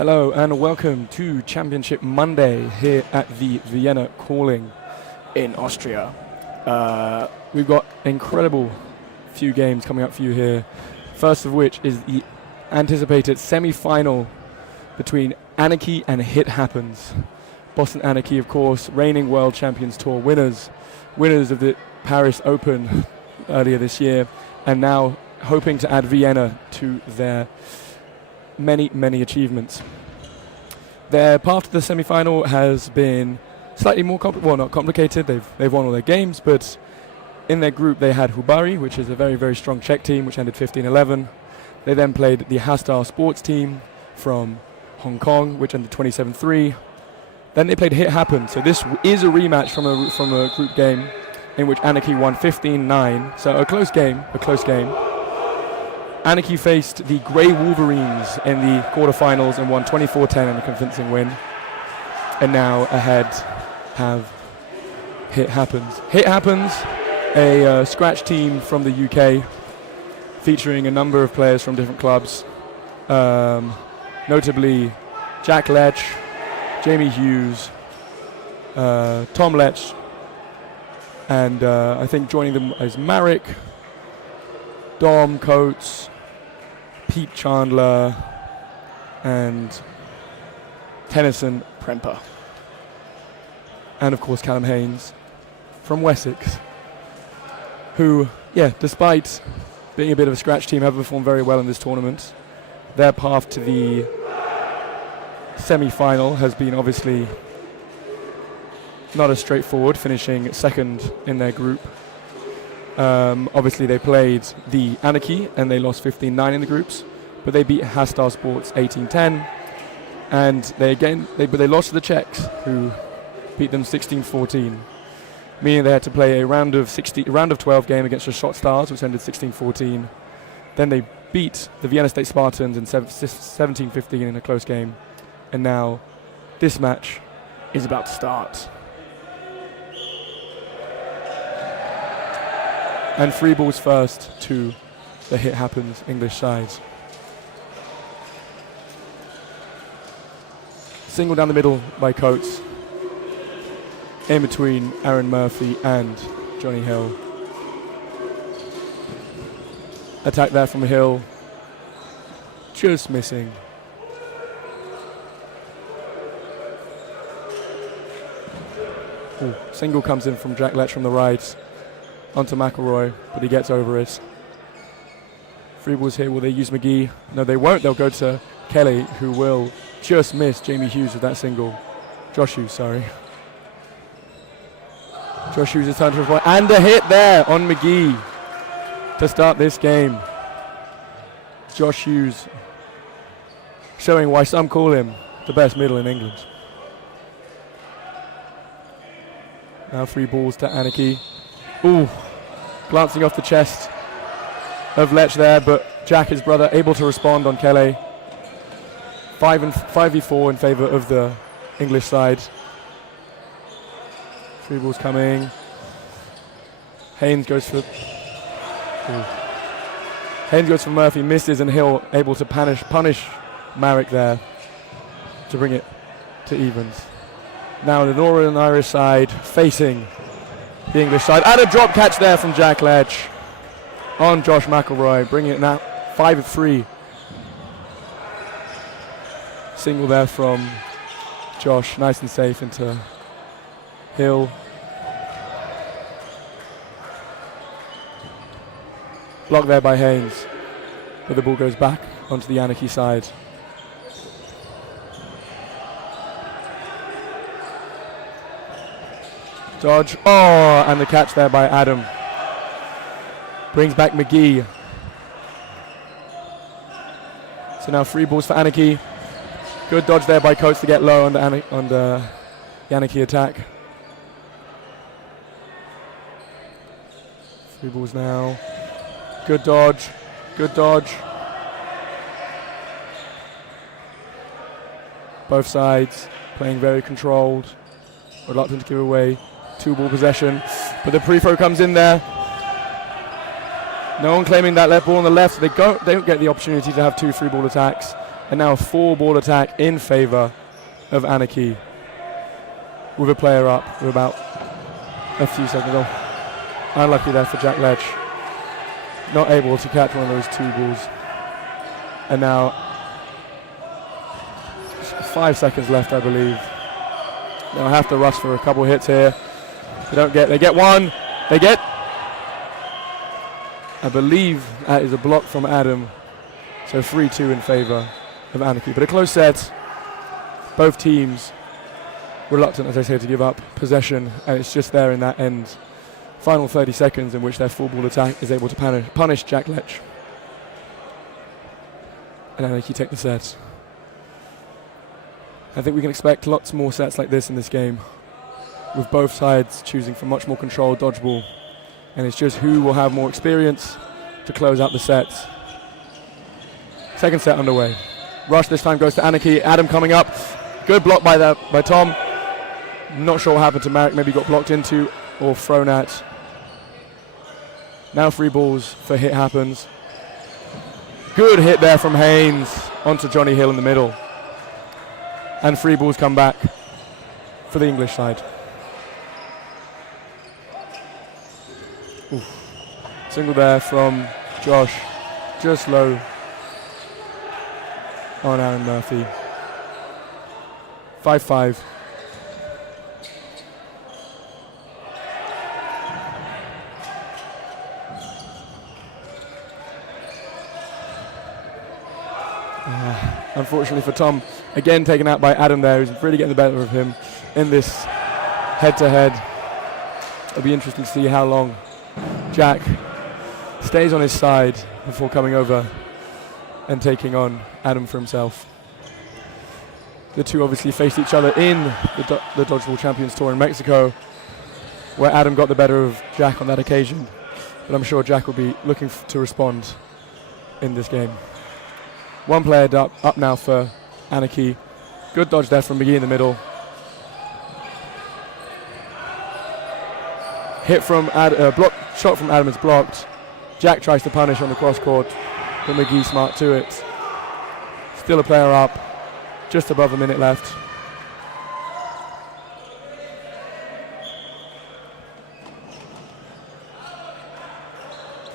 Hello and welcome to Championship Monday here at the Vienna Calling in Austria. We've got incredible few games coming up for you here. First of which is the anticipated semi-final between Anarchy and Hit Happens. Boston Anarchy, of course, reigning World Champions Tour winners of the Paris Open earlier this year, and now hoping to add Vienna to their many achievements. Their path to the semi-final has been slightly more not complicated. They've won all their games, but in their group they had Hubari, which is a very strong Czech team, which ended 15-11. They then played the Hastar Sports team from Hong Kong, which ended 27-3. Then they played Hit Happen. So this is a rematch from a group game in which Anarchy won 15-9. So a close game. Anarchy faced the Grey Wolverines in the quarterfinals and won 24-10 in a convincing win. And now ahead have Hit Happens. Hit Happens, a scratch team from the UK, featuring a number of players from different clubs, notably Jack Lech, Jamie Hughes, Tom Lech, and I think joining them is Marek, Dom Coates, Pete Chandler, and Tennyson Premper. And of course Callum Haynes from Wessex, who, despite being a bit of a scratch team, have performed very well in this tournament. Their path to the semi-final has been obviously not as straightforward, finishing second in their group. Obviously they played the Anarchy and they lost 15-9 in the groups, but they beat Hastar Sports 18-10, and they lost to the Czechs, who beat them 16-14, meaning they had to play a round of 12 game against the Shot Stars, which ended 16-14. Then they beat the Vienna State Spartans in 17-15 in a close game, and now this match is about to start. And free balls first to the Hit Happens English side. Single down the middle by Coates, in between Aaron Murphy and Johnny Hill. Attack there from Hill, just missing. Ooh, single comes in from Jack Lech from the right onto McElroy, but he gets over it. Free balls here. Will they use McGee? No, they won't. They'll go to Kelly, who will just miss Jamie Hughes with that single. Josh Hughes, sorry. Josh Hughes is turned to the point, and a hit there on McGee to start this game. Josh Hughes showing why some call him the best middle in England. Now free balls to Anarchy. Ooh, glancing off the chest of Lech there, but Jack, his brother, able to respond on Kelly. 5v4 in favour of the English side. Free balls coming. Haynes goes for Murphy, misses, and Hill able to punish Marek there to bring it to evens. Now the Northern Irish side facing the English side, and a drop catch there from Jack Lech on Josh McElroy, bringing it now 5-3. Single there from Josh, nice and safe into Hill. Blocked there by Haynes, but the ball goes back onto the Anarchy side. Dodge, and the catch there by Adam. Brings back McGee. So now free balls for Anarchy. Good dodge there by Coates to get low on the Anarchy attack. Free balls now. Good dodge. Both sides playing very controlled. Reluctant to give away 2-ball possession, but the pre-throw comes in there. No one claiming that left ball on the left, so they don't get the opportunity to have 2 3-ball attacks. And now a 4-ball attack in favor of Anarchy, with a player up with about a few seconds off. Unlucky there for Jack Lech. Not able to catch one of those 2 balls. And now 5 seconds left, I believe. They'll have to rush for a couple hits here. They get one. I believe that is a block from Adam. So 3-2 in favor of Anarchy. But a close set. Both teams reluctant, as I say, to give up possession, and it's just there in that end. Final 30 seconds in which their 4-ball attack is able to punish Jack Lech. And Anarchy take the set. I think we can expect lots more sets like this in this game, with both sides choosing for much more controlled dodgeball. And it's just who will have more experience to close out the sets. Second set underway. Rush this time goes to Anarchy. Adam coming up. Good block by Tom. Not sure what happened to Marek. Maybe got blocked into or thrown at. Now 3 balls for hit happens. Good hit there from Haynes onto Johnny Hill in the middle. And 3 balls come back for the English side. Oof. Single there from Josh. Just low on Aaron Murphy. 5-5. Unfortunately for Tom, again taken out by Adam there, who's really getting the better of him in this head-to-head. It'll be interesting to see how long Jack stays on his side before coming over and taking on Adam for himself. The two obviously faced each other in the Dodgeball Champions Tour in Mexico, where Adam got the better of Jack on that occasion. But I'm sure Jack will be looking to respond in this game. One player up now for Anarchy. Good dodge there from McGee in the middle. Shot from Adam is blocked. Jack tries to punish on the cross court, but McGee smart to it. Still a player up, just above a minute left.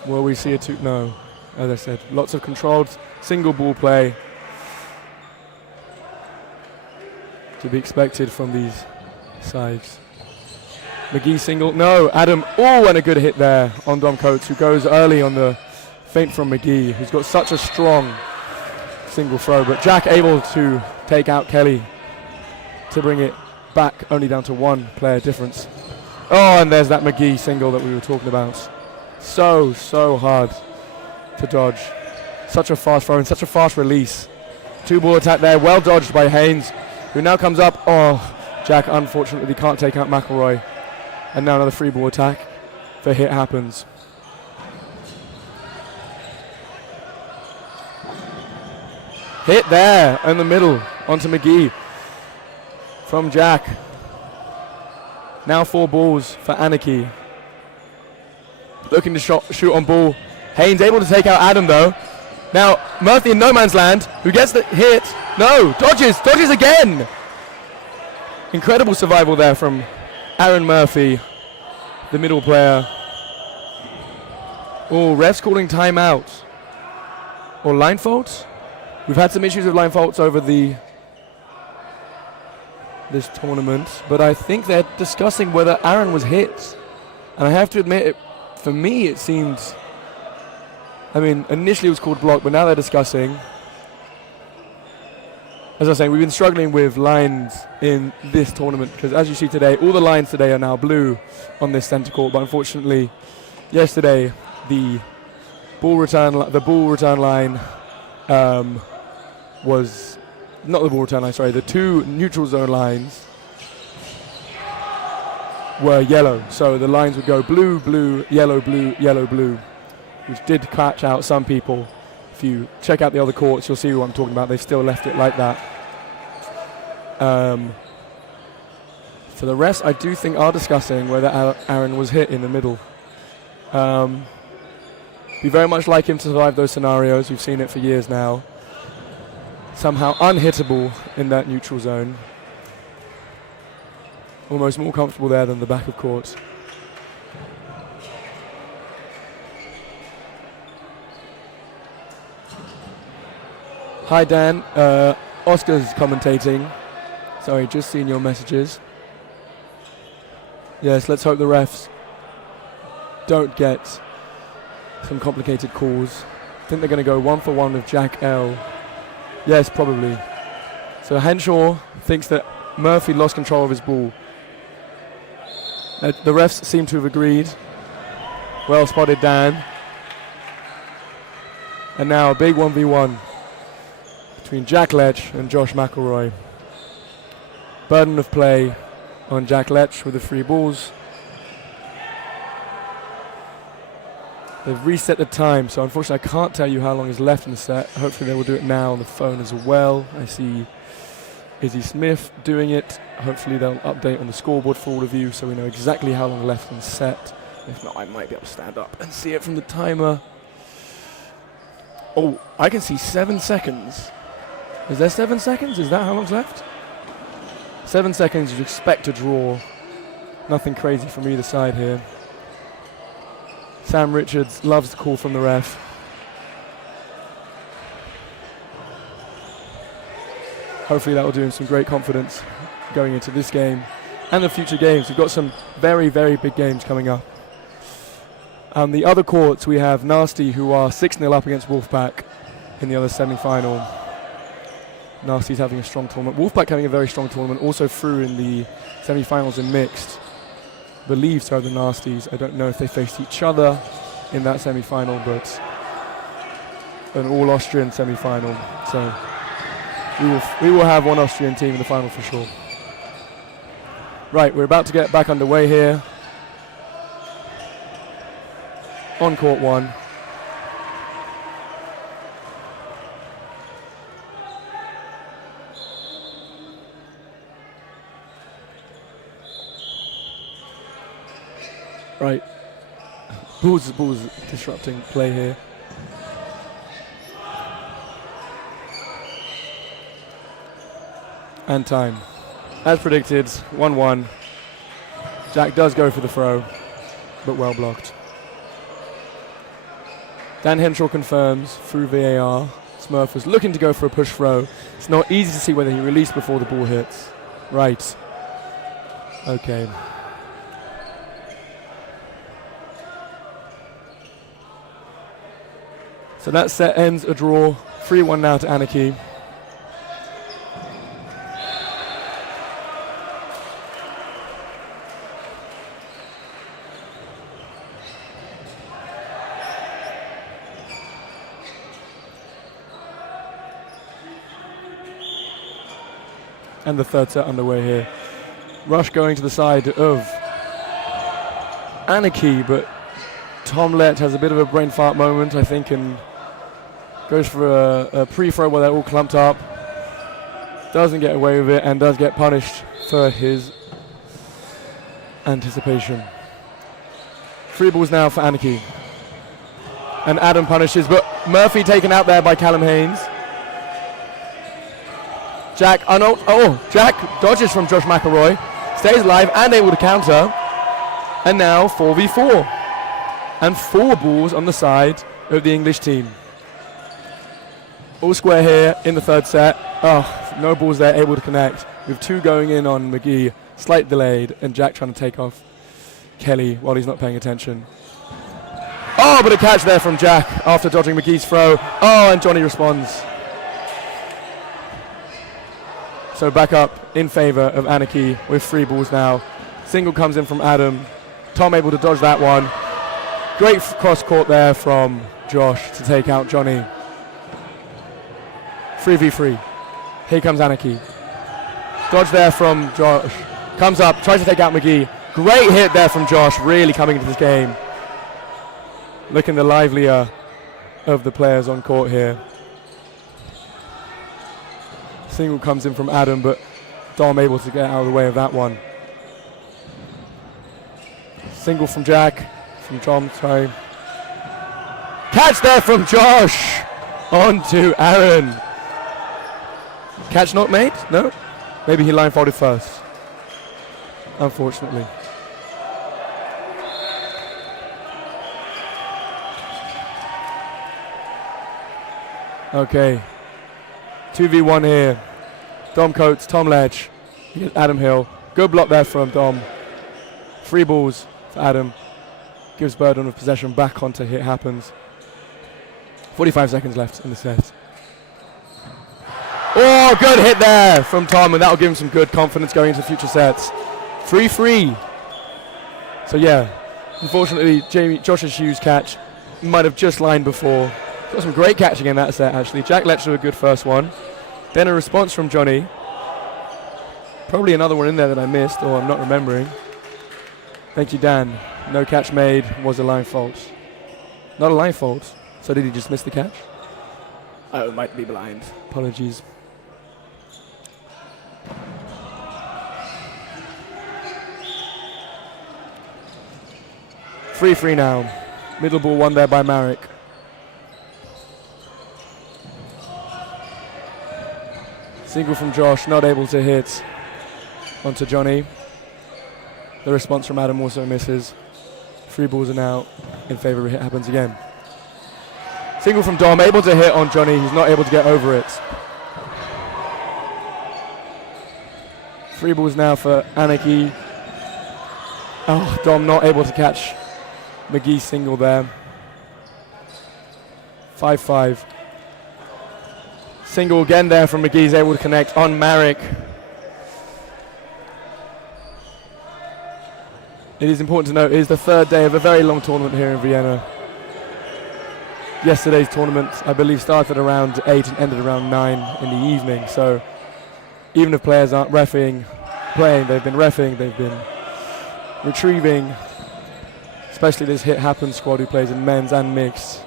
Will we see a two? No, as I said, lots of controlled single ball play to be expected from these sides. McGee single, no, Adam, oh, and a good hit there on Dom Coates, who goes early on the feint from McGee, who's got such a strong single throw, but Jack able to take out Kelly to bring it back only down to 1 player difference. Oh, and there's that McGee single that we were talking about. So hard to dodge. Such a fast throw and such a fast release. 2-ball attack there, well dodged by Haynes, who now comes up. Oh, Jack unfortunately can't take out McElroy. And now another 3-ball attack. The hit happens. Hit there in the middle onto McGee from Jack. Now 4 balls for Anarchy. Looking to shoot on ball. Haynes able to take out Adam though. Now Murphy in no man's land, who gets the hit. No, dodges again. Incredible survival there from Aaron Murphy, the middle player. Oh, refs calling timeout. Or line faults. We've had some issues with line faults over this tournament, but I think they're discussing whether Aaron was hit. And I have to admit, for me it seemed, initially it was called block, but now they're discussing. As I was saying, we've been struggling with lines in this tournament because, as you see today, all the lines today are now blue on this centre court. But unfortunately, yesterday the ball return line was not the ball return line. Sorry, the 2 neutral zone lines were yellow. So the lines would go blue, blue, yellow, blue, which did catch out some people. If you check out the other courts, you'll see what I'm talking about. They've still left it like that. For the rest, I do think are discussing whether Aaron was hit in the middle. Be very much like him to survive those scenarios. We've seen it for years now. somehow unhittable in that neutral zone. Almost more comfortable there than the back of court. Hi Dan, Oscar's commentating. Sorry, just seen your messages. Yes, let's hope the refs don't get some complicated calls. I think they're going to go 1-for-1 with Jack L. Yes, probably. So Henshaw thinks that Murphy lost control of his ball. The refs seem to have agreed. Well spotted, Dan. And now a big 1v1 between Jack Lech and Josh McElroy. Burden of play on Jack Lech with the free balls. They've reset the time, so unfortunately I can't tell you how long is left in the set. Hopefully they will do it now on the phone as well. I see Izzy Smith doing it. Hopefully they'll update on the scoreboard for all of you so we know exactly how long left in the set. If not, I might be able to stand up and see it from the timer. Oh, I can see 7 seconds. Is there 7 seconds? Is that how long's left? 7 seconds, you'd expect a draw. Nothing crazy from either side here. Sam Richards loves the call from the ref. Hopefully that will do him some great confidence going into this game and the future games. We've got some very, very big games coming up. On the other courts, we have Nasty, who are 6-0 up against Wolfpack in the other semi-final. Nasty's having a strong tournament. Wolfpack having a very strong tournament, also through in the semi-finals in mixed. Believe so, the Nasties. I don't know if they faced each other in that semi-final, but an all-Austrian semi-final. So we will have one Austrian team in the final for sure. Right, we're about to get back underway here. On court one. Right. Bulls disrupting play here. And time. As predicted, 1-1. Jack does go for the throw, but well blocked. Dan Henshaw confirms through VAR. Smurf was looking to go for a push throw. It's not easy to see whether he released before the ball hits. Right. Okay. So that set ends a draw. 3-1 now to Anarchy. And the third set underway here. Rush going to the side of Anarchy, but Tom Lett has a bit of a brain fart moment, I think, and goes for a pre-throw while they're all clumped up. Doesn't get away with it and does get punished for his anticipation. Free balls now for Anarchy. And Adam punishes, but Murphy taken out there by Callum Haynes. Jack dodges from Josh McElroy, stays alive and able to counter. And now 4v4. And 4 balls on the side of the English team. All square here in the third set. Oh, no balls there, able to connect. With 2 going in on McGee, slight delayed, and Jack trying to take off Kelly while he's not paying attention. Oh, but a catch there from Jack after dodging McGee's throw. Oh, and Johnny responds. So back up in favor of Anarchy with 3 balls now. Single comes in from Adam. Tom able to dodge that one. Great cross court there from Josh to take out Johnny. 3v3. Here comes Anarchy. Dodge there from Josh. Comes up, tries to take out McGee. Great hit there from Josh, really coming into this game. Looking the livelier of the players on court here. Single comes in from Adam, but Dom able to get out of the way of that one. Single from Jack, from Tom, sorry. Catch there from Josh, on to Aaron. Catch not made? No? Maybe he line folded first. Unfortunately. Okay. 2v1 here. Dom Coates, Tom Ledge, Adam Hill. Good block there from Dom. 3 balls for Adam. Gives burden of possession back onto Hit Happens. 45 seconds left in the set. Oh, good hit there from Tom, and that'll give him some good confidence going into future sets. 3-3. So yeah, unfortunately, Josh's Hughes catch might have just lined before. Got some great catching in that set, actually. Jack Letcher a good first one. Then a response from Johnny. Probably another one in there that I missed, or I'm not remembering. Thank you, Dan. No catch made, was a line fault. Not a line fault. So did he just miss the catch? Oh, it might be blind. Apologies. Free now. Middle ball won there by Marek. Single from Josh, not able to hit onto Johnny. The response from Adam also misses. 3 balls are now in favour of Hit Happens again. Single from Dom, able to hit on Johnny, he's not able to get over it. 3 balls now for Anarchy. Oh, Dom not able to catch McGee's single there. 5-5. Single again there from McGee's able to connect on Marek. It is important to note it is the 3rd day of a very long tournament here in Vienna. Yesterday's tournament, I believe, started around 8 and ended around 9 in the evening. So even if players aren't playing, they've been reffing, they've been retrieving. Especially this Hit Happens squad who plays in men's and mixed.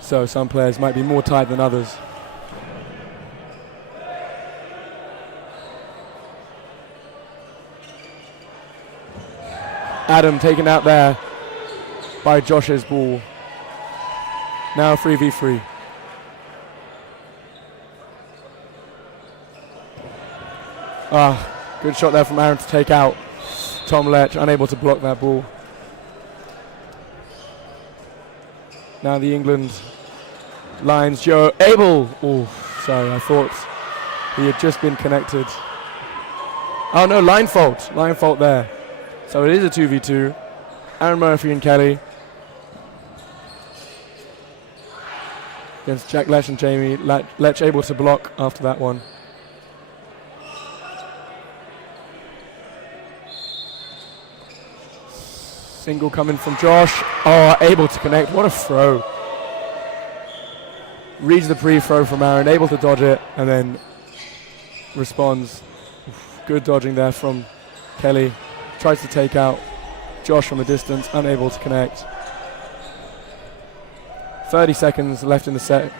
So some players might be more tired than others. Adam taken out there by Josh's ball. Now 3v3. Good shot there from Aaron to take out Tom Lech, unable to block that ball. Now the England lines, Joe able. Oh, sorry, I thought he had just been connected. Oh no, line fault there. So it is a 2v2. Aaron Murphy and Kelly against Jack Lech and Jamie. Lech able to block after that one. Single coming from Josh. Oh, able to connect. What a throw. Reads the pre-throw from Aaron, able to dodge it, and then responds. Good dodging there from Kelly. Tries to take out Josh from a distance, unable to connect. 30 seconds left in the set.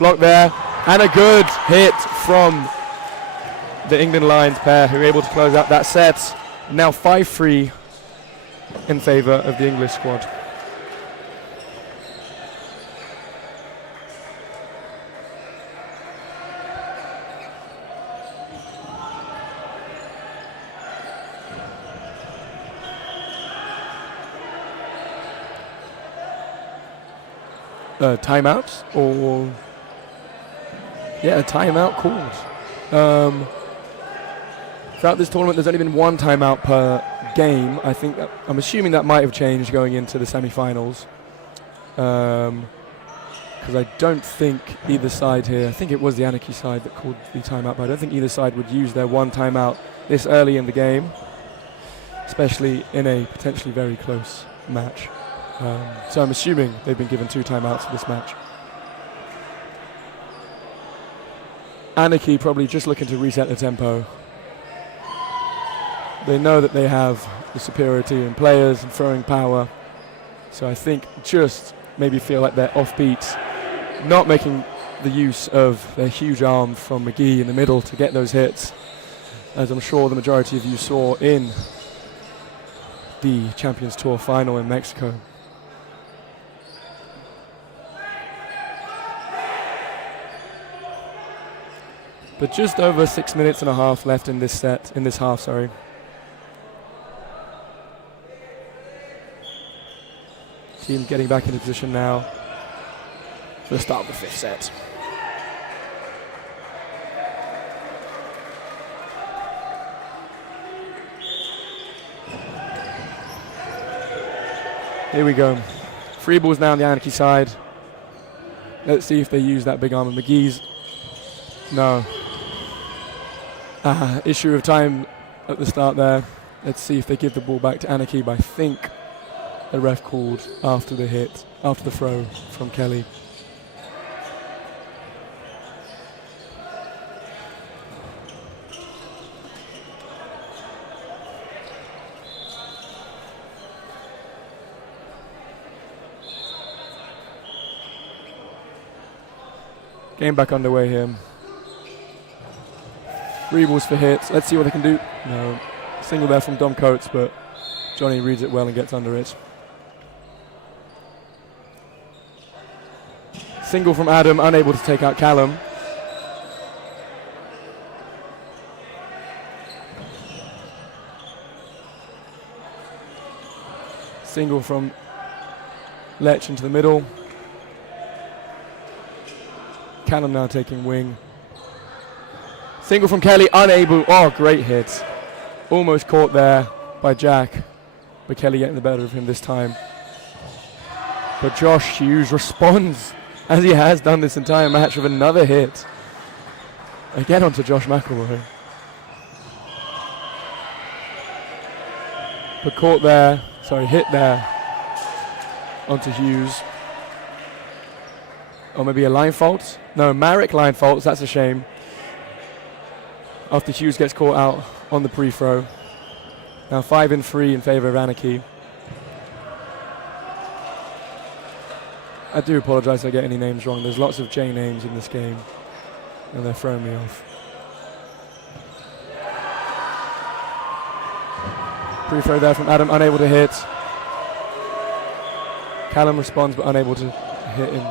Block there, and a good hit from the England Lions pair, who are able to close out that set. Now 5-3 in favour of the English squad. Timeouts, or a timeout called. Throughout this tournament, there's only been 1 timeout per game. I'm assuming that might have changed going into the semi-finals, because I don't think either side here. I think it was the Anarchy side that called the timeout, but I don't think either side would use their 1 timeout this early in the game, especially in a potentially very close match. So I'm assuming they've been given 2 timeouts for this match. Anarchy probably just looking to reset the tempo. They know that they have the superiority in players and throwing power. So I think just maybe feel like they're offbeat, not making the use of their huge arm from McGee in the middle to get those hits, as I'm sure the majority of you saw in the Champions Tour final in Mexico. But just over 6 minutes and a half left in this half, sorry. Team getting back into position now for the start of the 5th set. Here we go. 3 balls now on the Anarchy side. Let's see if they use that big arm of McGee's. No. Issue of time at the start there. Let's see if they give the ball back to Anarchy, but I think the ref called after the hit, after the throw from Kelly. Game back underway here. 3 balls for hits. Let's see what they can do. No. Single there from Dom Coates, but Johnny reads it well and gets under it. Single from Adam, unable to take out Callum. Single from Lech into the middle. Callum now taking wing. Single from Kelly, unable. Oh, great hit. Almost caught there by Jack, but Kelly getting the better of him this time. But Josh Hughes responds, as he has done this entire match, with another hit. Again onto Josh McElroy. But caught there, sorry, hit there onto Hughes. Or maybe a line fault? No, Marek line faults, that's a shame. After Hughes gets caught out on the pre-throw. Now 5-3 in favour of Anarchy. I do apologise if I get any names wrong. There's lots of J names in this game, and they're throwing me off. Pre-throw there from Adam, unable to hit. Callum responds, but unable to hit him.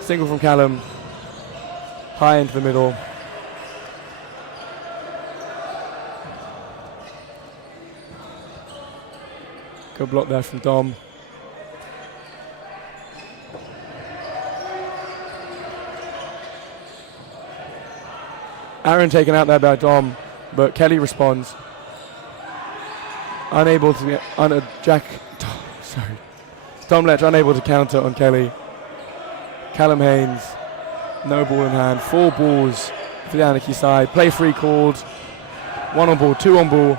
Single from Callum, high into the middle. Good block there from Dom. Aaron taken out there by Dom, but Kelly responds. Unable to get, Tom Lech unable to counter on Kelly. Callum Haynes, no ball in hand. 4 balls for the Anarchy side. Play 3 called. 1 on ball, 2 on ball,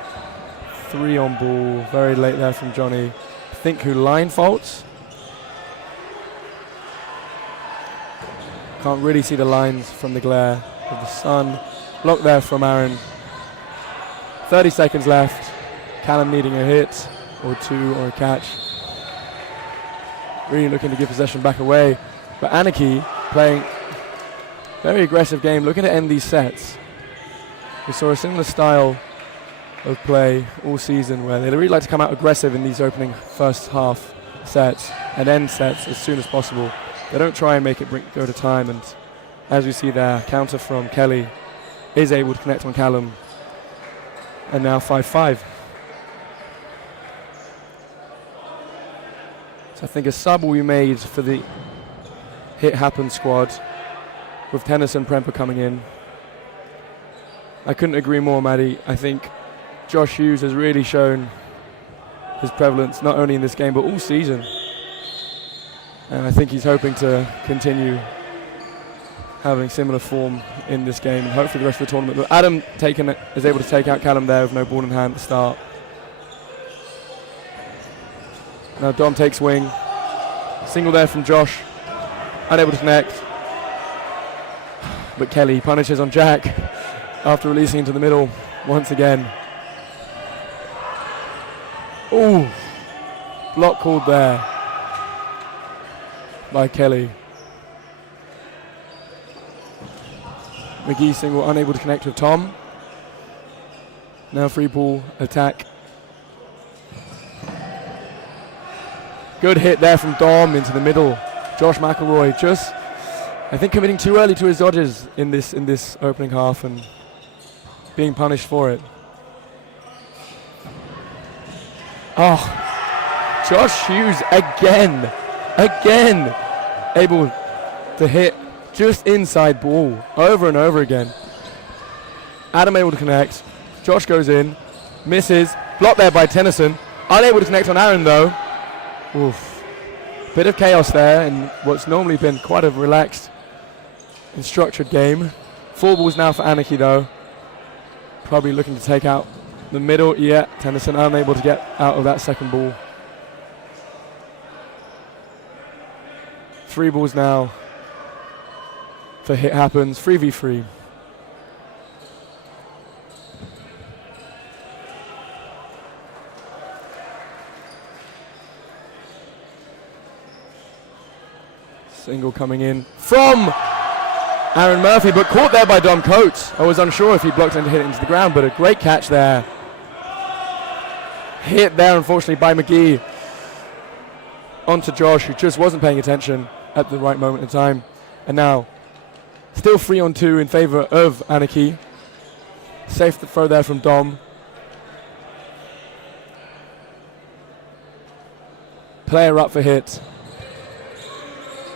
3 on ball. Very late there from Johnny. I think who line faults. Can't really see the lines from the glare of the sun. Block there from Aaron. 30 seconds left. Callum needing a hit or 2 or a catch. Really looking to give possession back away. But Anarchy playing very aggressive game, looking to end these sets. We saw a similar style of play all season where they really like to come out aggressive in these opening first half sets and end sets as soon as possible. They don't try and make it go to time, and as we see there, counter from Kelly is able to connect on Callum. And now 5-5. So I think a sub will be made for the Hit Happen squad with Tennyson Premper coming in. I couldn't agree more, Maddie. I think Josh Hughes has really shown his prevalence not only in this game but all season. And I think he's hoping to continue having similar form in this game and hopefully the rest of the tournament. But Adam is able to take out Callum there with no ball in hand at the start. Now Dom takes wing. Single there from Josh. Unable to connect. But Kelly punishes on Jack after releasing into the middle once again. Ooh. Block called there by Kelly. McGee single, unable to connect with Tom. Now free ball attack. Good hit there from Dom into the middle. Josh McElroy just, I think, committing too early to his dodges in this opening half and being punished for it. Oh, Josh Hughes again, able to hit just inside ball over and over again. Adam able to connect. Josh goes in, misses, blocked there by Tennyson. Unable to connect on Aaron though. Oof. Bit of chaos there in what's normally been quite a relaxed and structured game. 4 balls now for Anarchy though. Probably looking to take out the middle. Yeah, Tennyson unable to get out of that second ball. 3 balls now for Hit Happens, 3v3. Single coming in from Aaron Murphy, but caught there by Dom Coates. I was unsure if he blocked and hit it into the ground, but a great catch there. Hit there, unfortunately, by McGee onto Josh, who just wasn't paying attention at the right moment in time. And now, still 3-on-2 in favor of Anarchy. Safe to throw there from Dom. Player up for Hit,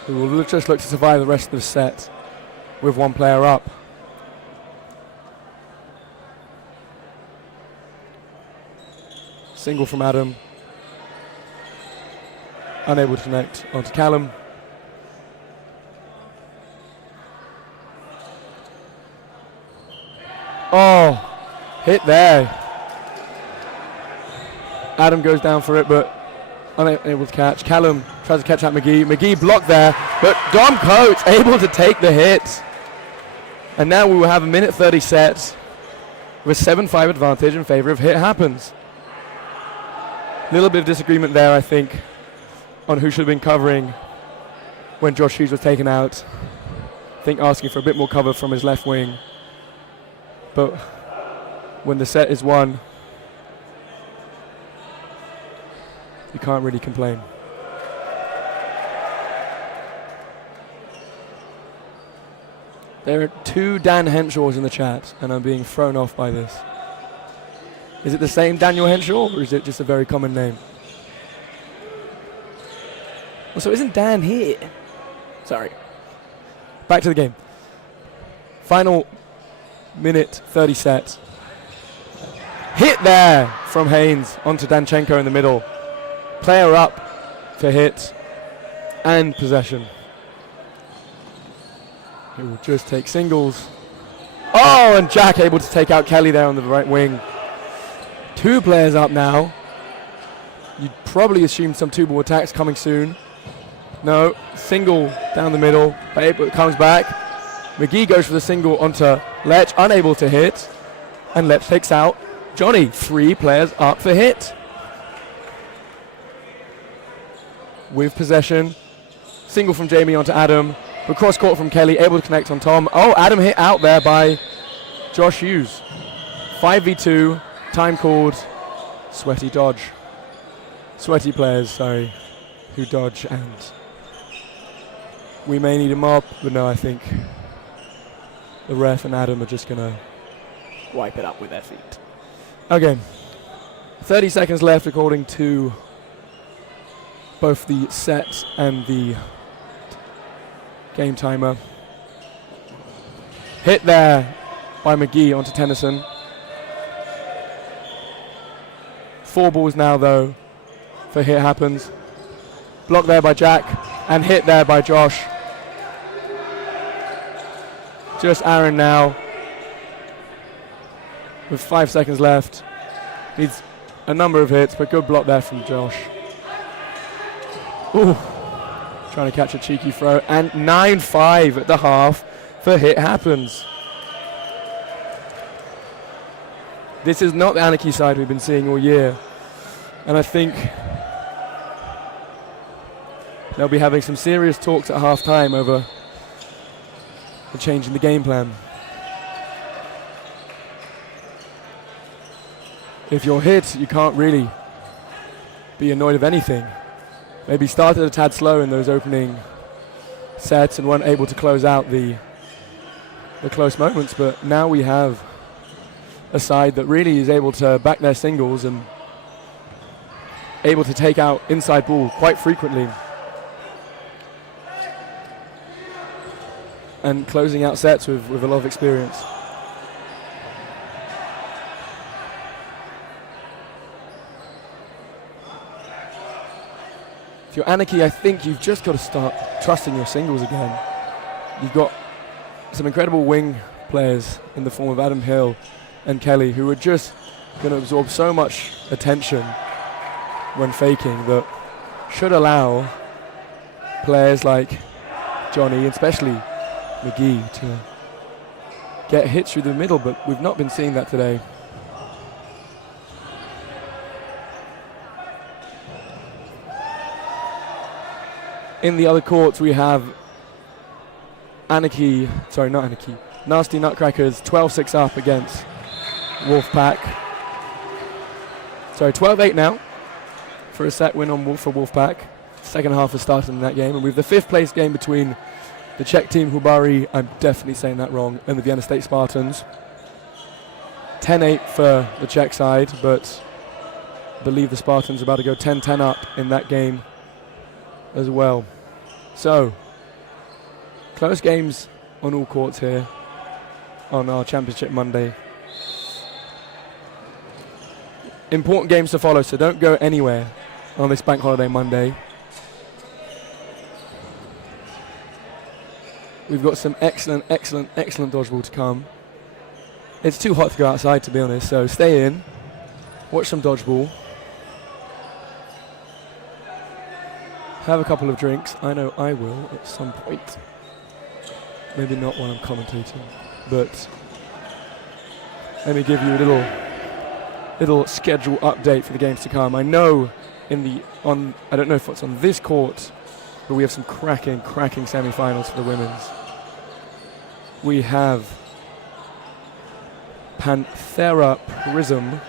who will just look to survive the rest of the set with 1 player up. Single from Adam. Unable to connect onto Callum. Oh, hit there. Adam goes down for it, but unable to catch. Callum tries to catch out McGee. McGee blocked there, but Dom Coates able to take the hit. And now we will have a minute 30 set with a 7-5 advantage in favor of Hit Happens. Little bit of disagreement there, I think, on who should have been covering when Josh Hughes was taken out. I think asking for a bit more cover from his left wing. But when the set is won, you can't really complain. There are 2 Dan Henshaws in the chat, and I'm being thrown off by this. Is it the same Daniel Henshaw, or is it just a very common name? Well, so isn't Dan here? Sorry. Back to the game. Final minute 30 set. Hit there from Haynes onto Danchenko in the middle. Player up for Hit and possession. He will just take singles. Oh, and Jack able to take out Kelly there on the right wing. 2 players up now. You'd probably assume some 2-ball attacks coming soon. No, single down the middle. But comes back. McGee goes for the single onto Lech, unable to hit. And Lech takes out Johnny. 3 players up for Hit. With possession. Single from Jamie onto Adam. But cross court from Kelly, able to connect on Tom. Oh, Adam hit out there by Josh Hughes. 5v2, time called. Sweaty dodge. Sweaty players, sorry, who dodge, and we may need a mop, but no, I think the ref and Adam are just going to wipe it up with their feet. Okay, 30 seconds left according to both the set and the game timer. Hit there by McGee onto Tennyson. 4 balls now though for Hit Happens. Blocked there by Jack and hit there by Josh. Just Aaron now with 5 seconds left. Needs a number of hits, but good block there from Josh. Ooh. Trying to catch a cheeky throw, and 9-5 at the half for Hit Happens. This is not the Anarchy side we've been seeing all year, and I think they'll be having some serious talks at half-time over the change in the game plan. If you're Hit, you can't really be annoyed of anything. Maybe started a tad slow in those opening sets and weren't able to close out the close moments. But now we have a side that really is able to back their singles and able to take out inside ball quite frequently. And closing out sets with a lot of experience. If you're Anarchy, I think you've just got to start trusting your singles again. You've got some incredible wing players in the form of Adam Hill and Kelly, who are just going to absorb so much attention when faking that should allow players like Johnny, especially McGee, to get hits through the middle, but we've not been seeing that today. In the other courts, we have Nasty Nutcrackers 12-6 up against Wolfpack. 12-8 now for a set win for Wolfpack. Second half has started in that game, and we have the fifth place game between the Czech team Hubari, I'm definitely saying that wrong, and the Vienna State Spartans. 10-8 for the Czech side, but I believe the Spartans are about to go 10-10 up in that game as well. So, close games on all courts here on our Championship Monday. Important games to follow, so don't go anywhere on this Bank Holiday Monday. We've got some excellent dodgeball to come. It's too hot to go outside, to be honest, so stay in, watch some dodgeball. Have a couple of drinks. I know I will at some point. Maybe not when I'm commentating, but let me give you a little schedule update for the games to come. I know I don't know if it's on this court, but we have some cracking semi-finals for the women's. We have Panthera Prism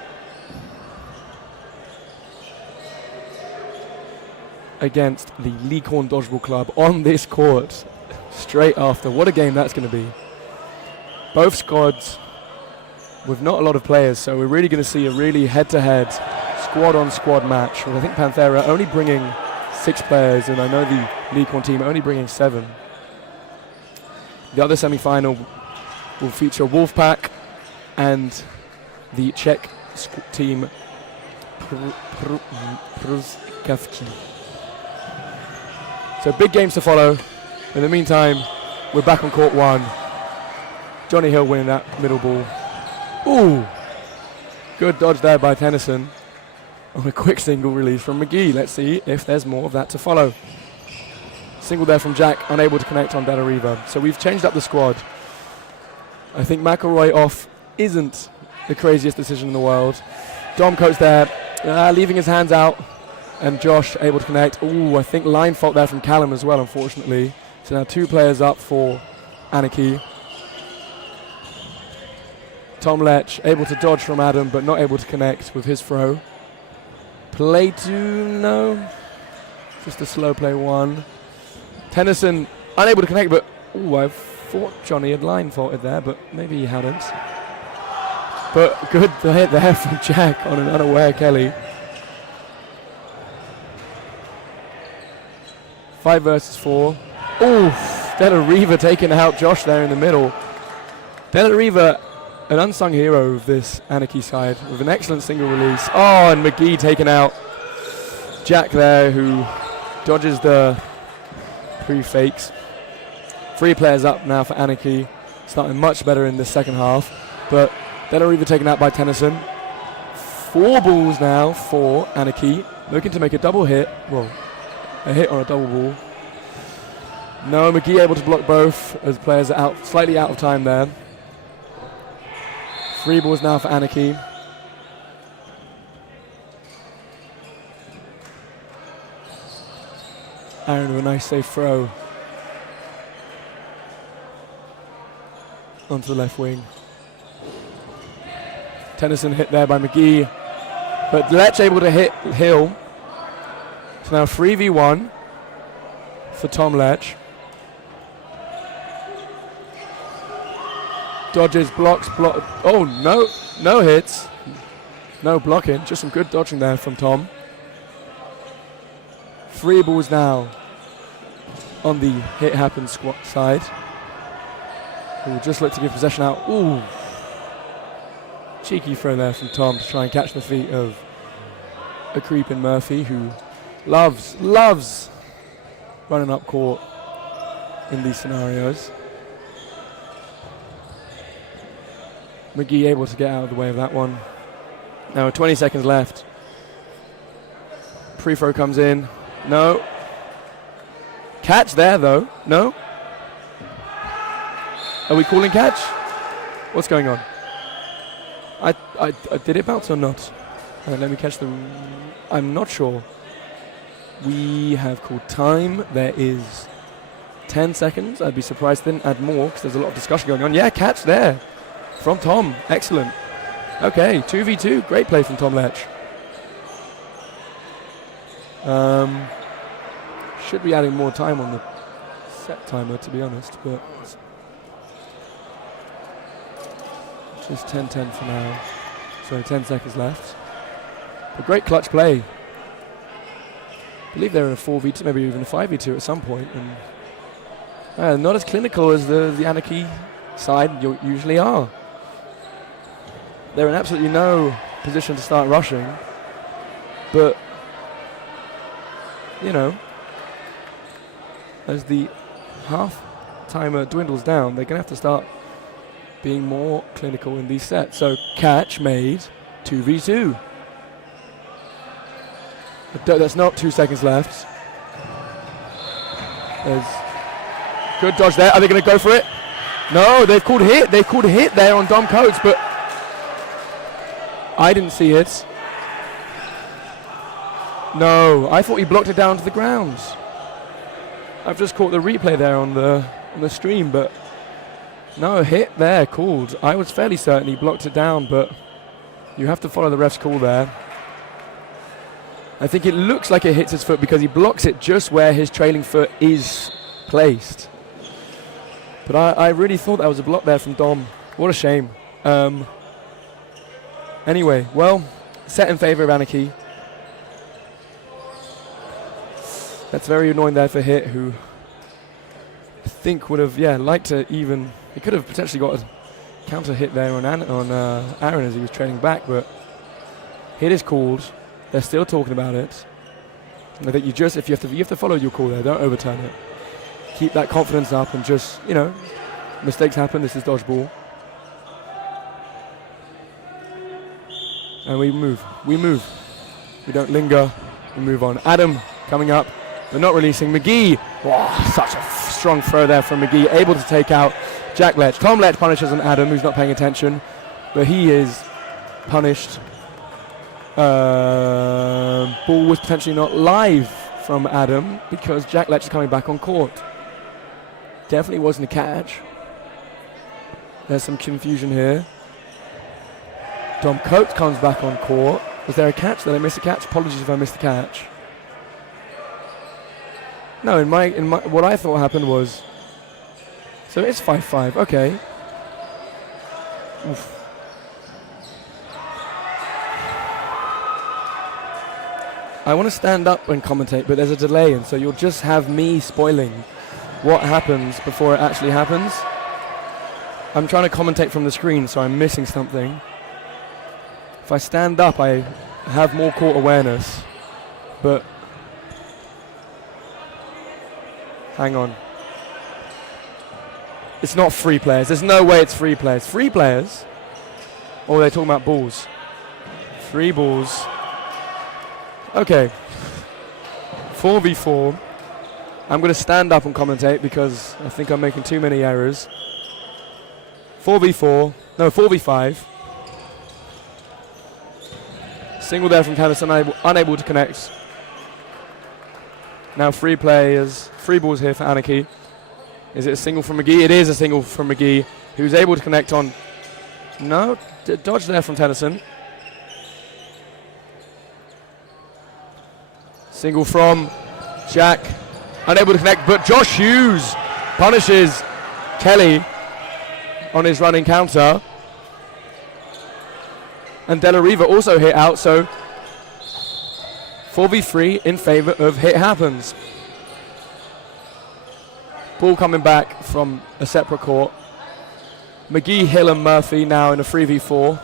against the Leakhorn Dodgeball Club on this court straight after. What a game that's going to be. Both squads with not a lot of players, so we're really going to see a really head-to-head squad-on-squad match. And I think Panthera only bringing 6 players, and I know the Leakhorn team only bringing 7. The other semi-final will feature Wolfpack and the Czech team Pruskavki. So big games to follow. In the meantime, we're back on court 1. Johnny Hill winning that middle ball. Ooh! Good dodge there by Tennyson on a quick single release from McGee. Let's see if there's more of that to follow. Single there from Jack, unable to connect on Della Riva. So we've changed up the squad. I think McElroy off isn't the craziest decision in the world. Dom Coates there, leaving his hands out. And Josh able to connect. Ooh, I think line fault there from Callum as well, unfortunately. So now 2 players up for Anarchy. Tom Lech able to dodge from Adam, but not able to connect with his throw. Play 2, no. Just a slow play 1. Tennyson unable to connect, but ooh, I thought Johnny had line faulted there, but maybe he hadn't. But good hit there from Jack on an unaware Kelly. 5 versus 4. Ooh, Della Riva taking out Josh there in the middle. Della Riva, an unsung hero of this Anarchy side, with an excellent single release. Oh, and McGee taking out Jack there, who dodges the pre-fakes. 3 players up now for Anarchy, starting much better in the second half. But Della Riva taken out by Tennyson. 4 balls now for Anarchy, looking to make a double hit. Well, a hit on a double ball. No, McGee able to block both as players are slightly out of time there. 3 balls now for Anarchy. Aaron with a nice safe throw onto the left wing. Tennyson hit there by McGee, but Lech able to hit Hill. So now 3v1 for Tom Lech. Dodges, blocks, block. Oh, no. No hits. No blocking. Just some good dodging there from Tom. 3 balls now on the hit happens squat side. We'll just look to give possession out. Ooh. Cheeky throw there from Tom to try and catch the feet of a creeping Murphy who loves running up court in these scenarios. McGee able to get out of the way of that one. Now 20 seconds left. Pre-throw comes in. No. Catch there though. No. Are we calling catch? What's going on? I did it bounce or not? Let me catch the... I'm not sure. We have called time. There is 10 seconds. I'd be surprised they didn't add more because there's a lot of discussion going on. Yeah, catch there from Tom. Excellent. Okay, 2v2. Great play from Tom Lech. Should be adding more time on the set timer, to be honest, but just 10-10 for now. So 10 seconds left. A great clutch play. I believe they're in a 4v2, maybe even a 5v2 at some point, and not as clinical as the Anarchy side usually are. They're in absolutely no position to start rushing, but you know, as the half timer dwindles down, they're going to have to start being more clinical in these sets. So catch made, 2v2. That's not 2 seconds left. There's good dodge there. Are they going to go for it? No, they've called a hit. They've called a hit there on Dom Coates, but I didn't see it. No, I thought he blocked it down to the ground. I've just caught the replay there on the stream, but no, hit there called. I was fairly certain he blocked it down, but you have to follow the ref's call there. I think it looks like it hits his foot because he blocks it just where his trailing foot is placed. But I really thought that was a block there from Dom. What a shame. Anyway, well, set in favor of Anarchy. That's very annoying there for Hit, who I think would have, liked to even... He could have potentially got a counter hit there on Aaron as he was trailing back, but hit is called. They're still talking about it. And I think you have to follow your call there. Don't overturn it. Keep that confidence up and just, mistakes happen. This is dodgeball. And we move. We don't linger. We move on. Adam coming up, but not releasing. McGee. Oh, such a strong throw there from McGee. Able to take out Jack Lech. Tom Lech punishes on Adam, who's not paying attention. But he is punished. Ball was potentially not live from Adam because Jack Lech is coming back on court. Definitely wasn't a catch. There's some confusion here. Dom Coates comes back on court. Was there a catch? Did I miss a catch? Apologies if I missed the catch. No, in my what I thought happened was, so it's 5-5. Okay. Oof. I want to stand up and commentate, but there's a delay, and so you'll just have me spoiling what happens before it actually happens. I'm trying to commentate from the screen, so I'm missing something. If I stand up, I have more court awareness, but hang on. It's not free players. There's no way it's free players. Free players? Oh, they're talking about balls. Free balls. Okay. 4v4. I'm going to stand up and commentate because I think I'm making too many errors. 4v4. No, 4v5. Single there from Candice, unable to connect. Now free players, free balls here for Anarchy. Is it a single from McGee? It is a single from McGee, who's able to connect on. No, dodge there from Tennyson. Single from Jack, unable to connect, but Josh Hughes punishes Kelly. on his running counter. And De La Riva also hit out, so 4v3 in favor of Hit Happens. Ball coming back from a separate court. McGee, Hill and Murphy now in a 3v4.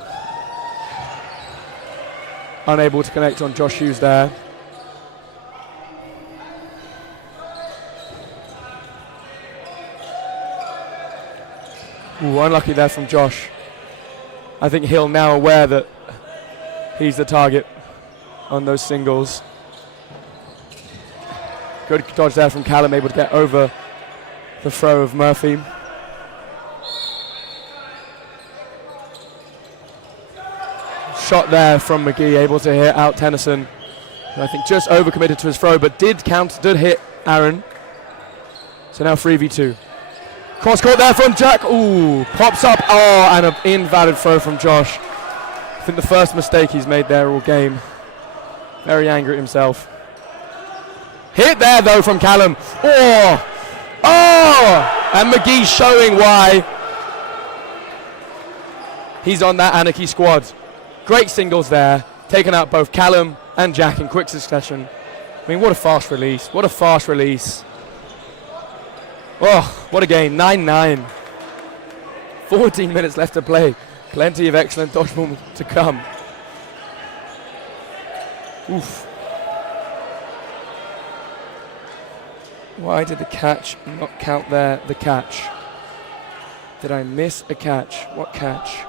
Unable to connect on Josh Hughes there. Ooh, unlucky there from Josh. I think Hill now aware that he's the target on those singles. Good dodge there from Callum, able to get over the throw of Murphy. Shot there from McGee, able to hit out Tennyson, who I think just overcommitted to his throw, but did hit Aaron. So now 3v2. Cross court there from Jack. Ooh, pops up. Oh, and an invalid throw from Josh. I think the first mistake he's made there all game. Very angry at himself. Hit there though from Callum. Oh, oh, and McGee showing why he's on that Anarchy squad. Great singles there, taking out both Callum and Jack in quick succession. I mean, what a fast release. What a fast release. Oh, what a game. 9-9. 14 minutes left to play. Plenty of excellent dodgeball to come. Oof. Why did the catch not count there? The catch. Did I miss a catch? What catch?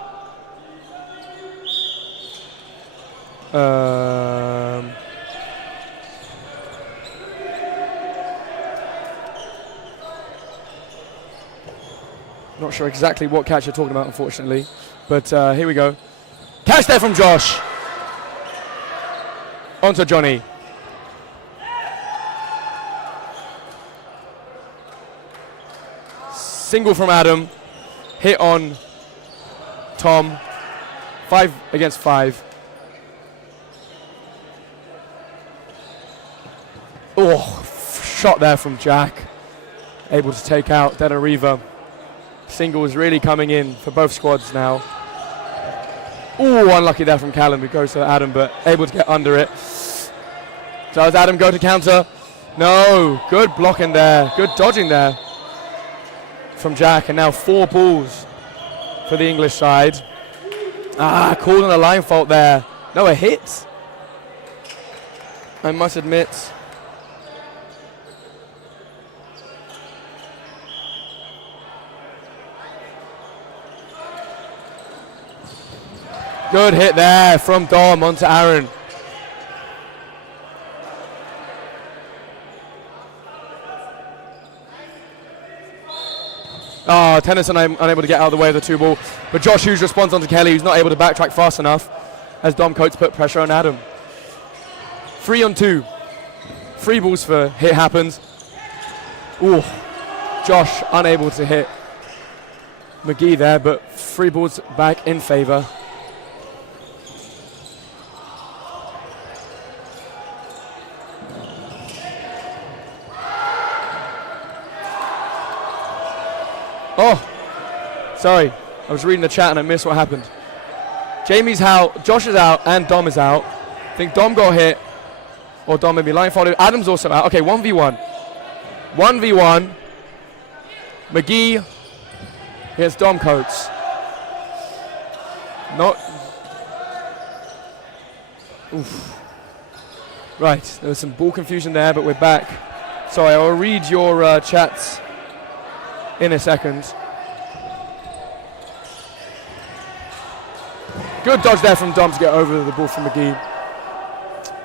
Not sure exactly what catch you're talking about, unfortunately. But here we go. Catch there from Josh. On to Johnny. Single from Adam. Hit on Tom. 5 against 5. Oh, shot there from Jack. Able to take out De La Riva. Single is really coming in for both squads now. Ooh, unlucky there from Callum, who goes to Adam, but able to get under it. Does Adam go to counter? No, good blocking there. Good dodging there from Jack, and now 4 balls for the English side. Ah, calling a line fault there. No, a hit. I must admit. Good hit there from Dom onto Aaron. Oh, Tennyson unable to get out of the way of the 2 ball. But Josh Hughes responds onto Kelly, who's not able to backtrack fast enough as Dom Coates put pressure on Adam. 3 on 2. 3 balls for Hit Happens. Ooh, Josh unable to hit McGee there, but 3 balls back in favour. Oh, sorry. I was reading the chat and I missed what happened. Jamie's out, Josh is out, and Dom is out. I think Dom got hit, or Dom maybe line followed. Adam's also out. Okay, 1v1. 1v1. McGee against Dom Coates. Not. Oof. Right, there was some ball confusion there, but we're back. Sorry, I'll read your chats in a second. Good dodge there from Dom to get over the ball from McGee.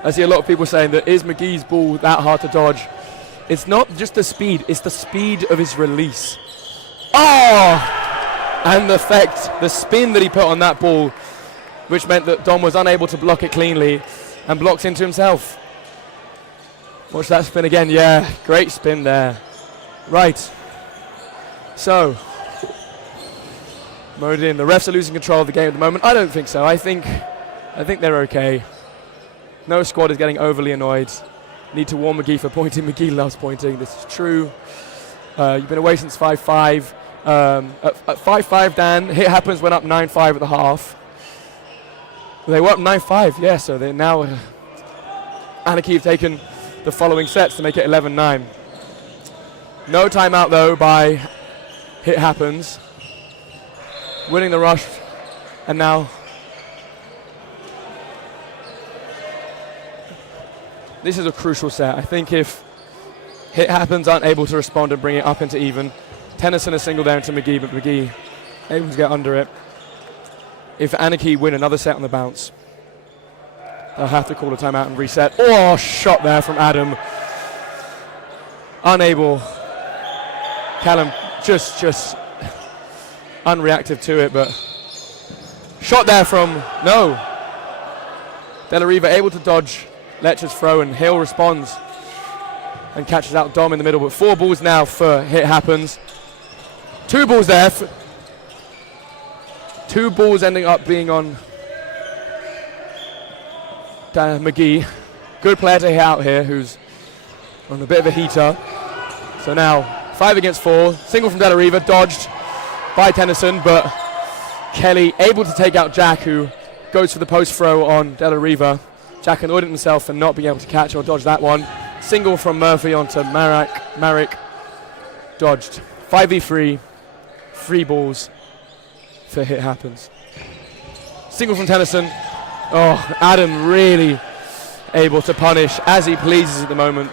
I see a lot of people saying that is McGee's ball that hard to dodge. It's not just the speed, it's the speed of his release. Oh! And the effect, the spin that he put on that ball, which meant that Dom was unable to block it cleanly and blocked into himself. Watch that spin again. Yeah, great spin there. Right. So, mode in. The refs are losing control of the game at the moment. I don't think so. I think they're okay. No squad is getting overly annoyed. Need to warn McGee for pointing. McGee loves pointing. This is true. You've been away since 5-5. At 5-5, Dan, hit happens, went up 9-5 at the half. They were up 9-5, yeah, so they now, Anarchy have taken the following sets to make it 11-9. No timeout though by Hit Happens. Winning the rush, and now this is a crucial set. I think if Hit Happens aren't able to respond and bring it up into even, Tennyson a single there into McGee, but McGee able to get under it. If Anarchy win another set on the bounce, they'll have to call a timeout and reset. Oh, shot there from Adam. Unable. Callum just unreactive to it, but shot there from, no. Della Riva able to dodge Letcher's throw, and Hill responds and catches out Dom in the middle, but 4 balls now for Hit Happens. 2 balls there. 2 balls ending up being on McGee. Good player to hit out here, who's on a bit of a heater. So now 5 against 4. Single from Della Riva, dodged by Tennyson, but Kelly able to take out Jack, who goes for the post throw on Della Riva. Jack annoyed himself for not being able to catch or dodge that one. Single from Murphy onto Marek. Dodged. 5v3. 3 balls for Hit Happens. Single from Tennyson. Oh, Adam really able to punish as he pleases at the moment.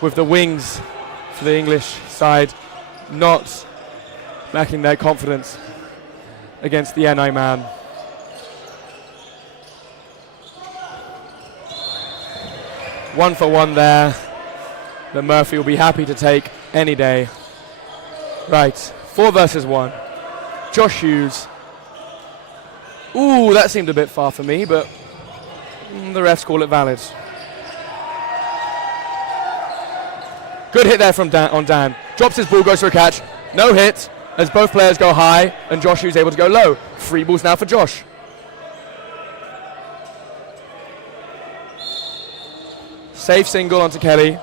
With the wings for the English side not lacking their confidence against the NI man. One for one there that Murphy will be happy to take any day. Right, 4 versus 1. Josh Hughes. Ooh, that seemed a bit far for me, but the refs call it valid. Good hit there from Dan. Drops his ball, goes for a catch. No hit, as both players go high, and Josh Hughes able to go low. 3 balls now for Josh. Safe single onto Kelly.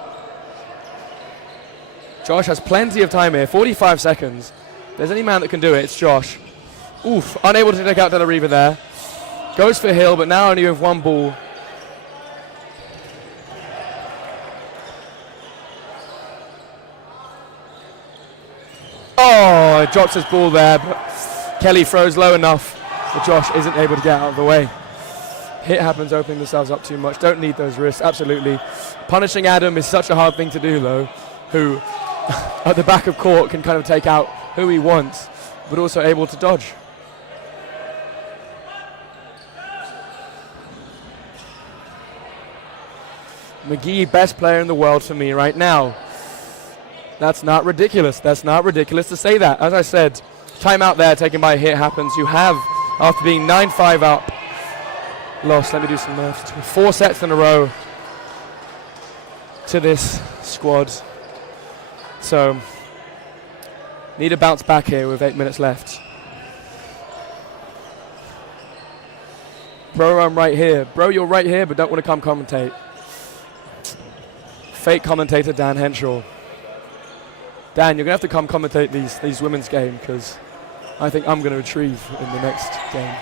Josh has plenty of time here, 45 seconds. If there's any man that can do it, it's Josh. Oof, unable to take out Della Riva there. Goes for Hill, but now only with 1 ball. Oh, it drops his ball there, but Kelly throws low enough that Josh isn't able to get out of the way. Hit Happens opening themselves up too much. Don't need those risks, absolutely. Punishing Adam is such a hard thing to do, though, who at the back of court can kind of take out who he wants, but also able to dodge. McGee, best player in the world for me right now. That's not ridiculous. That's not ridiculous to say that. As I said, timeout there taken by Hit Happens, who have, after being 9-5 up, lost, let me do some maths, 4 sets in a row to this squad. So, need a bounce back here with 8 minutes left. Bro, I'm right here. Bro, you're right here, but don't want to come commentate. Fake commentator Dan Henshaw. Dan, you're going to have to come commentate these women's game, because I think I'm going to retrieve in the next game.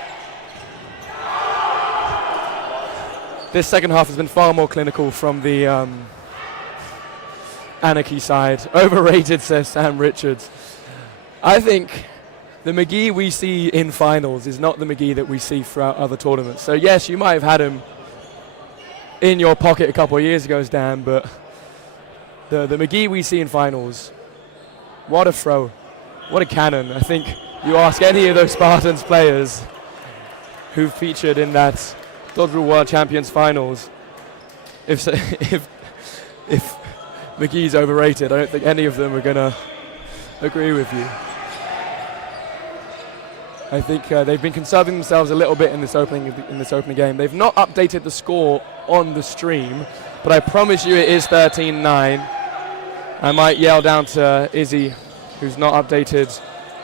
This second half has been far more clinical from the Anarchy side. Overrated, says Sam Richards. I think the McGee we see in finals is not the McGee that we see throughout other tournaments. So yes, you might have had him in your pocket a couple of years ago, Dan, but the McGee we see in finals, what a throw, what a cannon. I think you ask any of those Spartans players who featured in that Dodgeball World Champions finals, if McGee's overrated, I don't think any of them are going to agree with you. I think they've been conserving themselves a little bit in this opening game. They've not updated the score on the stream, but I promise you it is 13-9. I might yell down to Izzy, who's not updated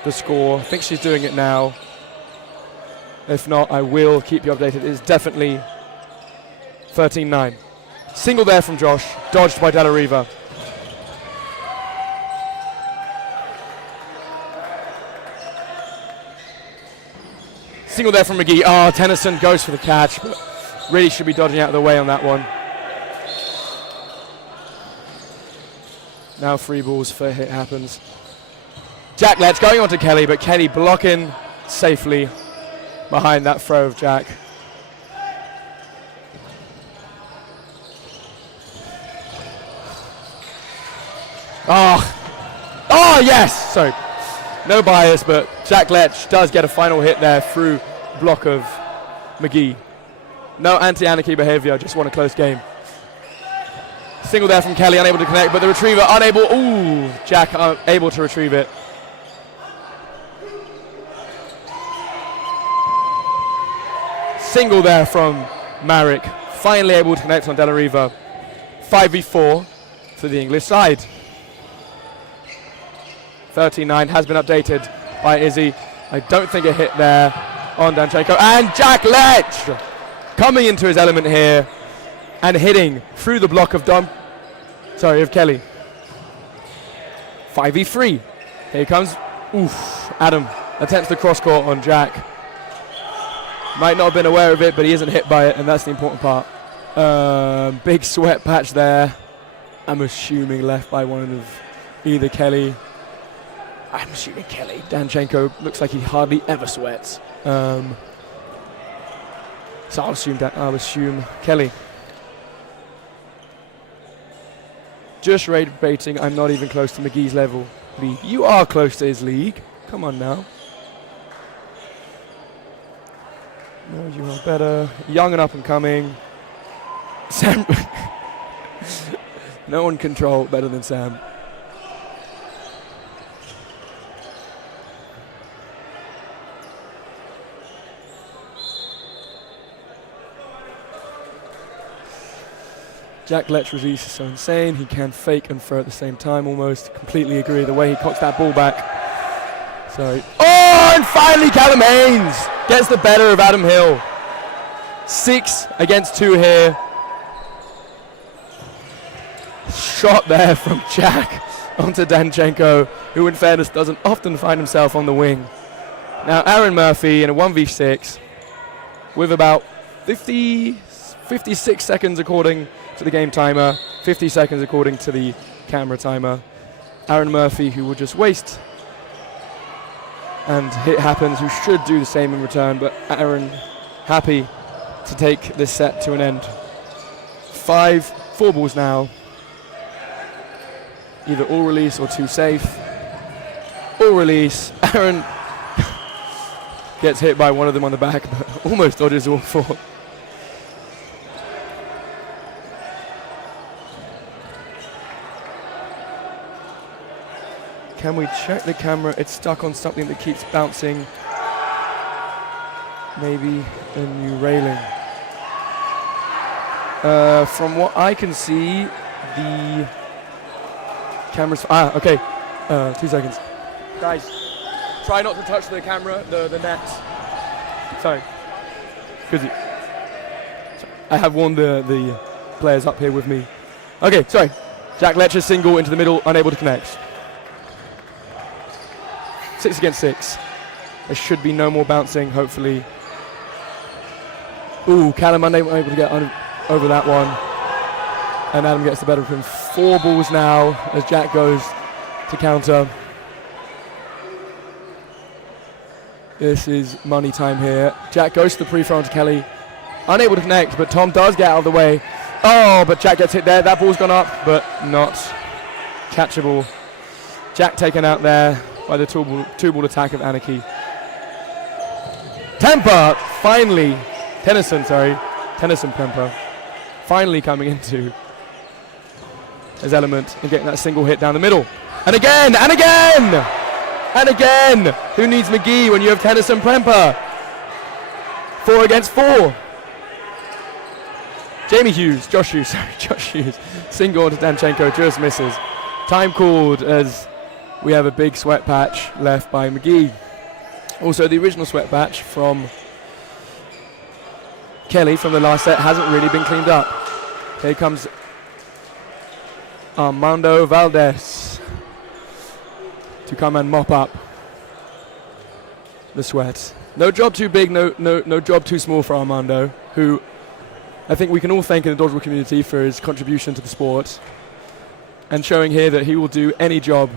the score. I think she's doing it now. If not, I will keep you updated. It is definitely 13-9. Single there from Josh, dodged by Della Riva. Single there from McGee. Oh, Tennyson goes for the catch, but really should be dodging out of the way on that one. Now free balls for hit happens. Jack Letch going on to Kelly, but Kelly blocking safely behind that throw of Jack. Oh yes! So no bias, but Jack Letch does get a final hit there through block of McGee. No anti-Anarchy behavior, just won a close game. Single there from Kelly, unable to connect, but the retriever unable. Ooh, Jack able to retrieve it. Single there from Marek, finally able to connect on De La Riva. 5v4 for the English side. 13-9 has been updated by Izzy. I don't think a hit there on Danchenko. And Jack Letch coming into his element here and hitting through the block of Kelly. 5v3. Here comes. Oof. Adam attempts the cross court on Jack. Might not have been aware of it, but he isn't hit by it, and that's the important part. Big sweat patch there. I'm assuming left by one of either Kelly. I'm assuming Kelly. Danchenko looks like he hardly ever sweats. So I'll assume Kelly. Just rate baiting. I'm not even close to McGee's level. League. You are close to his league. Come on now. No, you are better. Young and up and coming. Sam. No one control better than Sam. Jack Letch is so insane. He can fake and throw at the same time almost. Completely agree. The way he cocks that ball back. So, oh, and finally Callum Haynes gets the better of Adam Hill. 6 against 2 here. Shot there from Jack onto Danchenko, who in fairness doesn't often find himself on the wing. Now Aaron Murphy in a 1v6 with about 56 seconds according to the game timer, 50 seconds according to the camera timer. Aaron Murphy, who will just waste and hit happens, who should do the same in return, but Aaron happy to take this set to an end. 4 balls now. Either all release or too safe. All release. Aaron gets hit by one of them on the back, but almost dodges all 4. Can we check the camera? It's stuck on something that keeps bouncing. Maybe a new railing. From what I can see, the camera's... okay. 2 seconds. Guys, try not to touch the camera, the net. Sorry. Because I have warned the players up here with me. Okay, sorry. Jack Letcher single into the middle, unable to connect. 6 against 6. There should be no more bouncing, hopefully. Ooh, Callum unable to get over that one. And Adam gets the better of him. 4 balls now as Jack goes to counter. This is money time here. Jack goes to the pre-throw onto Kelly. Unable to connect, but Tom does get out of the way. Oh, but Jack gets hit there. That ball's gone up, but not catchable. Jack taken out there by the two-ball attack of Anarchy. Tennyson Temper, finally coming into his element and getting that single hit down the middle. And again, and again, and again. Who needs McGee when you have Tennyson Premper? 4 against 4. Josh Hughes, single to Danchenko, just misses. Time called as we have a big sweat patch left by McGee. Also, the original sweat patch from Kelly from the last set hasn't really been cleaned up. Here comes Armando Valdez to come and mop up the sweat. No job too big, no job too small for Armando, who I think we can all thank in the dodgeball community for his contribution to the sport, and showing here that he will do any job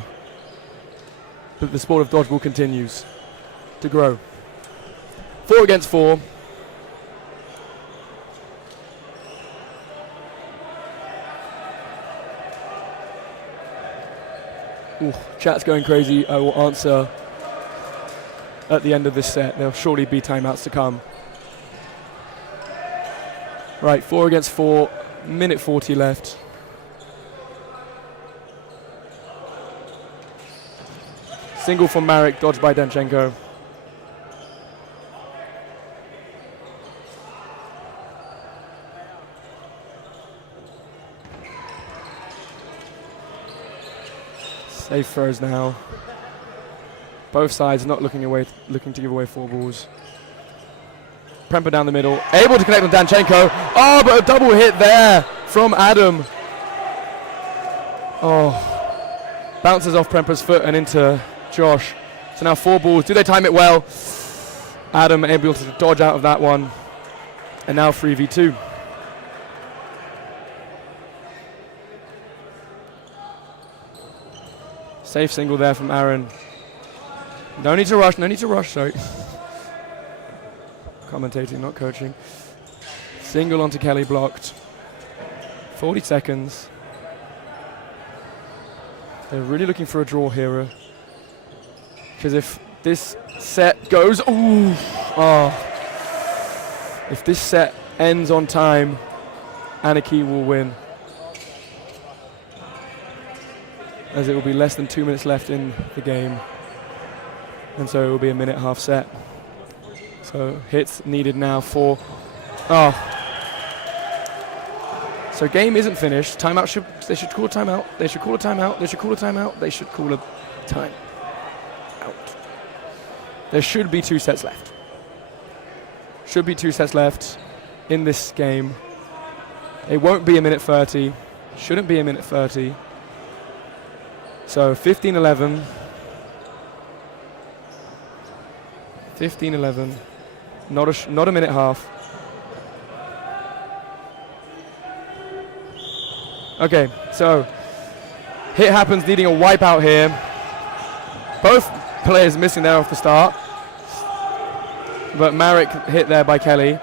that the sport of dodgeball continues to grow. 4 against 4. Ooh, chat's going crazy. I will answer at the end of this set. There'll surely be timeouts to come. Right, 4 against 4, minute 40 left. Single from Marek, dodged by Danchenko. Safe throws now. Both sides not looking to give away 4 balls. Premper down the middle, able to connect on Danchenko. Oh, but a double hit there from Adam. Oh, bounces off Premper's foot and into Josh. So now 4 balls. Do they time it well? Adam able to dodge out of that one. And now 3v2. Safe single there from Aaron. No need to rush, sorry. Commentating, not coaching. Single onto Kelly, blocked. 40 seconds. They're really looking for a draw here. Because if this set goes, if this set ends on time, Anarchy will win. As it will be less than 2 minutes left in the game. And so it will be a minute half set. So hits needed now for, So game isn't finished. Timeout they should call a timeout. They should call a timeout. They should call a timeout. They should call a time out. There should be 2 sets left. Should be 2 sets left in this game. It won't be a minute 30. Shouldn't be a minute 30. So 15-11. 15-11. Not a minute half. Okay, so hit happens, needing a wipeout here. Both players missing there off the start. But Marek hit there by Kelly.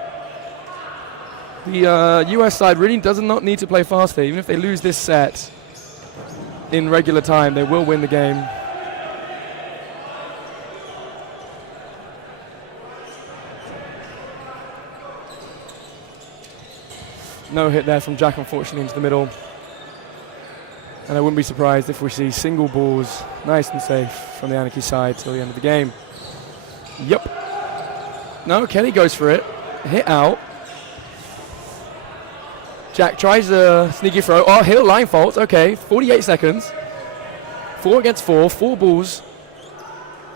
The US side really does not need to play fast here. Even if they lose this set in regular time, they will win the game. No hit there from Jack, unfortunately, into the middle. And I wouldn't be surprised if we see single balls, nice and safe, from the Anarchy side till the end of the game. Yep. No, Kelly goes for it. Hit out. Jack tries a sneaky throw. Oh, Hill line faults. Okay, 48 seconds. 4 against 4. 4 balls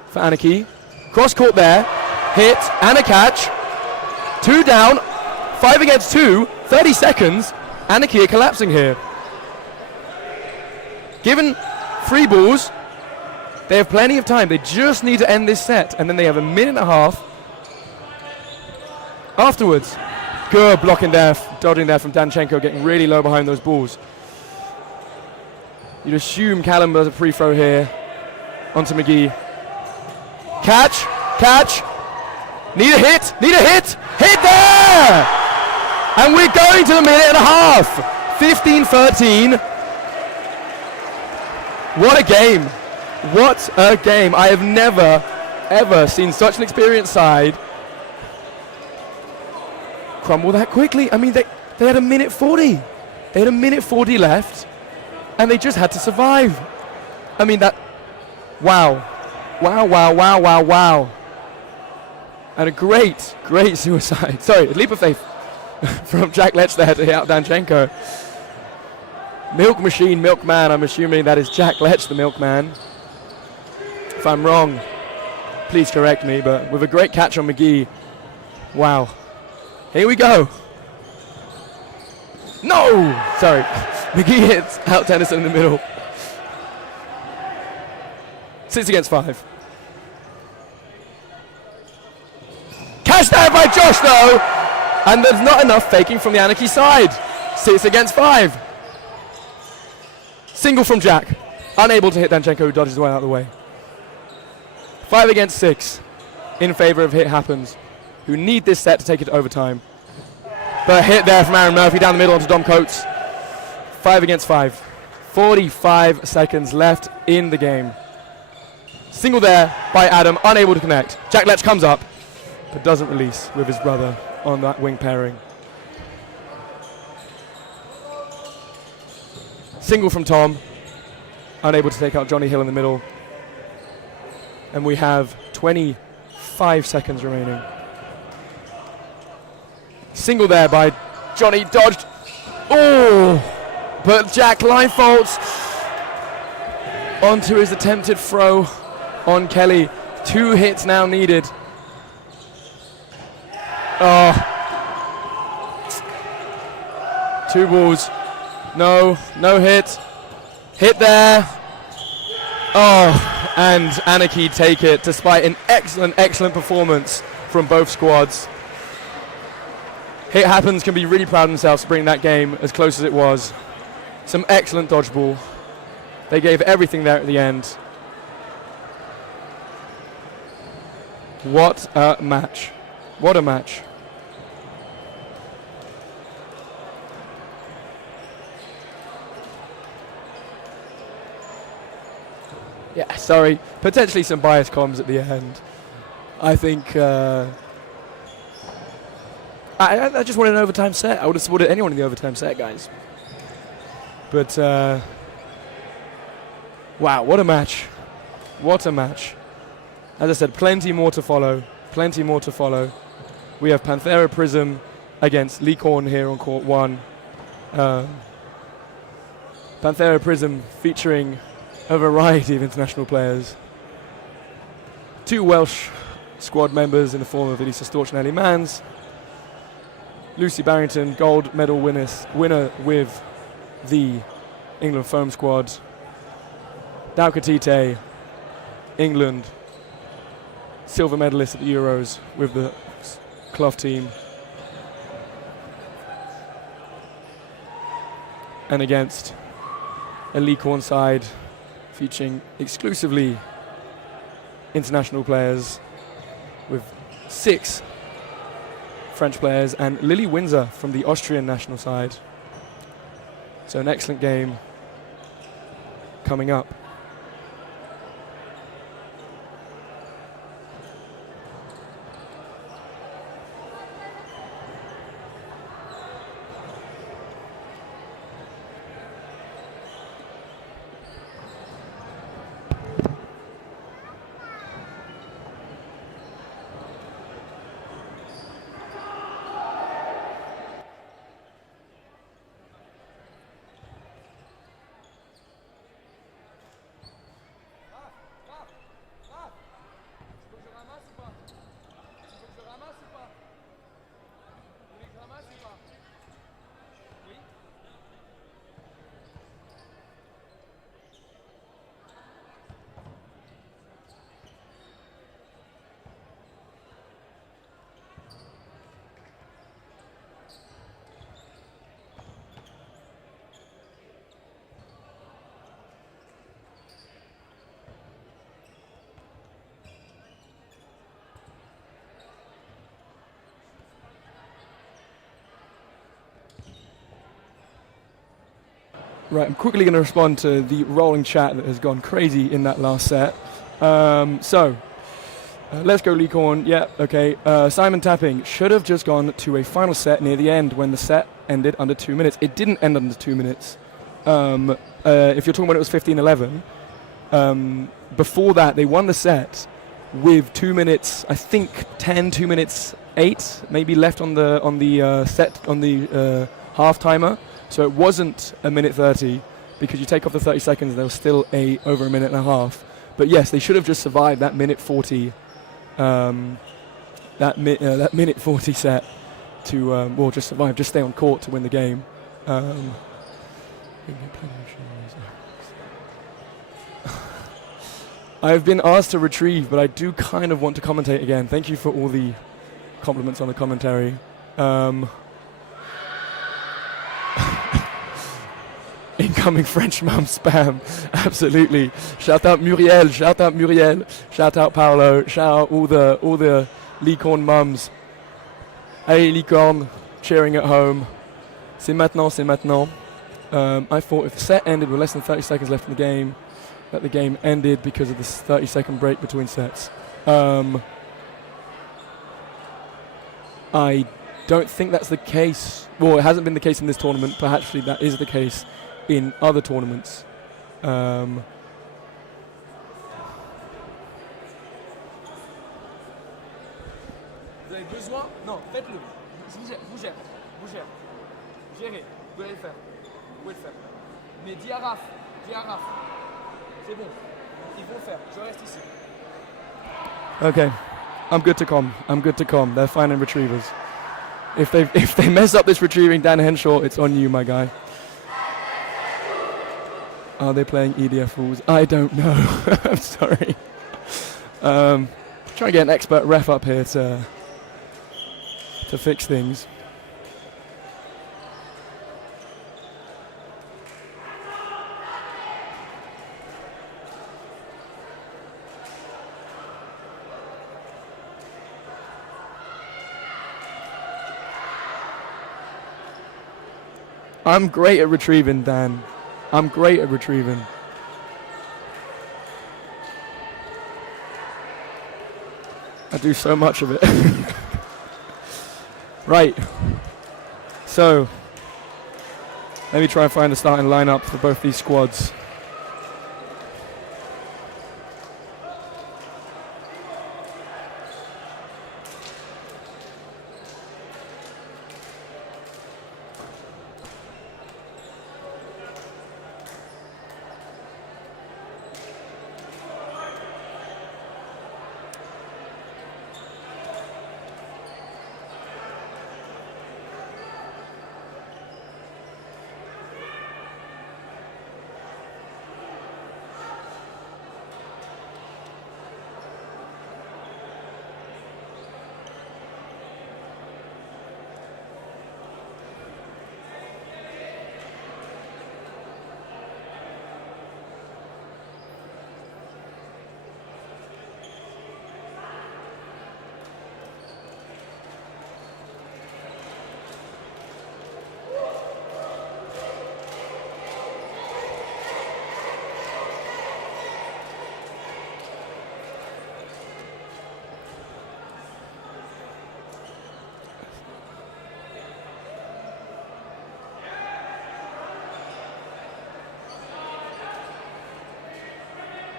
for Anarchy. Cross court there. Hit and a catch. 2 down. 5 against 2. 30 seconds. Anarchy are collapsing here. Given 3 balls, they have plenty of time. They just need to end this set, and then they have a minute and a half afterwards. Good blocking there, dodging there from Danchenko, getting really low behind those balls. You'd assume Callum does a free throw here onto McGee. Catch. Need a hit. Hit there! And we're going to the minute and a half. 15-13. What a game. I have never, ever seen such an experienced side crumble that quickly. I mean, they had a minute 40. They had a minute 40 left, and they just had to survive. I mean, wow. And a great suicide. Sorry, a leap of faith from Jack Lech there to hit out Danchenko. Milk machine, milkman. I'm assuming that is Jack Lech, the milkman. If I'm wrong, please correct me, but with a great catch on McGee. Wow. Here we go. No! Sorry. McGee hits out Tennyson in the middle. 6 against 5. smash there by Josh though, and there's not enough faking from the Anarchy side. 6 against 5. Single from Jack, unable to hit Danchenko, who dodges well out of the way. 5 against 6 in favor of Hit Happens, who need this set to take it to overtime. But a hit there from Aaron Murphy down the middle onto Dom Coates. 5 against 5. 45 seconds left in the game. Single there by Adam, unable to connect. Jack Letch comes up, but doesn't release with his brother on that wing pairing. Single from Tom, unable to take out Johnny Hill in the middle. And we have 25 seconds remaining. Single there by Johnny, dodged. Oh, but Jack line faults onto his attempted throw on Kelly. 2 hits now needed. Oh. 2 balls. No hit. Hit there. Oh, and Anarchy take it despite an excellent performance from both squads. Hit Happens can be really proud of themselves for bringing that game as close as it was. Some excellent dodgeball. They gave everything there at the end. What a match. What a match. Yeah, sorry. Potentially some biased comms at the end. I think I just wanted an overtime set. I would have supported anyone in the overtime set, guys. But wow, what a match. What a match. As I said, plenty more to follow. Plenty more to follow. We have Panthera Prism against Lee Korn here on court 1. Panthera Prism featuring a variety of international players. 2 Welsh squad members in the form of Elisa Storch and Ellie Mans. Lucy Barrington, gold medal winner with the England foam squad. Dauka Tite, England, silver medalist at the Euros with the Clough team. And against a Lee Korn side featuring exclusively international players with 6 French players and Lily Windsor from the Austrian national side. So an excellent game coming up. Right, I'm quickly going to respond to the rolling chat that has gone crazy in that last set. Let's go Lee Korn. Yeah, okay. Simon Tapping should have just gone to a final set near the end when the set ended under 2 minutes. It didn't end under 2 minutes. If you're talking when it was 15-11, before that they won the set with 2 minutes, I think 2 minutes 8 maybe left on the set on the half timer. So it wasn't a minute 30 because you take off the 30 seconds and there was still over a minute and a half. But yes, they should have just survived that minute 40, that minute 40 set to just survive, just stay on court to win the game. I've been asked to retrieve, but I do kind of want to commentate again. Thank you for all the compliments on the commentary. Incoming French mum spam, absolutely. Shout out Muriel, shout out Muriel, shout out Paolo, shout out all the Licorne mums. Hey Licorne, cheering at home. C'est maintenant, c'est maintenant. I thought if the set ended with less than 30 seconds left in the game, that the game ended because of this 30-second break between sets. I don't think that's the case. Well, it hasn't been the case in this tournament, but actually that is the case in other tournaments. Vous avez besoin? Non, faites-le. Vous gérez. Gérez. Vous allez le faire. Vous pouvez le faire. Mais dis à Raph. C'est bon. Ils vont le faire. Je reste ici. Okay. I'm good to come. They're finding retrievers. If they mess up this retrieving Dan Henshaw, it's on you, my guy. Are they playing EDF rules? I don't know. I'm sorry. Trying to get an expert ref up here to fix things. I'm great at retrieving, Dan. I'm great at retrieving. I do so much of it. Right. So, let me try and find the starting lineup for both these squads.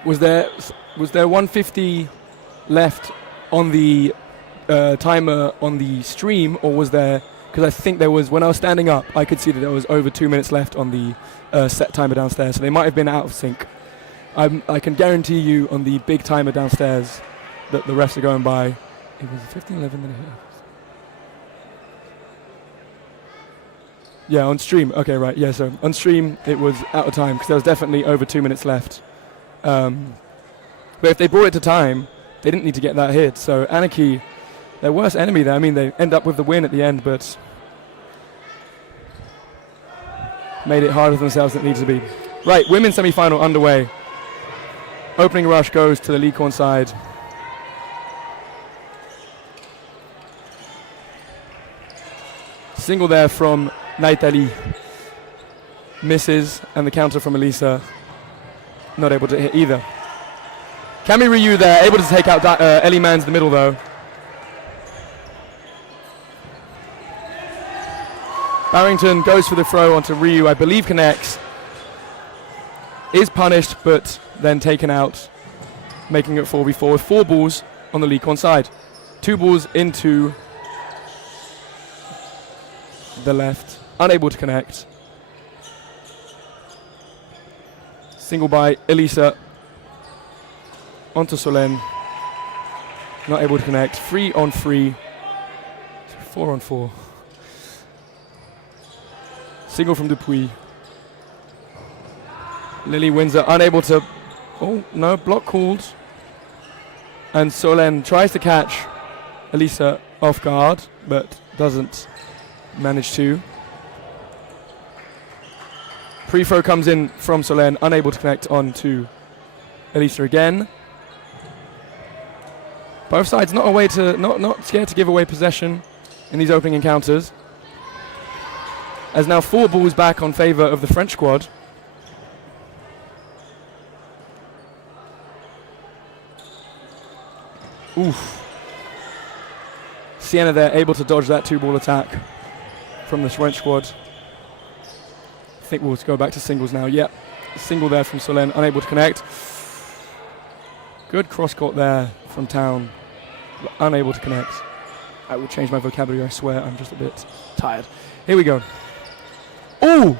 Was there 150 left on the timer on the stream, or was there? Because I think there was, when I was standing up, I could see that there was over 2 minutes left on the set timer downstairs, so they might have been out of sync. I can guarantee you on the big timer downstairs that the refs are going by. It was 15-11 minutes. Yeah, on stream. Okay, right. Yeah, so on stream it was out of time because there was definitely over 2 minutes left. But if they brought it to time, they didn't need to get that hit. So Anarchy, their worst enemy there. I mean, they end up with the win at the end, but made it harder for themselves than it needs to be. Right, women's semi-final underway. Opening rush goes to the Licorne side. Single there from Naitali. Misses, and the counter from Elisa. Not able to hit either. Cami Ryu there, able to take out Ellie Mans in the middle though. Barrington goes for the throw onto Ryu, I believe connects. Is punished, but then taken out, making it 4v4 with 4 balls on the Licorne side. 2 balls into the left, unable to connect. Single by Elisa onto Solène, not able to connect. 3 on 3, 4 on 4. Single from Dupuis. Lily Windsor unable to, oh no, block called. And Solène tries to catch Elisa, off guard, but doesn't manage to. Pre-throw comes in from Solène, unable to connect on to Elisa again. Both sides not away to not scared to give away possession in these opening encounters. As now 4 balls back on favour of the French squad. Oof. Sienna there able to dodge that 2-ball attack from the French squad. I think we'll go back to singles now. Yep, single there from Solène, unable to connect. Good cross court there from Town, but unable to connect. I will change my vocabulary, I swear, I'm just a bit tired. Here we go. Ooh!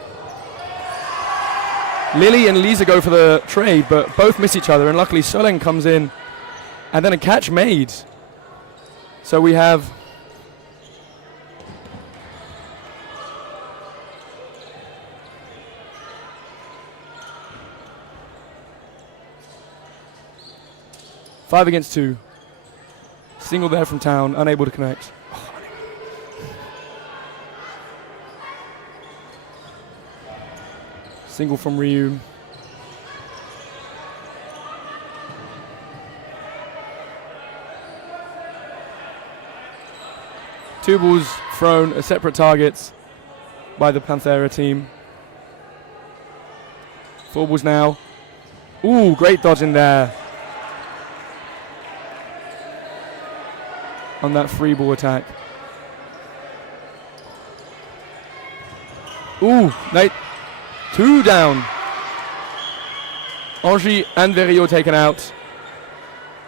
Lily and Lisa go for the trade, but both miss each other, and luckily Solène comes in, and then a catch made. So we have five against 2. Single there from Town, unable to connect. Single from Ryu. Two balls thrown at separate targets by the Panthera team. 4 balls now. Ooh, great dodge in there. On that 3-ball attack. Ooh, 2 down. Angie and Verriot taken out.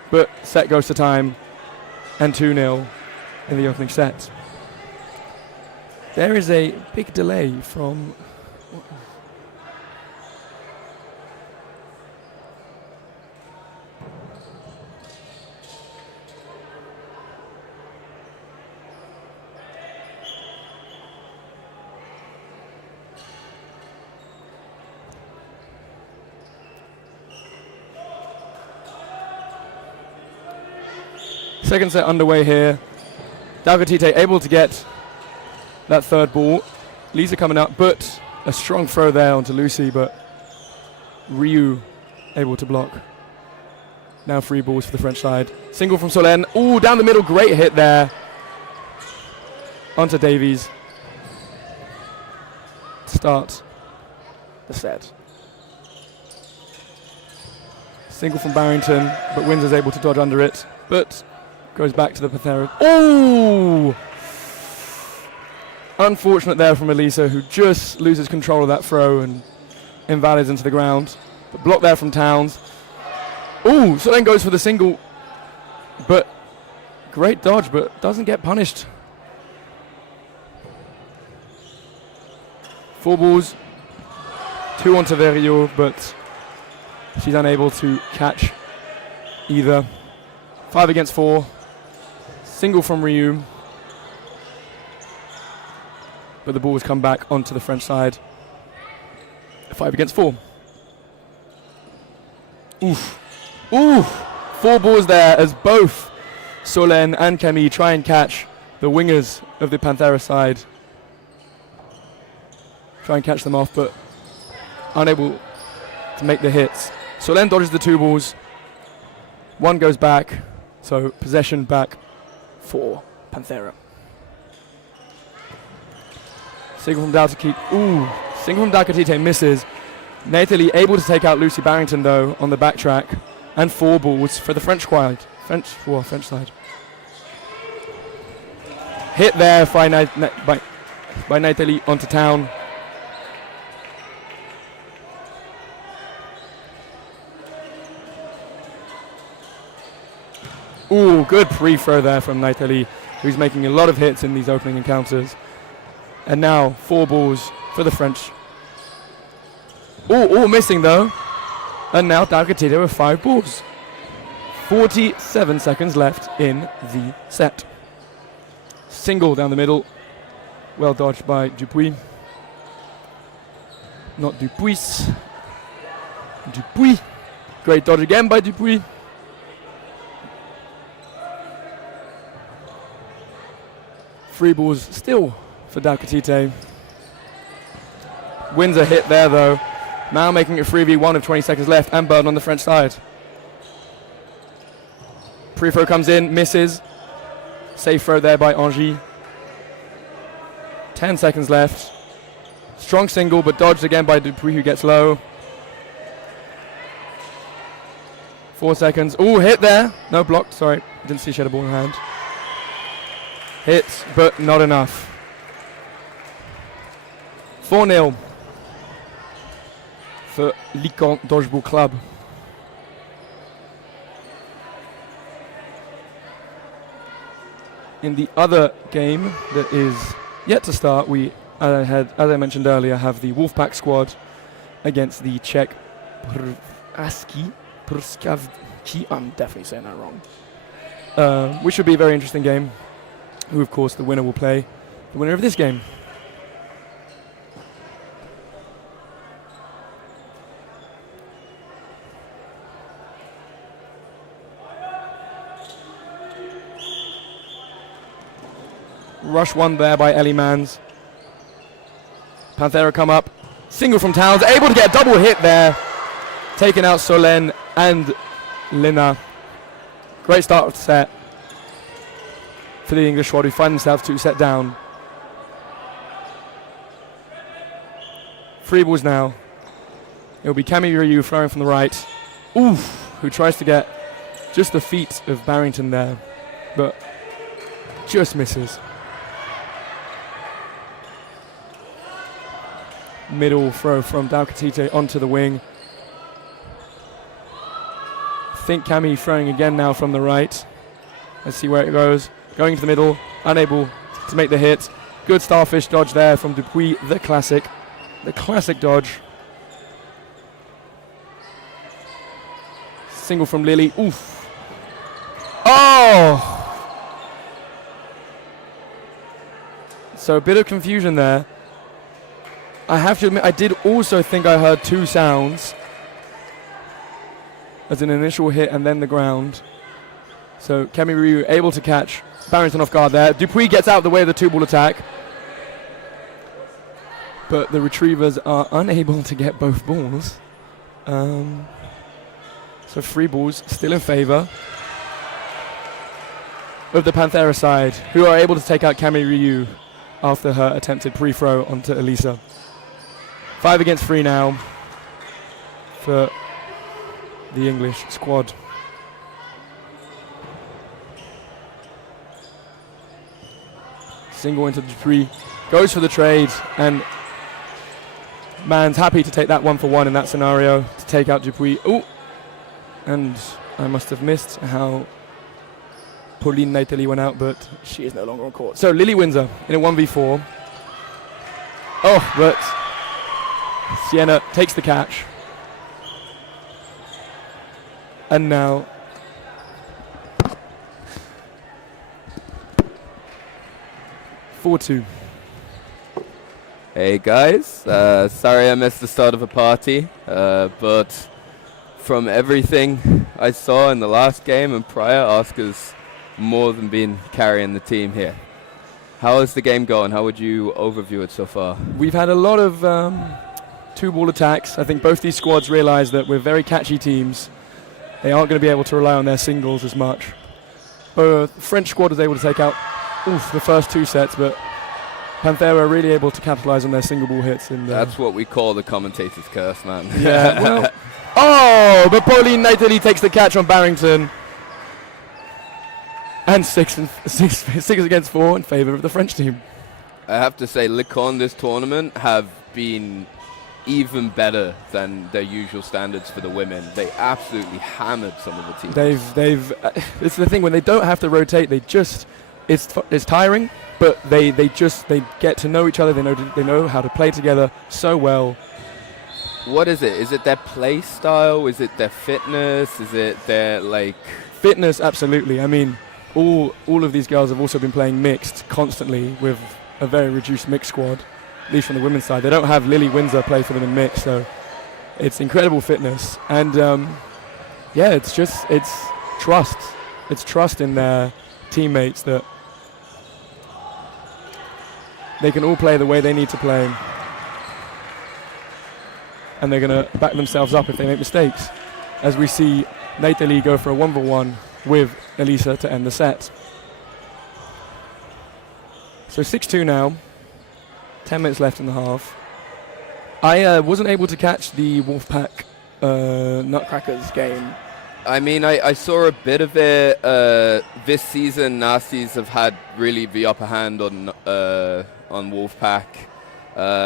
But set goes to time. And 2-0 in the opening set. There is a big delay from... Second set underway here. Dalgatite able to get that 3rd ball. Lisa coming up, but a strong throw there onto Lucy, but Ryu able to block. Now 3 balls for the French side. Single from Solène. Ooh, down the middle, great hit there. Onto Davies. Start the set. Single from Barrington, but Wins is able to dodge under it, but goes back to the Panthera. Oh! Unfortunate there from Elisa, who just loses control of that throw and invalids into the ground. But block there from Towns. Oh, so then goes for the single. But great dodge, but doesn't get punished. 4 balls. 2 onto Verriot, but she's unable to catch either. 5 against 4. Single from Ryu. But the ball has come back onto the French side. 5 against 4. Oof. Oof. 4 balls there as both Solène and Camille try and catch the wingers of the Panthera side. Try and catch them off, but unable to make the hits. Solène dodges the 2 balls. 1 goes back. So possession back for Panthera. Single from Dalgatite. Ooh, single from Dalgatite misses. Nathalie able to take out Lucy Barrington though on the backtrack, and 4 balls for the French squad. French side. Hit there by Nathalie onto Town. Ooh, good pre-throw there from Nathalie, who's making a lot of hits in these opening encounters. And now 4 balls for the French. All missing though. And now Dalgatite with 5 balls. 47 seconds left in the set. Single down the middle. Well dodged by Dupuis. Not Dupuis. Dupuis. Great dodge again by Dupuis. Free balls still for Dalkatite. Wins a hit there though. Now making it 3v1 with 20 seconds left, and Burden on the French side. Pre-throw comes in, misses. Safe throw there by Angie. 10 seconds left. Strong single, but dodged again by Dupuis, who gets low. 4 seconds. Ooh, hit there. No, blocked, sorry. Didn't see she had a ball in hand. Hit, but not enough. 4-0 for Lycan Dodgeball Club. In the other game that is yet to start, we, as I mentioned earlier, have the Wolfpack squad against the Czech Prskavki. I'm definitely saying that wrong. Which should be a very interesting game. Who, of course, the winner will play the winner of this game. Rush one there by Ellie Mans. Panthera come up. Single from Towns. Able to get a double hit there. Taking out Solène and Lina. Great start of the set for the English squad, who find themselves 2 set down. Free balls now. It'll be Cami Ryu throwing from the right. Oof! Who tries to get just the feet of Barrington there, but just misses. Middle throw from Dalkatite onto the wing. I think Cami throwing again now from the right. Let's see where it goes. Going to the middle, unable to make the hit. Good starfish dodge there from Dupuis, the classic dodge. Single from Lily. Oof. Oh! So a bit of confusion there. I have to admit, I did also think I heard 2 sounds as an initial hit and then the ground. So Cami Ryu able to catch Barrington off guard there. Dupuis gets out of the way of the 2-ball attack, but the retrievers are unable to get both balls. So free balls still in favor of the Panthera side, who are able to take out Cami Ryu after her attempted pre-throw onto Elisa. 5 against 3 now for the English squad. Single into Dupuis, goes for the trade, and Man's happy to take that 1-for-1 in that scenario to take out Dupuis. Ooh, and I must have missed how Pauline Naiteli went out, but she is no longer on court. So Lily Windsor in a 1v4. Oh, but Sienna takes the catch. And now (4-2). Hey guys, sorry I missed the start of a party, but from everything I saw in the last game and prior, Oscar's more than been carrying the team here. How is the game going? How would you overview it so far? We've had a lot of 2-ball attacks. I think both these squads realize that we're very catchy teams. They aren't going to be able to rely on their singles as much. The French squad was able to take out the first 2 sets, but Panthera are really able to capitalize on their single ball hits. That's what we call the commentator's curse, man. Yeah, well. Oh, but Pauline Naiteli takes the catch on Barrington. And 6 against 4 in favor of the French team. I have to say, Lycan this tournament have been even better than their usual standards for the women. They absolutely hammered some of the teams. They've. It's the thing, when they don't have to rotate, they just. It's tiring, but they get to know each other. They know how to play together so well. What is it? Is it their play style? Is it their fitness? Is it their fitness? Absolutely. I mean, all of these girls have also been playing mixed constantly with a very reduced mixed squad, at least from the women's side. They don't have Lily Windsor play for them in mixed, so it's incredible fitness. And it's trust. It's trust in their teammates that They can all play the way they need to play. And they're going to back themselves up if they make mistakes. As we see Nathalie go for a 1v1 with Elisa to end the set. So 6-2 now. 10 minutes left in the half. I wasn't able to catch the Wolfpack Nutcrackers game. I mean, I saw a bit of it. This season, Nasties have had really the upper hand on Wolfpack.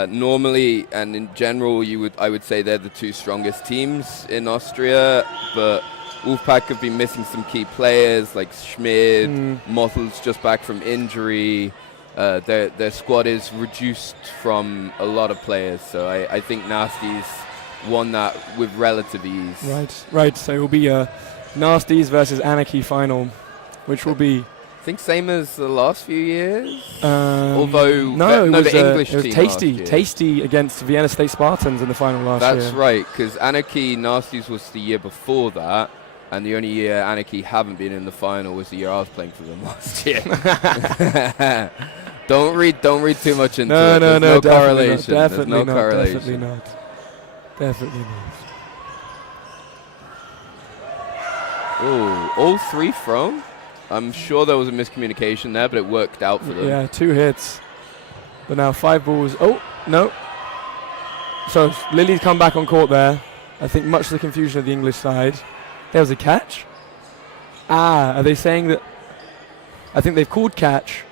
Normally, and in general, I would say they're the two strongest teams in Austria, but Wolfpack have been missing some key players like Schmid, Mottel's just back from injury. Their squad is reduced from a lot of players, so I think Nasties won that with relative ease. Right. So it will be a Nasties versus Anarchy final, which will be... I think same as the last few years. Although the English it was team Tasty against Vienna State Spartans in the final last year. That's right, because Anarchy Nasties was the year before that, and the only year Anarchy haven't been in the final was the year I was playing for them last year. Don't read too much into it. There's no correlation. Definitely not. Ooh, all three thrown? I'm sure there was a miscommunication there, but it worked out for them. Yeah, 2 hits. But now 5 balls. Oh, no. So Lily's come back on court there. I think much to the confusion of the English side. There was a catch. Are they saying that? I think they've called catch.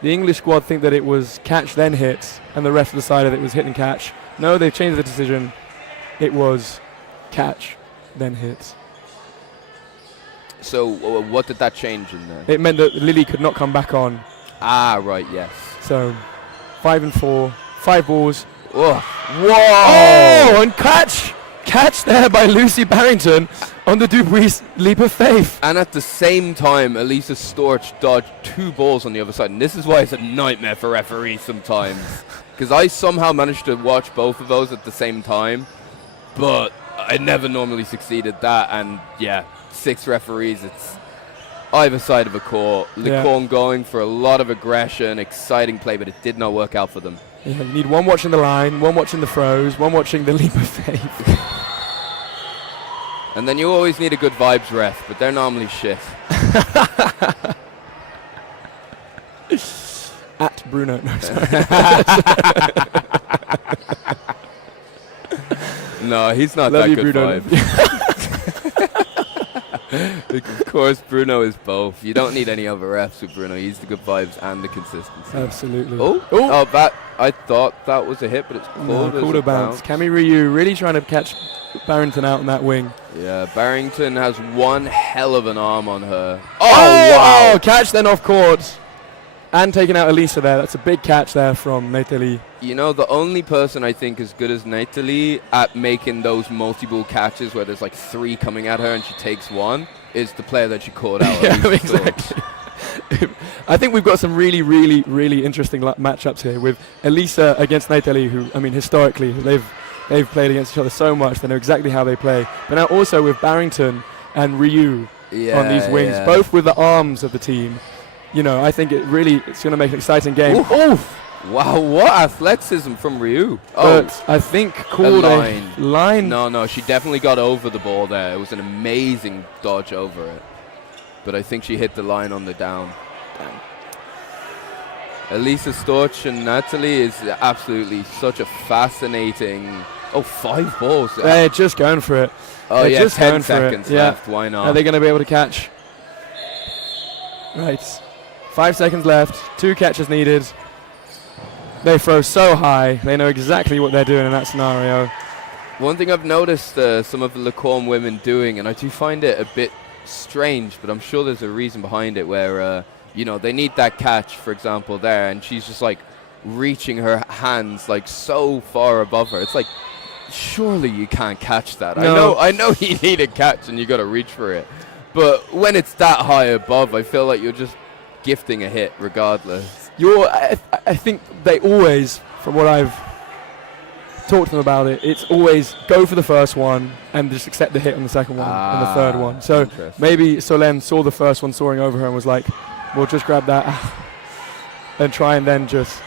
The English squad think that it was catch then hit, and the rest of the side of it was hit and catch. No, they've changed the decision. It was catch then hit. So what did that change in there? It meant that Lily could not come back on. Right, yes. So 5 and 4, 5 balls. Oh, whoa! Oh, and catch there by Lucy Barrington on the Dubuis leap of faith. And at the same time, Elisa Storch dodged 2 balls on the other side. And this is why it's a nightmare for referees sometimes. Because I somehow managed to watch both of those at the same time. But I never normally succeeded that. And yeah, 6 referees, it's either side of a court. Licorne going for a lot of aggression, exciting play, but it did not work out for them. Yeah, you need one watching the line, one watching the throws, one watching the leap of faith. And then you always need a good vibes ref, but they're normally shit. At Bruno. No, sorry. No, he's not Love that you, good Bruno. vibes. Of course, Bruno is both. You don't need any other refs with Bruno. He's the good vibes and the consistency. Absolutely. That I thought that was a hit, but it's called a bounce. Cammy Ryu really trying to catch Barrington out in that wing. Yeah, Barrington has one hell of an arm on her. Wow! Catch then off court. And taking out Elisa there. That's a big catch there from Nathalie. You know, the only person I think as good as Nathalie at making those multiple catches where there's like 3 coming at her and she takes 1 is the player that she called out. Yeah, exactly. I think we've got some really, really, really interesting matchups here with Elisa against Nathalie, who, I mean, historically, they've played against each other so much. They know exactly how they play. But now also with Barrington and Ryu on these wings, both with the arms of the team. You know, I think it's going to make an exciting game. Oof. Wow, what athleticism from Ryu. But I think called a line. No, she definitely got over the ball there. It was an amazing dodge over it. But I think she hit the line on the down. Damn. Elisa Storch and Nathalie is absolutely such a fascinating... 5 balls. They're just going for it. Oh, They're yeah, just 10 seconds left. Why not? Are they going to be able to catch? Right. 5 seconds left. 2 catches needed. They throw so high. They know exactly what they're doing in that scenario. One thing I've noticed some of the Licorne women doing, and I do find it a bit strange, but I'm sure there's a reason behind it where, they need that catch, for example, there, and she's just like reaching her hands like so far above her. It's like, surely you can't catch that. No. I know you need a catch and you got to reach for it. But when it's that high above, I feel like you're just gifting a hit regardless. I think they always, from what I've talked to them about it's always go for the first one and just accept the hit on the second one and the third one. So maybe Solène saw the first one soaring over her and was like, we'll just grab that and try and then just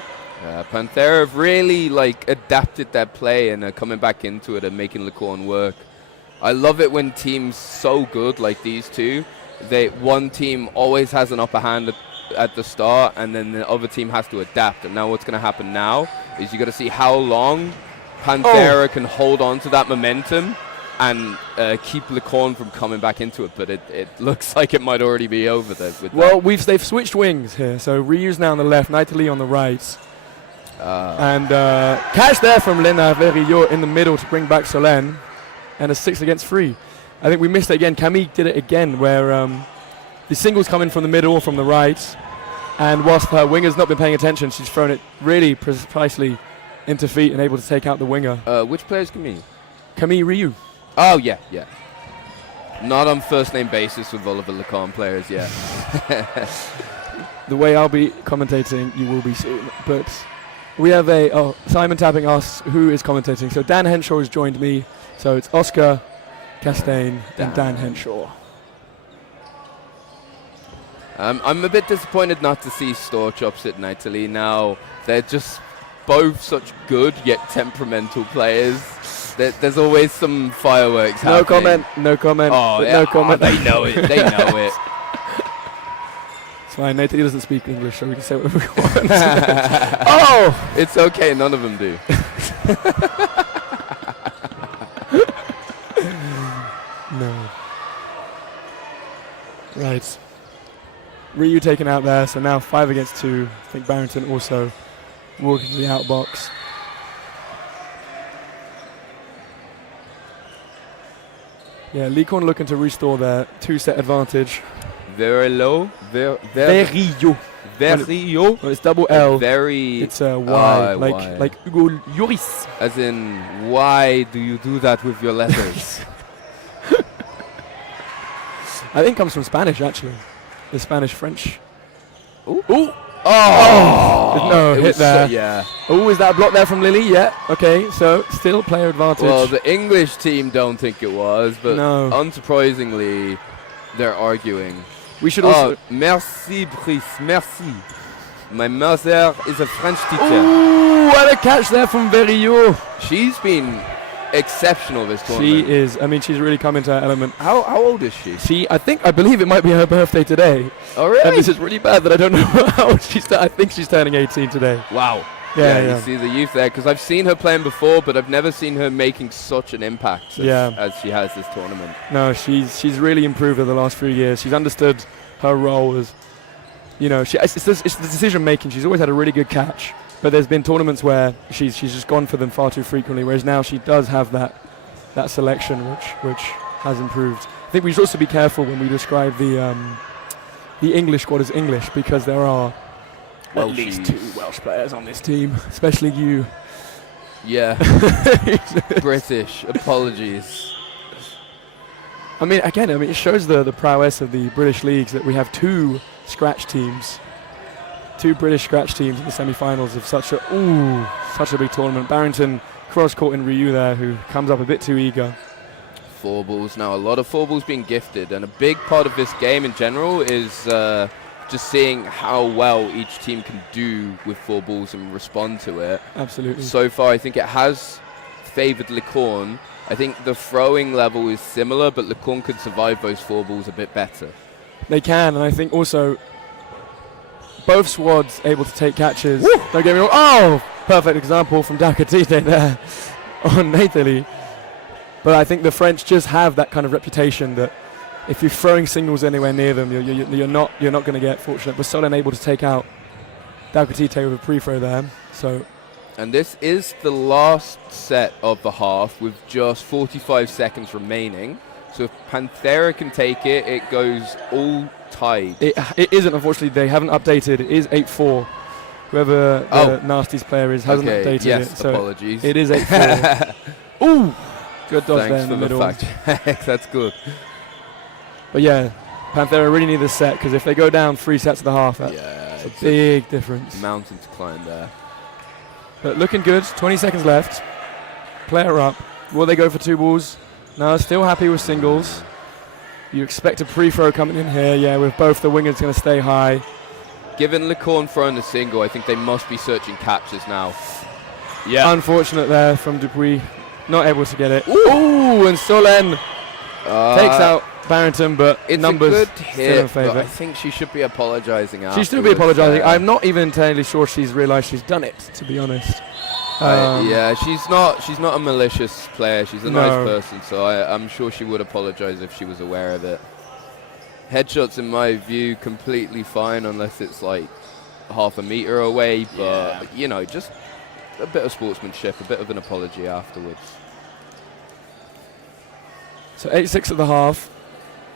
Panthera have really adapted their play and are coming back into it and making Lacorne work. I love it when teams so good like these two, one team always has an upper hand at the start, and then the other team has to adapt. And now what's going to happen now is you got to see how long Panthera can hold on to that momentum and keep Lacorne from coming back into it. But it looks like it might already be over there. They've switched wings here. So Ryu's now on the left, Nathalie on the right. And catch there from Lena Verillo in the middle to bring back Solène. And a 6 against 3. I think we missed it again. Camille did it again where the singles come in from the middle or from the right. And whilst her winger's not been paying attention, she's thrown it really precisely into feet and able to take out the winger. Which player is Camille? Camille Ryu. Oh, yeah. Not on first-name basis with Oliver Lacorne players yet. The way I'll be commentating, you will be soon. But we have Simon tapping us who is commentating. So Dan Henshaw has joined me. So it's Oscar Castaigne and Dan Henshaw. I'm a bit disappointed not to see Storch opposite Nathalie now. They're just both such good yet temperamental players. There's always some fireworks happening. No comment. Oh, no comment. They know it. It's fine. Nathalie doesn't speak English, so we can say whatever we want. Oh! It's okay. None of them do. No. Right. Ryu taken out there, so now 5 against 2. I think Barrington also walking to the outbox. Yeah, Lacorne looking to restore their 2-set advantage. Verillo. Verillo. Verillo. Well, it's double L. It's a Y, like Hugo Lloris. As in, why do you do that with your letters? I think it comes from Spanish, actually. The Spanish-French. Ooh. Ooh. Oh! No hit there. Yeah. Oh, is that a block there from Lily? Yeah. Okay, so still player advantage. Well, the English team don't think it was, but no. Unsurprisingly, they're arguing. We should also... Merci, Brice, merci. My mother is a French teacher. Ooh, what a catch there from Verillo. She's been exceptional this tournament. She is. I mean, she's really come into her element. How old is she? I believe it might be her birthday today. Oh, really? And this is really bad that I don't know how old she's. I think she's turning 18 today. Wow. Yeah. You see the youth there, because I've seen her playing before, but I've never seen her making such an impact as she has this tournament. No, she's really improved over the last few years. She's understood her role as, it's the decision making. She's always had a really good catch, but there's been tournaments where she's just gone for them far too frequently. Whereas now she does have that selection, which has improved. I think we should also be careful when we describe the English squad as English, because there are at least 2 Welsh players on this team, especially you. Yeah. British. Apologies. I mean, it shows the prowess of the British leagues that we have 2 scratch teams, 2 British scratch teams in the semi-finals of such a big tournament. Barrington cross-court in Ryu there, who comes up a bit too eager. 4 balls now. A lot of 4 balls being gifted, and a big part of this game in general is just seeing how well each team can do with 4 balls and respond to it. Absolutely. So far, I think it has favoured Lacorne. I think the throwing level is similar, but Lacorne can survive those 4 balls a bit better. They can, and I think also both squads able to take catches. Woo! Don't get me wrong. Oh, perfect example from Dakatite there on Nathalie. But I think the French just have that kind of reputation that if you're throwing singles anywhere near them, you're not going to get fortunate. But Solène able to take out Dakatite with a pre-throw there. And this is the last set of the half with just 45 seconds remaining. So if Panthera can take it, it goes all tied. It isn't, unfortunately. They haven't updated. It is 8-4. Whoever the Nasty's player is hasn't updated it. So apologies. It is 8-4. Ooh! Good dodge there in the middle. Thanks for the fact. That's good. But yeah, Panthera really need this set, because if they go down 3 sets of the half, that's a big difference. Mountain to climb there. But looking good. 20 seconds left. Player up. Will they go for 2 balls? No, still happy with singles. You expect a pre-throw coming in here. Yeah, with both the wingers going to stay high. given Lecorne throwing the single, I think they must be searching catches now. Yeah. Unfortunate there from Dupuis. Not able to get it. Ooh, and Solène takes out Barrington, but it's numbers a good hit, in favour. but I think she should be apologising afterwards. She should be apologising. I'm not even entirely sure she's realised she's done it, to be honest. Yeah, she's not a malicious player. She's a nice person, so I'm sure she would apologise if she was aware of it. Headshots, in my view, completely fine unless it's like half a metre away, but you know, just a bit of sportsmanship, a bit of an apology afterwards. So 8-6 at the half.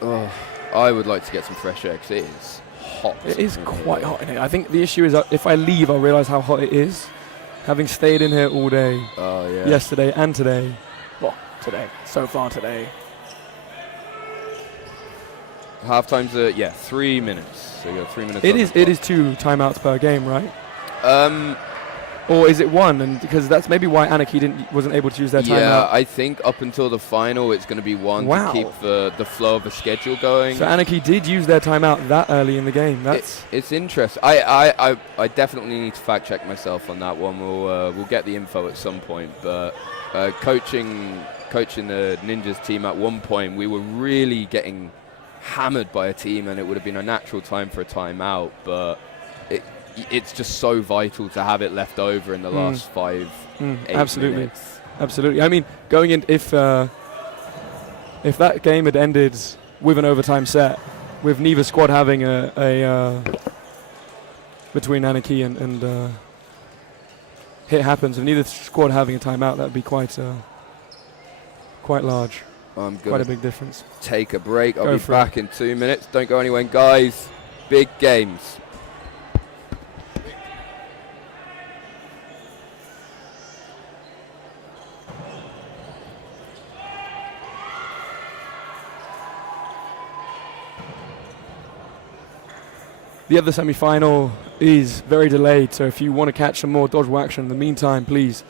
Oh, I would like to get some fresh air because it is hot. It is quite hot in here. I think the issue is that if I leave, I'll realise how hot it is. Having stayed in here all day, yesterday and today. Well, today. So far today. Half time's 3 minutes. So you got 3 minutes. It is 2 timeouts per game, right? Or is it 1? And because that's maybe why Anarchy wasn't able to use their timeout. Yeah, I think up until the final, it's going to be 1 to keep the flow of the schedule going. So Anarchy did use their timeout that early in the game. It's interesting. I definitely need to fact check myself on that one. We'll get the info at some point. But coaching the Ninjas team at one point, we were really getting hammered by a team, and it would have been a natural time for a timeout, but it's just so vital to have it left over in the last 5-8 minutes. Absolutely. I mean, going in, if that game had ended with an overtime set, with neither squad having a between Anarchy and Hit Happens, and neither squad having a timeout, that would be quite large. Quite a big difference. Take a break. I'll be back in 2 minutes. Don't go anywhere, guys. Big games. The other semi-final is very delayed, so if you want to catch some more dodgeball action in the meantime, please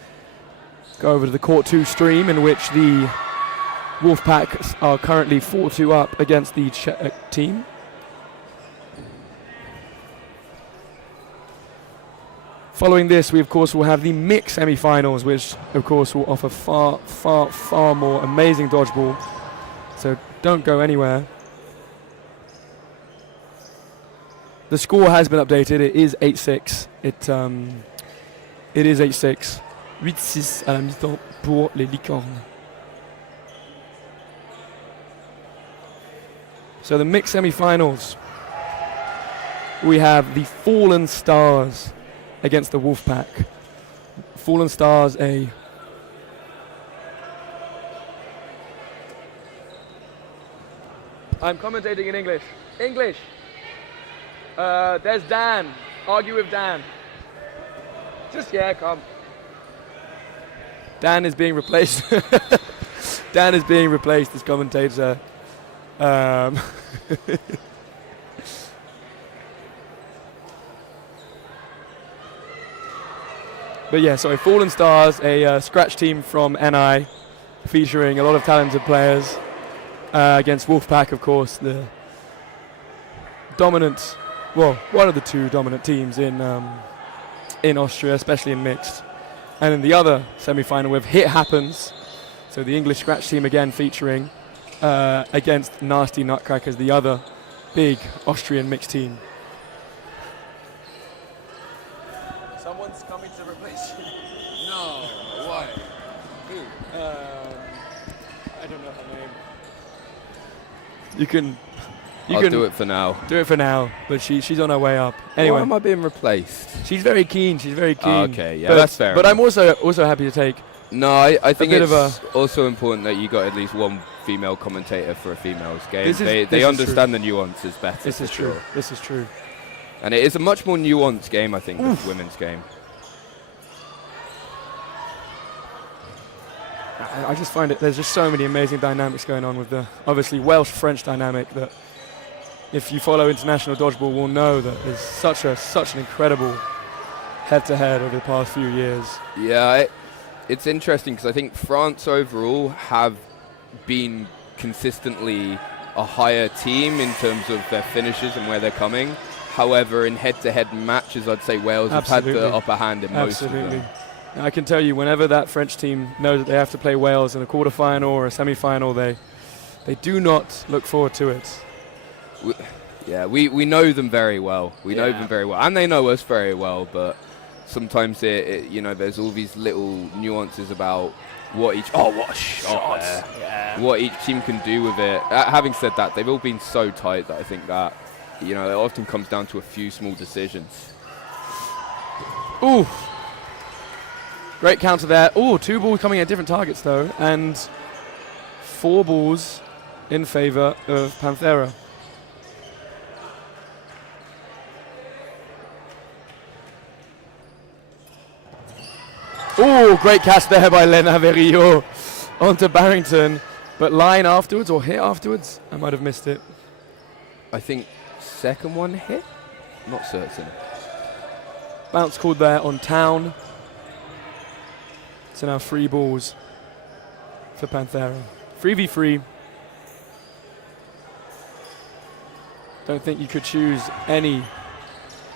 go over to the Court 2 stream, in which the Wolfpack are currently 4-2 up against the Czech team. Following this, we of course will have the mixed semi-finals, which of course will offer far more amazing dodgeball. So don't go anywhere. The score has been updated. It is 8-6. It is 8-6. 8-6 à la mi-temps pour les Licornes. So the mixed semi-finals, we have the Fallen Stars against the Wolfpack. Fallen Stars, I'm commentating in English. English. There's Dan. Argue with Dan. Come. Dan is being replaced. Dan is being replaced as commentator. But yeah, sorry, Fallen Stars, a scratch team from NI, featuring a lot of talented players, against Wolfpack, of course, the dominant, well, one of the 2 dominant teams in Austria, especially in mixed. And in the other semi-final, with Hit Happens, so the English scratch team again featuring against Nasty Nutcrackers, the other big Austrian mixed team. Someone's coming to replace you. No, why? Who? I don't know her name. You can do it for now. Do it for now, but she's on her way up. Anyway, why am I being replaced? She's very keen. Okay, yeah, but that's fair. But I'm also happy to take. No, I think it's also important that you got at least one female commentator for a female's game. They understand the nuances better. This is true. This is true. And it is a much more nuanced game, I think, than the women's game. I just find there's just so many amazing dynamics going on with the obviously Welsh-French dynamic that if you follow international dodgeball will know that there's such an incredible head-to-head over the past few years. Yeah, it's interesting because I think France overall have been consistently a higher team in terms of their finishes and where they're coming. However, in head-to-head matches, I'd say Wales have had the upper hand in most of them. I can tell you, whenever that French team knows that they have to play Wales in a quarterfinal or a semi-final, they do not look forward to it. We know them very well. We know them very well, and they know us very well. But sometimes there's all these little nuances about what each what a shot there. Yeah. What each team can do with it. Having said that, they've all been so tight that I think that it often comes down to a few small decisions. Ooh, great counter there. Ooh, 2 balls coming at different targets though, and 4 balls in favor of Panthera. Oh, great catch there by Lena Verillo onto Barrington. But line afterwards, or hit afterwards? I might have missed it. I think second one hit? Not certain. Bounce called there on Town. So now 3 balls for Panthera. 3v3. Don't think you could choose any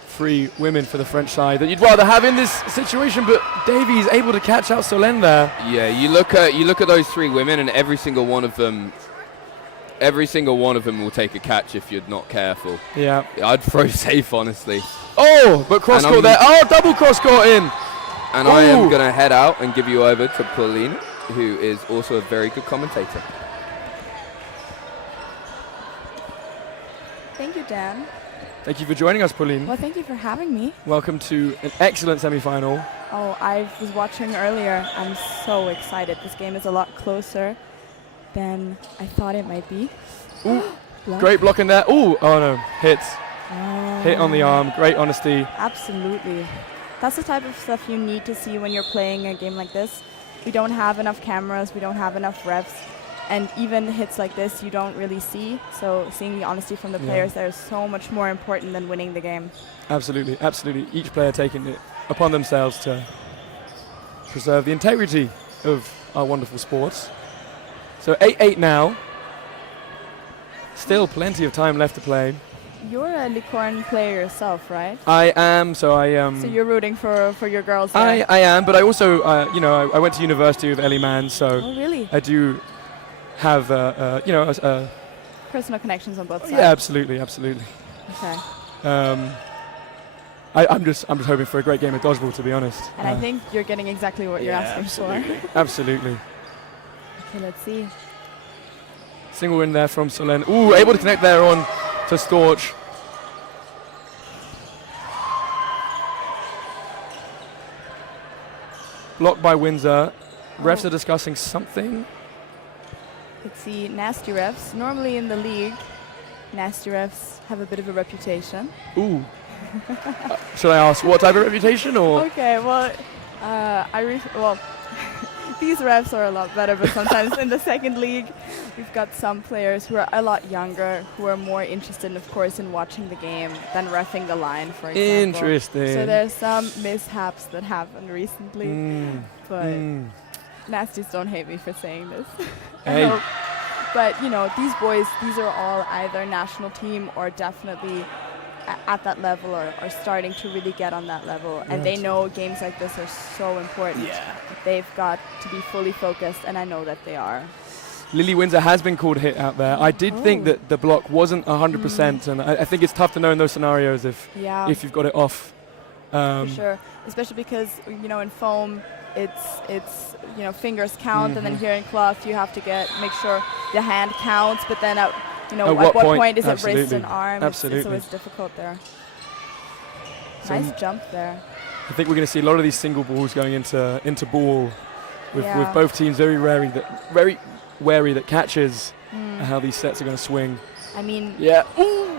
3 women for the French side that you'd rather have in this situation, but Davy is able to catch out Solène there. Yeah, you look at those 3 women, and every single one of them will take a catch if you're not careful. Yeah. I'd throw safe, honestly. Oh, but cross court there. Oh, double cross court in. And I am going to head out and give you over to Pauline, who is also a very good commentator. Thank you, Dan. Thank you for joining us, Pauline. Well, thank you for having me. Welcome to an excellent semi-final. Oh, I was watching earlier. I'm so excited. This game is a lot closer than I thought it might be. Ooh, great block in there. Ooh, oh no, hits. Hit on the arm, great honesty. Absolutely. That's the type of stuff you need to see when you're playing a game like this. We don't have enough cameras, we don't have enough refs, and even hits like this you don't really see. So seeing the honesty from the players there is so much more important than winning the game. Absolutely, absolutely. Each player taking it upon themselves to preserve the integrity of our wonderful sports. So 8-8 now. Still plenty of time left to play. You're a Licorne player yourself, right? I am, so you're rooting for your girls there. I am, but I also, I went to university with Ellie Mann, so oh, really? I do have, personal connections on both sides. Yeah, absolutely, absolutely. Okay. I'm just hoping for a great game of dodgeball, to be honest. And I think you're getting exactly what you're asking for. Absolutely. Okay, let's see. Single win there from Solène. Ooh, able to connect there on to Storch. Blocked by Windsor. Refs are discussing something. Let's see, nasty refs. Normally in the league, nasty refs have a bit of a reputation. Ooh. Should I ask what type of reputation, or? Okay, well, these refs are a lot better, but sometimes in the second league, we've got some players who are a lot younger, who are more interested, of course, in watching the game than reffing the line, for example. Interesting. So there's some mishaps that happened recently, but nasties don't hate me for saying this. Hey. But, these boys, these are all either national team or definitely at that level or starting to really get on that level. And they know games like this are so important. Yeah. They've got to be fully focused, and I know that they are. Lily Windsor has been called hit out there. I did think that the block wasn't 100%, and I think it's tough to know in those scenarios if you've got it off. For sure, especially because, in foam, it's fingers count, and then here in cloth you have to make sure the hand counts, but then at what point is it wrist and arm? It's always difficult there. So nice jump there. I think we're going to see a lot of these single balls going into ball, with both teams very wary that catches how these sets are going to swing. I mean, Ooh.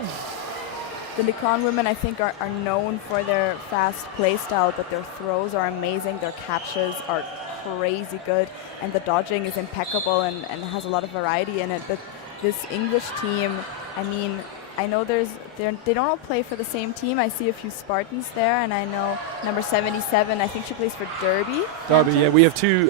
The Licorne women, I think, are known for their fast play style, but their throws are amazing, their catches are crazy good, and the dodging is impeccable and has a lot of variety in it. But this English team, I mean, I know they don't all play for the same team. I see a few Spartans there, and I know number 77, I think she plays for Derby. Derby, yeah. We have two,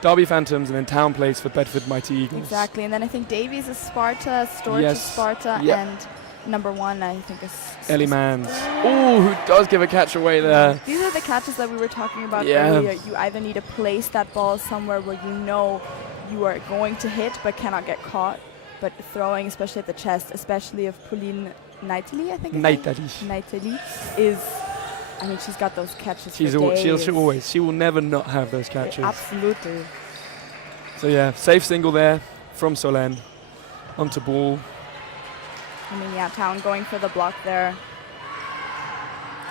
Derby Phantoms, and then Town plays for Bedford Mighty Eagles. Exactly, and then I think Davies is Sparta, Storch is Sparta, and number 1, I think, is Ellie Mans. Oh, who does give a catch away there. These are the catches that we were talking about Yeah. earlier. You either need to place that ball somewhere where you know you are going to hit but cannot get caught. But throwing, especially at the chest, especially of Pauline Naitali, I think. Naitali is, I mean, she's got those catches for days. She will never not have those catches. Absolutely. So yeah, safe single there from Solène onto ball. I mean, yeah, Town going for the block there.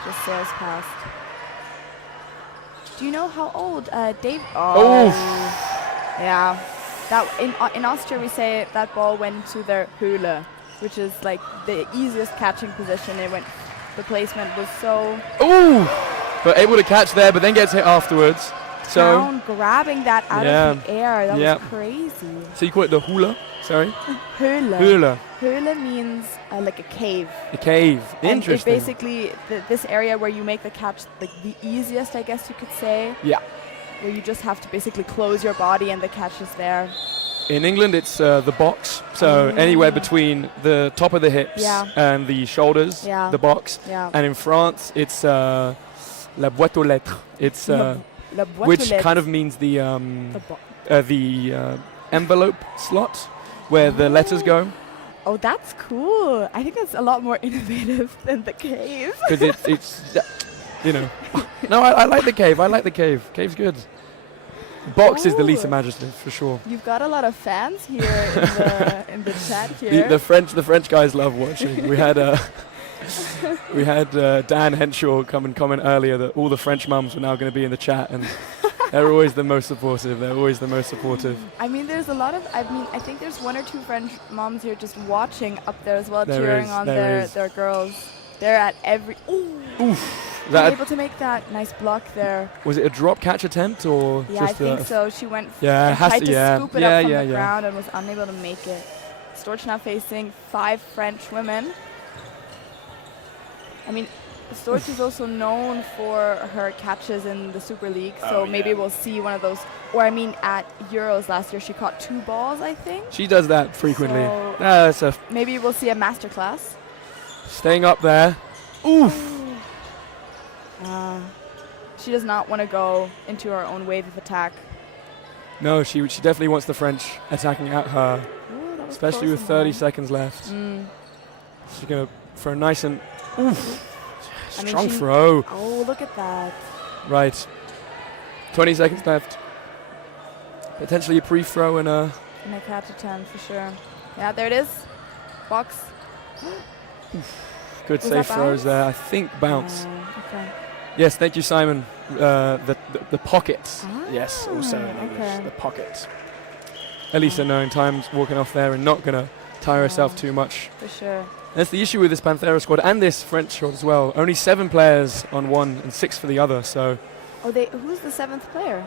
Just sails past. Do you know how old Dave? Oh, yeah. That in Austria we say that ball went to their Höhle, which is like the easiest catching position. The placement was so. Oh, but able to catch there, but then gets hit afterwards. So Town grabbing that out of the air. That was crazy. So you call it the hula? Sorry. Höhle. Höhle. Höhle means like a cave. A cave. And Interesting. it's basically this area where you make the catch like the easiest, I guess you could say. Yeah. Where you just have to basically close your body and the catch is there. In England, it's the box. So anywhere between the top of the hips and the shoulders, the box. Yeah. And in France, it's la boîte aux lettres. It's which kind of means the envelope slot where the letters go. Oh, that's cool. I think that's a lot more innovative than the cave. Because it's you know. No, I like the cave. I like the cave. Cave's good. Box is the least imaginative for sure. You've got a lot of fans here in the chat here. The French guys love watching. We had Dan Henshaw come and comment earlier that all the French mums were now going to be in the chat, and they're always the most supportive. I mean, there's a lot of. I think there's 1 or 2 French moms here just watching up there as well, cheering on their girls. They're at every. Oof. Able to make that nice block there. Was it a drop catch attempt or? Yeah, just I think so. She went and tried to scoop it up from the ground and was unable to make it. Storch now facing 5 French women. I mean, Storch is also known for her catches in the Super League, so maybe we'll see one of those. Or I mean, at Euros last year, she caught 2 balls, I think. She does that frequently. So maybe we'll see a masterclass. Staying up there. Oof. She does not want to go into her own wave of attack. No, she definitely wants the French attacking at her, especially with 30 seconds left. She's going to throw nice and strong throw. Oh, look at that. Right. 20 seconds left. Potentially a pre-throw and a catch attempt for sure. Yeah, there it is. Box. Good safe throws there. I think bounce. Okay. Yes, thank you, Simon. The pockets. Yes, also in English. Okay. The pockets. Elisa knowing time's walking off there and not going to tire herself too much. For sure. That's the issue with this Panthera squad and this French squad as well. Only 7 players on one and 6 for the other. So. Who's the 7th player?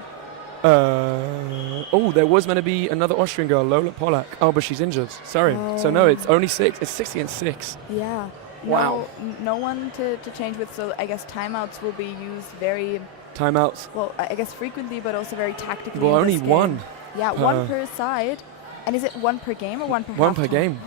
There was meant to be another Austrian girl, Lola Polak. Oh, but she's injured. Sorry. So no, it's only 6. It's 6 against 6. Yeah. Wow. No one to change with, so I guess timeouts will be used very... Timeouts? Well, I guess frequently, but also very tactically. Well, only 1. Yeah, 1 per side. And is it 1 per game or 1 per 1 per game.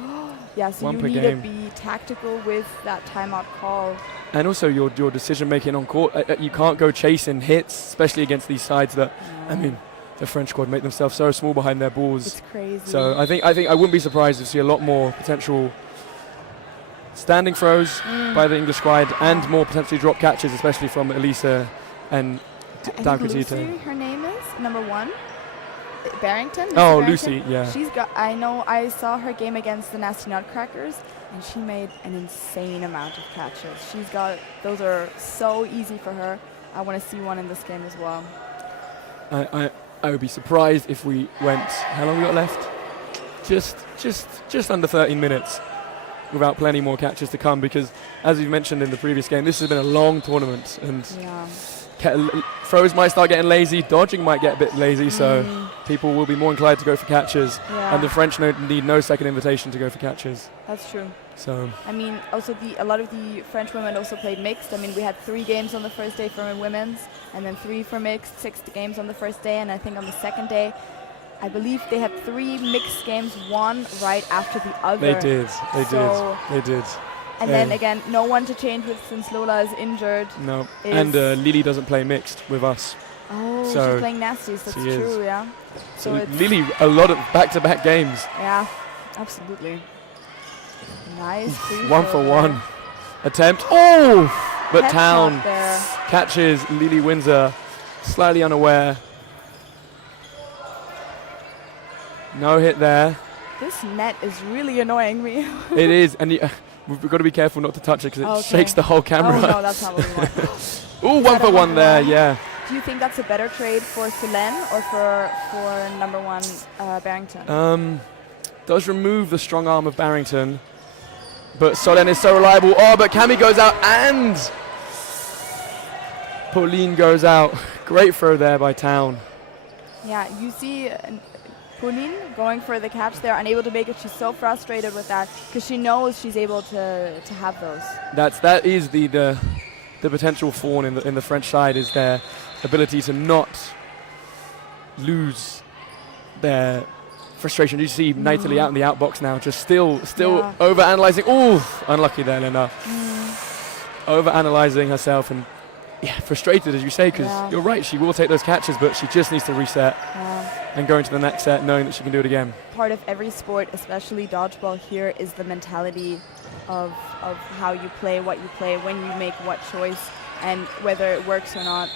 Yeah, so you need to be tactical with that timeout call. And also your decision making on court. You can't go chasing hits, especially against these sides that, I mean, the French squad make themselves so small behind their balls. It's crazy. So I think I wouldn't be surprised to see a lot more potential standing throws by the English squad and more potentially drop catches, especially from Elisa and Lucy, her name is number 1. Barrington. Oh, Barrington. Lucy, yeah. She's got. I saw her game against the Nasty Nutcrackers, and she made an insane amount of catches. Those are so easy for her. I want to see one in this game as well. I would be surprised if we went. How long we got left? Just under 13 minutes. Without plenty more catches to come, because as we've mentioned in the previous game, this has been a long tournament, and throws might start getting lazy, dodging might get a bit lazy, so people will be more inclined to go for catches, and the French need no second invitation to go for catches. That's true. So I mean, also a lot of the French women also played mixed. I mean, we had 3 games on the first day for women's, and then 3 for mixed, 6 games on the first day, and I think on the second day, I believe they had 3 mixed games, one right after the other. They did. And then again, no one to change with since Lola is injured. No. And Lily doesn't play mixed with us. Oh, So she's playing Nasties. That's she is. true, yeah. So it's Lily, a lot of back-to-back games. Yeah, absolutely. Nice. free 1 throw for there. 1 attempt. Oh! But Headshot Town there. catches Lily Windsor, slightly unaware. No hit there. This net is really annoying me. It is, and we've got to be careful not to touch it because it Okay. shakes the whole camera. Oh no, that's not what we want. Ooh, 1 for 1 there, yeah. Do you think that's a better trade for Sulen or for number 1 Barrington? Does remove the strong arm of Barrington, but Solen is so reliable. Oh, but Cami goes out and Pauline goes out. Great throw there by Town. Yeah, you see Pauline going for the catch there, unable to make it. She's so frustrated with that because she knows she's able to have those. That is the potential thorn in the French side, is their ability to not lose their frustration. You see Nathalie out in the outbox now, just still over-analyzing. Ooh, unlucky there, Lena. Over-analyzing herself and frustrated, as you say, because you're right, she will take those catches, but she just needs to reset and go into the next set knowing that she can do it again. Part of every sport, especially dodgeball here, is the mentality of how you play, what you play, when you make what choice, and whether it works or not.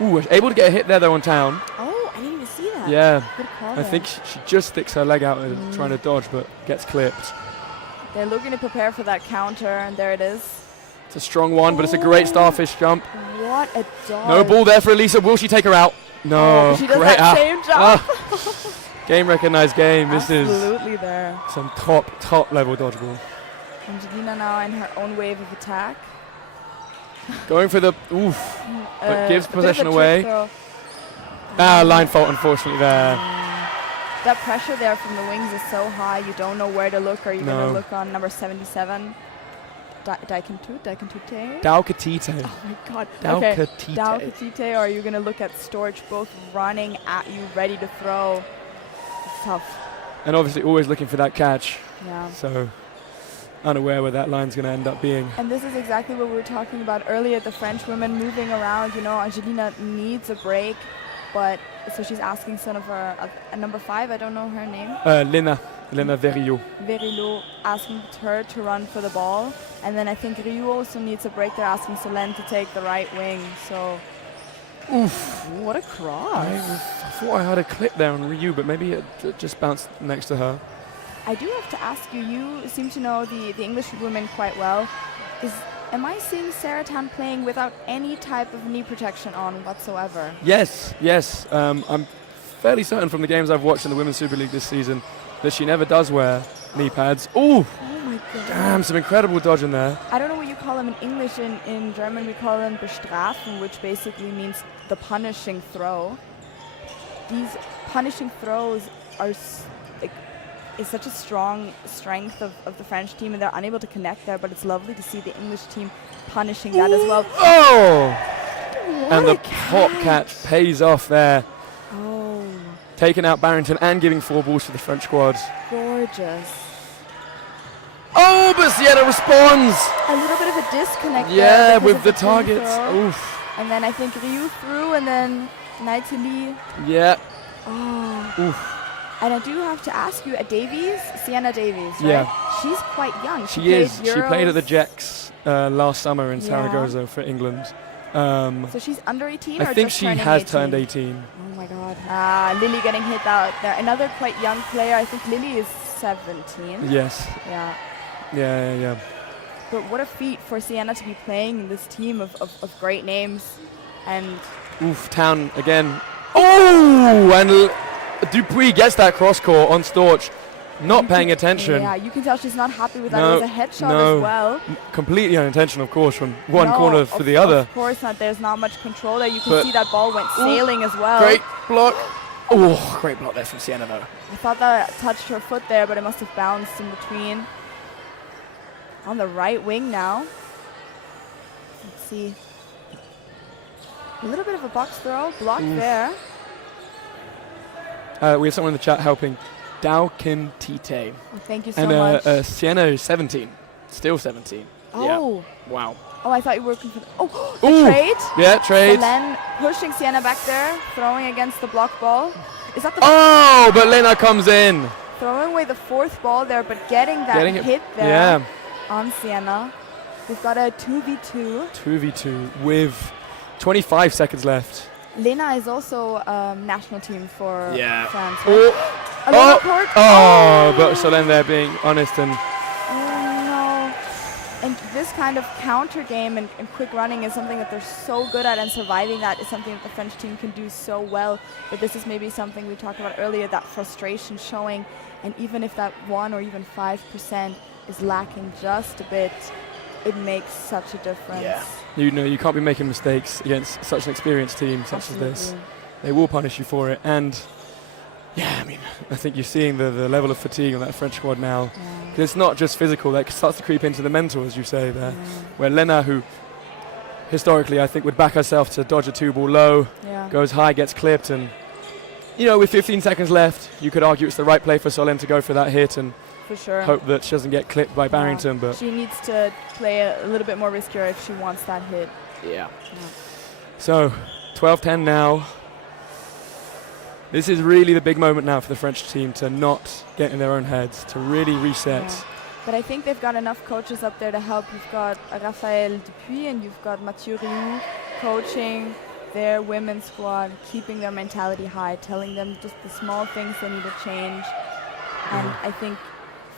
Ooh, able to get a hit there though on Town. Oh, I didn't even see that. Yeah, Good call I there. think she just sticks her leg out trying to dodge, but gets clipped. They're looking to prepare for that counter, and there it is. It's a strong one, but it's a great starfish jump. What a dodge. No ball there for Elisa. Will she take her out? No. She does great that out. same jump. Game recognized game. This is Absolutely there. some top level dodgeball. Angelina now in her own wave of attack. Going for the oof, but gives a bit of possession a away. trick throw. Line fault, unfortunately there. That pressure there from the wings is so high, you don't know where to look. Are you going to look on number 77? Daikantute? Daukatite. Oh my god. Daukatite. Daukatite, or are you going to look at Storch both running at you, ready to throw? It's tough. And obviously always looking for that catch. Yeah. So unaware where that line's going to end up being. And this is exactly what we were talking about earlier, the French women moving around. You know, Angelina needs a break, but so she's asking some of her, number 5, I don't know her name. Lena Verillot. Verillo asking her to run for the ball. And then I think Ryu also needs a break. They're asking Solen to take the right wing. So, oof. What a cross. I thought I had a clip there on Ryu, but maybe it just bounced next to her. I do have to ask you, you seem to know the English women quite well. Am I seeing Sarah Tan playing without any type of knee protection on whatsoever? Yes. I'm fairly certain from the games I've watched in the Women's Super League this season that she never does wear knee pads. Ooh! Oh my god. Damn, some incredible dodge in there. I don't know what you call them in English. In German we call them bestrafen, which basically means the punishing throw. These punishing throws are is such a strong strength of the French team, and they're unable to connect there, but it's lovely to see the English team punishing that as well. Oh! What And the a pop catch pays off there. Oh, Taking out Barrington and giving 4 balls to the French squad. gorgeous. Oh, but Sienna responds! A little bit of a disconnect there. Yeah, because with of the free targets. throw. Oof. And then I think Ryu threw, and then Nathalie. Yeah. Oh. Oof. And I do have to ask you, Sienna Davies, right? Yeah. She's quite young. She is. played She played at the Euros. Jacks last summer in Yeah. Zaragoza for England. So she's under 18 or I think just she turning has 18? turned 18. Oh my god. Lily getting hit out there. Another quite young player. I think Lily is 17. Yes. Yeah. Yeah. But what a feat for Sienna to be playing in this team of great names. And Oof, Town again. Oh! And Dupuis gets that cross-court on Storch. Not paying attention. yeah, you can tell she's not happy with that. No, It was a headshot no. as well. Completely unintentional, of course, from one No, corner for the other. Of course not. There's not much control there. You can But- see that ball went sailing as well. Great block. Oh, great block there from Sienna, though. I thought that touched her foot there, but it must have bounced in between. On the right wing now. Let's see. A little bit of a box throw. Blocked there. We have someone in the chat helping. Daukatite. Oh, thank you so And much. Sienna is 17. Still 17. Oh. Yeah. Wow. Oh, I thought you were looking for the Ooh. trade. Yeah, trade. Len pushing Sienna back there, throwing against the block ball. Is that the Oh, but Lena comes in. throwing away the fourth ball there, but getting that hit there Yeah. on Sienna. We've got a 2v2. 2v2 with 25 seconds left. Lena is also national team for France. Right? Oh, Alona Court. But Solène there being honest and Oh no. And this kind of counter game and quick running is something that they're so good at, and surviving that is something that the French team can do so well. But this is maybe something we talked about earlier, that frustration showing, and even if that 1 or even 5% is lacking just a bit, it makes such a difference. yeah. You know, you can't be making mistakes against such an experienced team such as this. They will punish you for it. And yeah, I mean, I think you're seeing the level of fatigue on that French squad now. Yeah. 'Cause it's not just physical, that starts to creep into the mental, as you say there. Where Lena, who historically I think would back herself to dodge a 2-ball low, Yeah. goes high, gets clipped, and you know, with 15 seconds left, you could argue it's the right play for Solène to go for that hit and For sure. hope that she doesn't get clipped by Barrington. But she needs to play a little bit more riskier if she wants that hit. yeah. So 12-10 now. This is really the big moment now for the French team to not get in their own heads, to really reset. Yeah. But I think they've got enough coaches up there to help. You've got Raphaël Dupuis and you've got Mathieu Rioux coaching their women's squad, keeping their mentality high, telling them just the small things they need to change. And I think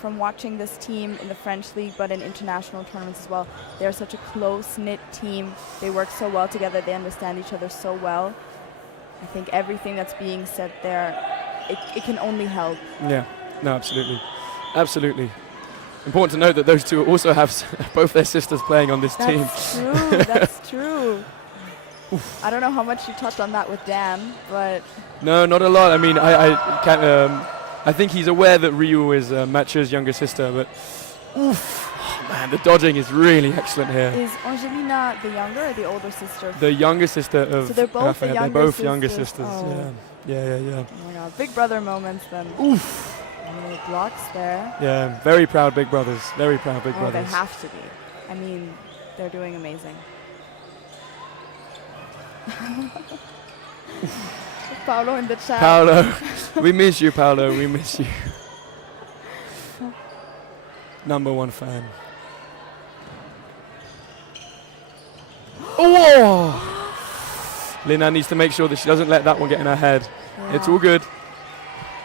from watching this team in the French league, but in international tournaments as well, they're such a close-knit team. They work so well together. They understand each other so well. I think everything that's being said there, it can only help. Yeah, no, absolutely. Absolutely. Important to note that those two also have both their sisters playing on this team. That's true, that's true. I don't know how much you touched on that with Dan, but... No, not a lot. I mean, I can't... I think he's aware that Ryu is Mathieu's younger sister, but... Oof. Oh, man, the dodging is really excellent here. Is Angelina the younger or the older sister? The younger sister of So they're both Raphael. the younger They're both sisters. younger sisters. Oh. Yeah. Oh my god, big brother moments then. Oof. And the blocks there. Yeah, very proud big brothers. Very proud big Oh, brothers. they have to be. I mean, they're doing amazing. Paolo in the chat. Paolo, we miss you, Paolo. We miss you. Number one fan. Oh! Lina needs to make sure that she doesn't let that one get in her head. Yeah. It's all good.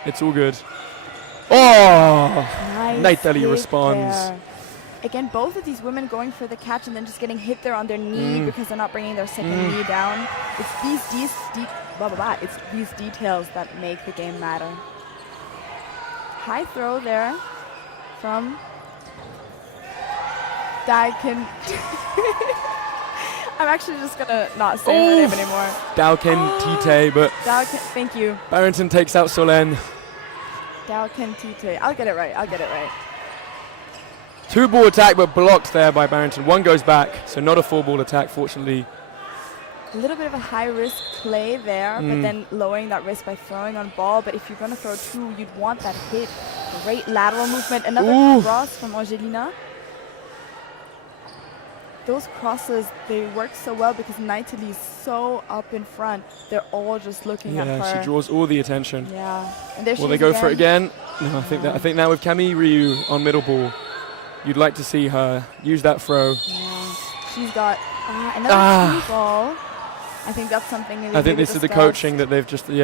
It's all good. Oh! Nice Nathalie hit responds. there. Again, both of these women going for the catch and then just getting hit there on their knee because they're not bringing their second knee down. It's it's these details that make the game matter. High throw there from Daikin. I'm actually just gonna not say her name anymore. Dowkin Tite, but Daikin, thank you. Barrington takes out Solène. Daikin Tite. I'll get it right. 2-ball attack, but blocked there by Barrington. One goes back, so not a 4-ball attack, fortunately. A little bit of a high-risk play there, but then lowering that risk by throwing on ball. But if you're going to throw 2, you'd want that hit. Great lateral movement. Another cross from Angelina. Those crosses, they work so well because Nathalie's so up in front. They're all just looking at her. Yeah, she draws all the attention. Yeah. And there she Will they is go for it again? No, I think now with Camille Rioux on middle ball, you'd like to see her use that throw. Yeah. She's got another 2 ball. I think that's something that I think this is the coaching that they've just, What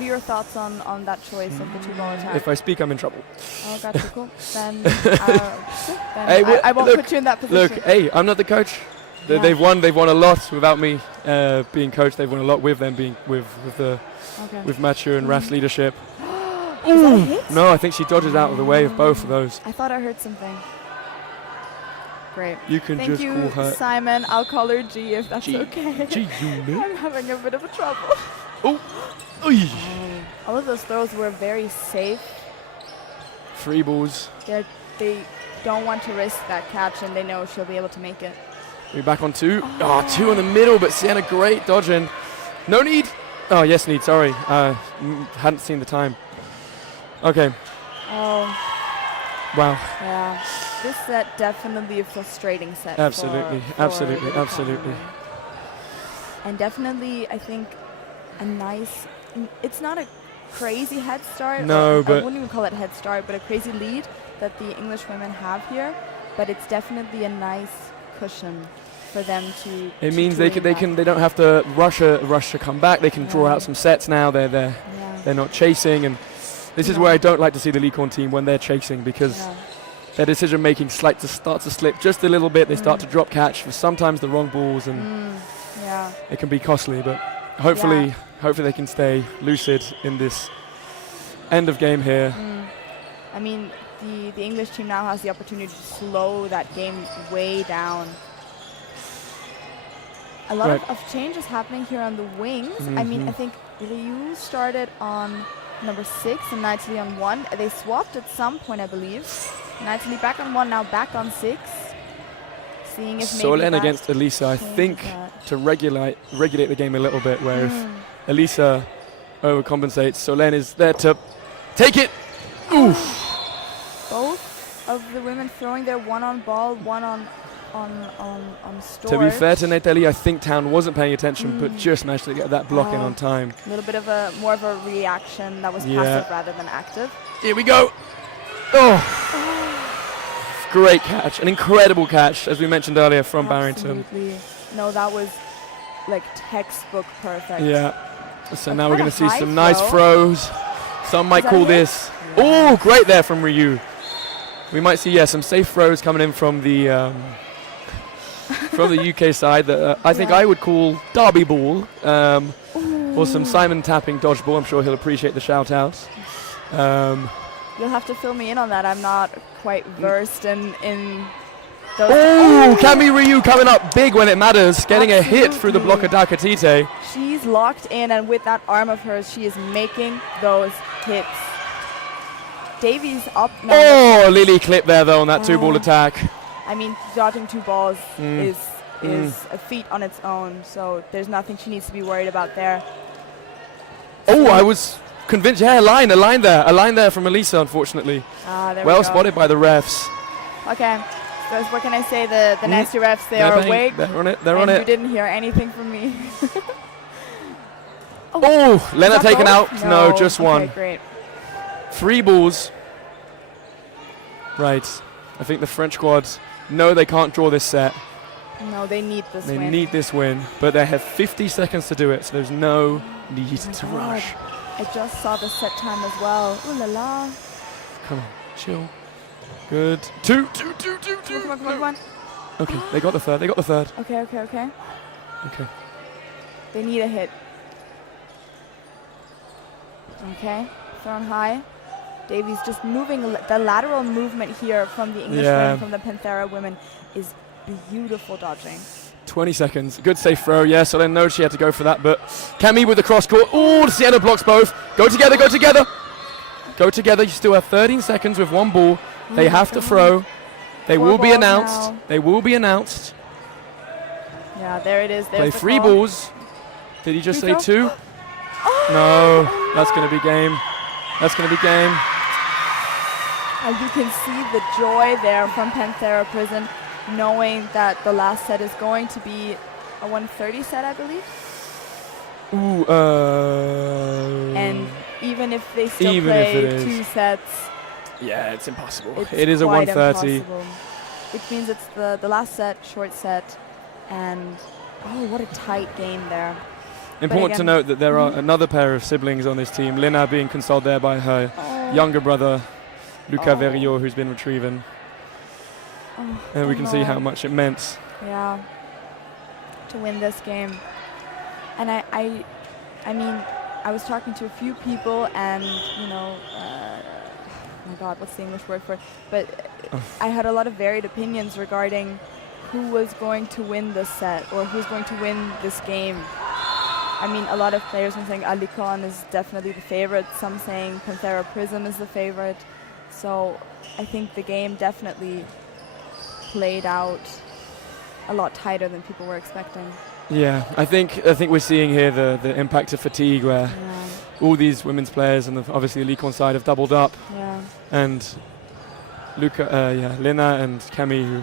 are your thoughts on that choice of the 2-ball attack? If I speak, I'm in trouble. Oh, gotcha, cool. Then, Hey, I won't put you in that position. Look, hey, I'm not the coach. Yeah. They've won a lot without me being coach. They've won a lot with them being with Mathieu and Raf's leadership. Is that a hit? No, I think she dodges out of the way of both of those. I thought I heard something. Great. You can Thank just you, call her Simon. I'll call her G if that's G. okay. G Unit. I'm having a bit of a trouble. Oh, Oy. All of those throws were very safe. 3 balls. They don't want to risk that catch, and they know she'll be able to make it. We're back on 2. 2 in the middle, but Sienna great dodging. No need. Oh, yes, need. Sorry. Hadn't seen the time. Okay. Oh. Wow. Yeah, this set definitely a frustrating set. Absolutely, for absolutely, the absolutely. Congo. And definitely, I think a nice. It's not a crazy head start. No, or but I wouldn't even call it head start, but a crazy lead that the English women have here. But it's definitely a nice cushion for them to. it to means win they don't have to rush to come back. They can draw Yeah. out some sets now. Yeah. They're not chasing, and this is No. where I don't like to see the Licon team when they're chasing, because Yeah. their decision making starts to slip just a little bit. They start to drop catch for sometimes the wrong balls, and Yeah. it can be costly. But hopefully they can stay lucid in this end of game here. I mean, the English team now has the opportunity to slow that game way down. A lot Right. of changes happening here on the wings. I mean, I think Liu started on number 6 and Natalie on 1. They swapped at some point, I believe. Natalie back on 1, now back on 6. Seeing if maybe Solen that against Elisa, I changes think, that. to regulate the game a little bit, where if Elisa overcompensates, Solen is there to take it. Oof. Both of the women throwing their one on ball, one on storage. To be fair to Nathalie, I think Town wasn't paying attention, but just managed to get that block in on time. A little bit of more of a reaction that was passive rather than active. Here we go. Oh. Great catch, an incredible catch, as we mentioned earlier, from Barrington. Absolutely. No, that was like textbook perfect. Yeah. So A now we're quite going a to see high some nice throw. throws. Some might that call a hit? this. Oh, great there from Ryu. We might see, some safe throws coming in from the UK side that I think I would call derby ball, or some Simon tapping dodgeball. I'm sure he'll appreciate the shout outs. You'll have to fill me in on that. I'm not quite versed in those. Oh, Cami Ryu coming up big when it matters, getting a hit through the block of Absolutely. Dakatite. She's locked in, and with that arm of hers, she is making those hits. Davies up now. Oh, Lily clip there though on that 2-ball attack. I mean, dodging 2 balls is a feat on its own, so there's nothing she needs to be worried about there. Oh, I was convinced. Yeah, a line there from Elisa, unfortunately. There Well we go. spotted by the refs. Okay, so what can I say? The nasty refs, they They're are bang- awake. They're on it. They're and on you it. didn't hear anything from me. Oh, Lena Is that taken both? out. No, just Okay, one. great. 3 balls. Right. I think the French squad know they can't draw this set. No, they need this They win. need this win, but they have 50 seconds to do it, so there's no need to God. rush. I just saw the set time as well. Ooh la la. Come on, chill. Good. Two. Come on, come on, come on. Okay, they got the third. Okay. Okay. They need a hit. Okay, thrown high. Davies just moving. The lateral movement here from the English women, from the Panthera women, is beautiful dodging. 20 seconds. Good safe throw, yes. So then knows she had to go for that, but Cami with the cross court. Oh, Sienna blocks both. Go together. You still have 13 seconds with 1 ball. They have to throw. They 4 will be balls announced. now. Yeah, there it is. There's Play the 3 call. balls. Did he just Free say throw? 2? No, that's going to be game. And you can see the joy there from Panthera Prison, knowing that the last set is going to be a 130 set, I believe. Ooh, And even if they still Even if play it is. 2 sets, yeah, it's impossible. it's It is a quite 130. impossible. Which means it's the last set, short set, and what a tight game there. Important to again- note that there are another pair of siblings on this team. Lina being consoled there by her younger brother, Luca Oh. Verriot, who's been retrieving. And we can see how much it meant. Yeah, to win this game. And I mean, I was talking to a few people, and oh my God, what's the English word for it? But I had a lot of varied opinions regarding who was going to win this set or who's going to win this game. I mean, a lot of players were saying Alicon is definitely the favorite. Some saying Panthera Prism is the favorite. So I think the game definitely played out a lot tighter than people were expecting. Yeah, I think we're seeing here the impact of fatigue, where all these women's players and obviously the Licon side have doubled up, Yeah. and Lena and Kemi, who,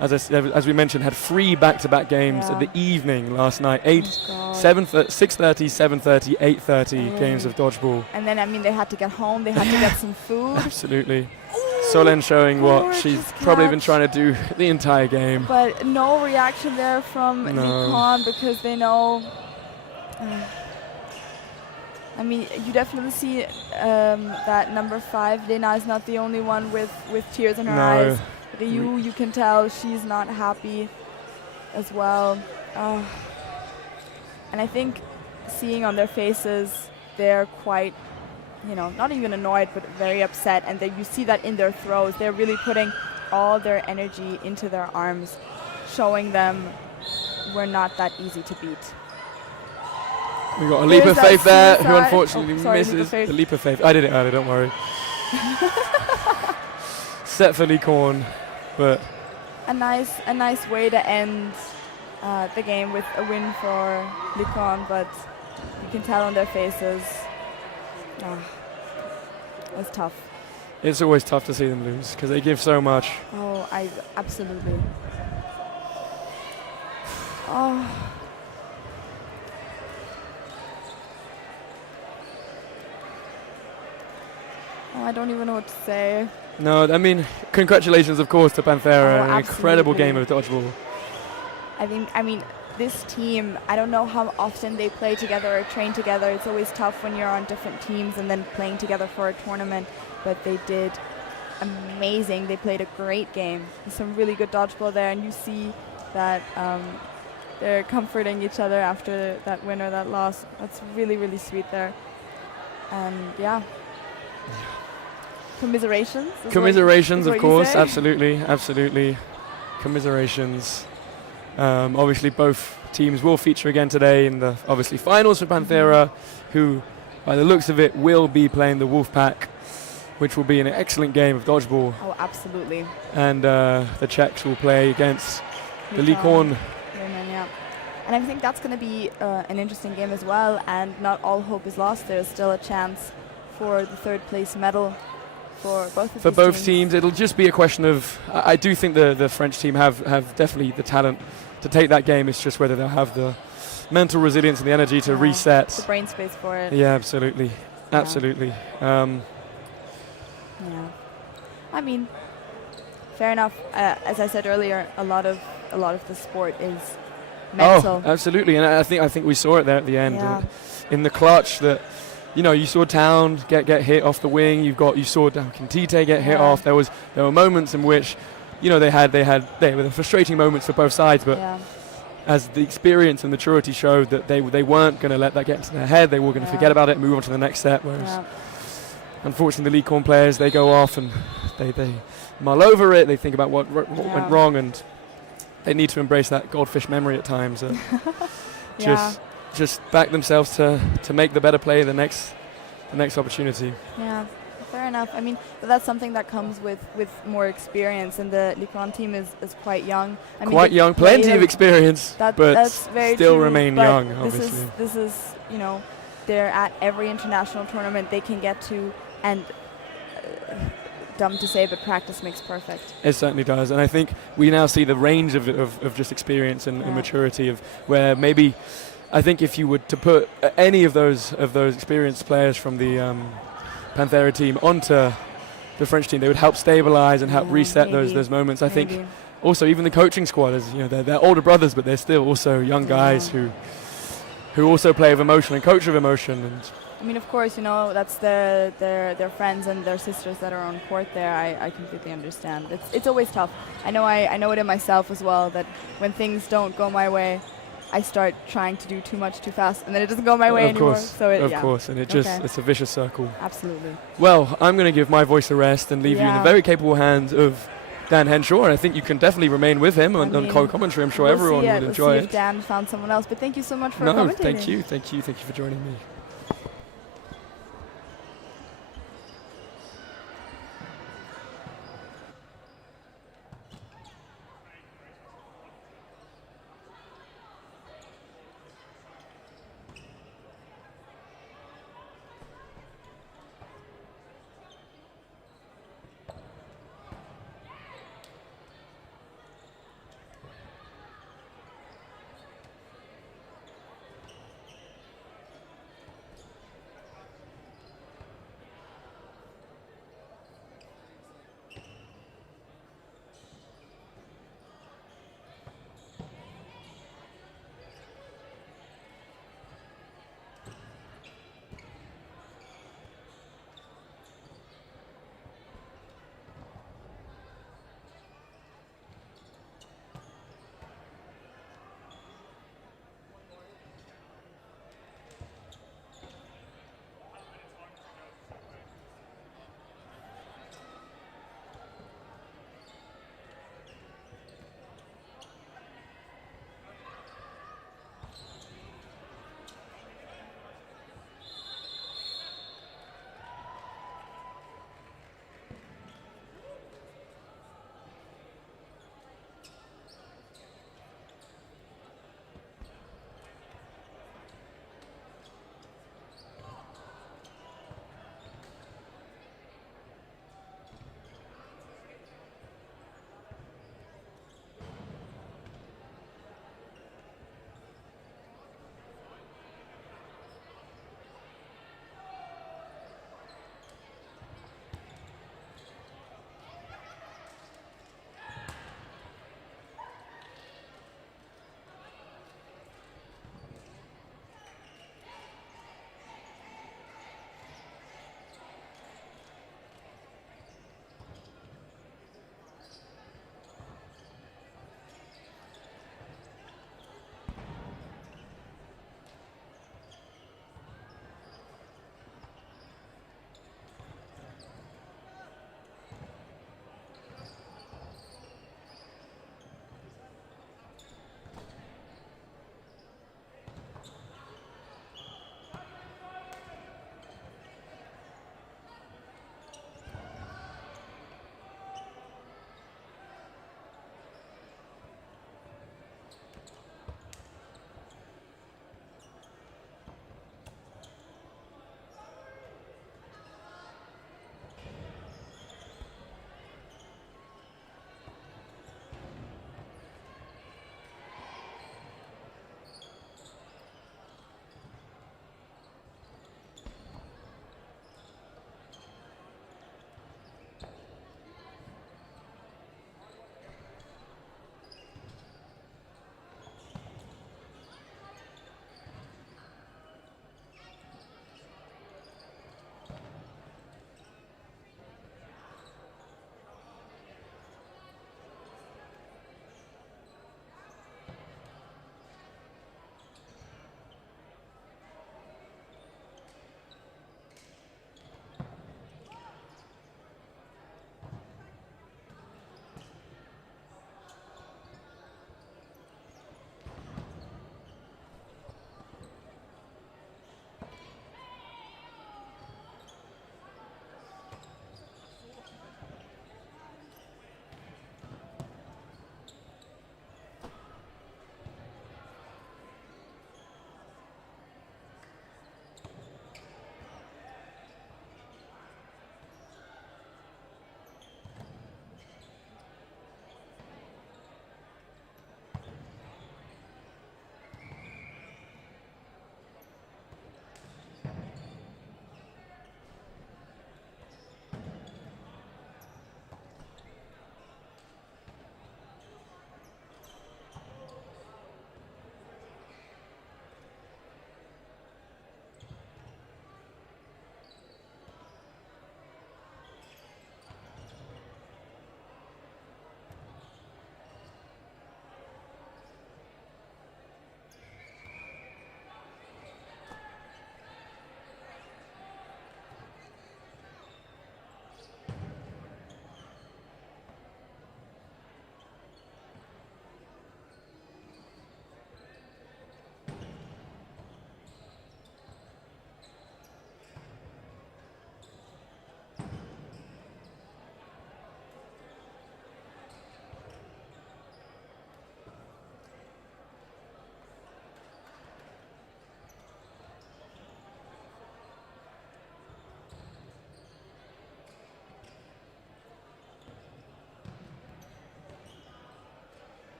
as we mentioned, had 3 back-to-back games at the evening last night. 6:30, 7:30, 8:30 games of dodgeball. And then, I mean, they had to get home. They had to get some food. Absolutely. Solen showing what she's probably been trying to do the entire game. But no reaction there from Nikon because they know. I mean, you definitely see that number 5, Lena, is not the only one with tears in her eyes. Ryu, you can tell she's not happy as well. And I think seeing on their faces, they're quite, not even annoyed, but very upset. And you see that in their throws. They're really putting all their energy into their arms, showing them we're not that easy to beat. We got a leap of faith there, who unfortunately misses the leap of faith. I did it earlier, don't worry. Set for Licorne, but a nice way to end the game with a win for Licorne, but you can tell on their faces, it was tough. It's always tough to see them lose because they give so much. Oh, absolutely. I don't even know what to say. No, I mean, congratulations, of course, to Panthera. An incredible game of dodgeball. I mean, this team, I don't know how often they play together or train together. It's always tough when you're on different teams and then playing together for a tournament. But they did amazing. They played a great game. Some really good dodgeball there, and you see that they're comforting each other after that win or that loss. That's really, really sweet there. And commiserations. Commiserations, of course. Absolutely. Commiserations. Obviously, both teams will feature again today in the finals for Panthera, who, by the looks of it, will be playing the Wolfpack, which will be an excellent game of dodgeball. Oh, absolutely. And the Czechs will play against the Licorne. And I think that's going to be an interesting game as well. And not all hope is lost. There's still a chance for the 3rd place medal for both teams. It'll just be a question of, I do think the French team have definitely the talent to take that game. It's just whether they'll have the mental resilience and the energy to reset. The brain space for it. Yeah, absolutely. I mean, fair enough. As I said earlier, a lot of the sport is mental. Oh, absolutely. And I think we saw it there at the end. In the clutch that, you saw Town get hit off the wing. You saw Duncan Tite get hit off. There were moments in which, they were the frustrating moments for both sides. But as the experience and maturity showed that they weren't going to let that get into their head, they were going to forget about it and move on to the next set. Whereas, unfortunately, the Licorne players, they go off and they mull over it. They think about what went wrong, and they need to embrace that goldfish memory at times. Just back themselves to make the better play the next opportunity. Yeah, fair enough. I mean, but that's something that comes with more experience, and the Licorne team is quite young. Quite young, plenty of experience, but that's very still true, remain young, obviously. This is they're at every international tournament they can get to, and dumb to say, but practice makes perfect. It certainly does, and I think we now see the range of just experience and maturity of where maybe. I think if you were to put any of those experienced players from the Panthera team onto the French team, they would help stabilize and help reset those moments. I think also even the coaching squad is, they're older brothers, but they're still also young guys who also play with emotion and coach with emotion. And I mean, of course, that's their friends and their sisters that are on court there. I completely understand. It's always tough. I know it in myself as well, that when things don't go my way, I start trying to do too much too fast, and then it doesn't go my way anymore. Of course, and it's a vicious circle. Absolutely. Well, I'm going to give my voice a rest and leave you in the very capable hands of Dan Henshaw, and I think you can definitely remain with him on co-commentary. I'm sure everyone would enjoy it. If Dan found someone else, but thank you so much for commentating. Thank you for joining me.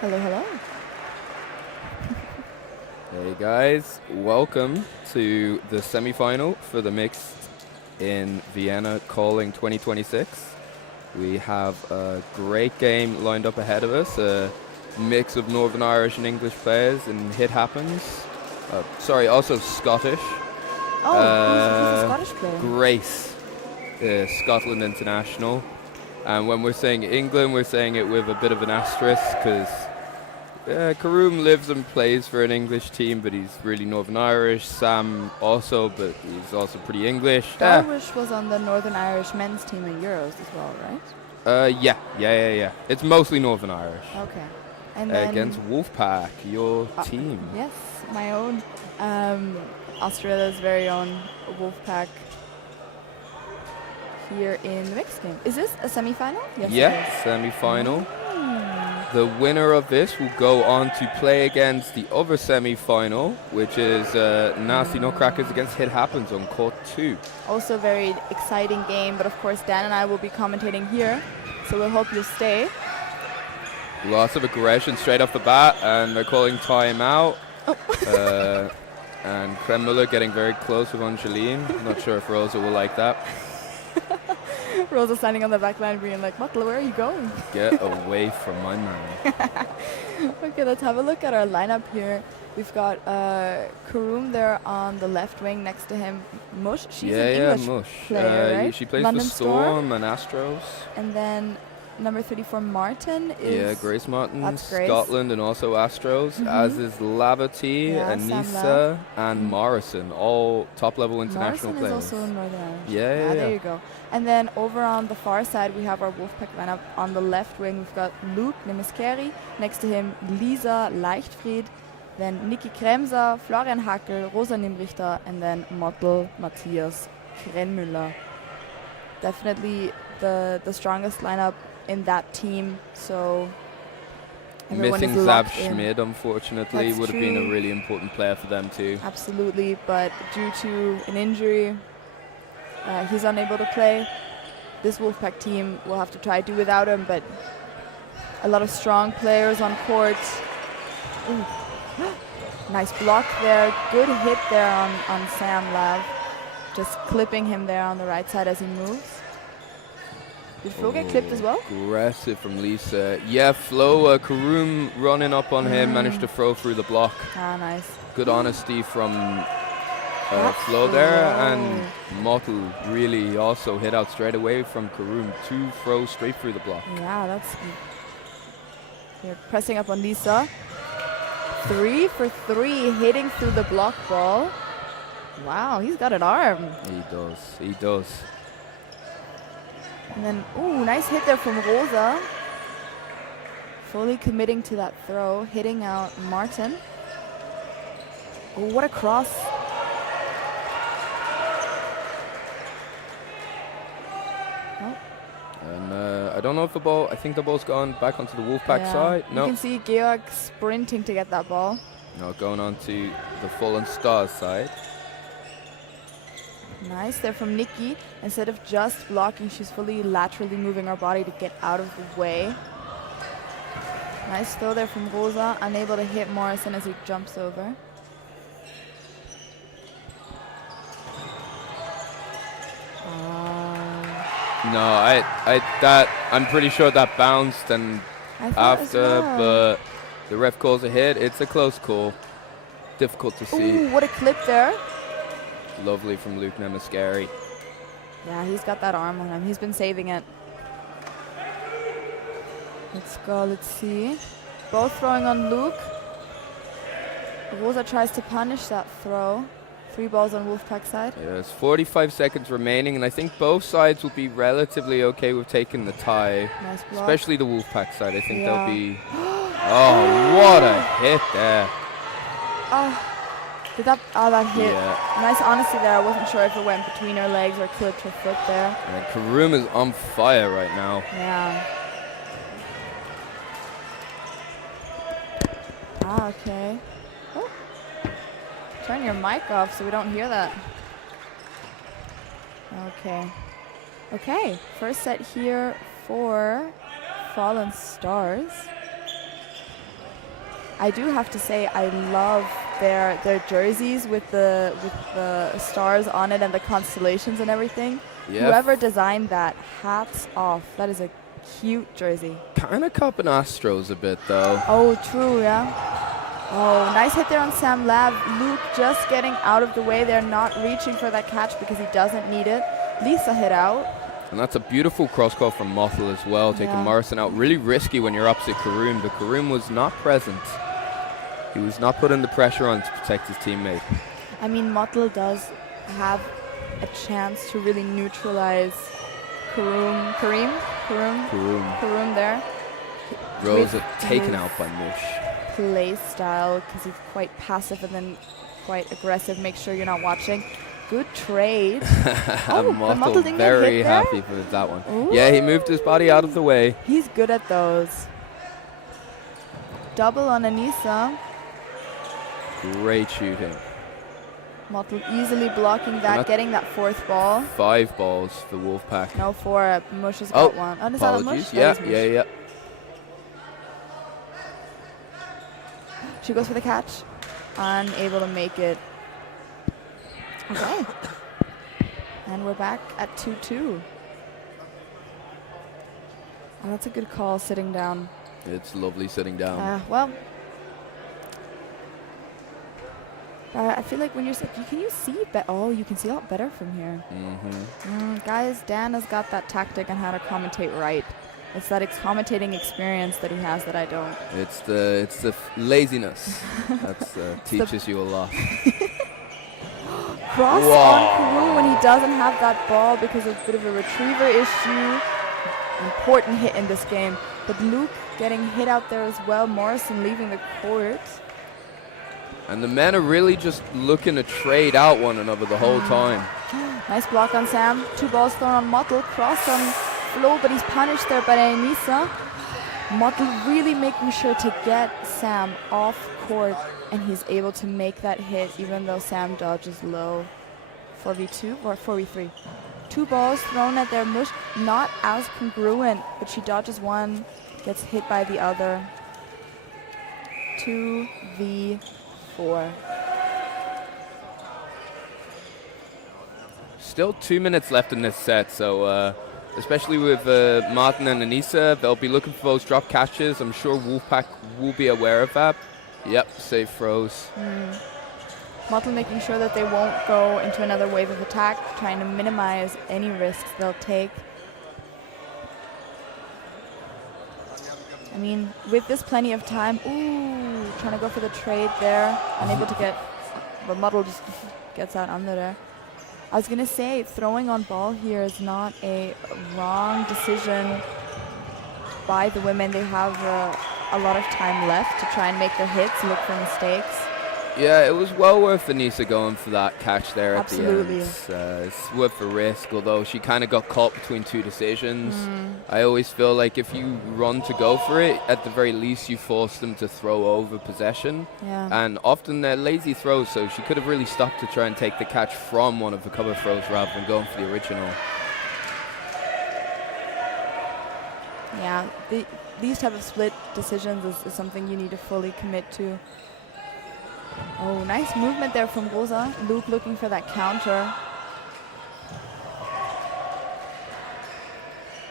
Hello, hello. Hey guys, welcome to the semi-final for the mixed in Vienna calling 2026. We have a great game lined up ahead of us, a mix of Northern Irish and English players, and Hit Happens. Sorry, also Scottish. Oh, who's a Scottish player? Grace, Scotland international. And when we're saying England, we're saying it with a bit of an asterisk because Karoom lives and plays for an English team, but he's really Northern Irish. Sam also, but he's also pretty English. Darwish was on the Northern Irish men's team in Euros as well, right? Yeah. It's mostly Northern Irish. Okay. And then Against Wolfpack, your team. Yes, my own. Australia's very own Wolfpack here in the mixed game. Is this a semi-final? Yes, Yeah, semi-final. The winner of this will go on to play against the other semi-final, which is Nasty Nutcrackers against Hit Happens on court 2. Also a very exciting game, but of course Dan and I will be commentating here, so we'll hope you'll stay. Lots of aggression straight off the bat, and they're calling timeout. And Kremmuller getting very close with Angeline. Not sure if Rosa will like that. Rosa standing on the back line being like, Mutla, where are you going? Get away from my man. Okay, let's have a look at our lineup here. We've got Karoom there on the left wing next to him. Mush, she's an English Mush. player, right? She plays London for Storm and Astros. And then number 34, Martin, is... Grace Martin, That's Grace. Scotland and also Astros, as is Lavity, Anissa, and Morrison, all top-level international Morrison players. is also Northern Irish. Yeah. There you go. And then over on the far side, we have our Wolfpack lineup. On the left wing, we've got Luke Nemiskeri. Next to him, Lisa Leichtfried. Then Niki Kremser, Florian Hackel, Rosa Nimrichter, and then Mottel Matthias Krenmüller. Definitely the strongest lineup in that team, so everyone Missing is Zab locked in. Schmid, unfortunately, That's would have been true. a really important player for them too. Absolutely, but due to an injury, he's unable to play. This Wolfpack team will have to try to do without him, but a lot of strong players on court. Ooh. Nice block there, good hit there on Sam Lav, just clipping him there on the right side as he moves. Did Flo get clipped as well? Aggressive from Lisa. Yeah, Flo, Karoom running up on him, managed to throw through the block. Ah, nice. Good honesty from Flo there, and Mottel really also hit out straight away from Karoom. 2 throws straight through the block. Yeah, that's... They're pressing up on Lisa. 3 for 3, hitting through the block ball. Wow, he's got an arm. He does. And then, ooh, nice hit there from Rosa. Fully committing to that throw, hitting out Martin. Oh, what a cross. And I don't know if the ball, I think the ball's gone back onto the Wolfpack side. You No, can see Georg sprinting to get that ball. no, going on to the Fallen Stars side. Nice there from Nikki. Instead of just blocking, she's fully laterally moving her body to get out of the way. Nice throw there from Rosa, unable to hit Morrison as he jumps over. No, I'm pretty sure that bounced, and after, but the ref calls a hit. It's a close call. Difficult to see. Ooh, what a clip there. Lovely from Luke Nemiskeri. Yeah, he's got that arm on him. He's been saving it. Let's go, let's see. Both throwing on Luke. Rosa tries to punish that throw. 3 balls on Wolfpack side. There's 45 seconds remaining, and I think both sides will be relatively okay with taking the tie. Nice block. Especially the Wolfpack side. I think they'll be... Oh, what a hit there. That hit. Yeah. Nice honesty there. I wasn't sure if it went between her legs or clipped her foot there. And Karoom is on fire right now. Yeah. Okay. Oh. Turn your mic off so we don't hear that. Okay. First set here for Fallen Stars. I do have to say I love their jerseys with the stars on it and the constellations and everything. Yeah. Whoever designed that, hats off. That is a cute jersey. Kind of copying Astros a bit, though. Oh, true, yeah. Oh, nice hit there on Sam Lav. Luke just getting out of the way. They're not reaching for that catch because he doesn't need it. Lisa hit out. And that's a beautiful cross call from Mothel as well, taking Morrison out. Really risky when you're opposite Karoon, but Karoon was not present. He was not putting the pressure on to protect his teammate. I mean, Mothel does have a chance to really neutralize Karoon there. Rosa taken out by Mish. Play style, because he's quite passive and then quite aggressive. Make sure you're not watching. Good trade. Mothel didn't very get hit there? happy with that one. Ooh. Yeah, he moved his body out of the way. He's good at those. Double on Anissa. Great shooting. Mothel easily blocking that, getting that fourth ball. 5 balls for Wolfpack. No, 4. Mush has got one. Oh, is that a Mush? Apologies. Yeah. She goes for the catch. Unable to make it. Okay. And we're back at 2-2. Oh, that's a good call, sitting down. It's lovely sitting down. I feel like when you're sick, can you see? You can see a lot better from here. Guys, Dan has got that tactic on how to commentate right. It's that commentating experience that he has that I don't. It's the laziness that teaches you a lot. Cross on Karu when he doesn't have that ball because of a bit of a retriever issue. Important hit in this game. But Luke getting hit out there as well. Morrison leaving the court. And the men are really just looking to trade out one another the whole time. Nice block on Sam. 2 balls thrown on Mothel. Cross on Flo, but he's punished there by Anissa. Mothel really making sure to get Sam off court, and he's able to make that hit even though Sam dodges low. 4v2 or 4v3. 2 balls thrown at their Mush. Not as congruent, but she dodges one, gets hit by the other. 2v4. Still 2 minutes left in this set, so especially with Martin and Anissa, they'll be looking for those drop catches. I'm sure Wolfpack will be aware of that. Yep, safe throws. Mothel making sure that they won't go into another wave of attack, trying to minimize any risks they'll take. I mean, with this plenty of time, trying to go for the trade there, unable to get, but Mothel just gets out under there. I was going to say, throwing on ball here is not a wrong decision by the women. They have a lot of time left to try and make their hits, look for mistakes. Yeah, it was well worth Anissa going for that catch there Absolutely. at the end. It's worth the risk, although she kind of got caught between 2 decisions. I always feel like if you run to go for it, at the very least you force them to throw over possession. And often they're lazy throws, so she could have really stopped to try and take the catch from one of the cover throws rather than going for the original. Yeah, these type of split decisions is something you need to fully commit to. Oh, nice movement there from Rosa. Luke looking for that counter.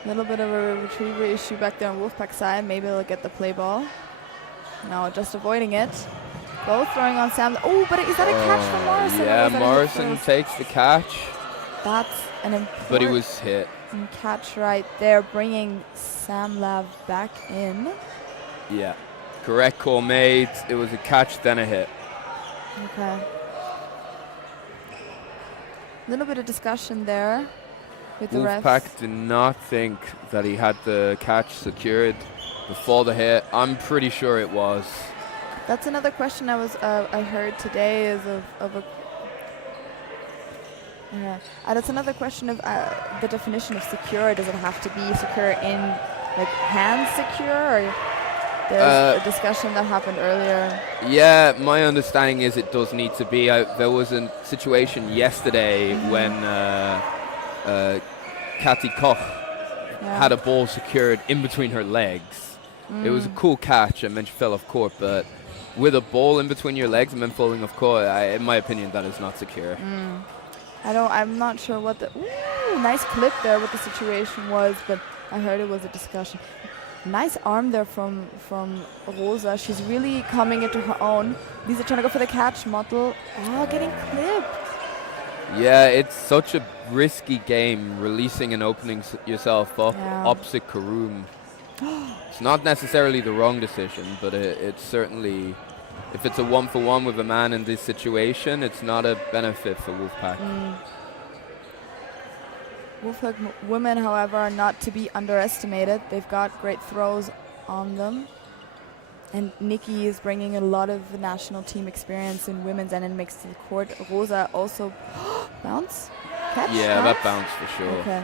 A little bit of a retriever issue back there on Wolfpack side. Maybe they'll get the play ball. No, just avoiding it. Both throwing on Sam. Oh, but is that a catch from Morrison? Yeah, Morrison takes the catch. That's an important But he was hit. catch right there, bringing Sam Lav back in. Yeah, correct call made. It was a catch, then a hit. Okay. A little bit of discussion there with the refs. Wolfpack did not think that he had the catch secured before the hit. I'm pretty sure it was. That's another question I heard today is of a. Yeah, that's another question of the definition of secure. Does it have to be secure in like hand secure, or there's a discussion that happened earlier? Yeah, my understanding is it does need to be. There was a situation yesterday when Kati Koch had a ball secured in between her legs. It was a cool catch, and then she fell off court, but with a ball in between your legs and then falling off court, in my opinion, that is not secure. I'm not sure what the nice clip there, what the situation was, but I heard it was a discussion. Nice arm there from Rosa. She's really coming into her own. Lisa trying to go for the catch. Mottel, getting clipped. Yeah, it's such a risky game, releasing and opening yourself up opposite Karoum. It's not necessarily the wrong decision, but it's certainly, if it's a 1-for-1 with a man in this situation, it's not a benefit for Wolfpack. Wolfpack women, however, are not to be underestimated. They've got great throws on them. And Nikki is bringing a lot of the national team experience in women's and in mixed to the court. Rosa also bounce? Catch? Yeah, bounce? that bounced for sure. Okay.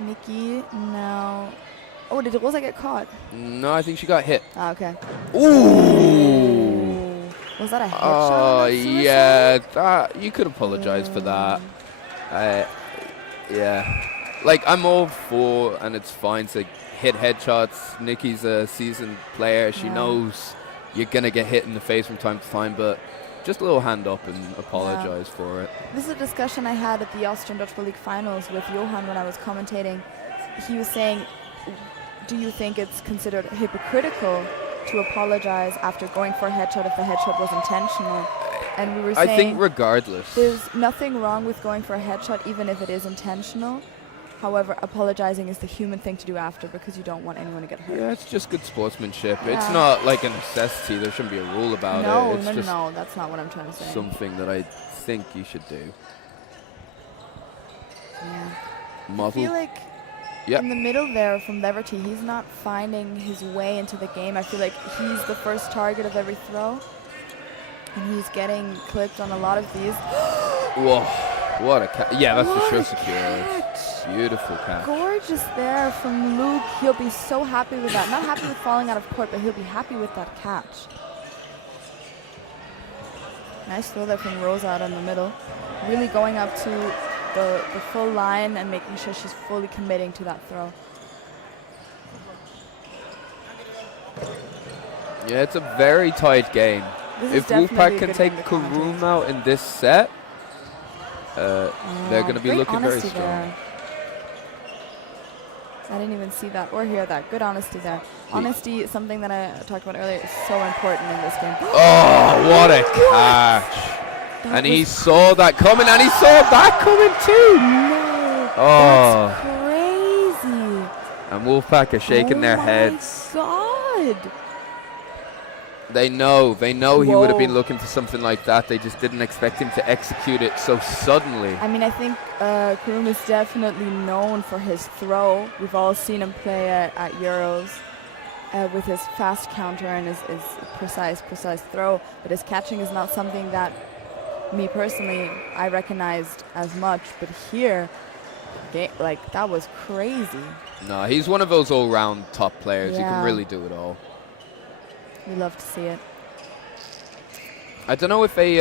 Nikki now. Oh, did Rosa get caught? No, I think she got hit. Okay. Ooh! Was that a headshot? Oh, yeah. You could apologize for that. Yeah. Like, I'm all for, and it's fine to hit headshots. Nikki's a seasoned player. She knows you're going to get hit in the face from time to time, but just a little hand up and apologize for it. This is a discussion I had at the Austrian Dodgeball League finals with Johan when I was commentating. He was saying, do you think it's considered hypocritical to apologize after going for a headshot if the headshot was intentional? And we were saying, I think regardless. There's nothing wrong with going for a headshot even if it is intentional. However, apologizing is the human thing to do after because you don't want anyone to get hurt. Yeah, it's just good sportsmanship. Yeah. It's not like a necessity. There shouldn't be a rule about it. It's No, that's not what I'm trying to say. Something that I think you should do. Yeah. Model. I feel like in the middle there from Leverty, he's not finding his way into the game. I feel like he's the first target of every throw. And he's getting clipped on a lot of these. Whoa. What a catch. Yeah, that's for sure secure. Beautiful catch. Gorgeous there from Luke. He'll be so happy with that. Not happy with falling out of court, but he'll be happy with that catch. Nice throw there from Rosa out in the middle. Really going up to the full line and making sure she's fully committing to that throw. Yeah, it's a very tight game. If Wolfpack can take Karoum out in this set, they're going to be looking very strong. There. I didn't even see that or hear that. Good honesty there. Honesty, something that I talked about earlier, is so important in this game. Oh, what a catch. And he saw that coming, and he saw that coming too. No, that's crazy. And Wolfpack are shaking their heads. Oh my God. They know he would have been looking for something like that. They just didn't expect him to execute it so suddenly. I mean, I think Karoum is definitely known for his throw. We've all seen him play at Euros with his fast counter and his precise throw. But his catching is not something that, me personally, I recognized as much. But here, like, that was crazy. No, he's one of those all-round top players. He can really do it all. We love to see it. I don't know if they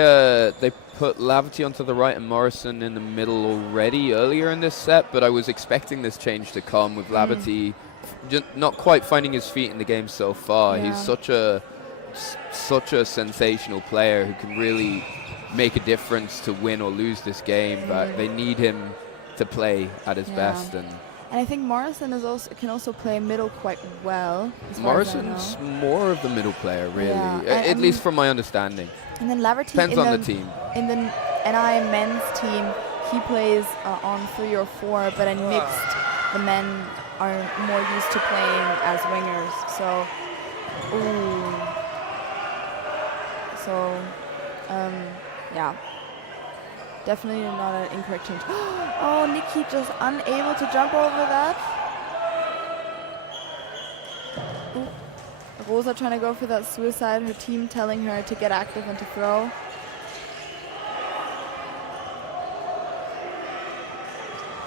put Laverty onto the right and Morrison in the middle already earlier in this set, but I was expecting this change to come with Laverty not quite finding his feet in the game so far. He's such a sensational player who can really make a difference to win or lose this game, but they need him to play at his best. And I think Morrison can also play middle quite well. Morrison's more of the middle player, really, at least from my understanding. And then Laverty depends on the team. In the NI men's team, he plays on 3 or 4, but in mixed, the men are more used to playing as wingers. Yeah. Definitely not an incorrect change. Oh, Nikki just unable to jump over that. Ooh. Rosa trying to go for that suicide. Her team telling her to get active and to throw.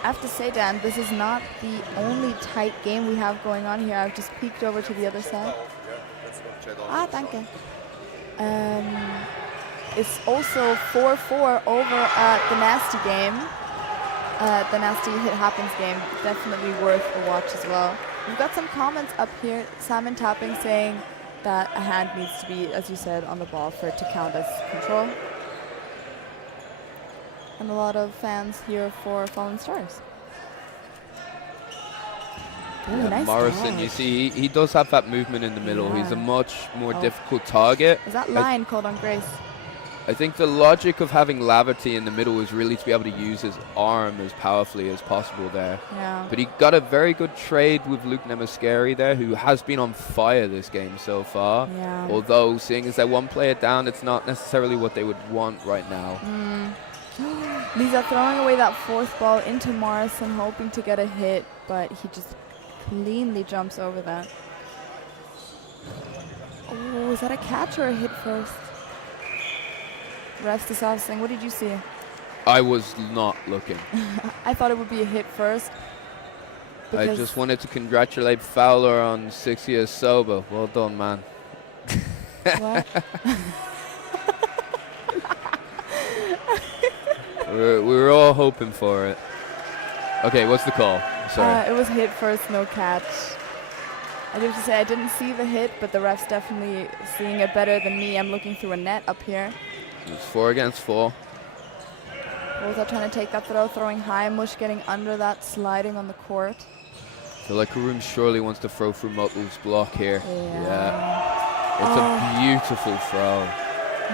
I have to say, Dan, this is not the only tight game we have going on here. I've just peeked over to the other side. Danke. It's also 4-4 over at the Nasty game. The Nasty Hit Happens game. Definitely worth a watch as well. We've got some comments up here. Simon Tapping saying that a hand needs to be, as you said, on the ball for it to count as control. And a lot of fans here for Fallen Stars. Ooh, Yeah, nice Morrison, dodge. you see, he does have that movement in the middle. He's a Yeah. much more difficult target. Is that line called on Grace? I think the logic of having Laverty in the middle is really to be able to use his arm as powerfully as possible there. Yeah. But he got a very good trade with Luke Nemaskeri there, who has been on fire this game so far. Yeah. Although, seeing as they're one player down, it's not necessarily what they would want right now. Lisa throwing away that fourth ball into Morrison, hoping to get a hit, but he just cleanly jumps over that. Oh, is that a catch or a hit first? Refs discussing. What did you see? I was not looking. I thought it would be a hit first. I just wanted to congratulate Fowler on 6 years sober. Well done, man. What? we were all hoping for it. Okay, what's the call? Sorry. It was hit first, no catch. I do have to say I didn't see the hit, but the ref's definitely seeing it better than me. I'm looking through a net up here. It's 4 against 4. Both are trying to take that throw, throwing high. Mush getting under that, sliding on the court. I feel like Karoom surely wants to throw through Mottl's block here. Yeah. It's a beautiful throw.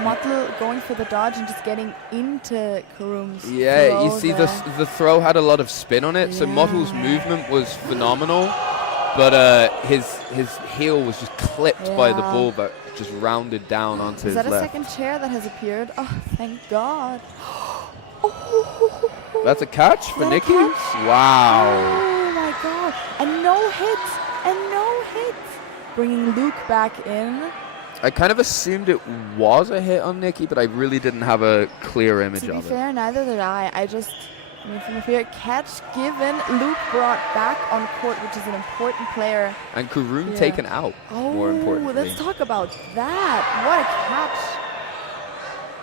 Motl going for the dodge and just getting into Karoom's Yeah, throw you see there. the throw had a lot of spin on it, so Yeah. Mottle's movement was phenomenal, but his heel was just clipped by the Yeah. ball, but just rounded down onto Is his that a left. second chair that has appeared? Oh, thank God. That's a catch for that a Nikki? catch? Wow. Oh my God. And no hits. And no hits. Bringing Luke back in. I kind of assumed it was a hit on Nikki, but I really didn't have a clear image To be of it. fair, neither did I. I mean, from here, catch given. Luke brought back on court, which is an important player. And Karoom Yeah. taken out, more importantly. Let's talk about that. What a catch.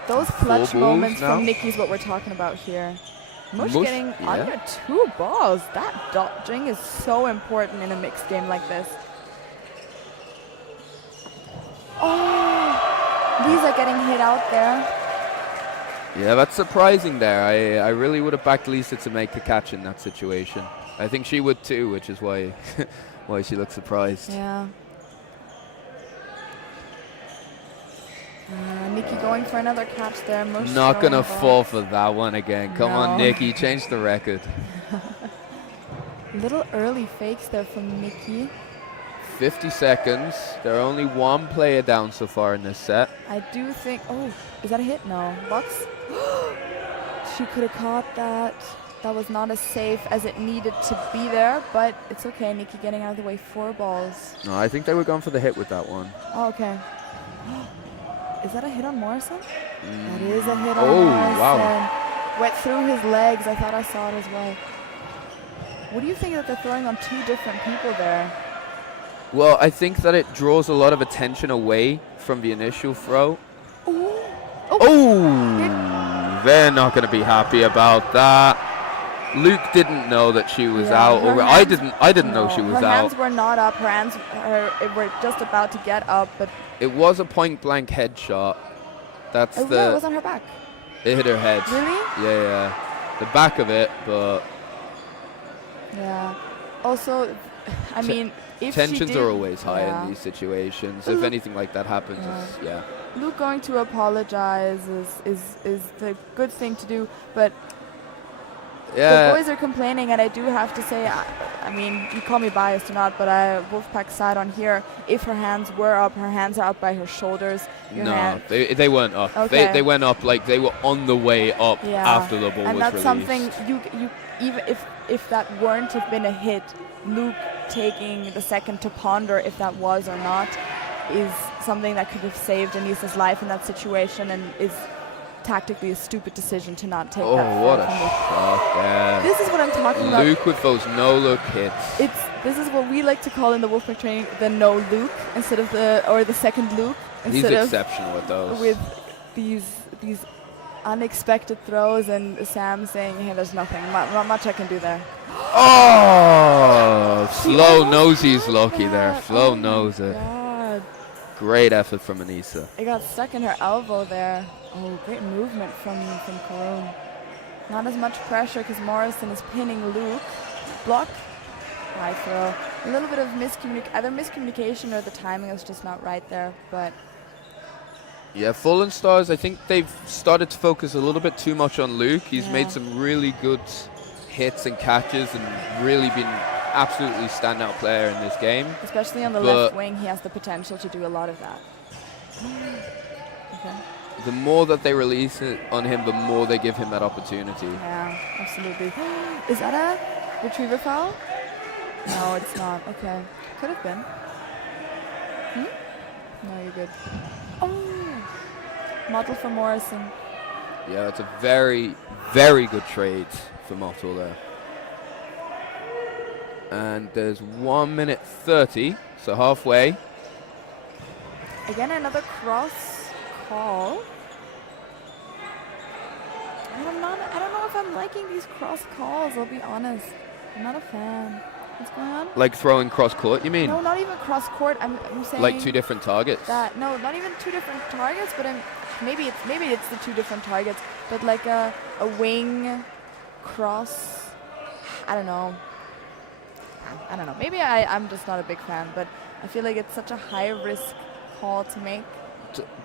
Those clutch balls moments now. from Nikki's what we're talking about here. Mush Mush, getting yeah. under 2 balls. That dodging is so important in a mixed game like this. Oh, Lisa getting hit out there. Yeah, that's surprising there. I really would have backed Lisa to make the catch in that situation. I think she would too, which is why why she looks surprised. Yeah. Nikki going for another catch there. Mush Not throwing gonna the ball. fall for that one again. Come on, No. Nikki, change the record. Little early fakes there from Nikki. 50 seconds. There are only one player down so far in this set. I do think. Oh, is that a hit? No. Box. She could have caught that. That was not as safe as it needed to be there, but it's okay. Nikki getting out of the way. 4 balls. No, I think they were going for the hit with that one. Oh, okay. Is that a hit on Morrison? That is a hit on Oh, Morrison. wow. Went through his legs. I thought I saw it as well. What do you think that they're throwing on 2 different people there? Well, I think that it draws a lot of attention away from the initial throw. Oh, Oh, they're not going to be happy about that. Luke didn't know that she was Yeah, out. her Or I hands- didn't know she was her out. hands were not up. Her hands were just about to get up, but It was a point blank headshot. That's it was on her back. it hit her head. Really? Yeah. The back of it, but Yeah. Also, I mean, if she tensions did, are always high yeah. in these situations. If anything like that happens, Yeah. it's, Luke going to apologize is the good thing to do, but the boys are complaining, and I do have to say, I mean, you call me biased or not, but Wolfpack side on here, if her hands were up, her hands are up by her shoulders. Your No, hand, they weren't up. Okay. They went up like they were on the way up Yeah. after the ball and was that's released. something you even if that weren't have been a hit, Luke taking the second to ponder if that was or not is something that could have saved Anissa's life in that situation, and is tactically a stupid decision to not take Oh, that. what throw a from Luke. shot there. This is what I'm talking about. Luke with those no-look hits. This is what we like to call in the Wolfpack training the no Luke instead of the second Luke He's instead of exceptional with those. with these unexpected throws, and Sam saying, "Hey, there's nothing much I can do there." Oh, slow almost nosies had Loki there. that. Slow Oh my nose it. God. Great effort from Anissa. It got stuck in her elbow there. Oh, great movement from Karoon. Not as much pressure because Morrison is pinning Luke. Block. High throw. A little bit of either miscommunication or the timing is just not right there. But Yeah, Fallen Stars, I think they've started to focus a little bit too much on Luke. He's Yeah. made some really good hits and catches and really been absolutely standout player in this game. especially on the But- left wing, he has the potential to do a lot of that. Okay. The more that they release it on him, the more they give him that opportunity. Yeah, absolutely. Is that a retriever foul? No, it's not. Okay. Could have been. No, you're good. Oh! Model for Morrison. Yeah, it's a very, very good trade for Mottle there. And there's 1 minute 30, so halfway. Again, another cross call. And I don't know if I'm liking these cross calls, I'll be honest. I'm not a fan. What's going on? Like throwing cross court, you mean? No, not even cross court. I'm saying Like two different targets? that. No, not even two different targets, but maybe it's the two different targets, but like a wing cross. I don't know. I don't know. Maybe I'm just not a big fan, but I feel like it's such a high risk call to make.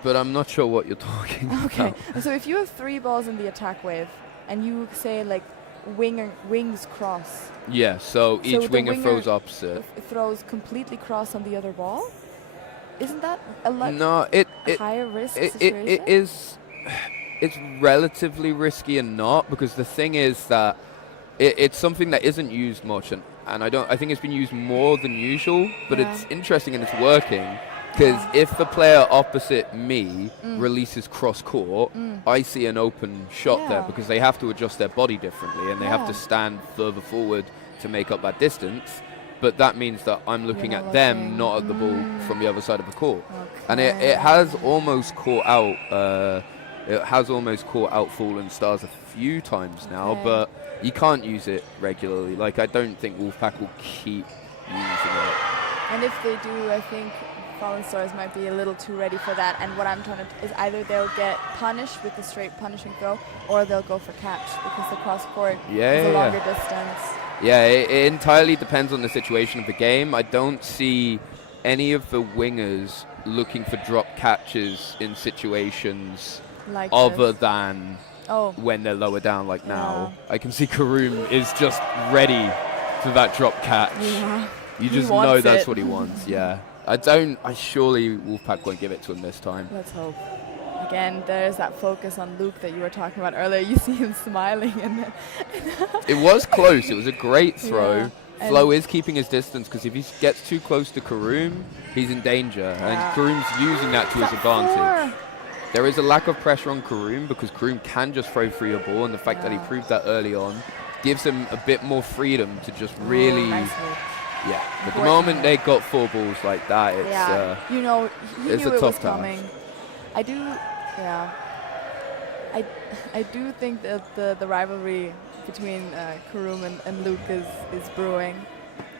But I'm not sure what you're talking Okay. about. So if you have 3 balls in the attack wave and you say like wings cross, Yeah, so each the winger winger throws opposite. throws completely cross on the other ball, isn't that a lot No, higher risk it situation? is. It's relatively risky and not, because the thing is that it's something that isn't used much, and I think it's been used more than usual, but Yeah. it's interesting and it's working. Because if the player opposite me releases cross court, I see an open shot there, Yeah. because they have to adjust their body differently and they have Yeah. to stand further forward to make up that distance. But that means that I'm looking not at them, looking. not at the ball from the other side of the court. Okay. And it has almost caught out. Fallen Stars a few times now, Okay. but you can't use it regularly. Like, I don't think Wolfpack will keep using it. And if they do, I think Fallen Stars might be a little too ready for that. And what I'm trying to is either they'll get punished with the straight punishing throw, or they'll go for catch because the cross court is a longer distance. Yeah, it entirely depends on the situation of the game. I don't see any of the wingers looking for drop catches in situations Like other this. than Oh, when they're lower down, like now. I can see Karoom is just ready for that drop catch. yeah. You He just know wants that's it. what he wants, yeah. I surely Wolfpack won't give it to him this time. Let's hope. Again, there's that focus on Luke that you were talking about earlier. You see him smiling, and then It was close, it was a great throw. Yeah, and- Flo is keeping his distance, because if he gets too close to Karoom, he's in danger. Yeah. And Karoom's using that to his That advantage. 4. There is a lack of pressure on Karoom, because Karoom can just throw free a ball, and the fact that he Yeah. proved that early on gives him a bit more freedom to just really... Nice move. Yeah, but the Important. moment they got 4 balls like that, it's... Yeah, you know, he it's knew a it was tough task. coming. I do, yeah. I do think that the rivalry between Karoom and Luke is brewing,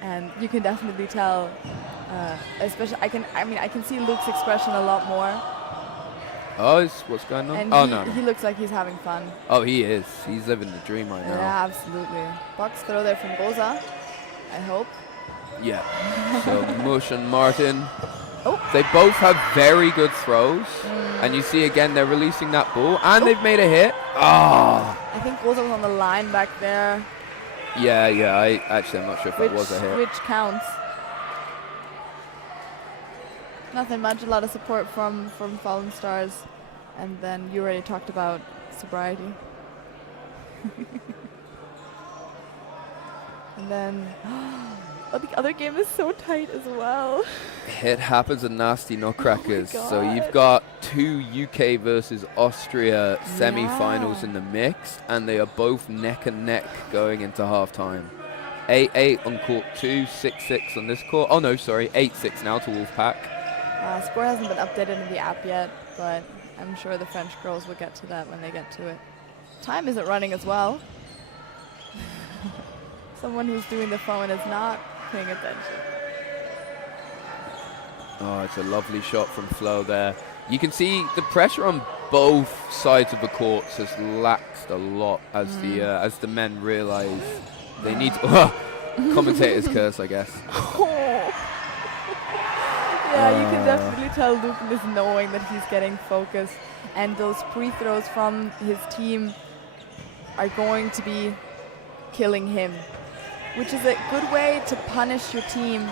and you can definitely tell. Especially, I can see Luke's expression a lot more, Oh, what's going on? and Oh, he, no. he looks like he's having fun. Oh, he is. He's living the dream right now. Yeah, absolutely. Box throw there from Goza, I hope. Yeah. So Mush and Martin, Oh. they both have very good throws. And you see again, they're releasing that ball, and they've made a hit. Ah. I think Goza was on the line back there, Yeah. I'm not sure if it was a hit. which counts. Nothing much, a lot of support from Fallen Stars, and then you already talked about sobriety. And then, oh, the other game is so tight as well. It happens in nasty nutcrackers. Oh my So you've God. got 2 UK versus Austria semi-finals Yeah. in the mix, and they are both neck and neck going into half-time. 8-8 on court 2, 6-6 on this court. Oh no, sorry, 8-6 now to Wolfpack. Score hasn't been updated in the app yet, but I'm sure the French girls will get to that when they get to it. Time isn't running as well. Someone who's doing the phone is not paying attention. Oh, it's a lovely shot from Flo there. You can see the pressure on both sides of the courts has laxed a lot as the men realise they need to. Commentators curse, I guess. Yeah, you can definitely tell Lucan is knowing that he's getting focused, and those free throws from his team are going to be killing him, which is a good way to punish your team.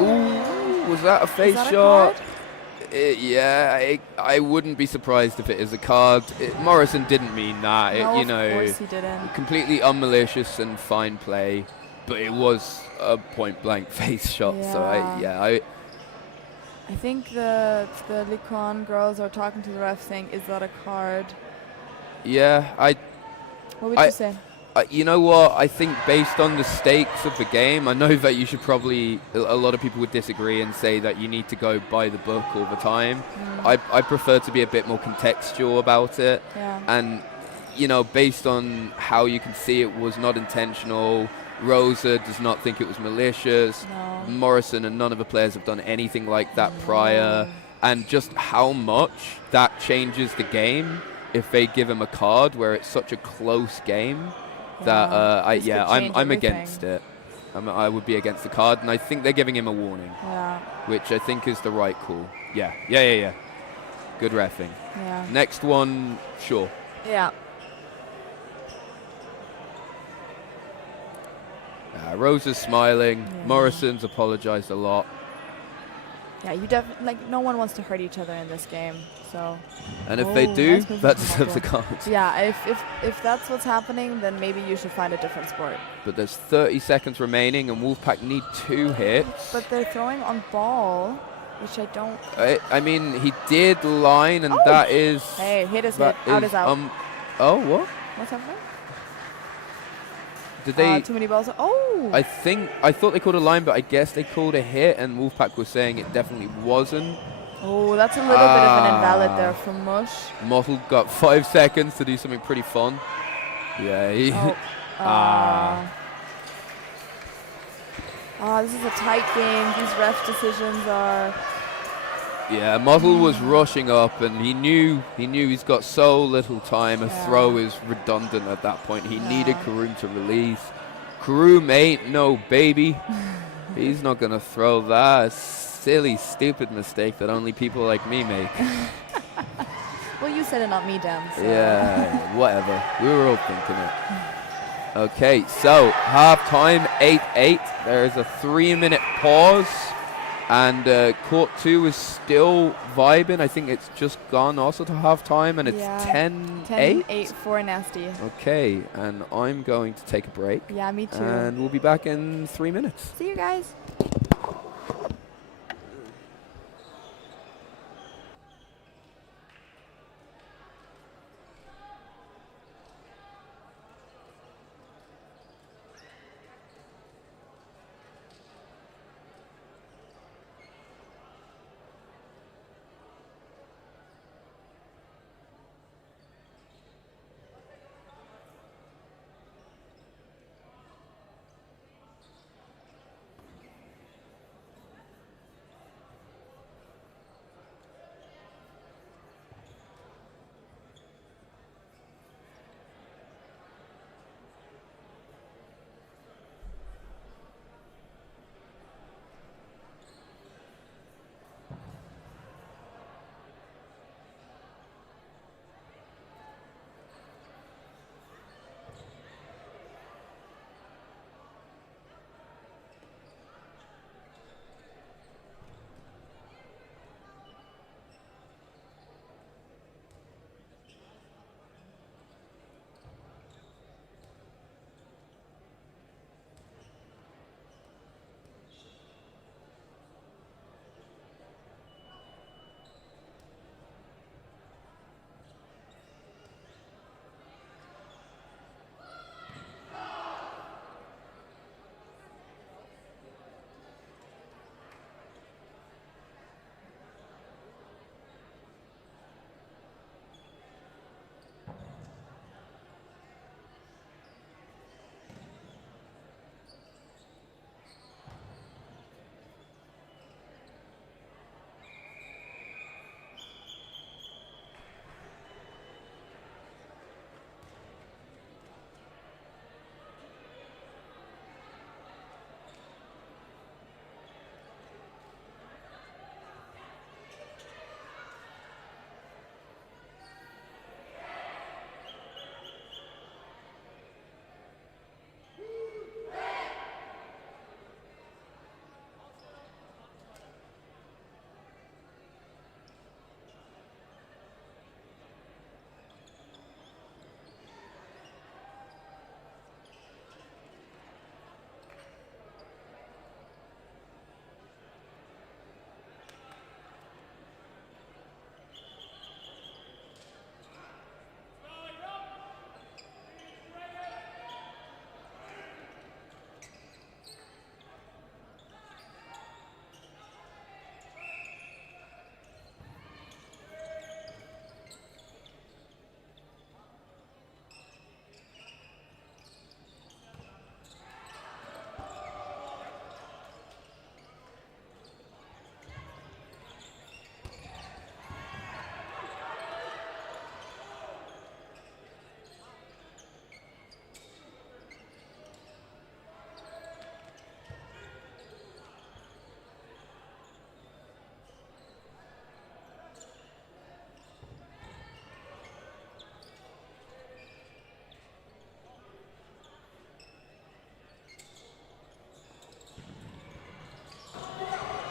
Ooh, was that a face that a shot? card? Yeah, I wouldn't be surprised if it is a card. Morrison didn't mean that. No, You know, of course he didn't. completely unmalicious and fine play, but it was a point-blank face shot. Yeah. So I think the Licorne girls are talking to the ref saying, "Is that a card?" What would you say? You know what? I think based on the stakes of the game, I know that you should probably, a lot of people would disagree and say that you need to go by the book all the time. I prefer to be a bit more contextual about it. Yeah. And, you know, based on how you can see it was not intentional, Rosa does not think it was malicious. No. Morrison and none of the players have done anything like that prior. And just how much that changes the game if they give him a card where it's such a close game. That I'm against it. I would be against the card, and I think they're giving him a warning, which I think is the right call. Yeah. Good reffing. Yeah. Next one, sure. Yeah. Rosa's smiling. Yeah. Morrison's apologized a lot. Yeah, no one wants to hurt each other in this game, so. And if they do, nice that deserves a card. Yeah, if that's what's happening, then maybe you should find a different sport. But there's 30 seconds remaining, and Wolfpack need 2 hits. But they're throwing on ball, which I don't. I mean, he did line, and that is. Hey, hit is hit, out is out. Oh, what? What's happening? Did they? Too many balls. Oh! I thought they called a line, but I guess they called a hit, and Wolfpack was saying it definitely wasn't. Oh, that's a little bit of an invalid there from Mush. Mottle got 5 seconds to do something pretty fun. Yeah. This is a tight game. These ref decisions are. Yeah, Mottle was rushing up, and he knew he's got so little time. A throw is redundant at that point. He needed Karoom to release. Karoom ain't no baby. He's not gonna throw that. Silly, stupid mistake that only people like me make. Well, you said it, not me, Dan. So. Yeah, whatever. We were all thinking it. Okay, so half-time, 8-8. There is a 3-minute pause. And court 2 is still vibing. I think it's just gone also to half-time, and it's 10-8? 10-8 for Nasty. Okay, and I'm going to take a break. Yeah, me too. And we'll be back in 3 minutes. See you guys.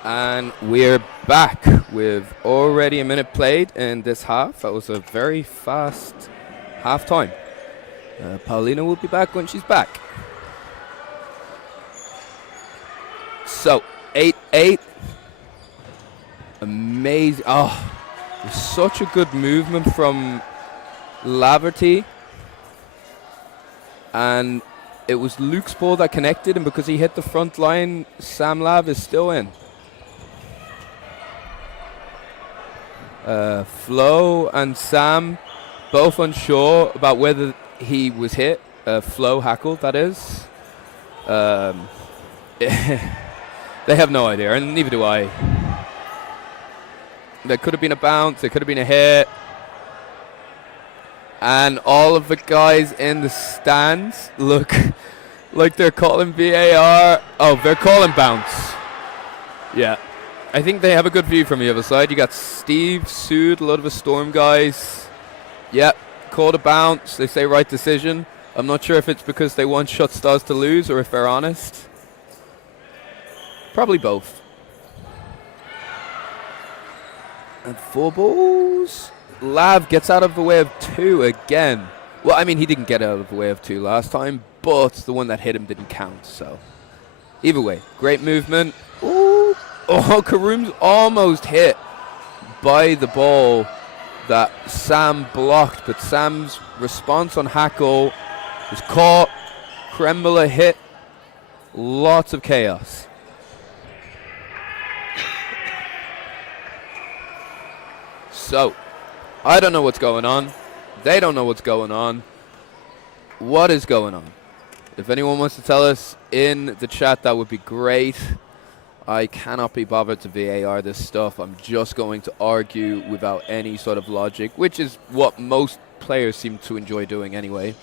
And we're back with already a minute played in this half. That was a very fast half time. Paulina will be back when she's back. So, 8-8. Amazing. Oh, such a good movement from Laverty. And it was Luke's ball that connected, and because he hit the front line, Sam Lav is still in. Flo and Sam both unsure about whether he was hit. Flo Hackle, that is. They have no idea, and neither do I. There could have been a bounce, there could have been a hit. And all of the guys in the stands look like they're calling VAR. Oh, they're calling bounce. Yeah. I think they have a good view from the other side. You got Steve, Sood, a lot of the Storm guys. Yep, called a bounce. They say right decision. I'm not sure if it's because they want Shot Stars to lose or if they're honest. Probably both. And 4 balls. Lav gets out of the way of 2 again. Well, I mean, he didn't get out of the way of 2 last time, but the one that hit him didn't count, so. Either way, great movement. Ooh. Oh, Karum's almost hit by the ball that Sam blocked, but Sam's response on Hackle was caught. Krembler hit. Lots of chaos. So, I don't know what's going on. They don't know what's going on. What is going on? If anyone wants to tell us in the chat, that would be great. I cannot be bothered to VAR this stuff. I'm just going to argue without any sort of logic, which is what most players seem to enjoy doing anyway.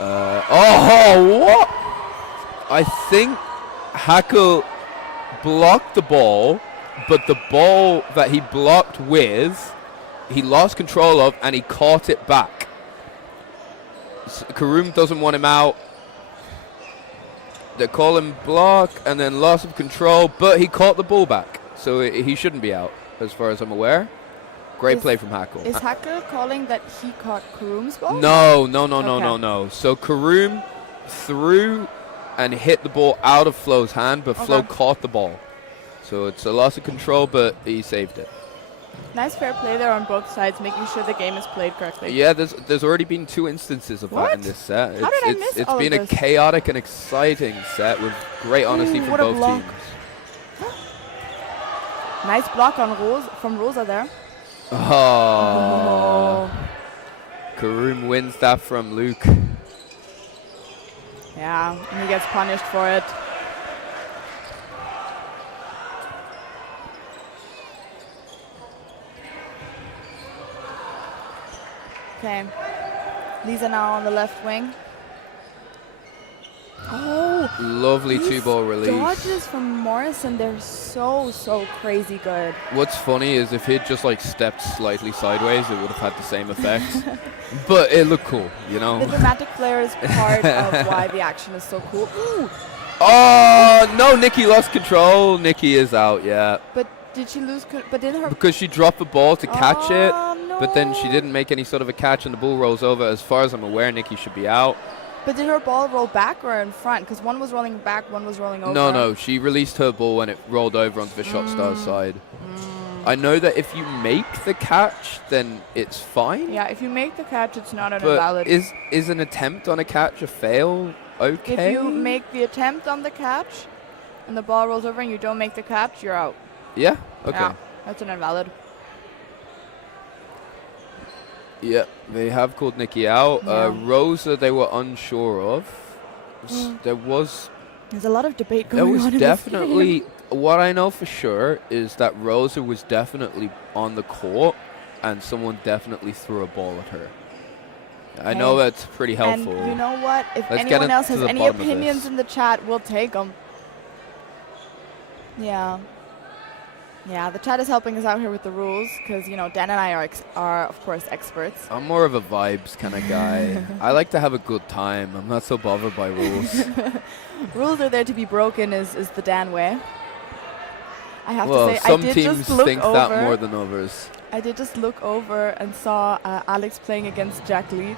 Oh, what? I think Hackle blocked the ball, but the ball that he blocked with, he lost control of, and he caught it back. Karoom doesn't want him out. They call him block and then loss of control, but he caught the ball back, so he shouldn't be out, as far as I'm aware. Great play from Hackle. Is Hackle calling that he caught Karoom's ball? No. So Karoom threw and hit the ball out of Flo's hand, but Flo caught the ball. So it's a loss of control, but he saved it. Nice fair play there on both sides, making sure the game is played correctly. Yeah, there's already been 2 instances of that in this set. How did I miss it's all been of a this? chaotic and exciting set with great honesty from what a both block. teams. Nice block on from Rosa there. Oh. Karoom wins that from Luke. Yeah, and he gets punished for it. Okay, Lisa now on the left wing. Oh, Lovely these 2-ball release. dodges from Morrison, they're so crazy good. What's funny is if he'd just like stepped slightly sideways, it would have had the same effect. But it looked cool, you know. The dramatic flair is part of why the action is so cool. Ooh. Oh no, Nikki lost control. Nikki is out, yeah. But did she lose? But did her? Because she dropped the ball to catch it, No. but then she didn't make any sort of a catch, and the ball rolls over. As far as I'm aware, Nikki should be out. But did her ball roll back or in front? Because one was rolling back, one was rolling over. No, she released her ball when it rolled over onto the shot star's side. I know that if you make the catch, then it's fine. Yeah, if you make the catch, it's not an But invalid. is an attempt on a catch a fail? Okay. If you make the attempt on the catch and the ball rolls over and you don't make the catch, you're out. Yeah. Okay. Yeah, that's an invalid. Yeah, they have called Nikki out. Yeah. Rosa, they were unsure of. There's a lot of debate going on. There was in definitely, this game. what I know for sure is that Rosa was definitely on the court and someone definitely threw a ball at her. I know that's pretty helpful. And you know what? If Let's anyone get else to has the any bottom of opinions this. in the chat, we'll take them. Yeah. Yeah, the chat is helping us out here with the rules because, you know, Dan and I are of course, experts. I'm more of a vibes kind of guy. I like to have a good time. I'm not so bothered by rules. Rules are there to be broken is the Dan way. I have Well, to say, some I did teams just look think over. that more than others. I did just look over and saw Alex playing against Jack Leach.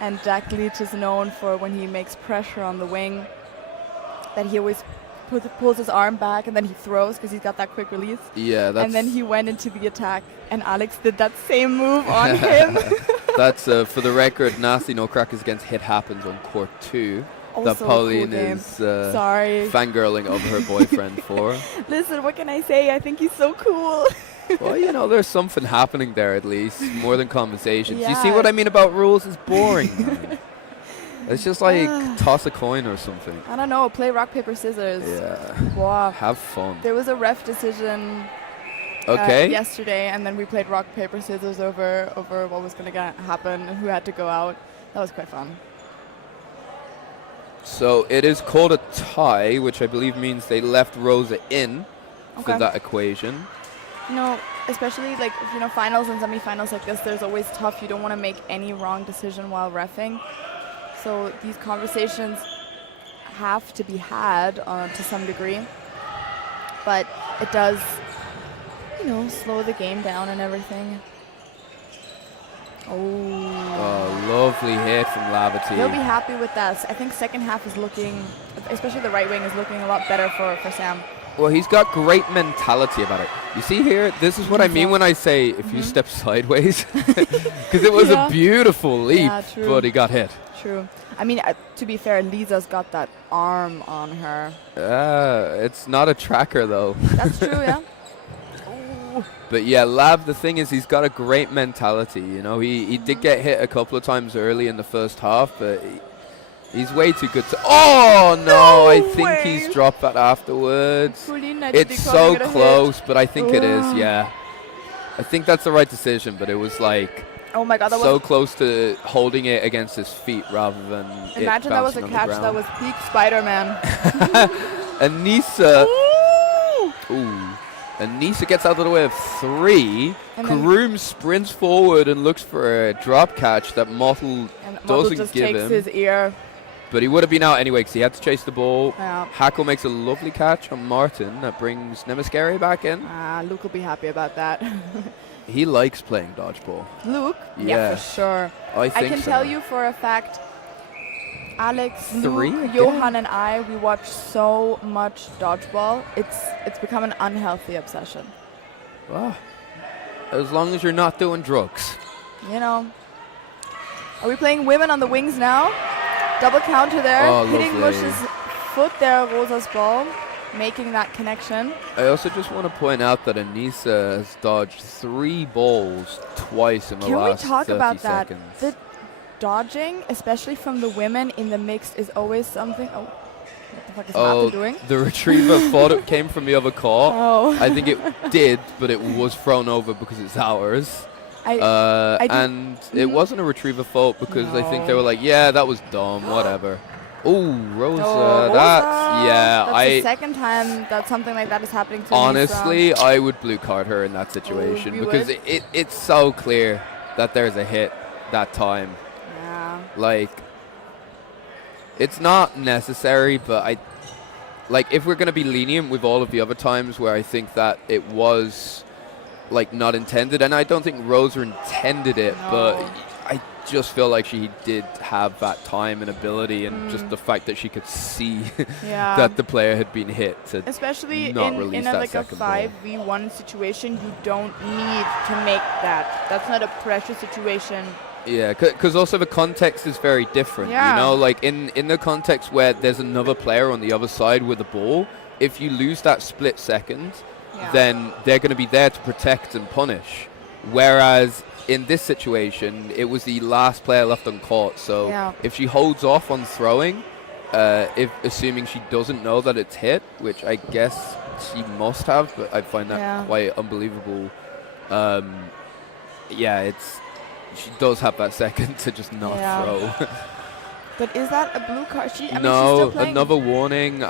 And Jack Leach is known for when he makes pressure on the wing, that he always pulls his arm back and then he throws because he's got that quick release. Yeah, that's... And then he went into the attack and Alex did that same move on him. That's, for the record, Nasty No Crackers Against Hit happens on court 2. Also That Pauline a cool is Sorry. fangirling over her boyfriend for. Listen, what can I say? I think he's so cool. Well, you know, there's something happening there at least, more than conversations. You see Yeah. what I mean about rules? It's boring, man. It's just like toss a coin or something. I don't know. Play rock, paper, scissors. Yeah. Wow. Have fun. There was a ref decision yesterday, and then we played rock, paper, scissors over what was going to happen and who had to go out. That was quite fun. So it is called a tie, which I believe means they left Rosa in for that equation. You know, especially like, you know, finals and semifinals like this, there's always tough. You don't want to make any wrong decision while reffing. So these conversations have to be had to some degree. But it does, you know, slow the game down and everything. Oh, lovely hit from Lavity. He'll be happy with that. I think second half is looking, especially the right wing, is looking a lot better for Sam. Well, he's got great mentality about it. You see here, this is what I mean when I say if you step sideways. Because it was a beautiful leap, but he got hit. True. I mean, to be fair, Lisa's got that arm on her. It's not a tracker, though. That's true, yeah. But yeah, Lab, the thing is, he's got a great mentality. You know, he did get hit a couple of times early in the first half, but he's way too good to... Oh, no, I think he's dropped that afterwards. It's so close, but I think it is, yeah. I think that's the right decision, but it was like... Oh my God, that so was cloose to holding it against his feet rather than imagine that was a catch. That was peak Spider-Man. Anissa... Ooh. Anissa gets out of the way of 3. Karoom sprints forward and looks for a drop catch that Mottle doesn't just give takes him. his ear. But he would have been out anyway because he had to chase the ball. Yeah. Hackle makes a lovely catch on Martin that brings Nemaskeri back in. Luke will be happy about that. He likes playing dodgeball. Luke? Yeah, for sure. I can tell you for a fact, Alex, 3 Luke, again? Johan and I, we watch so much dodgeball. It's become an unhealthy obsession. Well, as long as you're not doing drugs. You know. Are we playing women on the wings now? Double counter there. Oh, hitting lovely. Mush's foot there, Rosa's ball. Making that connection. I also just want to point out that Anissa has dodged 3 balls twice in the last 30 seconds. Can we talk about that? The dodging, especially from the women in the mixed, is always something. Oh, what the fuck is Martha doing? The retriever thought it came from the other court. Oh. I think it did, but it was thrown over because it's ours. And it wasn't a retriever fault because I think they were like, yeah, that was dumb, whatever. Ooh, Rosa, That's the second time that something like that is happening to me. Honestly, I would blue card her in that situation because it's so clear that there's a hit that time. Yeah. Like, it's not necessary, but if we're going to be lenient with all of the other times where I think that it was, like, not intended, and I don't think Rosa intended it, but I just feel like she did have that time and ability, and just the fact that she could see that the player had been hit to especially not release that like a second ball. 5v1 situation, you don't need to make that. That's not a pressure situation. Yeah, because also the context is very different. Yeah. You know, like in the context where there's another player on the other side with the ball, if you lose that split second, then they're going to be there to protect and punish. Whereas in this situation, it was the last player left on court. So if she holds off on throwing, assuming she doesn't know that it's hit, which I guess she must have, but I find that quite unbelievable. She does have that second to just not throw. But is that a blue card? No, she's still playing. another warning.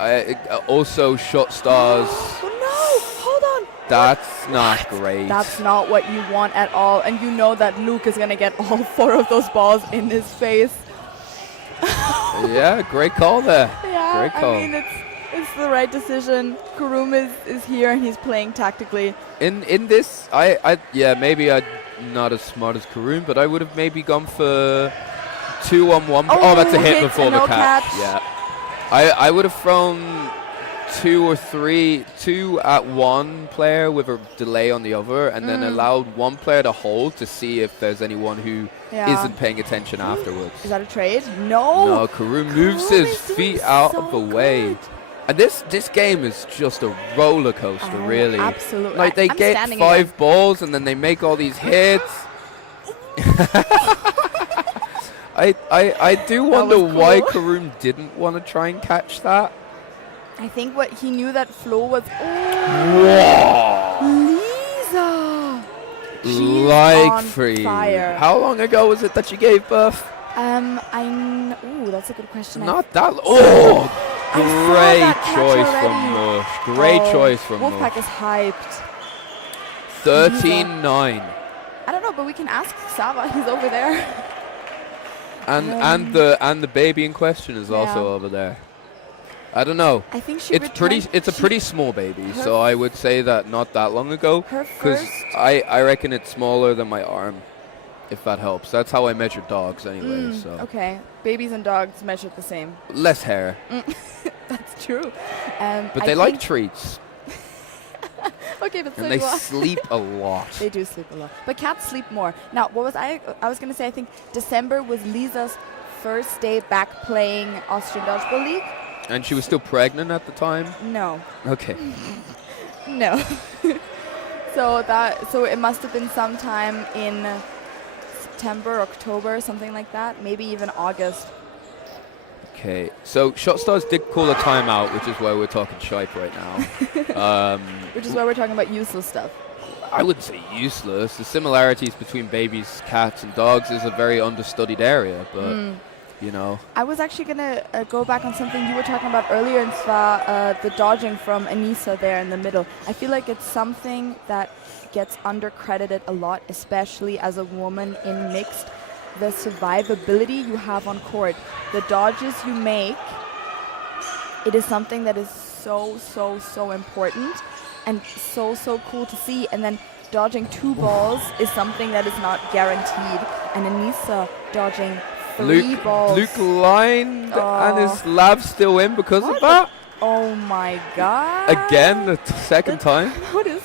Also, shot stars. Oh no! Hold on. That's not great. That's not what you want at all. And you know that Luke is going to get all 4 of those balls in his face. Yeah, great call there. Yeah, great call. I mean, It's the right decision. Karum is here and he's playing tactically. In this, yeah, maybe I'm not as smart as Karoon, but I would have maybe gone for 2-on-1. Oh, that's a hit before the catch. Yeah. I would have thrown 2 or 3, 2 at one player with a delay on the other, and then allowed one player to hold to see if there's anyone who isn't paying attention afterwards. Is that a trade? No. No, Karoon moves his feet out of the way. And this game is just a roller coaster, really. Absolutely. Like they get 5 balls and then they make all these hits. I do wonder why Karoon didn't want to try and catch that. I think what he knew that Flo was. Whoa! Lisa! She's like on free. fire. How long ago was it that you gave birth? Ooh, that's a good question. Not that. Great choice from Mush. Great choice from Mush. Wolfpack is hyped. 13-9. I don't know, but we can ask Sava. He's over there. And the baby in question is also over there. I don't know. I think it's a pretty small baby, so I would say that not that long ago. Because I reckon it's smaller than my arm, if that helps. That's how I measure dogs anyway. So okay, babies and dogs measured the same. Less hair. That's true. But they like treats. Okay, but and they sleep a lot. They do sleep a lot. But cats sleep more. Now, what was I was going to say, I think December was Lisa's first day back playing Austrian Dodgeball League. And she was still pregnant at the time? No. Okay. No. So it must have been sometime in September, October, something like that. Maybe even August. Okay, so Shotstars did call a timeout, which is why we're talking shite right now. Which is why we're talking about useless stuff. I wouldn't say useless. The similarities between babies, cats, and dogs is a very understudied area, but, you know. I was actually going to go back on something you were talking about earlier, and the dodging from Anissa there in the middle. I feel like it's something that gets undercredited a lot, especially as a woman in mixed. The survivability you have on court, the dodges you make, it is something that is so, so, so important and so, so cool to see. And then dodging 2 balls is something that is not guaranteed. And Anissa dodging 3 balls. Luke lined and his lab's still in because of that. Oh my god. Again, the second time?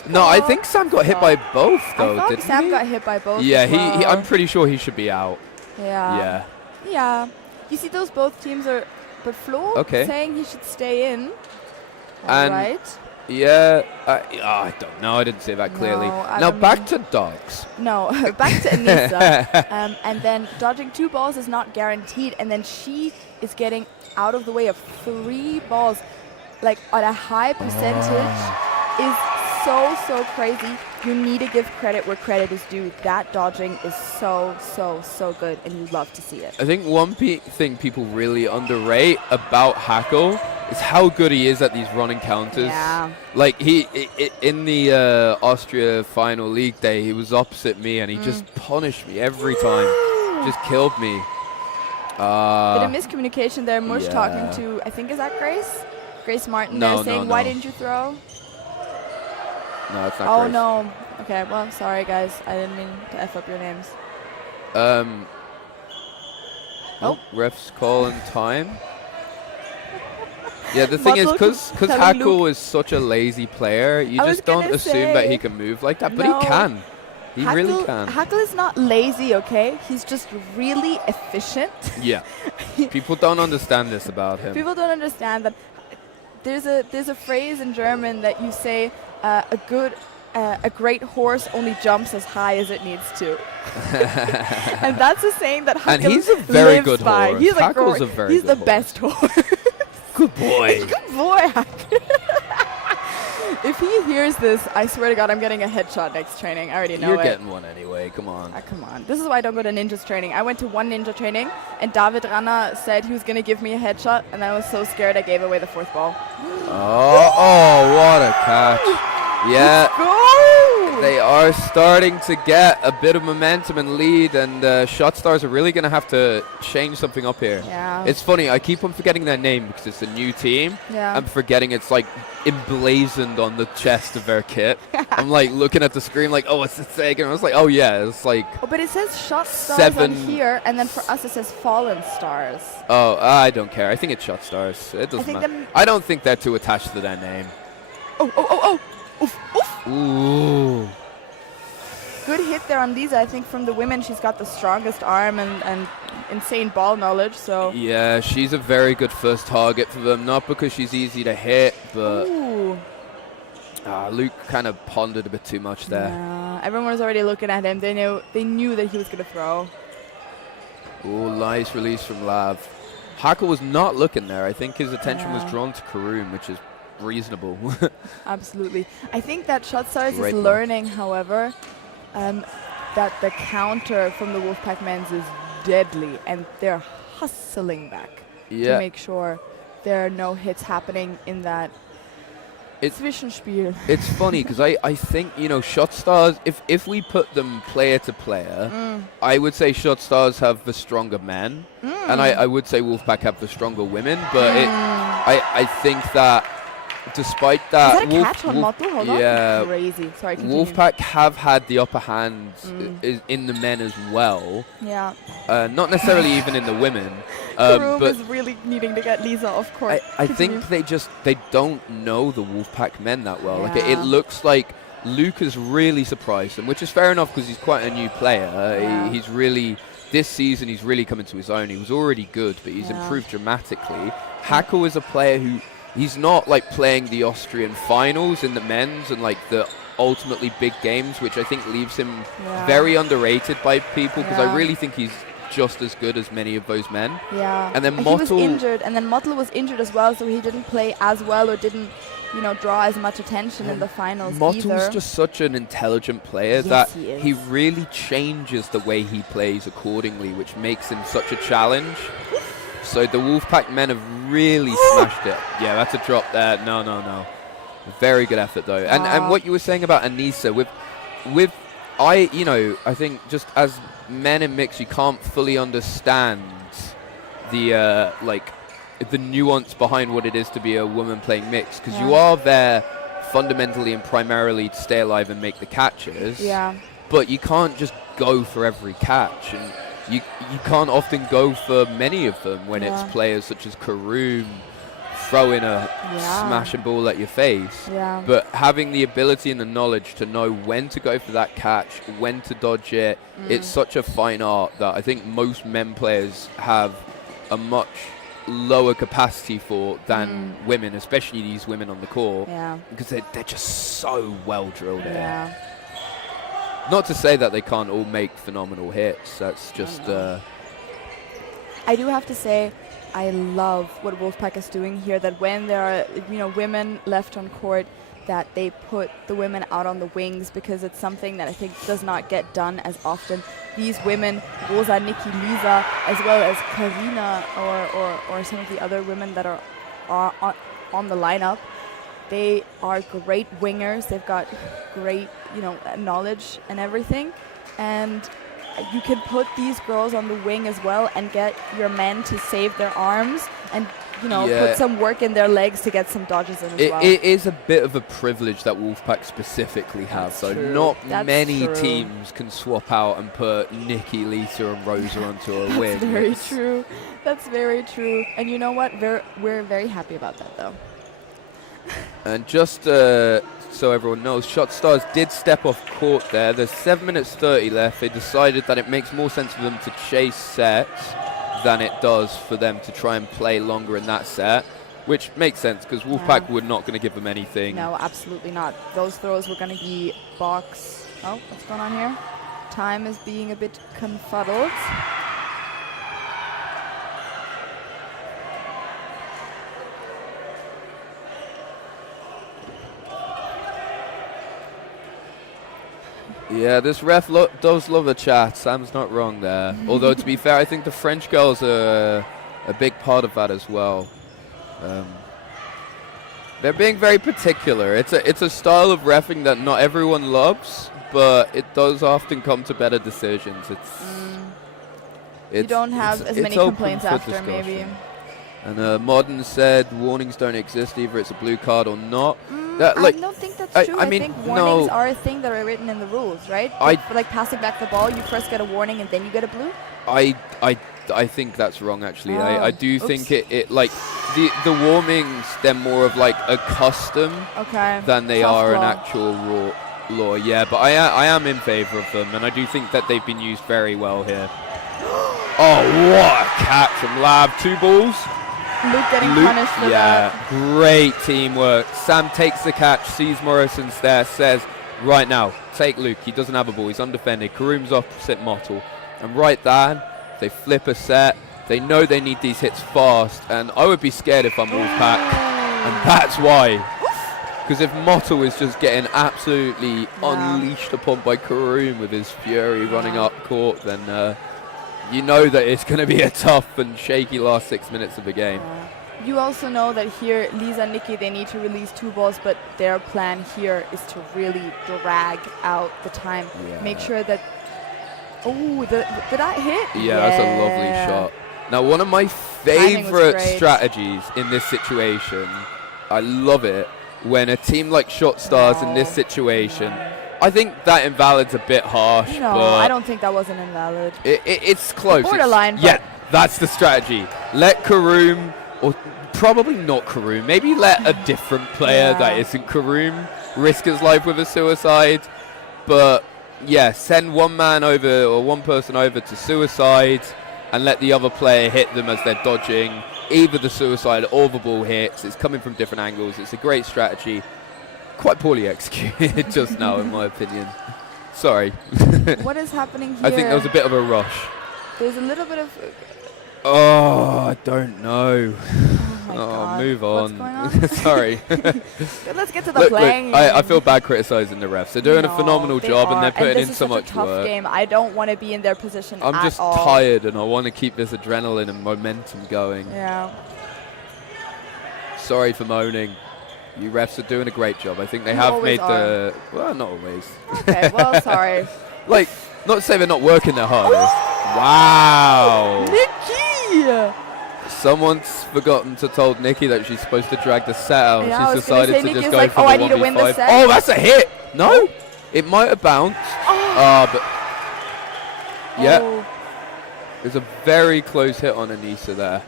No, I think Sam got hit by both, though, didn't he? Sam got hit by both. Yeah, he I'm pretty sure he should be out. Yeah. Yeah. You see, those both teams are. But Flo saying he should stay in. Right? Yeah. I don't know. I didn't say that clearly. Now back to dogs. No, back to Anissa. And then dodging 2 balls is not guaranteed. And then she is getting out of the way of 3 balls. Like at a high percentage is so, so crazy. You need to give credit where credit is due. That dodging is so, so, so good, and you love to see it. I think one thing people really underrate about Hackle is how good he is at these running counters. Yeah. Like in the Austria final league day, he was opposite me, and he just punished me every time. Just killed me. Bit of miscommunication there. Mush talking to, I think, is that Grace? Grace Martin there saying, why didn't you throw? No, it's not Grace. Oh, no. Okay, well, sorry, guys. I didn't mean to F up your names. Ref's calling time. Yeah, the thing is, because Hackle is such a lazy player, you just don't assume that he can move like that, but he can. He really can. Hackle is not lazy, okay? He's just really efficient. Yeah. People don't understand this about him. People don't understand that there's a phrase in German that you say, a great horse only jumps as high as it needs to. And that's a saying that Hackle and he's a very good by. horse. He's He's the best horse. Good boy. Good boy, Hackle. If he hears this, I swear to God, I'm getting a headshot next training. I already know You're getting one anyway. Come on. Come on. This is why I don't go to ninjas training. I went to one ninja training, and David Rana said he was going to give me a headshot, and I was so scared I gave away the 4th ball. Oh, what a catch. Yeah. Let's go! They are starting to get a bit of momentum and lead, and Shot Stars are really going to have to change something up here. Yeah. It's funny, I keep on forgetting their name because it's a new team. Yeah. I'm forgetting it's like emblazoned on the chest of their kit. I'm like looking at the screen like, oh, what's it saying? And I was like, oh yeah, it's like... Oh, but it says Shot Stars 7 on here, and then for us it says Fallen Stars. Oh, I don't care. I think it's Shot Stars. It doesn't matter. I don't think they're too attached to their name. Oh. Oof, oof. Ooh. Good hit there on Lisa. I think from the women, she's got the strongest arm and insane ball knowledge. So Yeah, she's a very good first target for them. Not because she's easy to hit, but Luke kind of pondered a bit too much there. Yeah, everyone was already looking at him. They knew that he was going to throw. Ooh, nice release from Lav. Hackle was not looking there. I think his attention was drawn to Karoom, which is reasonable. Absolutely. I think that Shot Stars Great is block. learning, however, that the counter from the Wolfpack men's is deadly, and they're hustling back to make sure there are no hits happening in that Zwischenspiel. It's funny because I think, you know, Shot Stars, if we put them player to player, I would say Shot Stars have the stronger men, and I would say Wolfpack have the stronger women, but I think that despite that... Is that a catch on Motto? Hold on. Crazy. Sorry, continue. Wolfpack have had the upper hand in the men as well. Yeah. Not necessarily even in the women. Karoom but is really needing to get Lisa off court. I think they don't know the Wolfpack men that well. Like Yeah. it looks like Luke has really surprised them, which is fair enough because he's quite a new player. He's really... This season, he's really come into his own. He was already good, but he's improved dramatically. Hackle is a player who... He's not like playing the Austrian finals in the men's and like the ultimately big games, which I think leaves him very underrated by people because I really think he's just as good as many of those men. Yeah. And then he was injured, and then Mottel was injured as well, so he didn't play as well or didn't, draw as much attention in the finals Mottel's just such an intelligent player that he really changes the way he plays accordingly, which makes him such a challenge. So the Wolfpack men have really smashed it. Yeah, that's a drop there. No. Very good effort though. And what you were saying about Anissa, I think just as men in mix, you can't fully understand the the nuance behind what it is to be a woman playing mix, because you are there fundamentally and primarily to stay alive and make the catches. Yeah. But you can't just go for every catch, and you can't often go for many of them when it's players such as Karoom throwing a smashing ball at your face. Yeah. But having the ability and the knowledge to know when to go for that catch, when to dodge it, it's such a fine art that I think most men players have a much lower capacity for than women, especially these women on the court, because they're just so well drilled in. Not to say that they can't all make phenomenal hits. That's just... I do have to say, I love what Wolfpack is doing here, that when there are women left on court, that they put the women out on the wings, because it's something that I think does not get done as often. These women, Rosa, Nikki, Lisa, as well as Karina or some of the other women that are on the lineup, they are great wingers. They've got great, knowledge and everything. And you can put these girls on the wing as well and get your men to save their arms and, put some work in their legs to get some dodges in as well. It is a bit of a privilege that Wolfpack specifically have. So not many teams can swap out and put Nikki, Lisa and Rosa onto a wing. That's very true. That's very true. And you know what? We're very happy about that, though. And just so everyone knows, Shot Stars did step off court there. There's 7 minutes 30 left. They decided that it makes more sense for them to chase sets than it does for them to try and play longer in that set, which makes sense because Wolfpack were not going to give them anything. No, absolutely not. Those throws were going to be box. Oh, what's going on here? Time is being a bit confuddled. Yeah, this ref does love a chat. Sam's not wrong there. Although, to be fair, I think the French girls are a big part of that as well. They're being very particular. It's a style of reffing that not everyone loves, but it does often come to better decisions. You don't have as many complaints after, maybe. And Modern said warnings don't exist, either it's a blue card or not. I don't think that's true. I think warnings are a thing that are written in the rules, right? For like passing back the ball, you first get a warning and then you get a blue? I think that's wrong, actually. I do think it like the warnings, they're more of like a custom than they are an actual law. Yeah, but I am in favor of them, and I do think that they've been used very well here. Oh, what a catch from Lab. 2 balls. Luke getting punished for that. Yeah, great teamwork. Sam takes the catch, sees Morrison's there, says, right now, take Luke. He doesn't have a ball. He's undefended. Karoom's opposite Mottle. And right there, they flip a set. They know they need these hits fast. And I would be scared if I'm Wolfpack. And that's why. Because if Mottle is just getting absolutely unleashed upon by Karoom with his fury running up court, then you know that it's going to be a tough and shaky last 6 minutes of the game. You also know that here, Lisa and Nikki, they need to release 2 balls, but their plan here is to really drag out the time. Yeah. Make sure that... Oh, did that hit? Yeah, that's a lovely shot. Now, one of my favorite strategies in this situation, I love it, when a team like Shot Stars in this situation, I think that invalid's a bit harsh. No, but I don't think that was an invalid. It's close. Borderline. Yeah, that's the strategy. Let Karoom, or probably not Karoom, maybe let a different player that isn't Karoom risk his life with a suicide. But yeah, send one man over or one person over to suicide and let the other player hit them as they're dodging. Either the suicide or the ball hits. It's coming from different angles. It's a great strategy. Quite poorly executed just now, in my opinion. Sorry. What is happening here? I think there was a bit of a rush. There's a little bit of... Oh, I don't know. Oh, God. Move on. What's going on? Sorry. Let's get to the playing. I feel bad criticizing the refs. They're doing a phenomenal job and they're putting in so much work. This is such a tough game. I don't want to be in their position I'm just tired and I want to keep this adrenaline and momentum going. Yeah. Sorry for moaning. You refs are doing a great job. I think they have made the... Well, not always. Okay, well, sorry. Like, not to say they're not working their hardest. Wow. Nikki! Someone's forgotten to told Nikki that she's supposed to drag the set out. Yeah, she's decided to Nikki's just go like, for I the need to win the 1v5. set. Oh, that's a hit. No, it might have bounced. But yeah, there's a very close hit on Anissa there.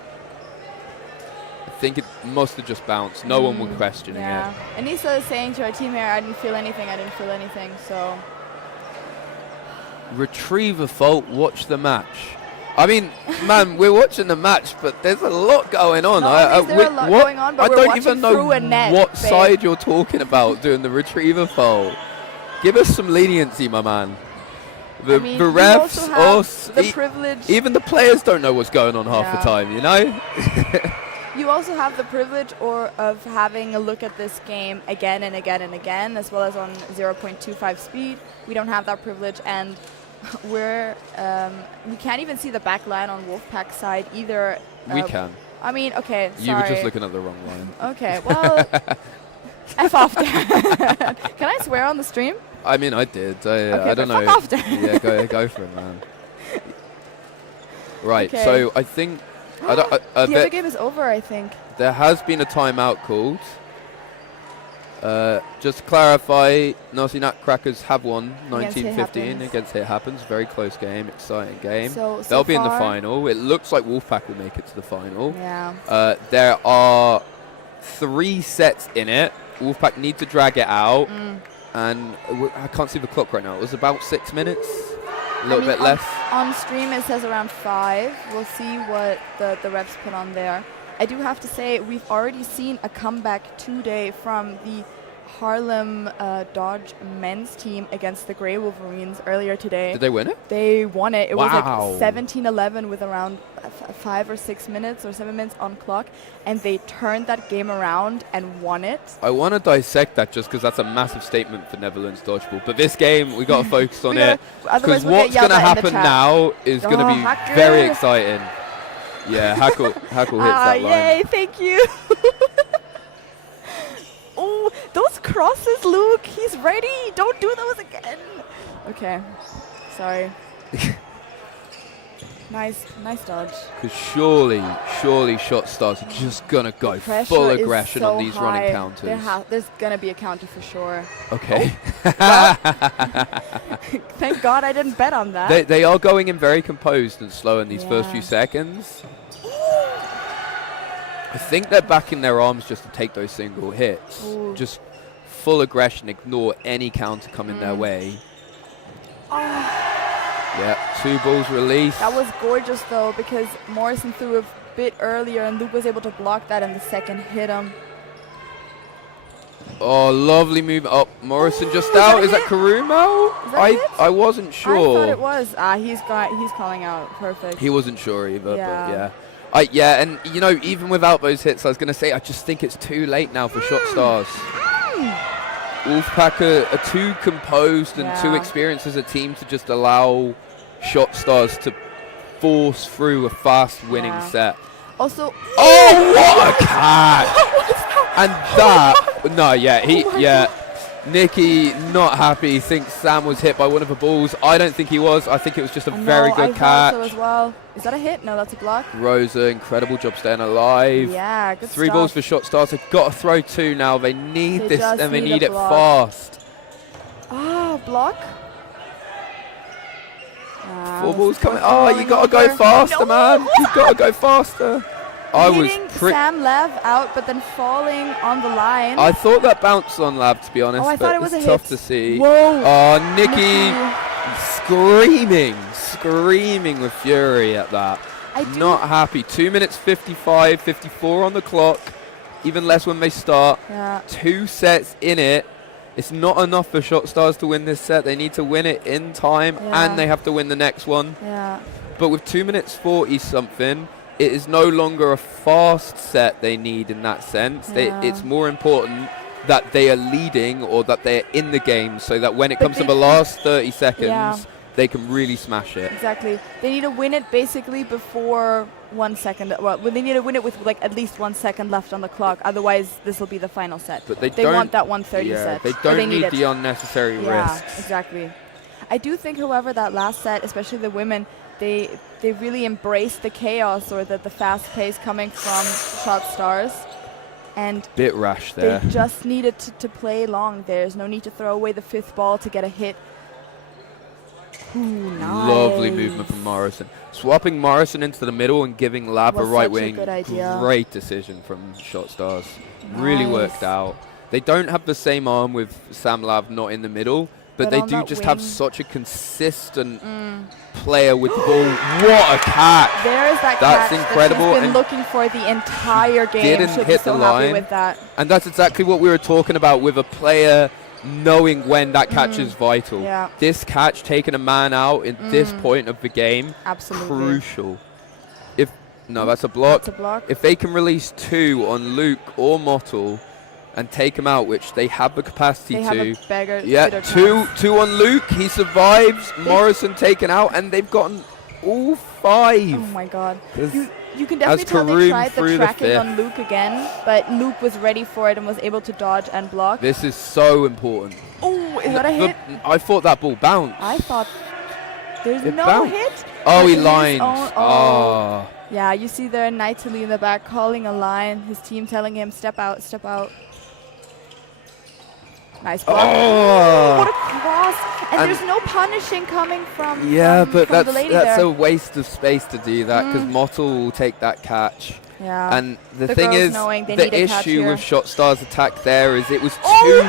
I think it must have just bounced. No one was questioning it. Anissa is saying to our team here, I didn't feel anything, so... Retriever fault, watch the match. I mean, man, we're watching the match, but there's a lot going on. Going on, but I don't even know what side you're talking about doing the retriever fault. Give us some leniency, my man. The refs, the privilege. Even the players don't know what's going on half the time, you know? You also have the privilege of having a look at this game again and again and again, as well as on 0.25 speed. We don't have that privilege, and we can't even see the back line on Wolfpack's side either. We can. I mean, okay, sorry. You were just looking at the wrong line. Okay, well, F off Dan. Can I swear on the stream? I mean, I did. I don't know. Fuck off, Dan. Yeah, go for it, man. Right, so I think... the other game is over, I think. There has been a timeout called. Just to clarify, Nazi Nutcrackers have won 19-15 against Hit Happens. Very close game, exciting game. They'll be in the final. It looks like Wolfpack will make it to the final. Yeah. There are 3 sets in it. Wolfpack need to drag it out. And I can't see the clock right now. It was about 6 minutes. A little bit less. On stream it says around 5. We'll see what the refs put on there. I do have to say we've already seen a comeback today from the Harlem Dodge men's team against the Grey Wolverines earlier today. Did they win it? They won it. It was like 17-11 with around 5 or 6 minutes or 7 minutes on clock, and they turned that game around and won it. I want to dissect that just because that's a massive statement for Netherlands dodgeball. But this game, we got to focus on it, because what's going to happen now is going to be very exciting. Yeah, Hackle hits that line. Yay, thank you. Oh, those crosses, Luke. He's ready. Don't do those again. Okay. Sorry. Nice dodge. Because surely shot stars are just going to go Pressure full is aggression so on these high. running counters. There's gonna be a counter for sure. Okay. Thank God I didn't bet on that. They are going in very composed and slow in these first Yeah. few seconds. I think they're backing their arms just to take those single hits. Ooh. Just full aggression, ignore any counter coming their way. Yeah, 2 balls released. That was gorgeous though, because Morrison threw a bit earlier and Luke was able to block that, and the second hit him. Oh, lovely move. Oh, Morrison just out. Is that Karumo? Is that it? I wasn't sure. I thought it was. He's calling out. Perfect. He wasn't sure either, Yeah. but yeah. And you know, even without those hits, I was going to say, I just think it's too late now for shot stars. Wolfpack are too composed and too Yeah. experienced as a team to just allow shot stars to force through a fast winning set. Also, Oh, what a catch! And that, Nikki not happy, thinks Sam was hit by one of the balls. I don't think he was. I think it was just a very good I catch. thought so as well. Is that a hit? No, that's a block. Rosa, incredible job staying alive. Yeah, good 3 stuff. balls for shot stars. They've got to throw 2 now. They need They this, just and they need need a it block. fast. Block. 4 balls coming. Oh, you got to go faster, man. You got to go faster. I was Hitting Sam Lev out, but then falling on the line. I thought that bounced on Lab, to be honest. Oh, I but thought it was it's a tough hit. to see. Whoa. Oh, Nikki screaming with fury at that. Not happy. 2 minutes 55, 54 on the clock. Even less when they start. Yeah. 2 sets in it. It's not enough for shot stars to win this set. They need to win it in time, and they have to win the next one. Yeah. But with 2 minutes 40 something, it is no longer a fast set they need in that sense. It's more important that they are leading or that they're in the game, so that when it comes to the last 30 seconds, they can really smash it. Exactly. They need to win it basically before 1 second. Well, they need to win it with like at least 1 second left on the clock. Otherwise, this will be the final set. But they want that 130 set. They don't need the unnecessary risks. Exactly. I do think, however, that last set, especially the women, they really embraced the chaos or the fast pace coming from shot stars. And bit rash there. They just needed to play long. There's no need to throw away the 5th ball to get a hit. Ooh, nice. Lovely movement from Morrison. Swapping Morrison into the middle and giving Lab a right wing. Great decision from shot stars. Nice. Really worked out. They don't have the same arm with Sam Lab not in the middle, but they do just have such a consistent player with the ball. What a catch! There is that That's catch incredible. That she's been looking for the entire game. Didn't She'll hit be so the line. happy with that. And that's exactly what we were talking about with a player knowing when that catch is vital. Yeah. This catch taking a man out in this point of the game, absolutely crucial. That's a block. That's a block. If they can release 2 on Luke or Mottle and take him out, which they have the capacity they to. Have a beggar, yeah, two on Luke. He survives. Morrison taken out, and they've gotten all 5. Oh my God. You can definitely tell they tried the tracking on Luke again, but Luke was ready for it and was able to dodge and block. This is so important. Oh, is that a hit? I thought that ball bounced. I thought there's no bounced. hit. Oh, he lined. Oh. Yeah, you see there Nightly in the back calling a line. His team telling him, step out, step out. Nice block. Oh. What a cross. And there's no punishing coming from but from the lady that's there. a waste of space to do that, because Mottle will take that catch. Yeah. And the thing is, the issue with shot stars attack there is it was both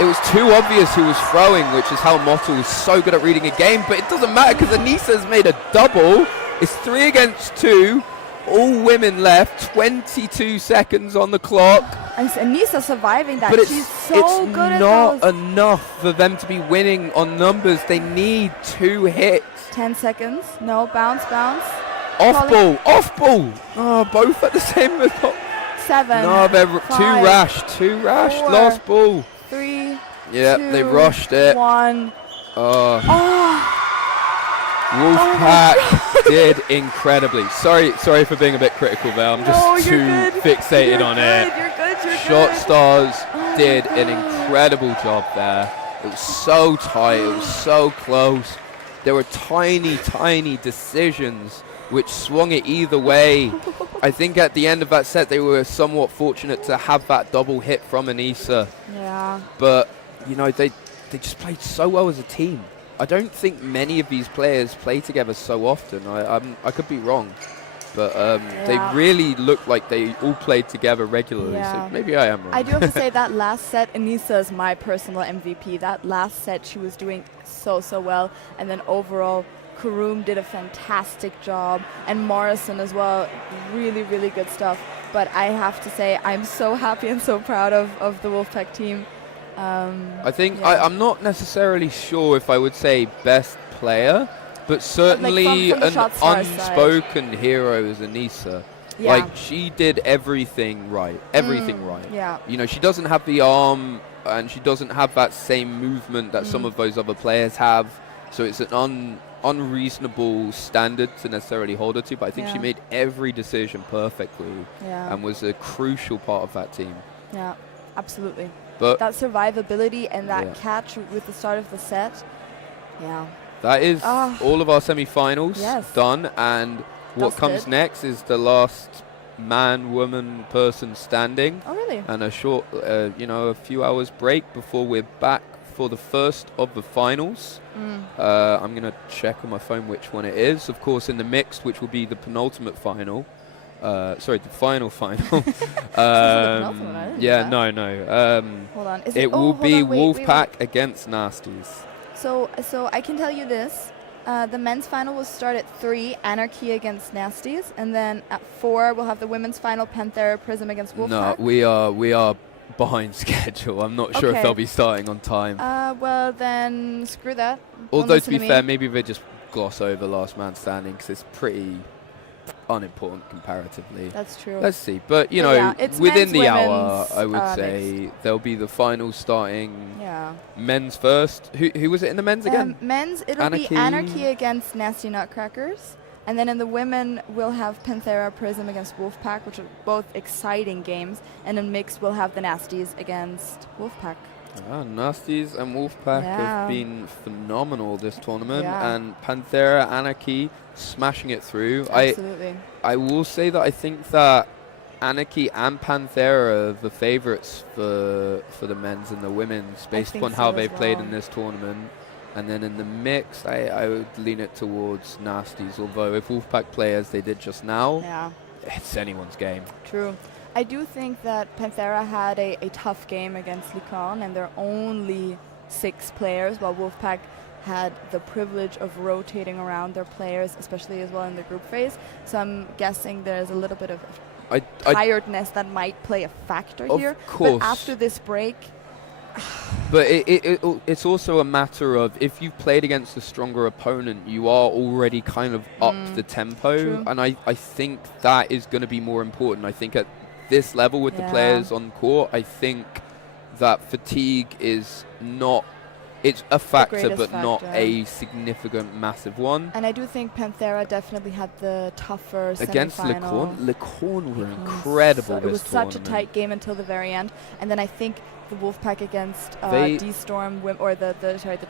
it was too obvious who was throwing, which is how Mottle was so good at reading a game. But it doesn't matter, because Anissa's made a double. It's 3 against 2. All women left. 22 seconds on the clock. And Anissa surviving that. But she's so good at those. It's not enough for them to be winning on numbers. They need 2 hits. 10 seconds. No, bounce. Off ball. Oh, both at the same time. 7. No, they're 5, too rash. 4, Lost ball. 3. Yeah, 2, they rushed it. 1. Wolfpack did incredibly. Sorry for being a bit critical there. I'm just too fixated on it. You're good. Shot stars did an incredible job there. It was so tight. It was so close. There were tiny, tiny decisions which swung it either way. I think at the end of that set, they were somewhat fortunate to have that double hit from Anissa. Yeah. But, you know, they just played so well as a team. I don't think many of these players play together so often. I could be wrong. But they really looked like they all played together regularly. Yeah. So maybe I am wrong. I do have to say that last set, Anissa is my personal MVP. That last set, she was doing so well. And then overall, Karoom did a fantastic job. And Morrison as well. Really, really good stuff. But I have to say, I'm so happy and so proud of the Wolfpack team. I think I'm not necessarily sure if I would say best player, but certainly from the an shot star unspoken hero is Anissa. Yeah. Like, she did everything right. Everything right. Yeah. You know, she doesn't have the arm and she doesn't have that same movement that some of those other players have. So it's an unreasonable standard to necessarily hold her to. But I think she made every decision perfectly and was a crucial part of that team. Yeah, absolutely. But that survivability and that catch with the start of the set. Yeah. That is all of our semi-finals done, and what comes Dusted. next is the last man, woman, person standing. Oh, really? And a short, a few hours break before we're back for the first of the finals. I'm going to check on my phone which one it is. Of course, in the mixed, which will be the penultimate final. The final. No. Hold on. It will be Wolfpack against Nasties. So I can tell you this. The men's final will start at 3, Anarchy against Nasties. And then at 4, we'll have the women's final, Panthera Prism against Wolfpack. No, we are behind schedule. I'm not sure if they'll be starting on time. Well, then screw that. Although, to be fair, maybe they just gloss over last man standing because it's pretty unimportant comparatively. That's true. Let's see. But, you know, within the hour, I would say there'll be the finals starting men's first. Who was it in the men's again? Men's, it'll be Anarchy against Nasty Nutcrackers. And then in the women, we'll have Panthera Prism against Wolfpack, which are both exciting games. And in mixed, we'll have the Nasties against Wolfpack. Nasties and Wolfpack have been phenomenal this tournament, and Panthera Anarchy smashing it through. Absolutely. I will say that I think that Anarchy and Panthera are the favourites for the men's and the women's based upon how they've played in this tournament. And then in the mix, I would lean it towards Nasties, although if Wolfpack play as they did just now, it's anyone's game. True. I do think that Panthera had a tough game against Licorne, and there are only 6 players, while Wolfpack had the privilege of rotating around their players, especially as well in the group phase. So I'm guessing there's a little bit of tiredness that might play a factor here. Of course. But after this break... But it's also a matter of if you've played against a stronger opponent, you are already kind of up the tempo. True. And I think that is going to be more important. I think at this level with the players on court, I think that fatigue is not... It's a factor, but not a significant, massive one. And I do think Panthera definitely had the tougher against semi-final. Licorne were incredible this tournament. It was such a tight game until the very end. And then I think the Wolfpack against D-Storm, or the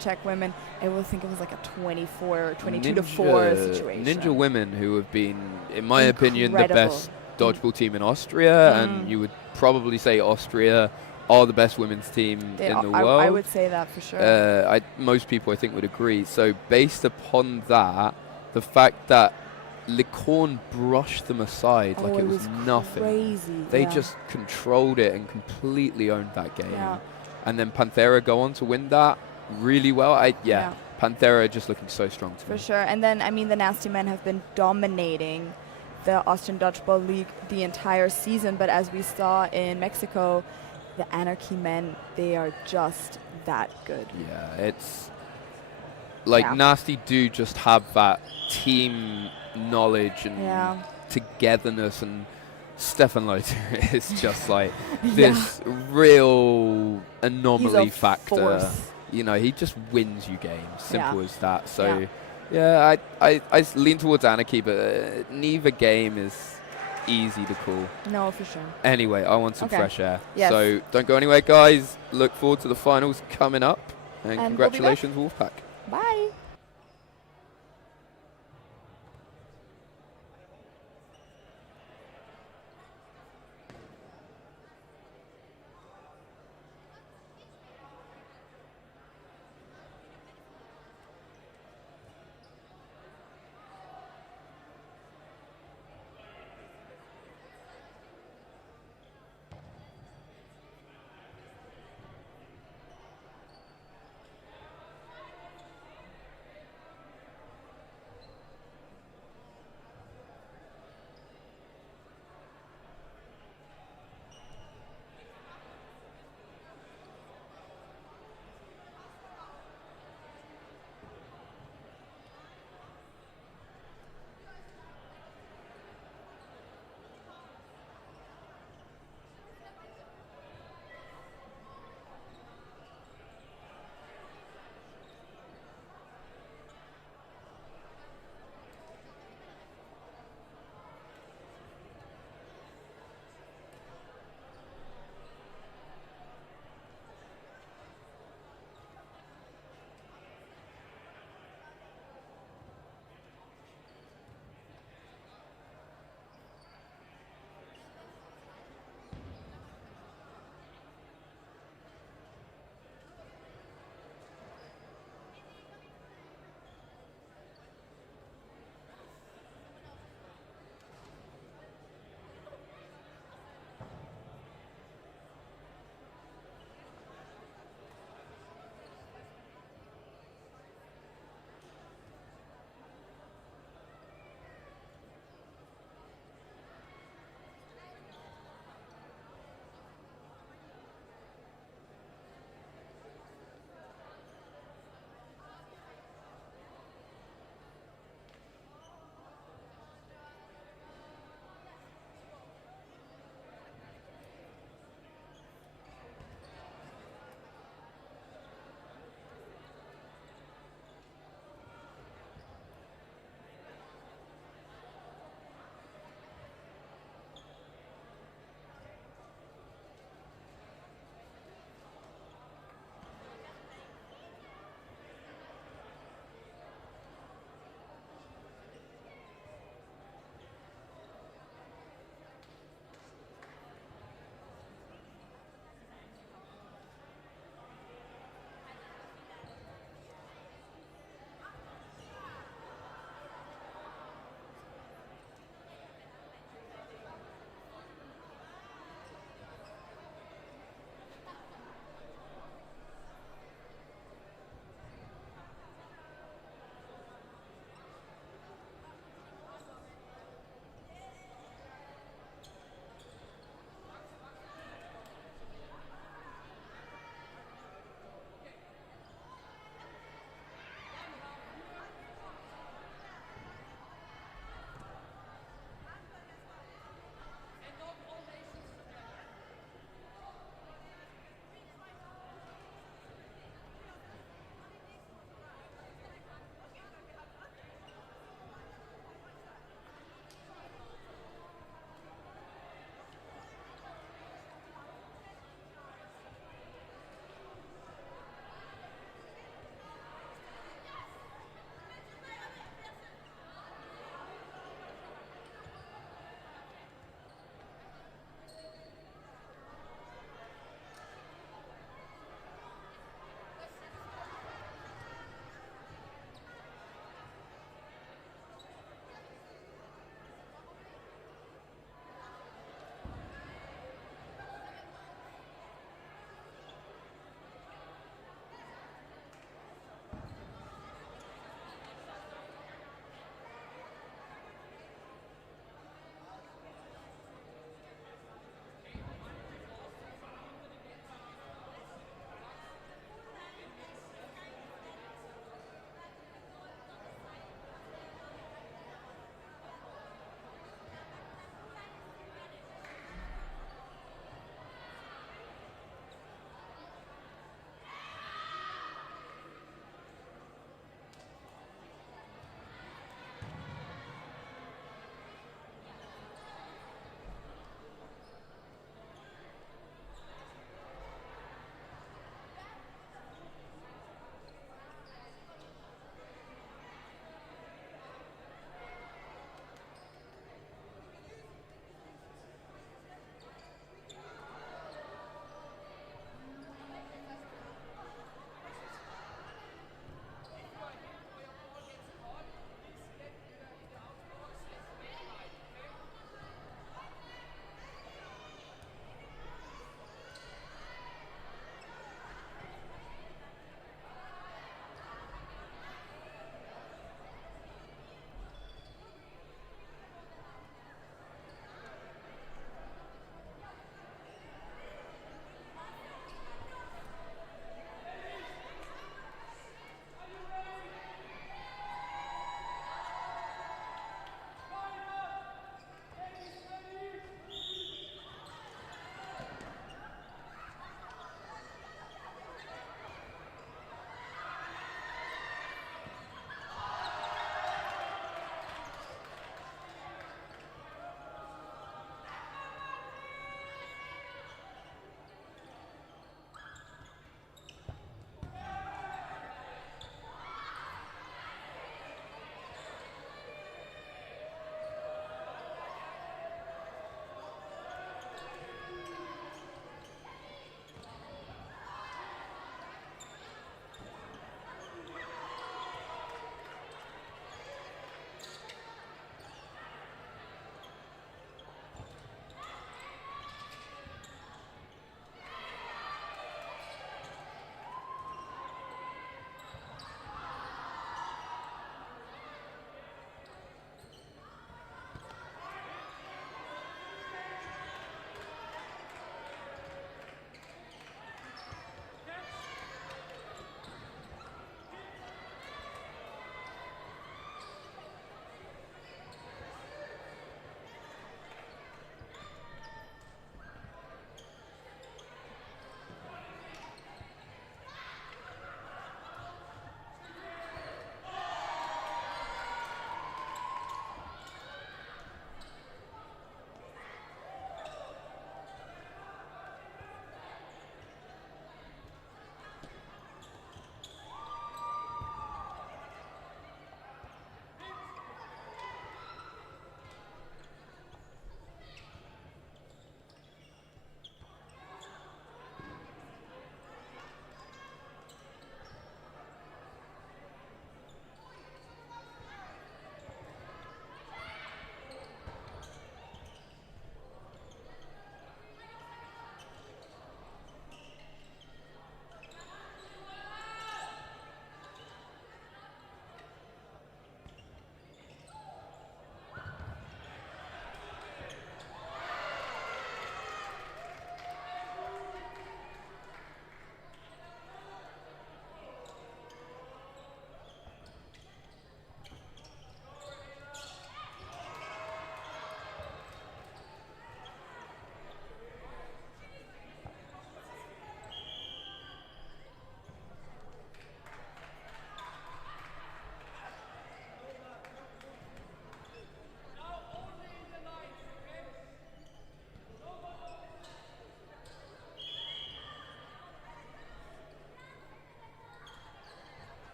Czech women, I will think it was like a 24 or 22-4 situation. Ninja women, who have been, in my opinion, the best dodgeball team in Austria, and you would probably say Austria are the best women's team in the world. I would say that for sure. Most people, I think, would agree. So based upon that, the fact that Licorne brushed them aside like it was nothing. Crazy. They just controlled it and completely owned that game. And then Panthera go on to win that really well. Panthera just looking so strong to me. For sure. And then, I mean, the Nasty Men have been dominating the Austrian Dodgeball League the entire season. But as we saw in Mexico, the Anarchy Men, they are just that good. Yeah, it's like Nasty do just have that team knowledge and togetherness, and Stefan Lothar is just like this real anomaly factor. Force. You know, he just wins you games. Simple as that. So I lean towards Anarchy, but neither game is easy to call. No, for sure. Anyway, I want some fresh air. Yes. So don't go anywhere, guys. Look forward to the finals coming up. And we'll be congratulations, Wolfpack. back. Bye.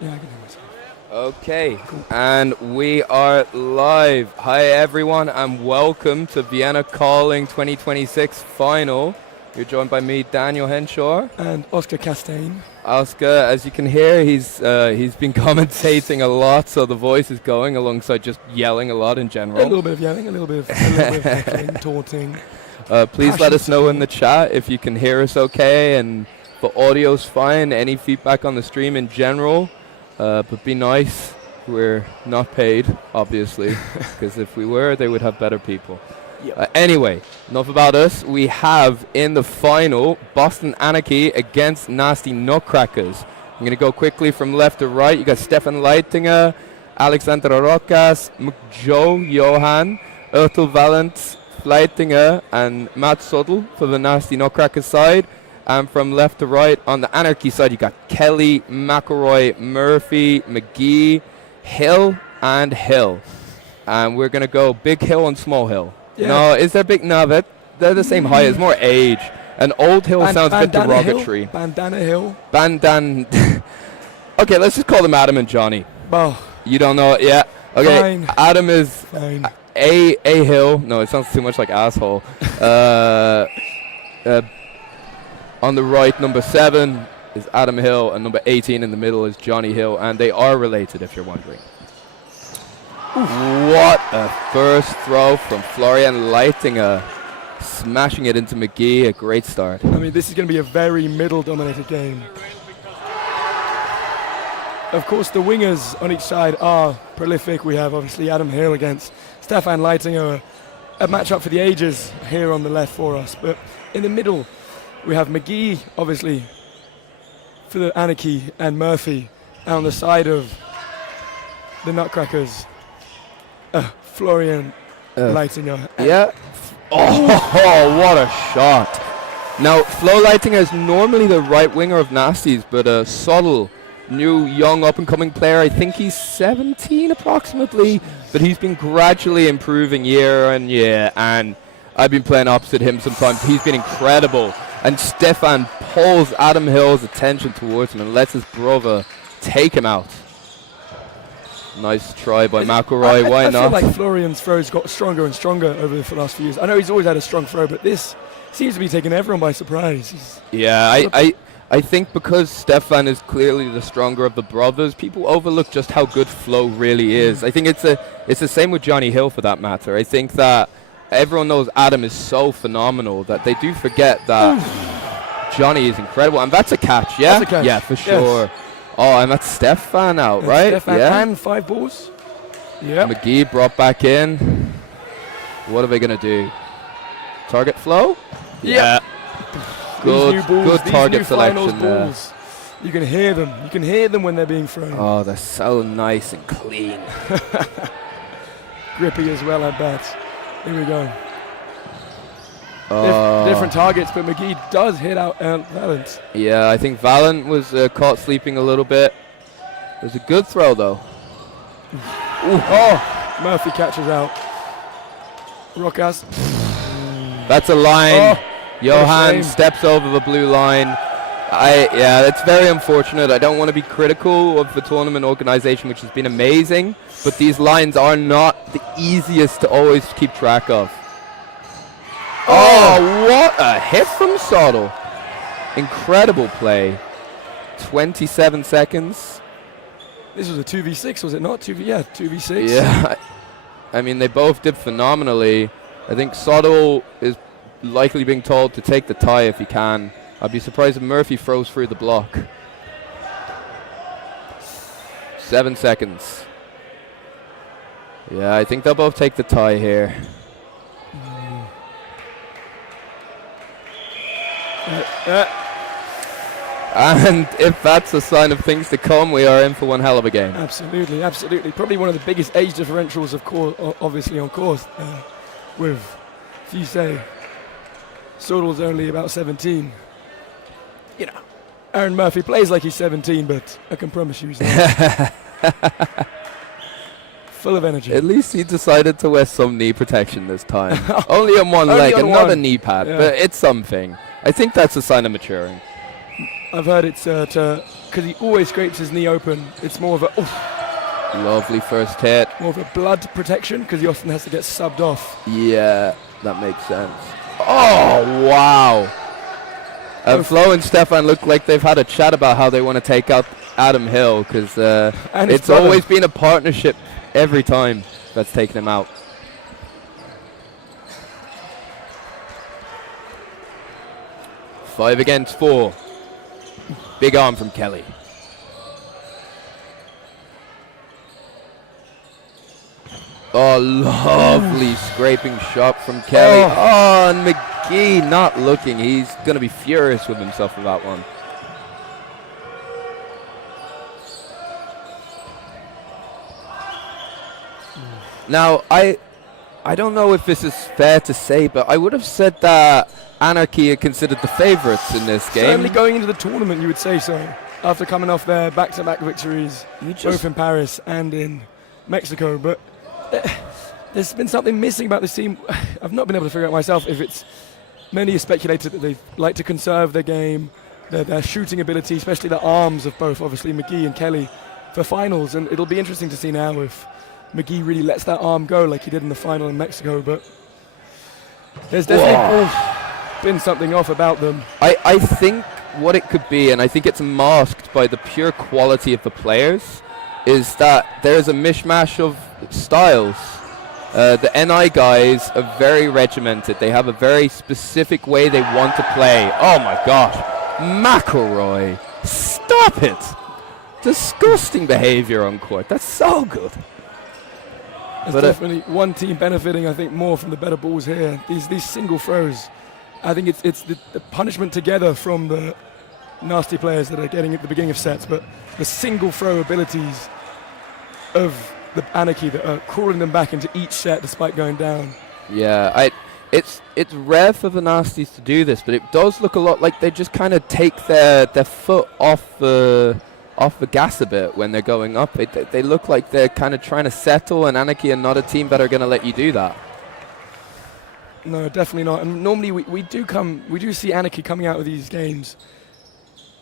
Yeah, I can hear myself. Okay, and we are live. Hi everyone, and welcome to Vienna Calling 2026 final. You're joined by me, Daniel Henshaw. And Oscar Castaigne. Oscar, as you can hear, he's been commentating a lot, so the voice is going alongside just yelling a lot in general. A little bit of yelling, a little bit of heckling, taunting. Please let us know in the chat if you can hear us okay, and the audio's fine. Any feedback on the stream in general, but be nice. We're not paid, obviously, because if we were, they would have better people. Yep. Anyway, enough about us. We have in the final Boston Anarchy against Nasty Nutcrackers. I'm going to go quickly from left to right. You got Stefan Leitinger, Alexander Rokas, Joe Johan, Ertel Valent, Leitinger, and Matt Suddle for the Nasty Nutcracker side. And from left to right on the Anarchy side, you got Kelly, McElroy, Murphy, McGee, Hill, and Hill. And we're going to go big hill and small hill. Yeah. No, is there big? No, they're the same height. It's more age. And old hill sounds a bit derogatory. Bandana Hill. Okay, let's just call them Adam and Johnny. Oh. You don't know it? Yeah. Okay. Fine. Adam is Fine. A Hill. No, it sounds too much like asshole. On the right, number 7 is Adam Hill, and number 18 in the middle is Johnny Hill, and they are related, if you're wondering. What a first throw from Florian Leitinger, smashing it into McGee. A great start. I mean, this is going to be a very middle-dominated game. Of course, the wingers on each side are prolific. We have, obviously, Adam Hill against Stefan Leitinger, a matchup for the ages here on the left for us. But in the middle, we have McGee, obviously, for the Anarchy, and Murphy. And on the side of the Nutcrackers, Florian Leitinger. Yeah. Oh, what a shot. Now, Flo Leitinger is normally the right winger of Nasties, but a subtle, new, young, up-and-coming player. I think he's 17 approximately, but he's been gradually improving year on year, and I've been playing opposite him sometimes. He's been incredible. And Stefan pulls Adam Hill's attention towards him and lets his brother take him out. Nice try by McElroy. Why not? I feel like Florian's throws got stronger and stronger over the last few years. I know he's always had a strong throw, but this seems to be taking everyone by surprise. I think because Stefan is clearly the stronger of the brothers, people overlook just how good Flo really is. I think it's the same with Johnny Hill for that matter. I think that everyone knows Adam is so phenomenal that they do forget that Johnny is incredible. And that's a catch, yeah? That's a catch. Yeah, for sure. Yes. Oh, and that's Stefan out, right? Stefan yeah. and 5 balls. Yeah. McGee brought back in. What are they going to do? Target Flo? Yeah. Good target new selection there. Balls. You can hear them. You can hear them when they're being thrown. Oh, they're so nice and clean. Grippy as well, I bet. Here we go. Oh. Different targets, but McGee does hit out Valent. Yeah, I think Valent was caught sleeping a little bit. It was a good throw, though. Oh, Murphy catches out. Rokas. That's a line. Oh, Johan steps over the blue line. Yeah, it's very unfortunate. I don't want to be critical of the tournament organization, which has been amazing, but these lines are not the easiest to always keep track of. Oh, what a hit from Soto. Incredible play. 27 seconds. This was a 2v6, was it not? 2v6. Yeah, I mean, they both did phenomenally. I think Soto is likely being told to take the tie if he can. I'd be surprised if Murphy throws through the block. 7 seconds. Yeah, I think they'll both take the tie here. And if that's a sign of things to come, we are in for one hell of a game. Absolutely, absolutely. Probably one of the biggest age differentials, of course, obviously on course. With, if you say, Sodel's only about 17. You know, Aaron Murphy plays like he's 17, but I can promise you he's not. Full of energy. At least he decided to wear some knee protection this time. Only on one leg, on another one. knee pad, Yeah. but it's something. I think that's a sign of maturing. I've heard it's because he always scrapes his knee open. It's more of a Lovely first hit. more of a blood protection because he often has to get subbed off. Yeah, that makes sense. Oh, wow. Flo and Stefan look like they've had a chat about how they want to take out Adam Hill because it's always been a partnership every time that's taken him out. Five against four. Big arm from Kelly. Oh, lovely scraping shot from Kelly. Oh, and McGee not looking. He's going to be furious with himself with that one. Now, I don't know if this is fair to say, but I would have said that Anarchy are considered the favourites in this game. Certainly going into the tournament, you would say so. After coming off their back-to-back victories, both in Paris and in Mexico. But there's been something missing about this team. I've not been able to figure out myself if it's many have speculated that they like to conserve their game, their shooting ability, especially the arms of both, obviously, McGee and Kelly, for finals. And it'll be interesting to see now if McGee really lets that arm go like he did in the final in Mexico. But there's definitely been something off about them. I think what it could be, and I think it's masked by the pure quality of the players, is that there's a mishmash of styles. The NI guys are very regimented. They have a very specific way they want to play. Oh my gosh. McElroy. Stop it. Disgusting behavior on court. That's so good. There's definitely one team benefiting, I think, more from the better balls here. These single throws. I think it's the punishment together from the nasty players that are getting at the beginning of sets, but the single throw abilities of the Anarchy that are crawling them back into each set despite going down. Yeah, it's rare for the Nasties to do this, but it does look a lot like they just kind of take their foot off the gas a bit when they're going up. They look like they're kind of trying to settle, and Anarchy are not a team that are going to let you do that. No, definitely not. And normally we do see Anarchy coming out of these games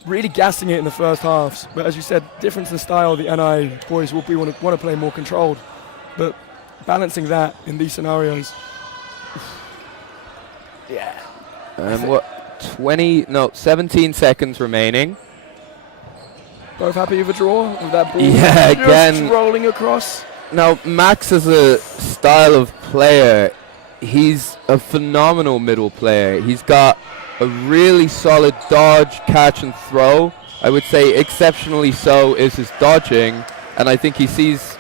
really gassing it in the first halves. But as you said, difference in style, the NI boys will want to play more controlled. But balancing that in these scenarios. Yeah. And 17 seconds remaining. Both happy with a draw? With that ball yeah, again rolling across? Now, Max is a style of player. He's a phenomenal middle player. He's got a really solid dodge, catch, and throw. I would say exceptionally so is his dodging, and I think he sees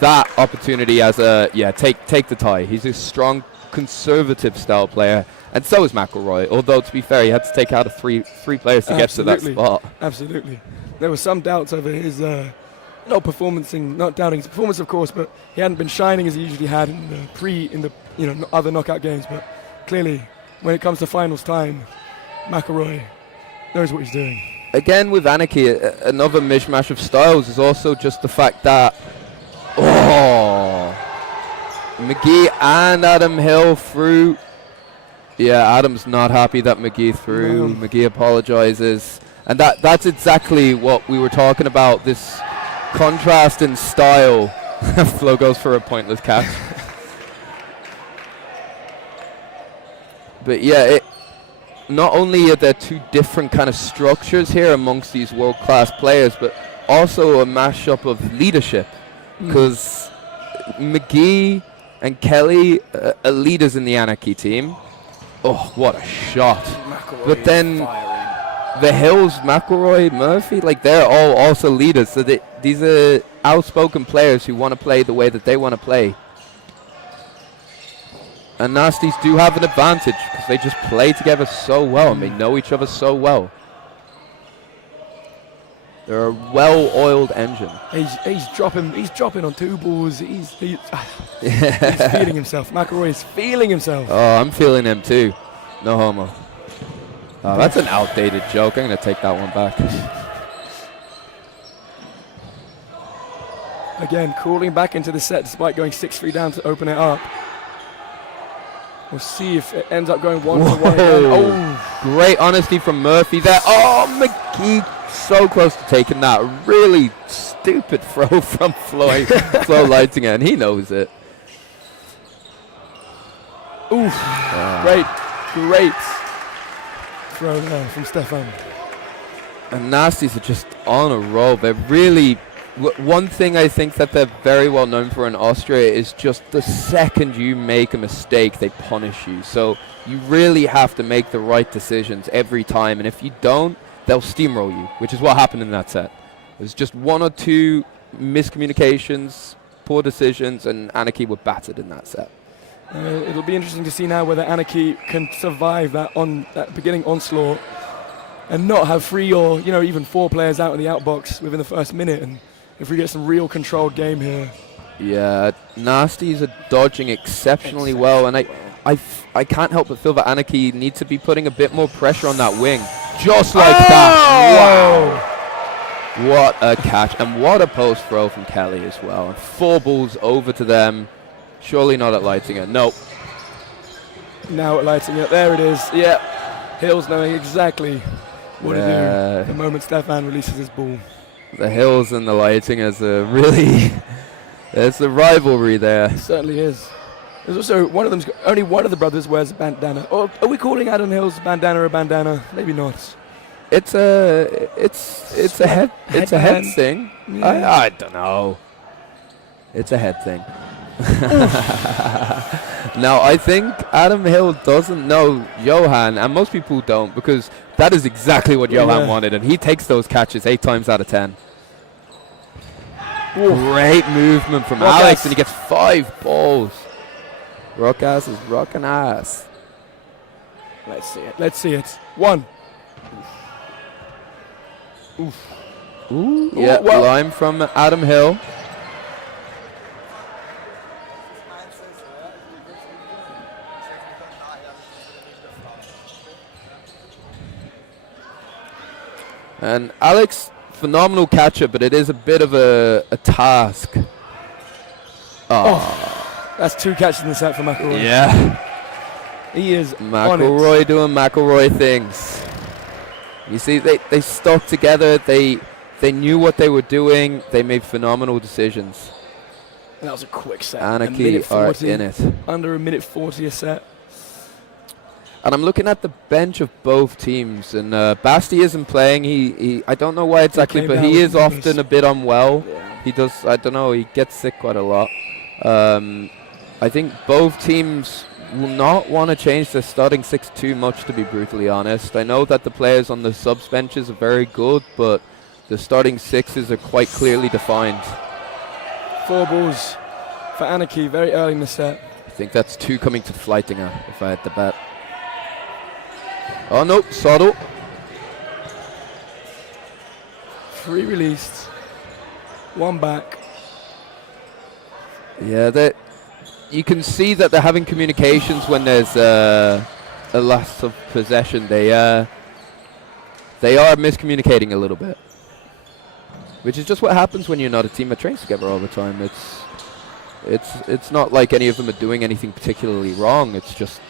that opportunity as take the tie. He's a strong, conservative style player, and so is McElroy. Although, to be fair, he had to take out three players to get to that spot. Absolutely. There were some doubts over his not doubting his performance, of course, but he hadn't been shining as he usually had in the other knockout games. But clearly, when it comes to finals time, McElroy knows what he's doing. Again, with Anarchy, another mishmash of styles is also just the fact that McGee and Adam Hill threw. Yeah, Adam's not happy that McGee threw. No. McGee apologizes. And that's exactly what we were talking about, this contrast in style. Flo goes for a pointless catch. But yeah, not only are there two different kind of structures here amongst these world-class players, but also a mashup of leadership. Because McGee and Kelly are leaders in the Anarchy team. Oh, what a shot. McElroy, but then the Hills, McElroy, Murphy, they're all also leaders. So these are outspoken players who want to play the way that they want to play. And Nasties do have an advantage because they just play together so well and they know each other so well. They're a well-oiled engine. He's dropping on two balls. He's feeling himself. McElroy is feeling himself. Oh, I'm feeling him too. No homo. Oh, that's an outdated joke. I'm going to take that one back. Again, crawling back into the set despite going 6-3 down to open it up. We'll see if it ends up going 1-1 again. Oh, great honesty from Murphy there. Oh, McGee so close to taking that. Really stupid throw from Flo Leitinger, and he knows it. Oof. Great throw there from Stefan. And Nasties are just on a roll. They're really... one thing I think that they're very well known for in Austria is just the second you make a mistake, they punish you. So you really have to make the right decisions every time. And if you don't, they'll steamroll you, which is what happened in that set. It was just one or two miscommunications, poor decisions, and Anarchy were battered in that set. It'll be interesting to see now whether Anarchy can survive that beginning onslaught and not have 3 or even 4 players out in the outbox within the first minute. And if we get some real controlled game here. Yeah, Nasties are dodging exceptionally well, and I can't help but feel that Anarchy needs to be putting a bit more pressure on that wing. Just like that. Wow. What a catch, and what a post throw from Kelly as well. And 4 balls over to them. Surely not at Leitinger. Nope. Now at Leitinger. There it is. Yeah. Hills knowing exactly what to do the moment Stefan releases his ball. The Hills and the Leitingers are really... there's a rivalry there. It certainly is. There's also only one of the brothers wears a bandana. Or are we calling Adam Hill's bandana a bandana? Maybe not. It's a head thing. Yeah. I don't know. It's a head thing. Now I think Adam Hill doesn't know Johan, and most people don't, because that is exactly what Johan wanted, and he takes those catches 8 times out of 10. Ooh. Great movement from Alex, and he gets 5 balls. Rockass is rocking ass. Let's see it. 1. Oof. Ooh, yeah, line from Adam Hill. And Alex, phenomenal catcher, but it is a bit of a task. Oh, that's 2 catches in the set for McElroy. Yeah. He is McElroy doing McElroy things. You see, they stuck together. They knew what they were doing. They made phenomenal decisions. And that was a quick set. Anarchy are in it. Under 1:40 a set. And I'm looking at the bench of both teams, and Basti isn't playing. He I don't know why exactly, but he is often a bit unwell. Yeah. He does, I don't know, he gets sick quite a lot. I think both teams will not want to change their starting 6 too much, to be brutally honest. I know that the players on the subs benches are very good, but the starting 6s are quite clearly defined. 4 balls for Anarchy very early in the set. I think that's 2 coming to Fleitinger, if I had to bet. Oh no, Soddle. 3 released, 1 back. Yeah, you can see that they're having communications when there's a loss of possession. They are miscommunicating a little bit, which is just what happens when you're not a team that trains together all the time. It's not like any of them are doing anything particularly wrong. It's just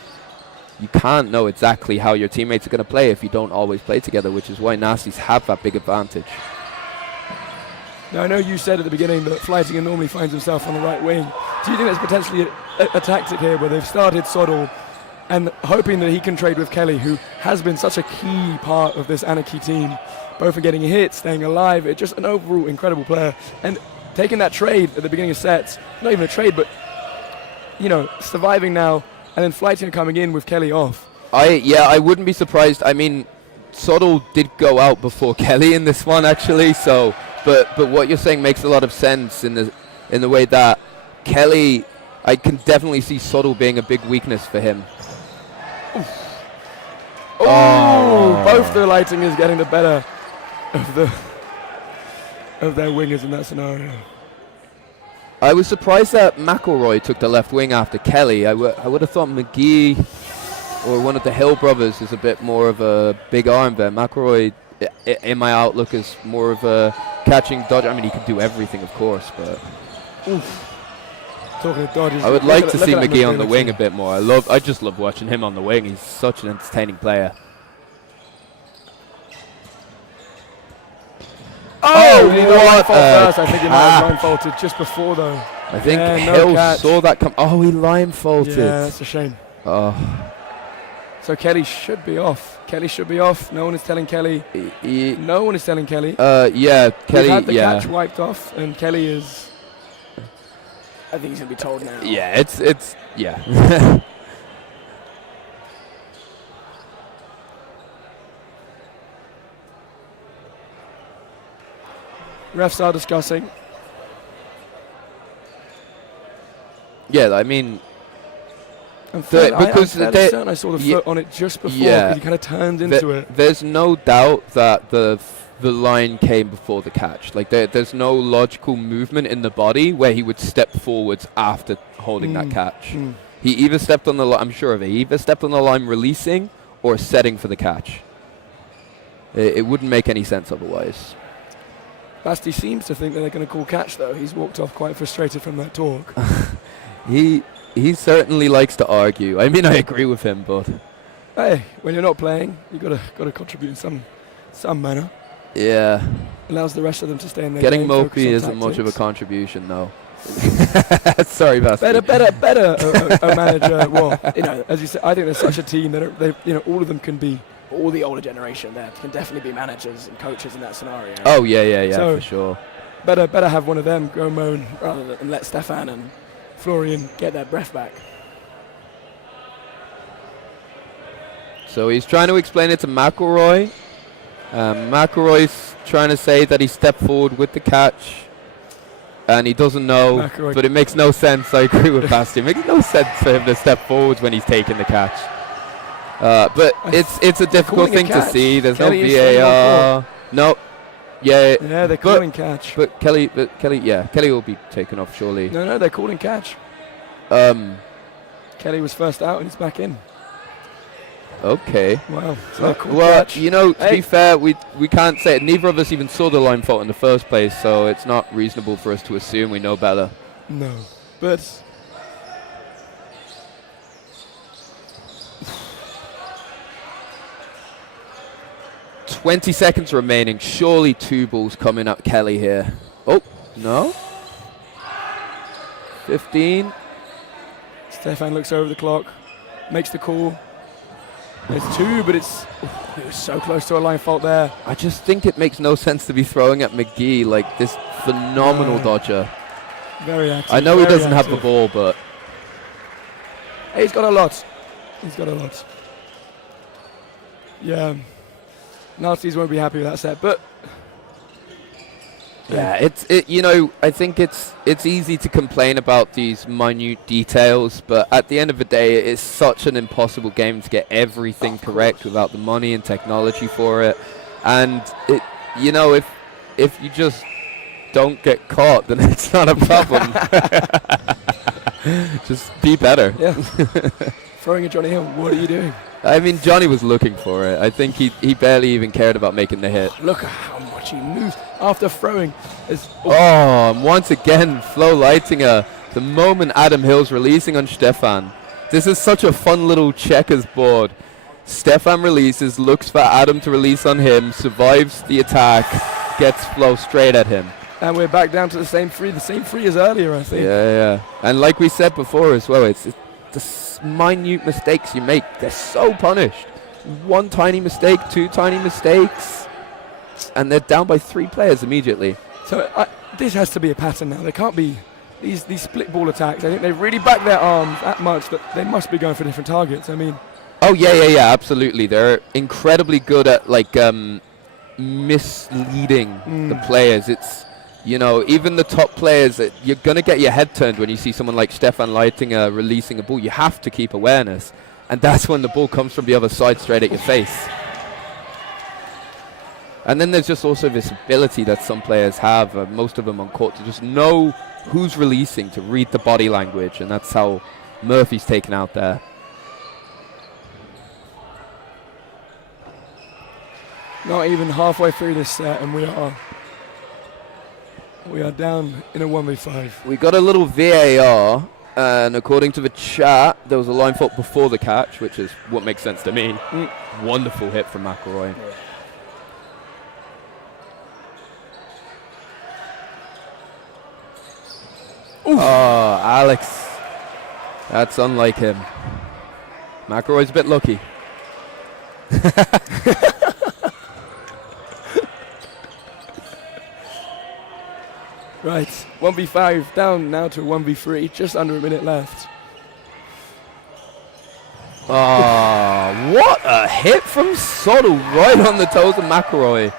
you can't know exactly how your teammates are going to play if you don't always play together, which is why Nasties have that big advantage. Now, I know you said at the beginning that Fleitinger normally finds himself on the right wing. Do you think that's potentially a tactic here where they've started Soddle and hoping that he can trade with Kelly, who has been such a key part of this Anarchy team, both in getting hits, staying alive, it's just an overall incredible player. And taking that trade at the beginning of sets, not even a trade, but, surviving now, and then Fleitinger coming in with Kelly off. I wouldn't be surprised. I mean, Soddle did go out before Kelly in this one, actually, so... But what you're saying makes a lot of sense in the way that Kelly, I can definitely see Soddle being a big weakness for him. Oh, both the lighting is getting the better of their wingers in that scenario. I was surprised that McElroy took the left wing after Kelly. I would have thought McGee or one of the Hill brothers is a bit more of a big arm there. McElroy, in my outlook, is more of a catching dodge. I mean, he can do everything, of course, but... Oof. Talking of dodges. I would look like at to look see at that McGee on the mobility. wing a bit more. I just love watching him on the wing. He's such an entertaining player. Oh, he got line what fault a first. I think he might have catch. line faulted just before though. I think Yeah, no Hill catch. saw that come. Oh, he line faulted. Yeah, that's a shame. Oh, So Kelly should be off. Kelly should be off. No one is telling Kelly. No one is telling Kelly. yeah, Kelly. We've had the Yeah, catch wiped off, and Kelly is. I think he's gonna be told now. yeah. It's yeah. Refs are discussing. Yeah, I mean, I'm The- fairly- because I'm fairly they- certain I saw the yeah, foot on it just before. yeah. 'Cause he kind of turned into it. there's no doubt that the line came before the catch. Like there's no logical movement in the body where he would step forwards after holding that catch. Mm. He either stepped on the line. I'm sure of it. He either stepped on the line releasing or setting for the catch. It wouldn't make any sense otherwise. Basti seems to think that they're going to call catch though. He's walked off quite frustrated from that talk. He certainly likes to argue. I mean, I agree with him, but Hey, when you're not playing, you gotta contribute in some manner. yeah, Allows the rest of them to stay in their getting game, focus mopey on isn't much of a tactics. contribution, though. Sorry, Basti. Better a manager. Well, as you said, I think there's such a team that all of them can be. All the older generation there can definitely be managers and coaches in that scenario. Oh yeah, So- for sure. Better have one of them go moan rather than let Stefan and Florian get their breath back. So he's trying to explain it to McElroy. McElroy's trying to say that he stepped forward with the catch, and he doesn't know, McElroy. but it makes no sense. I agree with Basti. It makes no sense for him to step forwards when he's taking the catch. But it's a difficult calling a thing to catch. see. There's Kelly no is saying VAR. No. Yeah. Yeah, they're calling catch. But Kelly, Kelly will be taken off surely. No, they're calling catch. Um. Kelly was first out and he's back in. Okay. Wow. So they're calling Well, catch. to Hey. be fair, we can't say it. Neither of us even saw the line fault in the first place, so it's not reasonable for us to assume we know better. No, but 20 seconds remaining. Surely two balls coming up Kelly here. Oh, no. 15. Stefan looks over the clock, makes the call. There's two, but it was so close to a line fault there. I just think it makes no sense to be throwing at McGee like this phenomenal No. dodger. Very active. I know he very doesn't have the active. ball, but Hey, he's got a lot. Yeah. Nazis won't be happy with that set, but yeah, I think it's easy to complain about these minute details, but at the end of the day, it's such an impossible game to get everything correct without the money and technology for it. And if you just don't get caught, then it's not a problem. Just be better. yeah. Throwing at Johnny Hill, what are you doing? I mean, Johnny was looking for it. I think he barely even cared about making the hit. Look at how much he moves after throwing. Oh, and once again, Flo Leitinger, the moment Adam Hill's releasing on Stefan. This is such a fun little checkers board. Stefan releases, looks for Adam to release on him, survives the attack, gets Flo straight at him. And we're back down to the same three as earlier, I think. Yeah. And like we said before as well, it's the minute mistakes you make, they're so punished. One tiny mistake, two tiny mistakes, and they're down by 3 players immediately. So this has to be a pattern now. There can't be these split ball attacks. I think they really back their arms that much that they must be going for different targets. I mean, Oh yeah, absolutely. They're incredibly good at misleading the players. It's even the top players, you're gonna get your head turned when you see someone like Stefan Leitinger releasing a ball. You have to keep awareness, and that's when the ball comes from the other side straight at your face. And then there's just also this ability that some players have, most of them on court, to just know who's releasing, to read the body language, and that's how Murphy's taken out there. not even halfway through this set, and we are We are down in a 1v5. We got a little VAR, and according to the chat, there was a line fault before the catch, which is what makes sense to me. Wonderful hit from McElroy. Oh, Alex. That's unlike him. McElroy's a bit lucky. Right, 1v5 down now to 1v3, just under a minute left. Oh, what a hit from Soddle right on the toes of McElroy.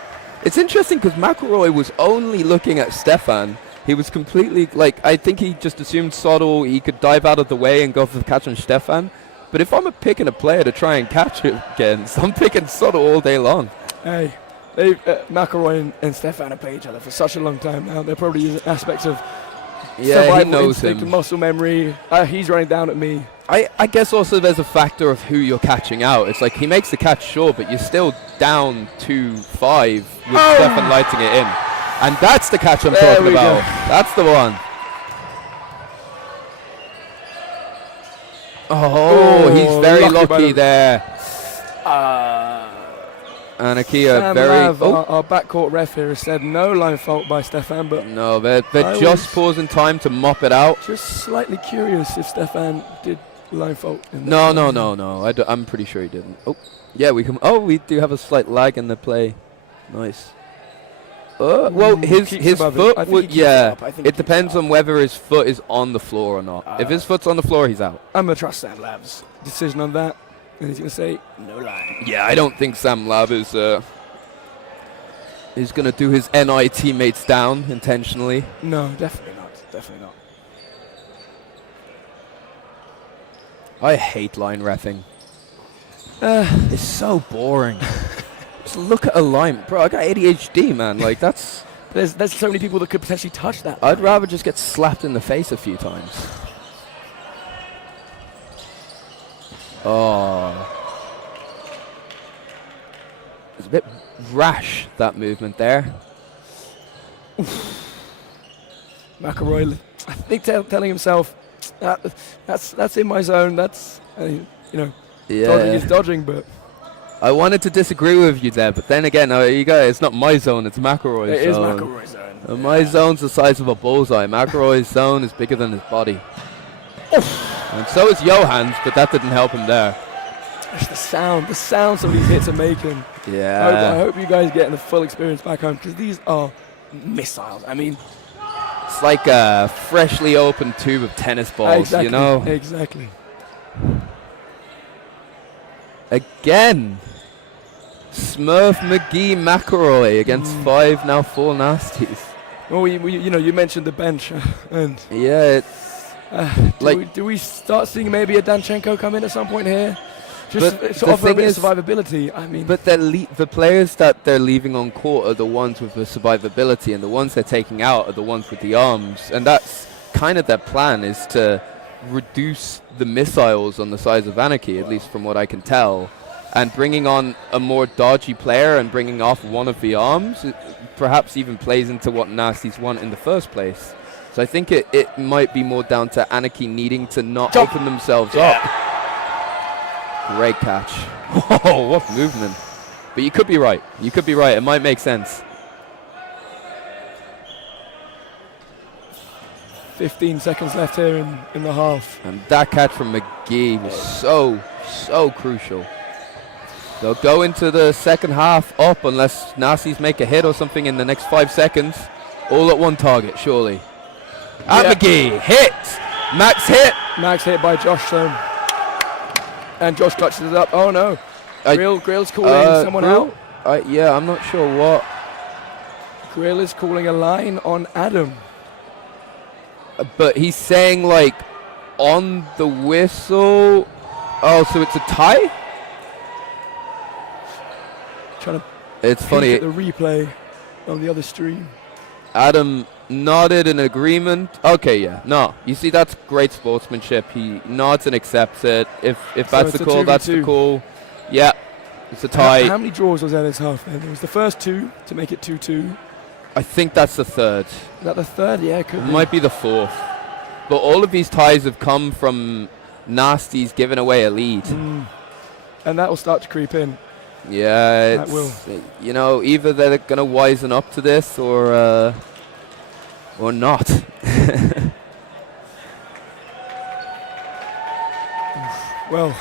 It's interesting because McElroy was only looking at Stefan. He was completely, like, I think he just assumed Soddle, he could dive out of the way and go for the catch on Stefan. But if I'm picking a player to try and catch it against, I'm picking Soddle all day long. Hey, McElroy and Stefan have played each other for such a long time now. They're probably using aspects of Yeah, he knows instinct him. and muscle memory. He's running down at me. I guess also there's a factor of who you're catching out. It's like he makes the catch, sure, but you're still down 2-5 with Stefan lighting it in. And that's the catch I'm talking about. That's the one. Oh, he's very lucky there. Anakia Sam very... Lav, our backcourt ref here, has said no line fault by Stefan, but No, they're just pausing time to mop it out. just slightly curious if Stefan did line fault. In that No, game. no. I'm pretty sure he didn't. Oh, yeah, we can... Oh, we do have a slight lag in the play. Nice. Well, his keeps above it. foot I think would... he keeps it Yeah, up. I think he it keeps depends it up. on whether his foot is on the floor or not. If his foot's on the floor, he's out. I'm going to trust Sam Lav's decision on that. And he's going to say, no line. Yeah, I don't think Sam Lab is going to do his NI teammates down intentionally. No, definitely not. Definitely not. I hate line reffing. It's so boring. Just look at a line. Bro, I got ADHD, man. Like, that's... There's so many people that could potentially touch that. I'd rather just get slapped in the face a few times. Oh. It's a bit rash, that movement there. McElroy, I think telling himself, that's in my zone. That's, dodging is dodging, but... I wanted to disagree with you there, but then again, you guys, it's not my zone, it's McElroy's It is zone. McElroy's zone. My zone's the size of a bullseye. McElroy's zone is bigger than his body. And so is Johan's, but that didn't help him there. It's the sound some of these hits are making. Yeah. I hope you guys getting the full experience back home, because these are missiles. I mean... It's like a freshly opened tube of tennis balls, exactly, you know? Exactly. Again, Smurf McGee McElroy against 5, now 4 nasties. Well, you mentioned the bench, and Yeah, do we start seeing maybe a Danchenko come in at some point here? Just But to the offer a thing bit of is- survivability. I mean, but the players that they're leaving on court are the ones with the survivability, and the ones they're taking out are the ones with the arms. And that's kind of their plan, is to reduce the missiles on the size of Anarchy, at least from what I can tell. And bringing on a more dodgy player and bringing off one of the arms perhaps even plays into what Nasties want in the first place. So I think it might be more down to Anarchy needing to not open themselves up. Great catch. Whoa, what movement. But you could be right. You could be right. It might make sense. 15 seconds left here in the half. And that catch from McGee was so crucial. They'll go into the second half up unless Nasties make a hit or something in the next 5 seconds. All at one target, surely. At McGee, hit! Max hit! Max hit by Josh Stone. And Josh clutches it up. Oh no. Grill's calling someone Grill? out. Yeah, I'm not sure what. Grill is calling a line on Adam. But he's saying, like, on the whistle. Oh, so it's a tie? Trying to It's funny. at the replay on the other stream. Adam nodded in agreement. Okay, yeah. No, you see, that's great sportsmanship. He nods and accepts it. If that's it's the a call, that's the 2v2. call. Yeah, it's a tie. How many draws was there this half then? There was the first 2 to make it 2-2. I think that's the third. Is that the third? Yeah, it could be. Might be the fourth. But all of these ties have come from nasties giving away a lead. And that will start to creep in. Yeah, That will. You know, either they're going to wisen up to this or not. Well,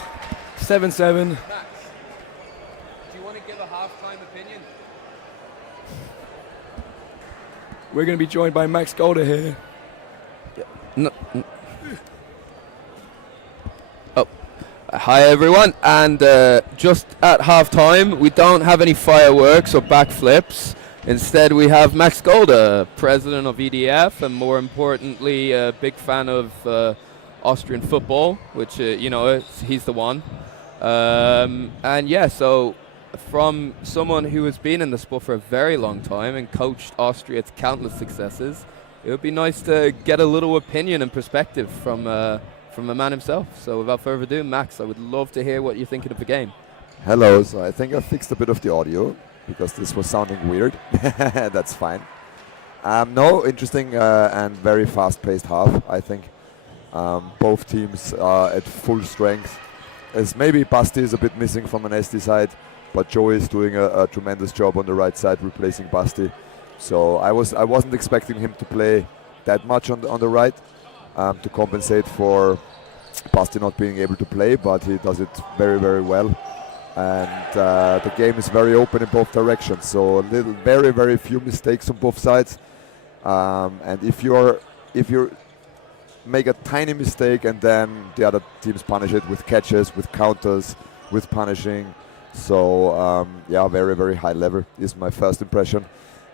7-7. Max, do you want to give a halftime opinion? We're going to be joined by Max Golder here. No. Oh, hi everyone, and just at halftime, we don't have any fireworks or backflips. Instead, we have Max Golder, president of EDF, and more importantly, a big fan of Austrian football, which he's the one. And yeah, so from someone who has been in the sport for a very long time and coached Austria to countless successes, it would be nice to get a little opinion and perspective from the man himself. So without further ado, Max, I would love to hear what you're thinking of the game. Hello, so I think I fixed a bit of the audio because this was sounding weird. That's fine. No, interesting and very fast-paced half, I think. Both teams are at full strength. As maybe Basti is a bit missing from an SD side, but Joey is doing a tremendous job on the right side, replacing Basti. So I wasn't expecting him to play that much on the right to compensate for Basti not being able to play, but he does it very, very well. And the game is very open in both directions. So very, very few mistakes on both sides. And if you make a tiny mistake and then the other teams punish it with catches, with counters, with punishing. So yeah, very, very high level is my first impression.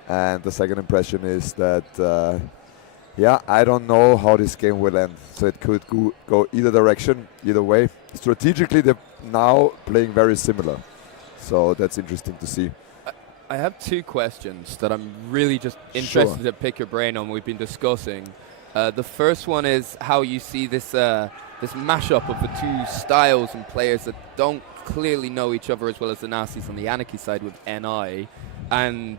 And the second impression is that, yeah, I don't know how this game will end. So it could go either direction, either way. Strategically, they're now playing very similar. So that's interesting to see. I have two questions that I'm really just interested to pick your brain on. We've been discussing. The first one is how you see this this mashup of the two styles and players that don't clearly know each other as well as the Nazis on the Anarchy side with NI and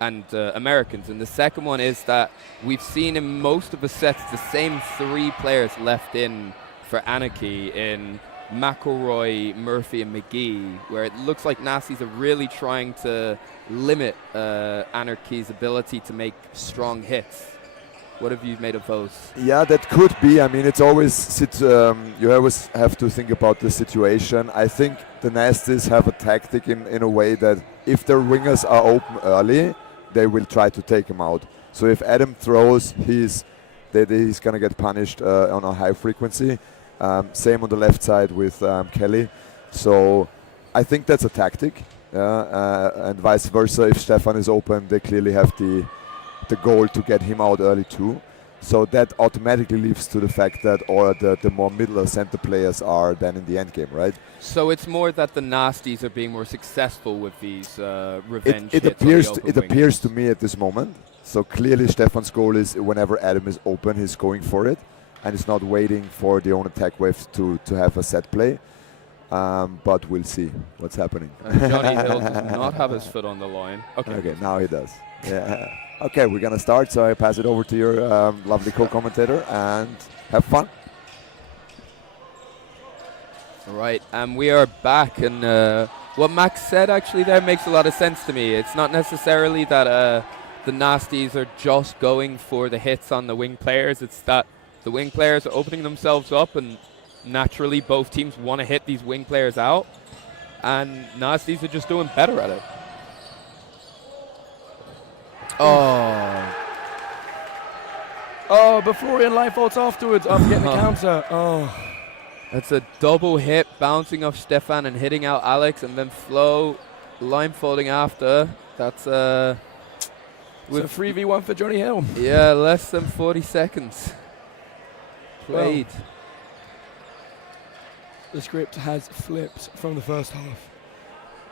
Americans. And the second one is that we've seen in most of the sets the same three players left in for Anarchy in McElroy, Murphy, and McGee, where it looks like Nazis are really trying to limit Anarchy's ability to make strong hits. What have you made of those? Yeah, that could be. I mean, it's always you always have to think about the situation. I think the Nasties have a tactic in a way that if their wingers are open early, they will try to take him out. So if Adam throws, he's going to get punished on a high frequency. Same on the left side with Kelly. So I think that's a tactic. And vice versa, if Stefan is open, they clearly have the goal to get him out early too. So that automatically leads to the fact that all the more middle or center players are then in the end game, right? So it's more that the Nasties are being more successful with these revenge it hits. It appears to me at this moment. So clearly Stefan's goal is whenever Adam is open, he's going for it. And he's not waiting for the own attack wave to have a set play. But we'll see what's happening. Johnny Hill does not have his foot on the line. Okay, now he does. Yeah. Okay, we're going to start, so I pass it over to your lovely co-commentator, and have fun. All right, and we are back, and what Max said actually there makes a lot of sense to me. It's not necessarily that the Nasties are just going for the hits on the wing players. It's that the wing players are opening themselves up, and naturally both teams want to hit these wing players out, and Nasties are just doing better at it. Oh, but Florian line faults afterwards after getting the counter. Oh. That's a double hit, bouncing off Stefan and hitting out Alex, and then Flo line folding after. That's with a 3v1 for Johnny Hill. Yeah, less than 40 seconds played. Well, the script has flipped from the first half.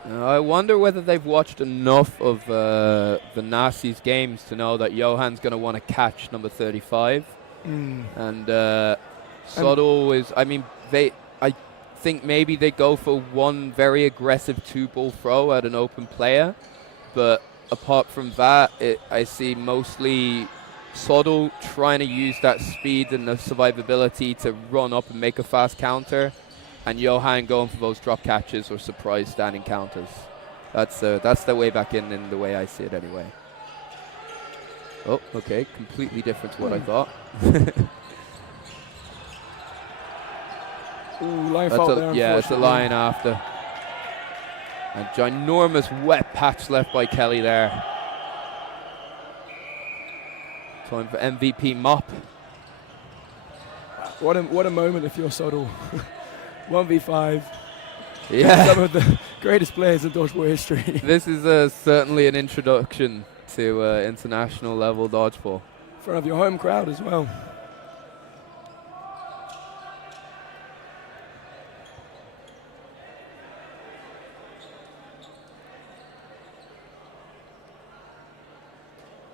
I wonder whether they've watched enough of the Nazis games to know that Johan's going to want to catch number 35. And Sodal is, I mean, I think maybe they go for one very aggressive two-ball throw at an open player, but apart from that, I see mostly Soddle trying to use that speed and the survivability to run up and make a fast counter, and Johan going for those drop catches or surprise standing counters. That's the way back in the way I see it anyway. Oh, okay, completely different to what I thought. Ooh, line fault there, yeah, it's a line after. And ginormous wet patch left by Kelly there. Time for MVP mop. What a moment if you're Soddle. 1v5. Yeah. Some of the greatest players in dodgeball history. This is certainly an introduction to international level dodgeball. In front of your home crowd as well.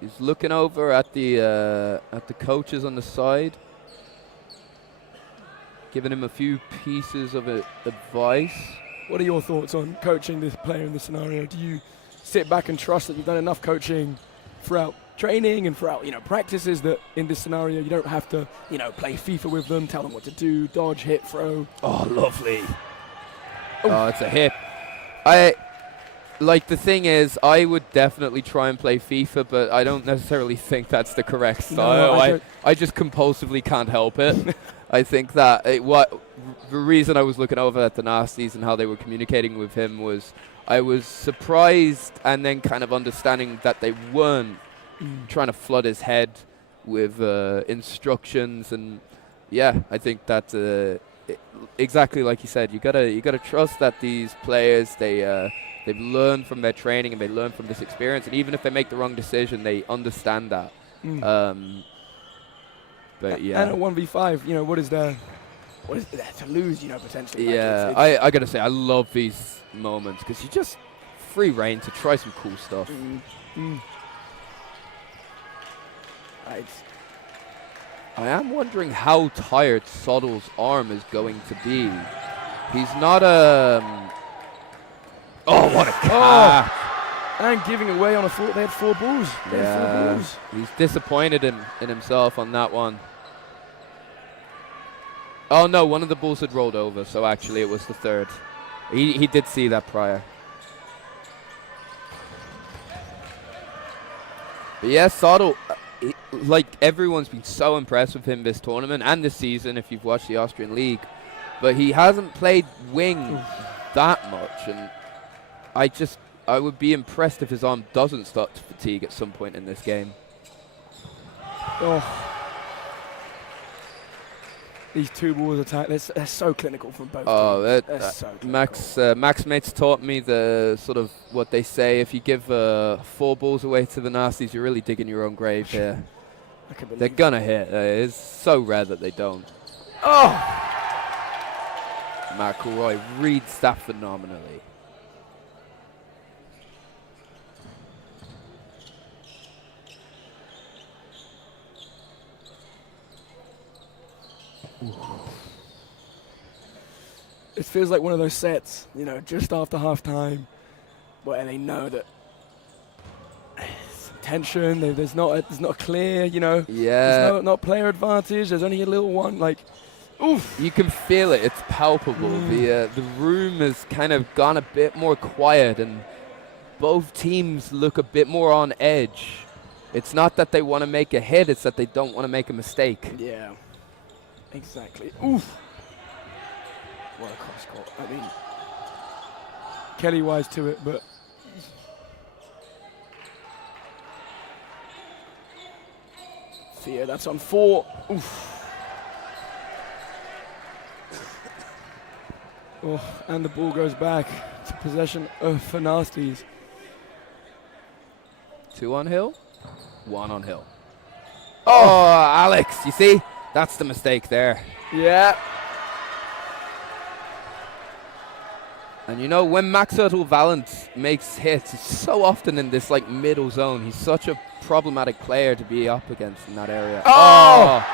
He's looking over at the coaches on the side, giving him a few pieces of advice. What are your thoughts on coaching this player in this scenario? Do you sit back and trust that you've done enough coaching throughout training and throughout practices that in this scenario you don't have to play FIFA with them, tell them what to do, dodge, hit, throw? Oh, lovely. Oh, Oh, it's a hit. The thing is, I would definitely try and play FIFA, but I don't necessarily think that's the correct style. No, I just compulsively can't help it. I think that the reason I was looking over at the Nasties and how they were communicating with him was I was surprised and then kind of understanding that they weren't trying to flood his head with instructions. And yeah, I think that exactly like you said, you gotta trust that these players they've learned from their training and they learn from this experience, and even if they make the wrong decision, they understand that. But yeah, and at 1v5, what is there to lose? Potentially. Yeah, I gotta say, I love these moments because you just free reign to try some cool stuff. I am wondering how tired Soddle's arm is going to be. He's not Oh, what a catch! And giving away on a four. They had 4 balls. Yeah, he's disappointed in himself on that one. Oh no, one of the balls had rolled over, so actually it was the third. He did see that prior. But yeah, Soddle, like everyone's been so impressed with him this tournament and this season if you've watched the Austrian League, but he hasn't played wing that much, and I would be impressed if his arm doesn't start to fatigue at some point in this game. Oh. These 2 balls attack, they're so clinical from both teams. So Max Mates taught me the sort of what they say, if you give 4 balls away to the Nasties, you're really digging your own grave here. They're gonna hit. It's so rare that they don't. Oh! McElroy reads that phenomenally. It feels like one of those sets, just after half time, where they know that some tension, there's not a clear, Yeah. there's not player advantage, there's only a little one, oof. You can feel it, it's palpable. The room has kind of gone a bit more quiet and both teams look a bit more on edge. It's not that they want to make a hit, it's that they don't want to make a mistake. Yeah, exactly. Oof. What a cross court. I mean, Kelly wise to it, but Thea, that's on 4. Oof. Oh, and the ball goes back to possession for Nasties. 2 on Hill, 1 on Hill. Oh, Alex, you see? That's the mistake there. Yeah. And when Max Valent makes hits, it's so often in this middle zone. He's such a problematic player to be up against in that area. Oh!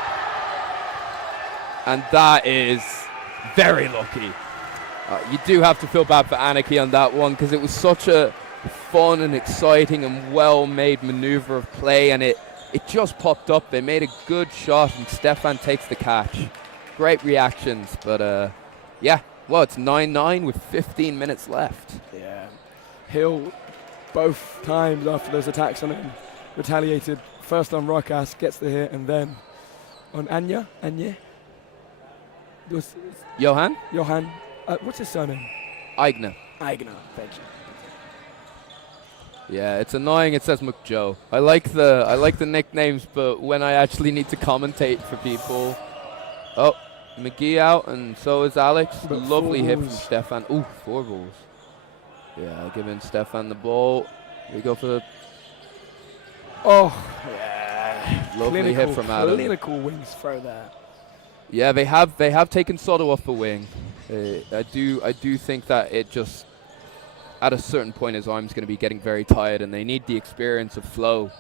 And that is very lucky. You do have to feel bad for Anarchy on that one because it was such a fun and exciting and well-made maneuver of play, and it just popped up. They made a good shot, and Stefan takes the catch. Great reactions, but yeah, well, it's 9-9 with 15 minutes left. Yeah. Hill, both times after those attacks on him, retaliated. First on Rokas, gets the hit, and then on Anya. Johan? Johan. What's his surname? Aigner. Aigner. Thank you. Yeah, it's annoying. It says McJoe. I like the nicknames, but when I actually need to commentate for people, oh, McGee out, and so is Alex. But Lovely hit from balls. Stefan. Ooh, 4 balls. Yeah, giving Stefan the ball. We go for the Oh, yeah. lovely hit from Adam. Clinical wings throw there. Yeah, they have taken Soto off the wing. I do think that it just, at a certain point, his arm's going to be getting very tired, and they need the experience of flow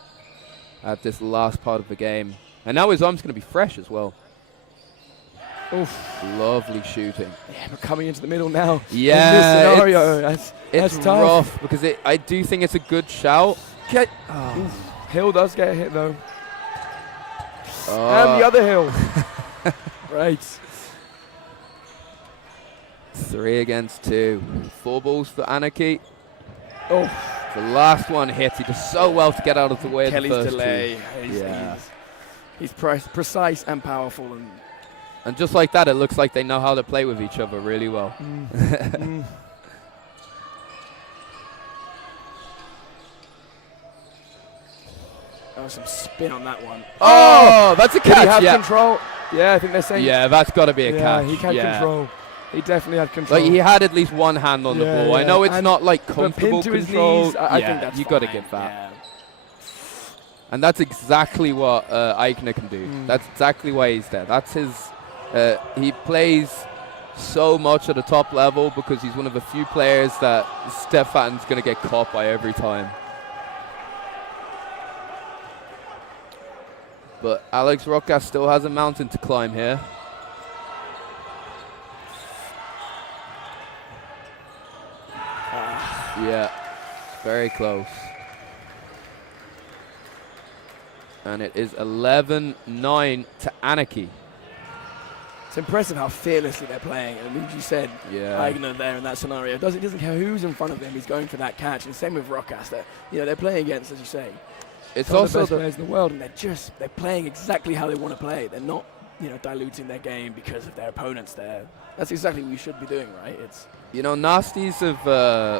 at this last part of the game. And now his arm's going to be fresh as well. Oof. Lovely shooting. Yeah, but coming into the middle now. Yeah, in this scenario, it's that's tough. rough because I do think it's a good shout. Oof. Hill does get a hit though. Oh. And the other Hill. Right. 3 against 2. 4 balls for Anarchy. Oh, The last one hits. He does so well to get out of the way Kelly's of the first delay. Yeah. He's precise and powerful. And just like that, it looks like they know how to play with each other really well. Oh, some spin on that one. Oh, that's a Did he catch. have Yeah. control? Yeah, I think they're saying. Yeah, that's got to be a yeah, catch. he had yeah. control. He definitely had control. Like he had at least one hand on the Yeah, ball. I yeah. know it's And not like but comfortable pinned to his control. knees, I yeah, think that's you got to fine. give that. Yeah. And that's exactly what Eichner can do. That's exactly why he's there. That's his. He plays so much at the top level because he's one of the few players that Stefan's going to get caught by every time. But Alex Rokas still has a mountain to climb here. Yeah, very close. And it is 11-9 to Anarchy. It's impressive how fearlessly they're playing. I mean, you said Yeah. Aigner there in that scenario. He doesn't care who's in front of him. He's going for that catch. And same with Rokas. They're playing against, as you say, It's some of also the best the players in the world, and they're playing exactly how they want to play. They're not, diluting their game because of their opponents there. That's exactly what you should be doing, right? Nasties have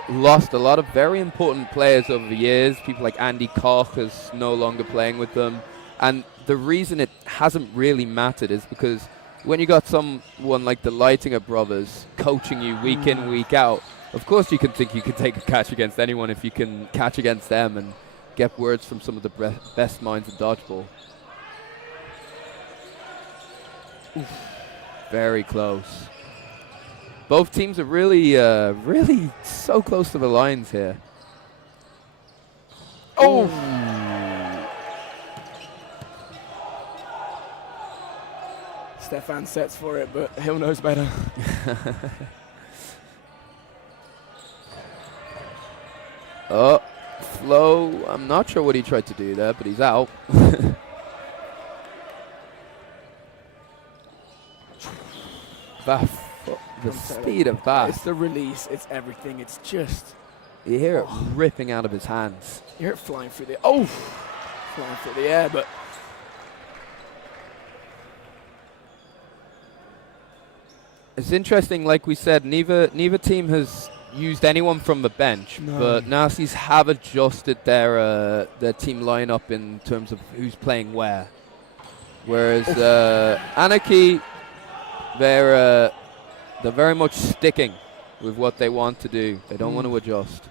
lost a lot of very important players over the years. People like Andy Koch is no longer playing with them. And the reason it hasn't really mattered is because when you got someone like the Leitinger brothers coaching you week in, week out, of course you can think you can take a catch against anyone if you can catch against them and get words from some of the best minds in dodgeball. Oof. Very close. Both teams are really so close to the lines here. Oh! Stefan sets for it, but Hill knows better. Oh, Flo, I'm not sure what he tried to do there, but he's out. The speed of that. It's the release. It's everything. It's just. You hear it ripping out of his hands. You hear it flying through the. Oh! Flying through the air, but. It's interesting, like we said, neither team has used anyone from the bench, but Nasties have adjusted their team lineup in terms of who's playing where. Whereas Anarchy, they're very much sticking with what they want to do. They don't want to adjust.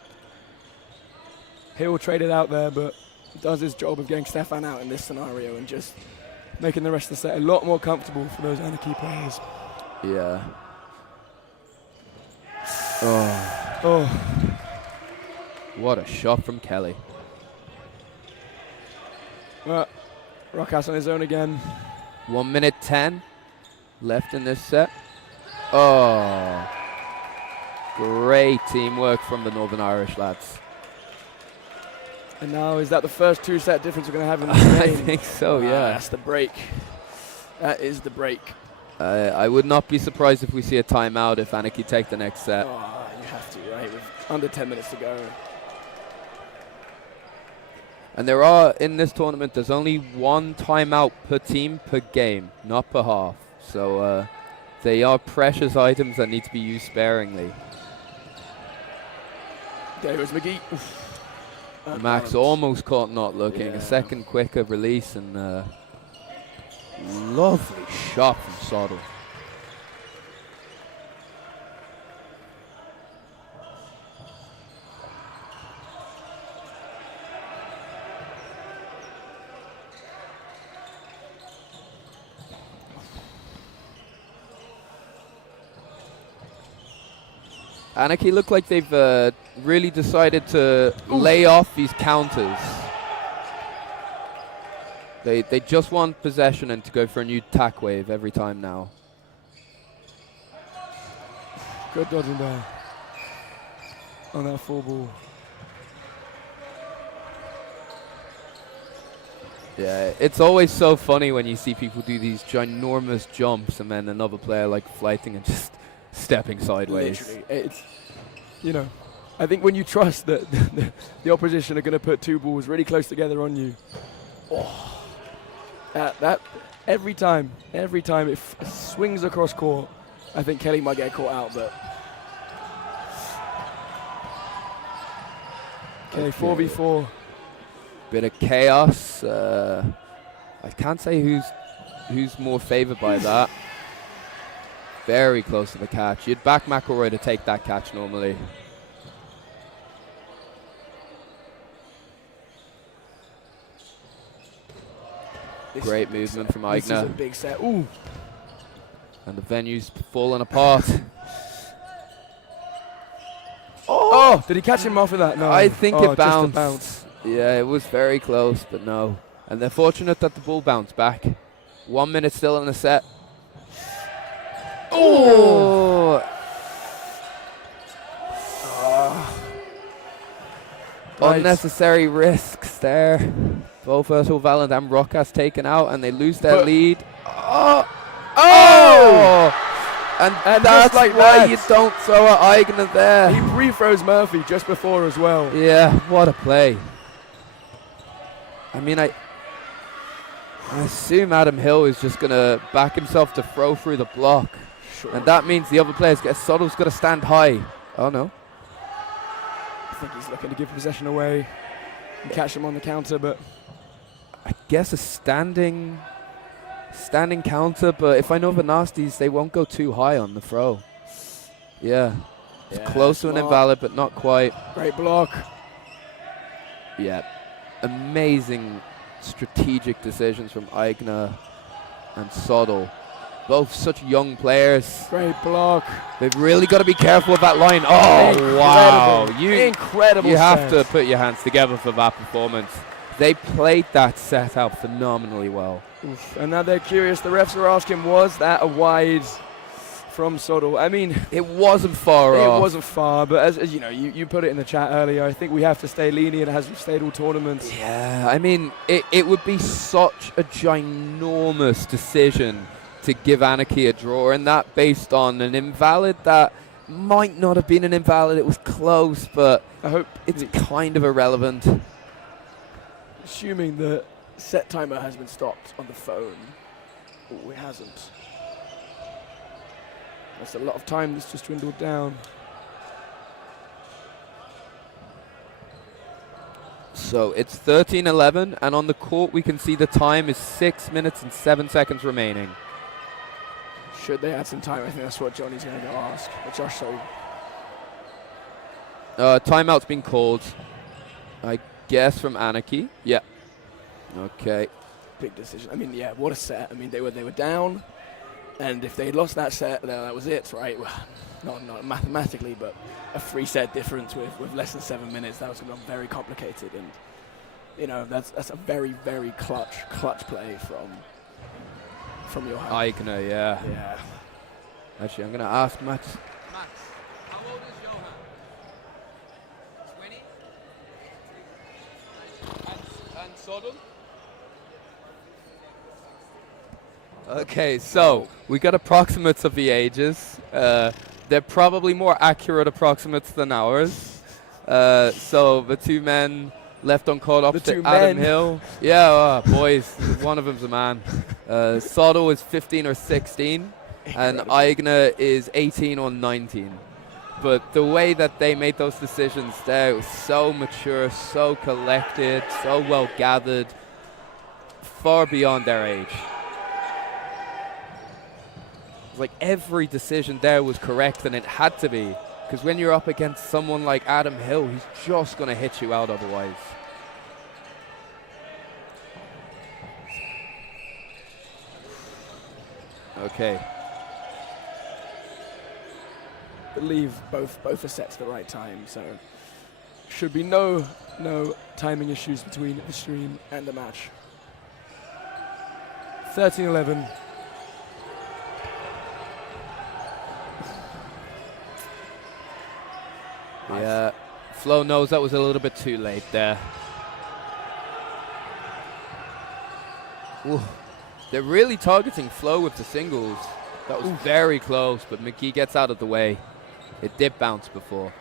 Hill traded out there, but does his job of getting Stefan out in this scenario and just making the rest of the set a lot more comfortable for those Anarchy players. Yeah. Oh. What a shot from Kelly. Well, Rokas on his own again. 1 minute 10 left in this set. Oh. Great teamwork from the Northern Irish lads. And now, is that the first 2-set difference we're going to have in this I game? think so, yeah. That's the break. That is the break. I would not be surprised if we see a timeout if Anarchy take the next set. Oh, you have to, right? With under 10 minutes to go. And there are, in this tournament, there's only one timeout per team per game, not per half. So they are precious items that need to be used sparingly. There goes McGee. Max almost caught not looking. Yeah. A second quicker release and lovely shot from Soddle. Anarchy look like they've really decided to lay off these counters. They just want possession and to go for a new tack wave every time now. Good dodging there on that 4 ball. Yeah, it's always so funny when you see people do these ginormous jumps and then another player like flighting and just stepping sideways. Literally, it's, you know, I think when you trust that the opposition are going to put 2 balls really close together on you, that every time it swings across court, I think Kelly might get caught out, but okay, 4v4. Bit of chaos. I can't say who's more favored by that. Very close to the catch. You'd back McElroy to take that catch normally. Great movement from This is a Eigner. big set. Ooh. And the venue's falling apart. Oh, did he catch him off of that? No. I think Oh, it just a bounced. bounce. Yeah, it was very close, but no. And they're fortunate that the ball bounced back. 1 minute still in the set. Oh! Unnecessary risks there. Both Ursula Valent and Rokas taken out, and they lose their lead. Oh! And that's like why that, you don't throw at Eigner there. he refroze Murphy just before as well. Yeah, what a play. I mean, I assume Adam Hill is just going to back himself to throw through the block. Sure. And that means the other players get Soddle's got to stand high. Oh, no. I think he's looking to give possession away and catch him on the counter, but I guess a standing counter, but if I know the nasties, they won't go too high on the throw. Yeah. It's close to an invalid, but not quite. Great block. Yeah. Amazing strategic decisions from Eigner and Soddle. Both such young players. Great block. They've really got to be careful with that line. Oh, wow. Incredible You have set. to put your hands together for that performance. They played that set out phenomenally well. Oof. And now they're curious. The refs are asking, was that a wide from Soddle? I mean, It wasn't far off. it wasn't far, but as you know, you put it in the chat earlier. I think we have to stay lenient as we've stayed all tournaments. Yeah, I mean, it would be such a ginormous decision to give Anarchy a draw, and that based on an invalid that might not have been an invalid. It was close, but I hope it's kind of irrelevant. assuming the set timer has been stopped on the phone. Oh, it hasn't. That's a lot of time that's just dwindled down. So it's 13-11, and on the court we can see the time is 6 minutes and 7 seconds remaining. Should they add some time? I think that's what Johnny's going to go ask. But Josh, so Timeout's been called, I guess, from Anarchy. Yeah. Okay. big decision. I mean, yeah, what a set. I mean, they were down, and if they had lost that set, then that was it, right? Well, not mathematically, but a 3-set difference with less than 7 minutes, that was going to be very complicated. And you know, that's a very, very clutch play from Johan. Eigner, yeah. Yeah. Actually, I'm going to ask Max. Max, how old is Johan? 20? Okay, so we got approximates of the ages. They're probably more accurate approximates than ours. So the two men left on court opposite Adam Hill. Yeah, boys, one of them's a man. Soto is 15 or 16, and Aigner is 18 or 19. But the way that they made those decisions there was so mature, so collected, so well gathered, far beyond their age. Like every decision there was correct, and it had to be, because when you're up against someone like Adam Hill, he's just going to hit you out otherwise. Okay. Believe both are set to the right time, so should be no timing issues between the stream and the match. 13-11. Yeah, Flo knows that was a little bit too late there. Ooh. They're really targeting Flo with the singles. That was very close, but McGee gets out of the way. It did bounce before.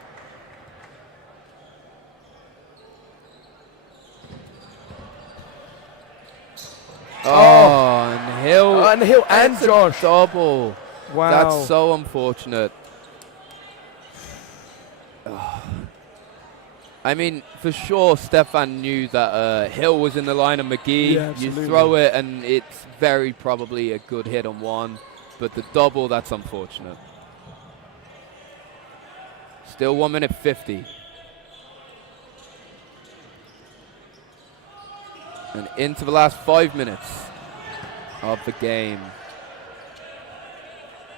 Oh, and Hill. And Josh. Double. Wow. That's so unfortunate. I mean, for sure, Stefan knew that Hill was in the line of McGee. Yeah, you throw it, and it's very probably a good hit on one. But the double, that's unfortunate. Still 1 minute 50. And into the last 5 minutes of the game.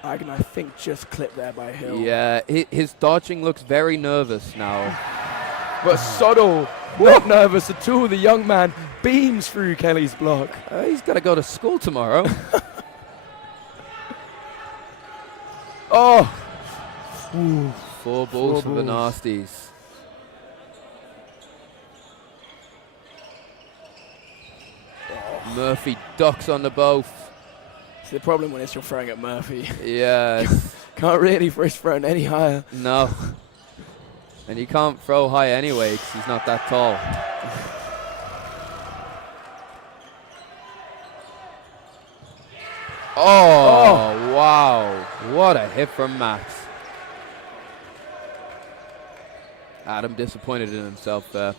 Aigner, I think, just clipped there by Hill. Yeah, his dodging looks very nervous now. But Soto, not nervous at all. The young man beams through Kelly's block. He's got to go to school tomorrow. Oh! Ooh. Four balls for the Nasties. Murphy ducks on the both. It's the problem when it's you're throwing at Murphy. Yeah. Can't really throw any higher. No. And he can't throw high anyway because he's not that tall. Oh, wow. What a hit from Max. Adam disappointed in himself there.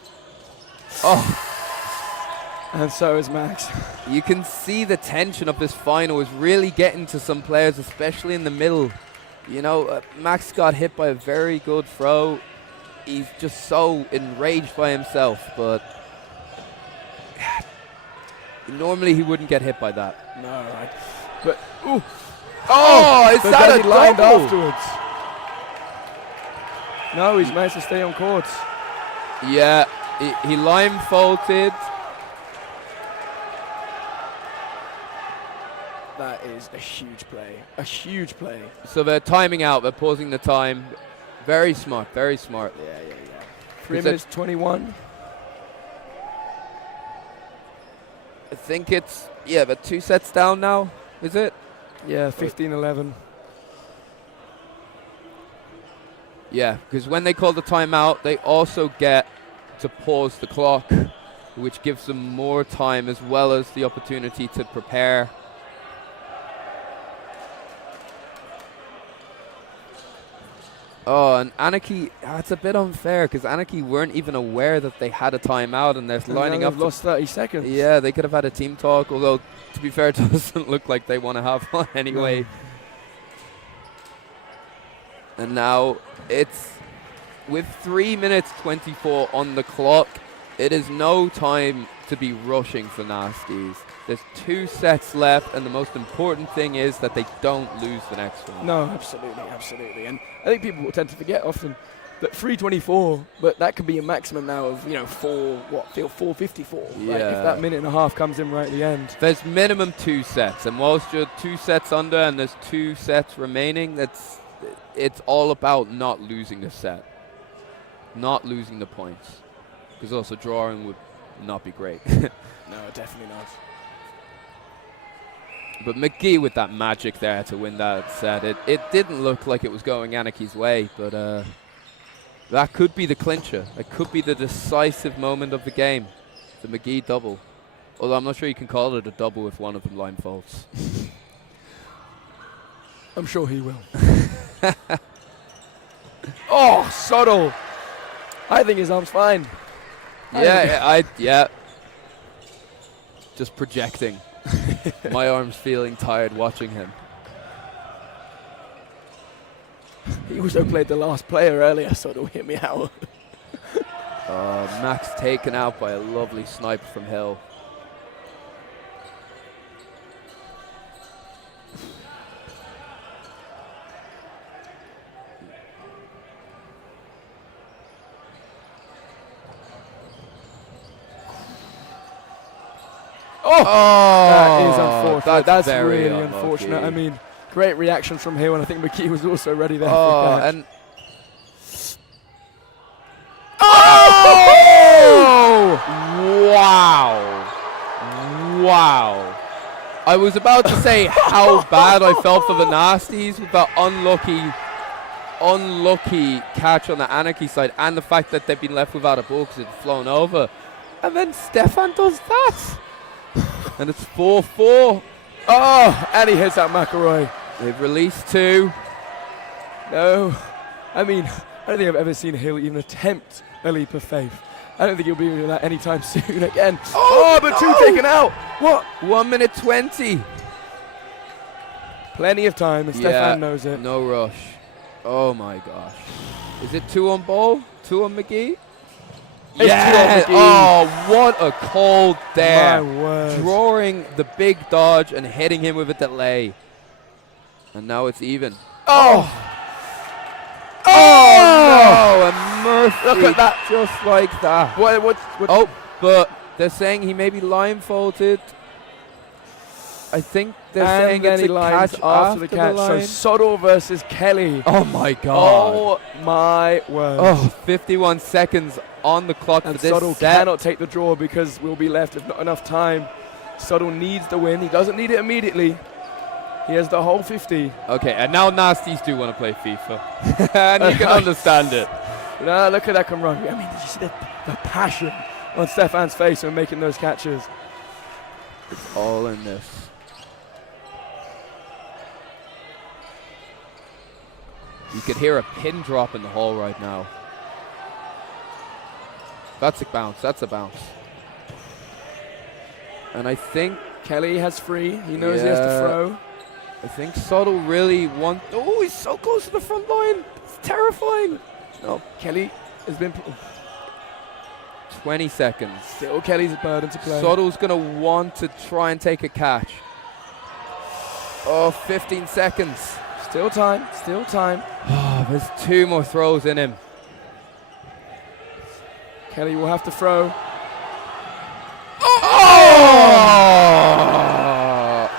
Oh. And so is Max. You can see the tension of this final is really getting to some players, especially in the middle. You know, Max got hit by a very good throw. He's just so enraged by himself, but normally he wouldn't get hit by that. No, but ooh. Is that a lined double? Afterwards. No, he's managed to stay on court. Yeah, he line faulted. That is a huge play. A huge play. So they're timing out. They're pausing the time. Very smart. Very smart. Yeah. 3 minutes 21. I think it's, they're 2 sets down now, is it? Yeah, 15-11. Yeah, because when they call the timeout, they also get to pause the clock, which gives them more time as well as the opportunity to prepare. Oh, and Anarchy, it's a bit unfair because Anarchy weren't even aware that they had a timeout and they're lining up. Lost 30 seconds. Yeah, they could have had a team talk, although, to be fair, it doesn't look like they want to have one anyway. No. And now it's with 3 minutes 24 on the clock. It is no time to be rushing for Nasties. There's 2 sets left, and the most important thing is that they don't lose the next one. No, absolutely. And I think people will tend to forget often that 3:24, but that can be a maximum now of 4:54. Yeah. Right? If that minute and a half comes in right at the end. There's minimum 2 sets, and whilst you're 2 sets under and there's 2 sets remaining, it's all about not losing the set, not losing the points, because also drawing would not be great. No, definitely not. But McGee with that magic there to win that set. It didn't look like it was going Aniki's way, but that could be the clincher. It could be the decisive moment of the game. The McGee double. Although I'm not sure you can call it a double if one of them line faults. I'm sure he will. Oh, subtle. I think his arm's fine. Yeah. Just projecting. My arm's feeling tired watching him. He also played the last player earlier, so it'll hit me out. Max taken out by a lovely snipe from Hill. Oh! That is unfortunate. That's very really unfortunate. I mean, great reaction from Hill, and I think McKee was also ready there for the catch. And oh! Wow. I was about to say how bad I felt for the Nasties with that unlucky catch on the Anarchy side, and the fact that they've been left without a ball because it had flown over. And then Stefan does that. And it's 4-4. Oh, and he hits that McElroy. They've released 2. No. I mean, I don't think I've ever seen Hill even attempt a leap of faith. I don't think he'll be doing that anytime soon again. Oh, but no! 2 taken out. What? 1 minute 20. Plenty of time, and Stefan knows it. No rush. Oh my gosh. Is it 2 on ball? 2 on McGee? Yeah! Oh, what a call there. My word. Drawing the big dodge and hitting him with a delay. And now it's even. Oh! Oh, no! And Murphy. Look at that. Just like that. What? Oh, but they're saying he may be line faulted. I think they're saying then it's he a lines catch after the catch. So line. Soddle versus Kelly. Oh my god. Oh my word. Oh, 51 seconds on the clock And for this Soddle set. cannot take the draw because we'll be left with not enough time. Soddle needs the win. He doesn't need it immediately. He has the whole 50. Okay, and now Nasties do want to play FIFA. And you can understand it. No, look at that camaraderie. I mean, did you see the passion on Stefan's face when making those catches? It's all in this. You could hear a pin drop in the hall right now. That's a bounce. That's a bounce. And I think Kelly has 3. He knows he has to throw. I think Soddle really wants. Oh, he's so close to the front line. It's terrifying. No, Kelly has been 20 seconds. Still Kelly's burden to play. Soddle's going to want to try and take a catch. Oh, 15 seconds. Still time. Still time. Oh, there's 2 more throws in him. Kelly will have to throw. Oh!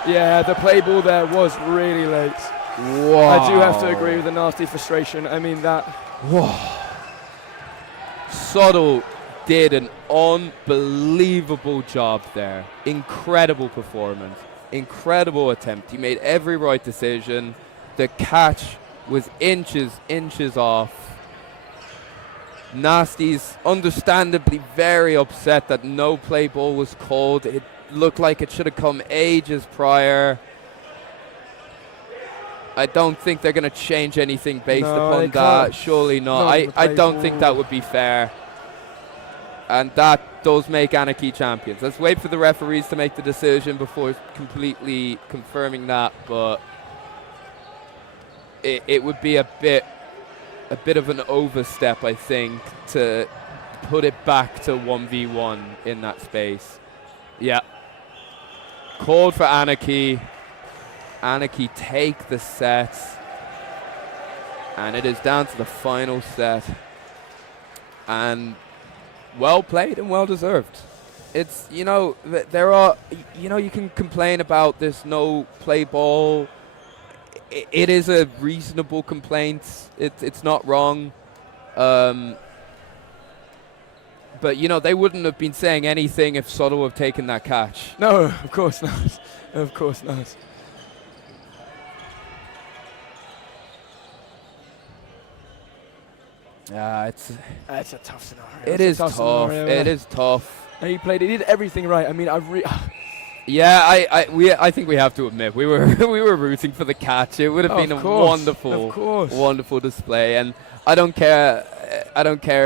Yeah, the play ball there was really late. Wow. I do have to agree with the nasty frustration. I mean that. Whoa. Soddle did an unbelievable job there. Incredible performance. Incredible attempt. He made every right decision. The catch was inches off. Nasty's understandably very upset that no play ball was called. It looked like it should have come ages prior. I don't think they're going to change anything based upon that. Surely not. I don't think that would be fair. And that does make Anarchy champions. Let's wait for the referees to make the decision before completely confirming that. But it would be a bit of an overstep, I think, to put it back to 1v1 in that space. Yeah. Called for Anarchy. Anarchy take the set. And it is down to the final set. And well played and well deserved. It's, you know, there are, you know, you can complain about this no play ball. It is a reasonable complaint. It's not wrong. But But, you know, they wouldn't have been saying anything if Soto would have taken that catch. No, of course not. Of course not. It's It's a tough scenario. it It's is a tough. scenario. It is tough. And he played. He did everything right. I mean, Yeah, I think we have to admit we were we were rooting for the catch. It would have been a wonderful display, and I don't care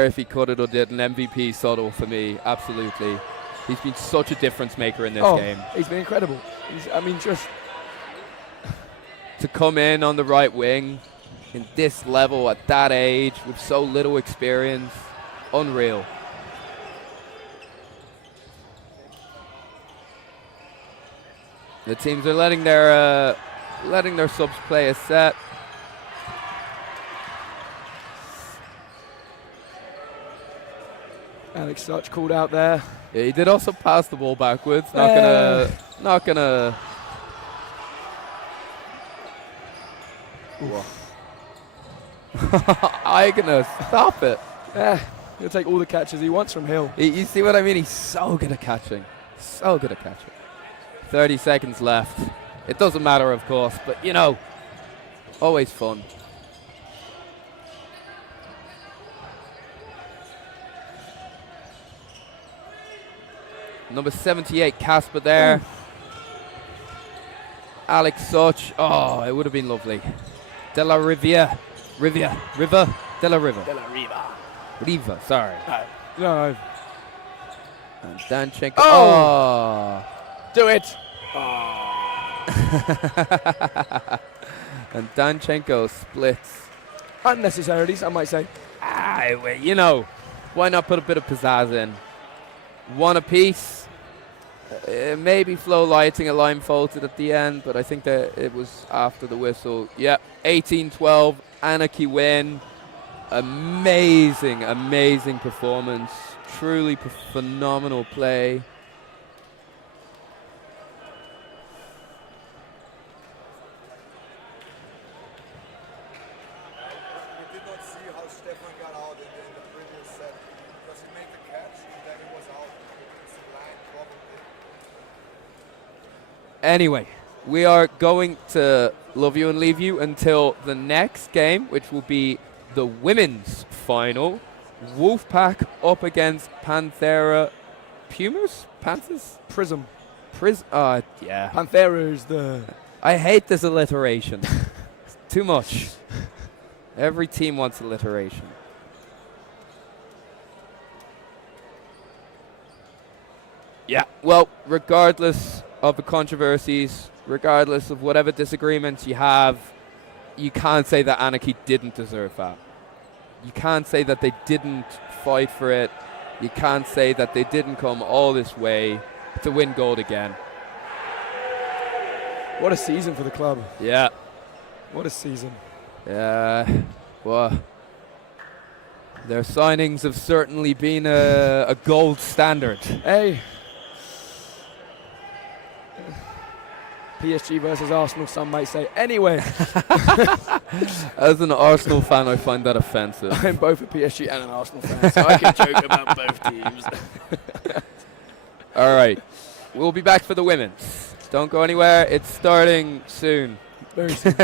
if he cut it or didn't. MVP Soto for me, absolutely. He's been such a difference maker in this game. He's been incredible. Just to come in on the right wing in this level at that age with so little experience, unreal. The teams are letting their subs play a set. Alex Such called out there. Yeah, he did also pass the ball backwards. Not gonna. Igna, stop it. He'll take all the catches he wants from Hill. You see what I mean? He's so good at catching. So good at catching. 30 seconds left. It doesn't matter, of course, but, you know, always fun. Number 78, Casper there. Alex Such. Oh, it would have been lovely. De La Riva. De La Riva, sorry. No. And Danchenko. Oh! Do it! And Danchenko splits. Unnecessarily, some might say. You know, why not put a bit of pizzazz in? One apiece. Maybe Flo lighting a line faulted at the end, but I think that it was after the whistle. Yep, 18-12, Anarchy win. Amazing performance. Truly phenomenal play. Anyway, we are going to love you and leave you until the next game, which will be the women's final. Wolfpack up against Panthera. Panthers? Prism. Yeah. Panthera is the... I hate this alliteration. It's too much. Every team wants alliteration. Yeah, well, regardless of the controversies, regardless of whatever disagreements you have, you can't say that Anarchy didn't deserve that. You can't say that they didn't fight for it. You can't say that they didn't come all this way to win gold again. What a season for the club. Yeah. What a season. Yeah. Well, their signings have certainly been a gold standard. Hey. PSG versus Arsenal, some might say. Anyway. As an Arsenal fan, I find that offensive. I'm both a PSG and an Arsenal fan, so I can joke about both teams. All right. We'll be back for the women's. Don't go anywhere. It's starting soon. Very soon.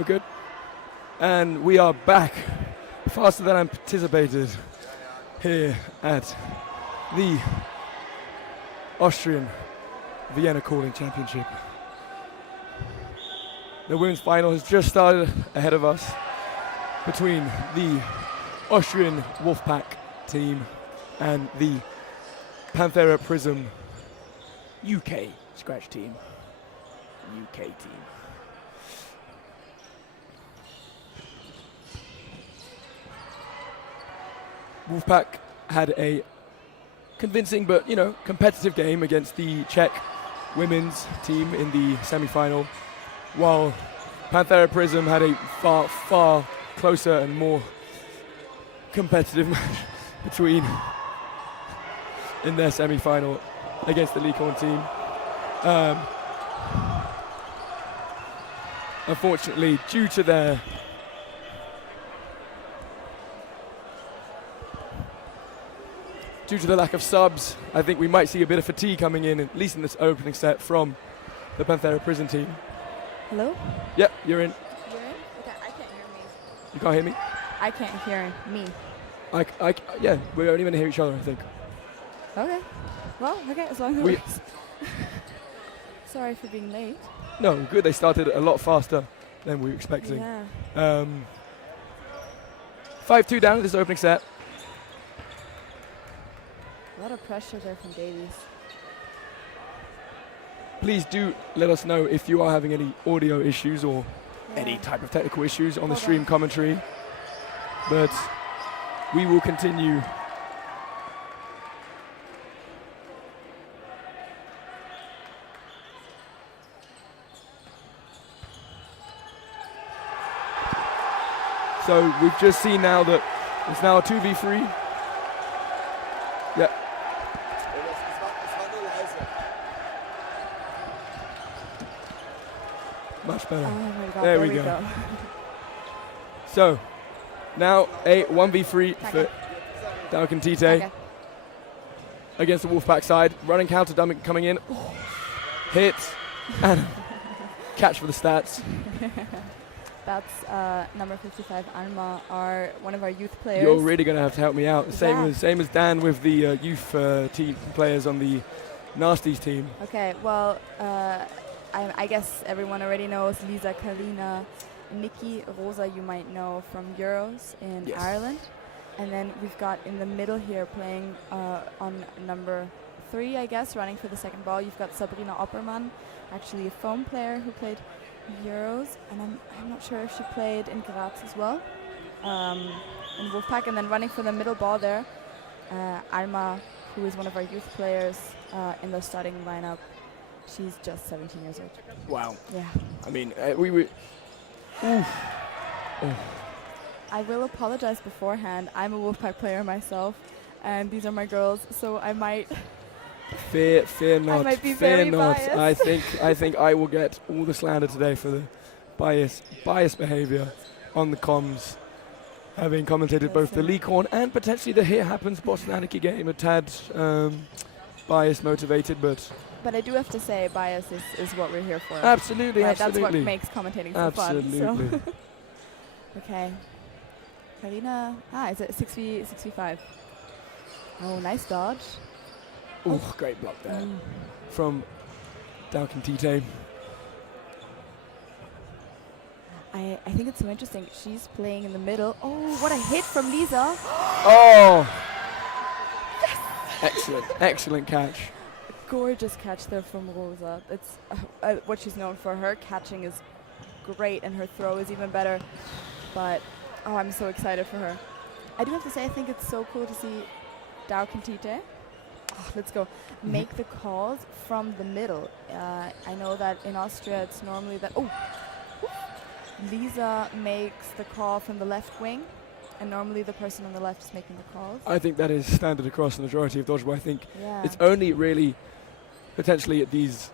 We're good. And we are back faster than anticipated here at the Austrian Vienna Calling Championship. The women's final has just started ahead of us between the Austrian Wolfpack team and the Panthera Prism UK scratch team. UK team. Wolfpack had a convincing but, competitive game against the Czech women's team in the semi-final, while Panthera Prism had a far, far closer and more competitive match between in their semi-final against the Licorne team. Unfortunately, due to the lack of subs, I think we might see a bit of fatigue coming in, at least in this opening set, from the Panthera Prison team. Hello? Yep, you're in. You're in? Okay, I can't hear me. You can't hear me? I can't hear me. Yeah, we don't even hear each other, I think. Okay. Well, okay, as long as it works. Sorry for being late. No, good. They started a lot faster than we were expecting. Yeah. 5-2 down in this opening set. A lot of pressure there from Davies. Please do let us know if you are having any audio issues or any type of technical issues on the stream commentary. But we will continue. So we've just seen now that it's now a 2v3. Yeah. Much better. Oh my God, there we go. So now a 1v3 for Dalkin Tite against the Wolfpack side. Running counter coming in. Hit and catch for the stats. That's number 55, Alma, one of our youth players. You're really going to have to help me out. Same as Dan with the youth team players on the Nasties team. Okay, well, I guess everyone already knows Lisa, Karina, Nikki, Rosa, you might know from Euros in Ireland. And then we've got in the middle here playing on number 3, I guess, running for the second ball. You've got Sabrina Oppermann, actually a foam player who played Euros, and I'm not sure if she played in Graz as well, in Wolfpack. And then running for the middle ball there, Alma, who is one of our youth players in the starting lineup. She's just 17 years old. Wow. Yeah. I mean, we were... I will apologize beforehand. I'm a Wolfpack player myself, and these are my girls, so I might... Fear not. I might be fear very not. biased. I think I will get all the slander today for the biased behaviour on the comms, having commentated both the Licorne and potentially the Here Happens Boston Anarchy game. A tad bias motivated, but I do have to say, bias is what we're here for. Absolutely, right, absolutely. That's what makes commentating so fun. So. Okay. Karina, is it 6v5? Oh, nice dodge. Oh, great block there from Dalkin Tite. I think it's so interesting. She's playing in the middle. Oh, what a hit from Lisa. Oh! Excellent catch. Gorgeous catch there from Rosa. It's what she's known for. Her catching is great, and her throw is even better. But, I'm so excited for her. I do have to say, I think it's so cool to see Dalkin Tite. Let's go. Make the calls from the middle. I know that in Austria it's normally that... Lisa makes the call from the left wing, and normally the person on the left is making the calls. I think that is standard across the majority of dodgeball. I think it's only really potentially at these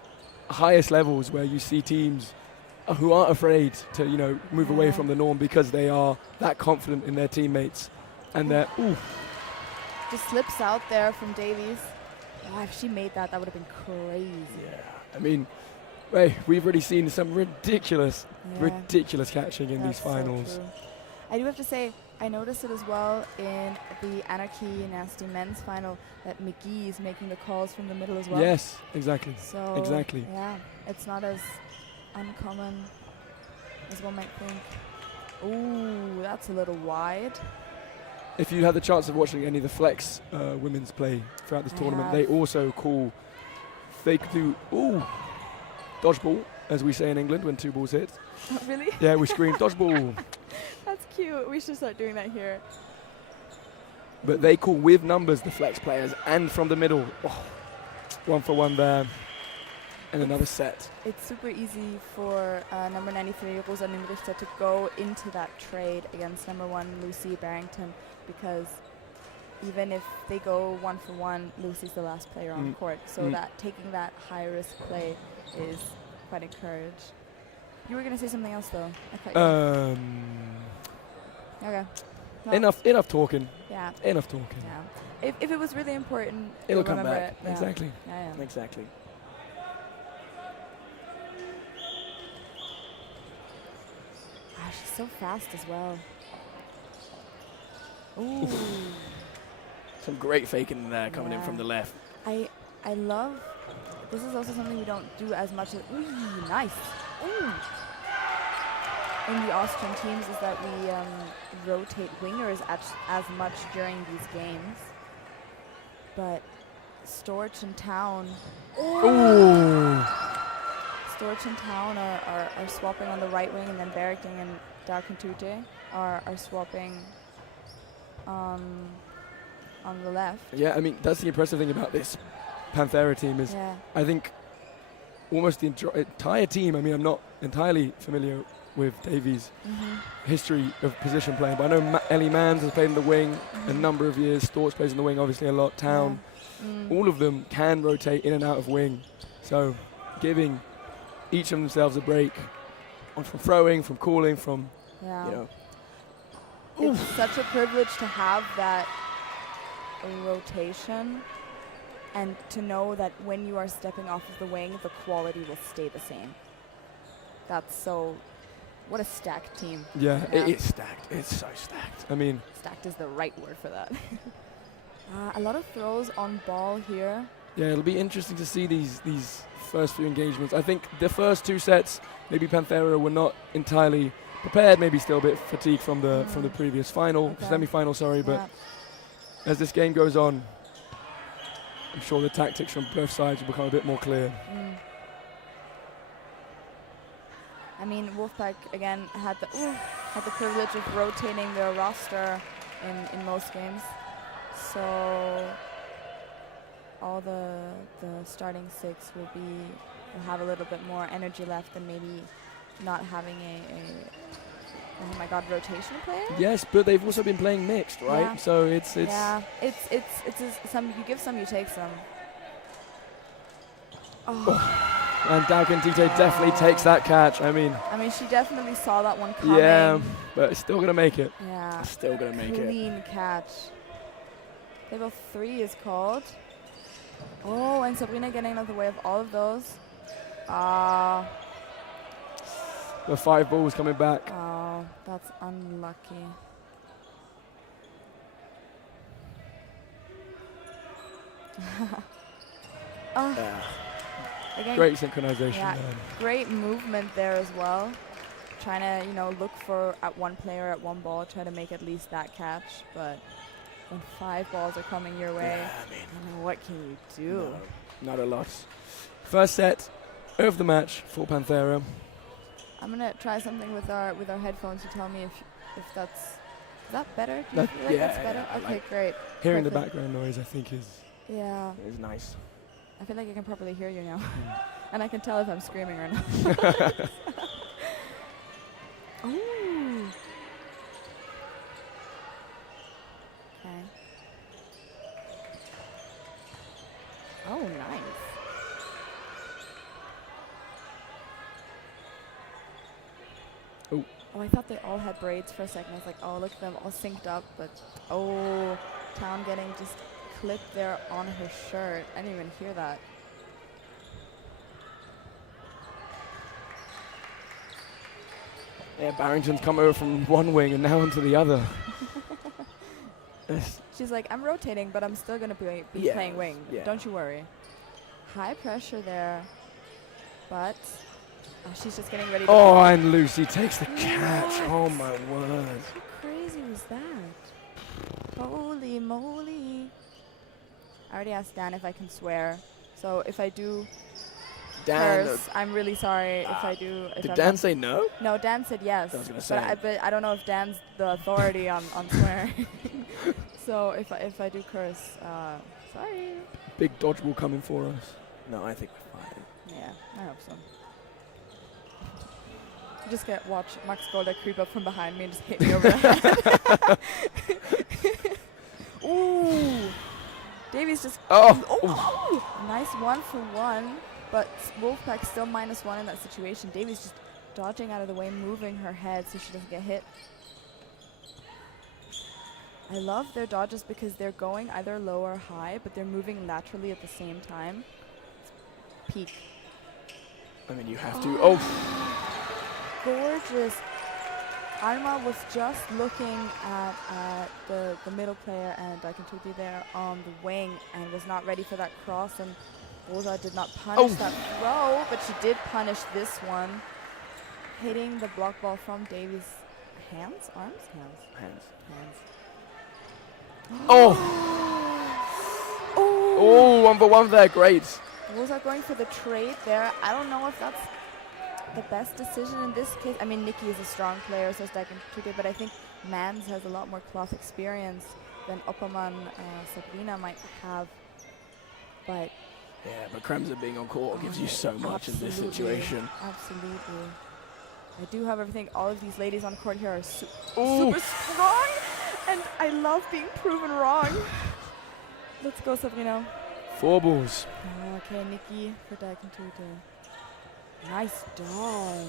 highest levels where you see teams who aren't afraid to, move away from the norm because they are that confident in their teammates. And they're... Just slips out there from Davies. Oh, if she made that would have been crazy. Yeah, I mean, Hey, we've already seen some ridiculous, Yeah, ridiculous catching in these that's so finals. true. I do have to say, I noticed it as well in the Anarchy Nasty men's final that McGee is making the calls from the middle as well. Yes, exactly. So Exactly. yeah, it's not as uncommon as one might think. Ooh, that's a little wide. If you had the chance of watching any of the Flex women's play throughout this I tournament, have. they also call fake do dodgeball, as we say in England when two balls hit. Really? Yeah, we scream dodgeball. That's cute. We should start doing that here. But they call with numbers the Flex players and from the middle. Oh, 1 for 1 there. And another set. It's super easy for number 93 Rosa Richter to go into that trade against number 1 Lucy Barrington, because even if they go 1 for 1, Lucy's the last player on the court. So that taking that high risk play is quite encouraged. You were gonna say something else though. I thought you okay. No. Enough talking. Yeah. Enough talking. Yeah. If it was really important, It'll you'll come remember back. it. Yeah. Exactly. Yeah, yeah. Exactly. Ah, she's so fast as well. Ooh. Some great faking in there coming in from Yeah. the left. I love. This is also something we don't do as much as. Ooh, nice. Ooh. In the Austrian teams is that we rotate wingers as much during these games. But Storch and Town. Ooh. Storch and Town are swapping on the right wing, and then Berriking and Darkentute are swapping on the left. Yeah, I mean, that's the impressive thing about this Panthera team is Yeah. I think almost the entire team, I mean, I'm not entirely familiar with Davies' history of position playing, but I know Ellie Mans has played in the wing a number of years. Storch plays in the wing obviously a lot. Town. All of them can rotate in and out of wing. So giving each of themselves a break from throwing, from calling, from, Yeah. you know. It's such a privilege to have that rotation and to know that when you are stepping off of the wing, the quality will stay the same. That's so. What a stacked team. Yeah, Yeah. it is stacked. It's so stacked. I mean, Stacked is the right word for that. A lot of throws on ball here. yeah, it'll be interesting to see these first few engagements. I think the first two sets, maybe Panthera were not entirely prepared, maybe still a bit fatigued from the previous semi-final, sorry, but Yeah. as this game goes on, I'm sure the tactics from both sides will become a bit more clear. I mean, Wolfpack again had the privilege of rotating their roster in most games, so all the starting six will have a little bit more energy left than maybe not having a oh my god, rotation player. Yes, but they've also been playing mixed, right? Yeah. So it's Yeah, it's some, you give some, you take some. and Darkentute definitely takes that catch. I mean, she definitely saw that one coming. yeah, but it's still gonna make it. Yeah. Still gonna make it. Clean catch. Level 3 is called. Oh, and Sabrina getting out of the way of all of those. The 5 balls coming back. Oh, that's unlucky. Yeah. Again, Great synchronization. yeah, there. great movement there as well. Trying to, look for at one player at one ball, try to make at least that catch. But when 5 balls are coming your way, Yeah, I mean, what can you do? no, not a lot. First set of the match for Panthera. I'm gonna try something with our headphones to tell me if that's is that better? Do you That- feel like yeah, that's better? yeah, I Okay, like great. Hearing the Perfect. background noise, I think, is Yeah, nice. I feel like I can properly hear you now, and I can tell if I'm screaming or not. Ooh. Okay. Oh, nice. Oh. Oh, I thought they all had braids for a second. I was like, oh, look at them all synced up. But, oh, Town getting just clipped there on her shirt. I didn't even hear that. Yeah, Barrington's come over from one wing and now onto the other. She's like, I'm rotating, but I'm still going to be Yeah, playing wing. yeah. Don't you worry. High pressure there. But she's just getting ready to Oh, go. and Lucy takes the catch. What? Oh, my word. How crazy was that? Holy moly. I already asked Dan if I can swear. So if I do Dan, curse, I'm really sorry if I do. If did I'm Dan not- say no? No, Dan said yes. I was gonna but say. but I don't know if Dan's the authority on swearing. So if I do curse, sorry. Big dodgeball coming for us. No, I think we're fine. Yeah, I hope so. You just watch Max Golder creep up from behind me and just hit me over the head. Ooh! Davies just... Oh! Oh! Nice 1-for-1, but Wolfpack still -1 in that situation. Davies just dodging out of the way, moving her head so she doesn't get hit. I love their dodges because they're going either low or high, but they're moving laterally at the same time. It's peak. I mean, you have to. Oh! Gorgeous. Arma was just looking at the middle player and I can be there on the wing and was not ready for that cross, and Rosa did not punish that throw, but she did punish this one, hitting the block ball from Davies' hands, arms, hands. Oh! Oh, 1-for-1 there, great. Rosa going for the trade there. I don't know if that's the best decision in this case. I mean, Nikki is a strong player, so I can tweak it, but I think Mans has a lot more cloth experience than Opperman Sabrina might have. But Yeah, but Kremser being on court gives you so much in this situation. Absolutely. I do have everything. All of these ladies on court here are Ooh. super strong, and I love being proven wrong. Let's go, Sabrina. 4 balls. Okay, Nikki for Daikentute. Nice dodge.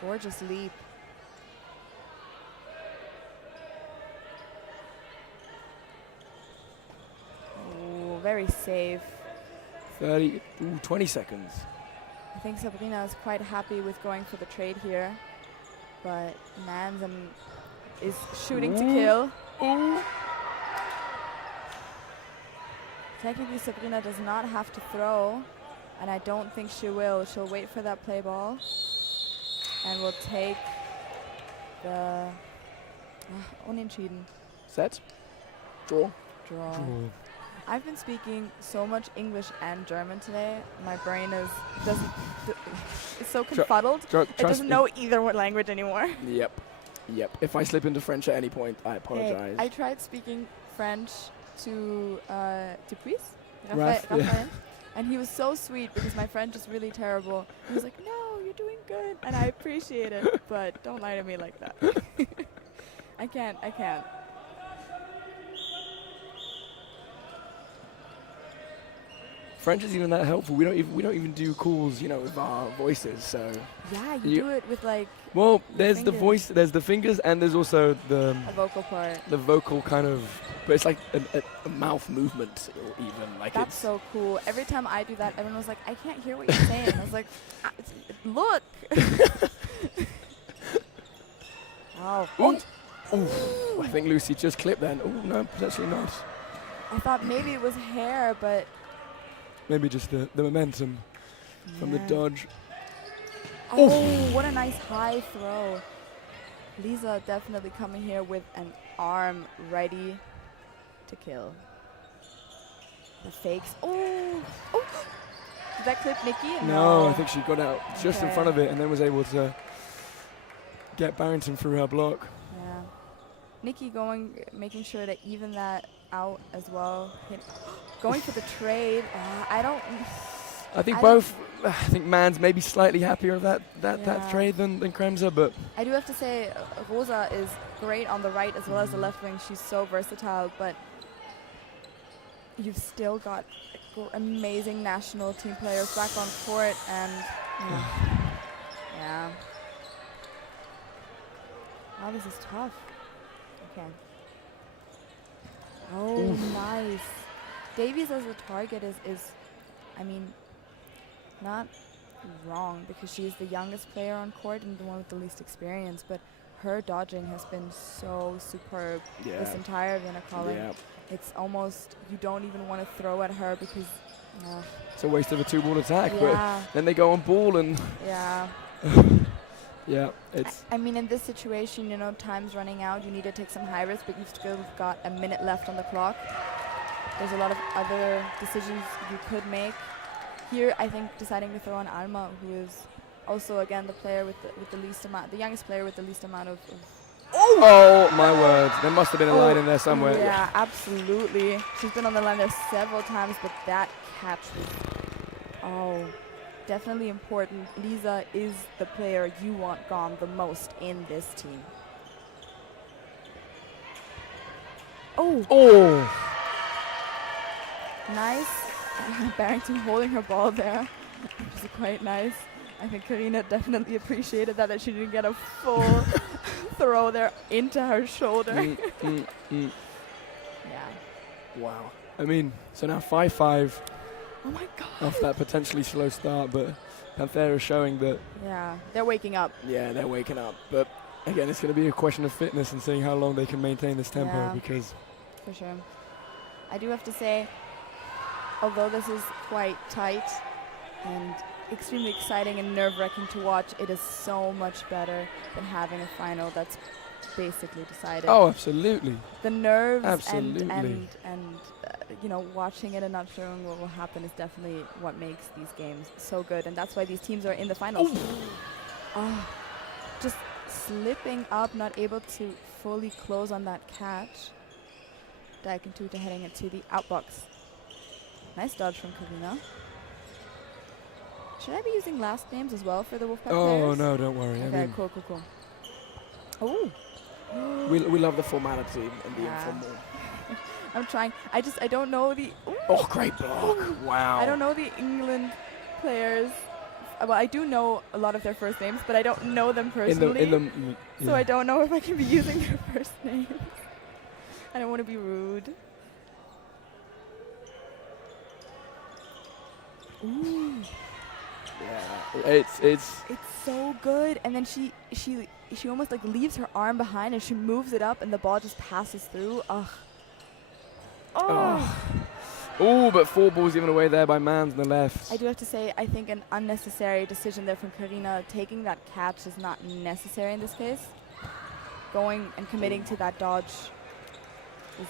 Gorgeous leap. Oh, very safe. 20 seconds. I think Sabrina is quite happy with going for the trade here, but Mans is shooting to kill. Technically, Sabrina does not have to throw, and I don't think she will. She'll wait for that play ball, and will take the Unentschieden. Set. Draw. Draw. I've been speaking so much English and German today. My brain is it's so confuddled. It doesn't know either language anymore. Yep. If I slip into French at any point, I apologize. I tried speaking French to Priest, Raph, Raphael, and he was so sweet because my French is really terrible. He was like, "No, you're doing good," and I appreciate it, but don't lie to me like that. I can't. French isn't even that helpful. We don't even do calls, with our voices. So yeah, you do it with like. Well, there's the fingers. voice, there's the fingers, and there's also the vocal part. The vocal kind of, but it's like a mouth movement, or even like That's so cool. Every time I do that, everyone was like, "I can't hear what you're saying." I was like, "Look." Wow. I think Lucy just clipped then. Oh no, potentially not. I thought maybe it was hair, but. Maybe just the momentum from the dodge. Oh, what a nice high throw. Lisa definitely coming here with an arm ready to kill. The fakes. Oh. Did that clip Nikki? No, I think she got out just in front of it and then was able to get Barrington through her block. Yeah. Nikki making sure to even that out as well. Going for the trade. I think Mans maybe slightly happier of that trade than Kremser, but I do have to say Rosa is great on the right as well as the left wing. She's so versatile, but you've still got amazing national team players back on court, and yeah. Wow, this is tough. Okay. Oh, nice. Davies as a target is I mean, not wrong because she's the youngest player on court and the one with the least experience, but her dodging has been so superb this entire Vienna calling. Yeah. It's almost, you don't even want to throw at her because It's a waste of a 2-ball attack, yeah, but then they go on ball and yeah. yeah, it's I mean, in this situation, you know, time's running out. You need to take some high risk, but you've still got a minute left on the clock. There's a lot of other decisions you could make. Here, I think deciding to throw on Alma, who is also again the player with the least amount, the youngest player with the least amount of. oh my word! There must have been a line in there somewhere. Yeah, absolutely. She's been on the line there several times, but that catch was definitely important. Lisa is the player you want gone the most in this team. Oh! Nice. Barrington holding her ball there, which is quite nice. I think Karina definitely appreciated that she didn't get a full throw there into her shoulder. Yeah. Wow. I mean, so now 5-5 Oh my god. off that potentially slow start, but Panthera is showing that, Yeah, they're waking up. yeah, they're waking up. But again, it's going to be a question of fitness and seeing how long they can maintain this tempo Yeah. because For sure. I do have to say, although this is quite tight and extremely exciting and nerve-wracking to watch, it is so much better than having a final that's basically decided. oh, absolutely. The nerves Absolutely. and you know, watching it and not knowing what will happen is definitely what makes these games so good, and that's why these teams are in the finals. Just slipping up, not able to fully close on that catch. Daikin Tuta heading it to the outbox. Nice dodge from Karina. Should I be using last names as well for the Wolfpack Oh, players? no, don't worry. Okay, I mean, cool. Oh. we love the formality and the Yeah. informal. I'm trying. I don't know the. Oh, great block. Wow. I don't know the England players. Well, I do know a lot of their first names, but I don't know them personally. So I don't know if I can be using their first names. I don't want to be rude. Ooh. Yeah. It's It's so good. And then she almost like leaves her arm behind and she moves it up and the ball just passes through. Ugh. Oh. Oh, but 4 balls given away there by Mans on the left. I do have to say, I think an unnecessary decision there from Karina. Taking that catch is not necessary in this case. Going and committing to that dodge is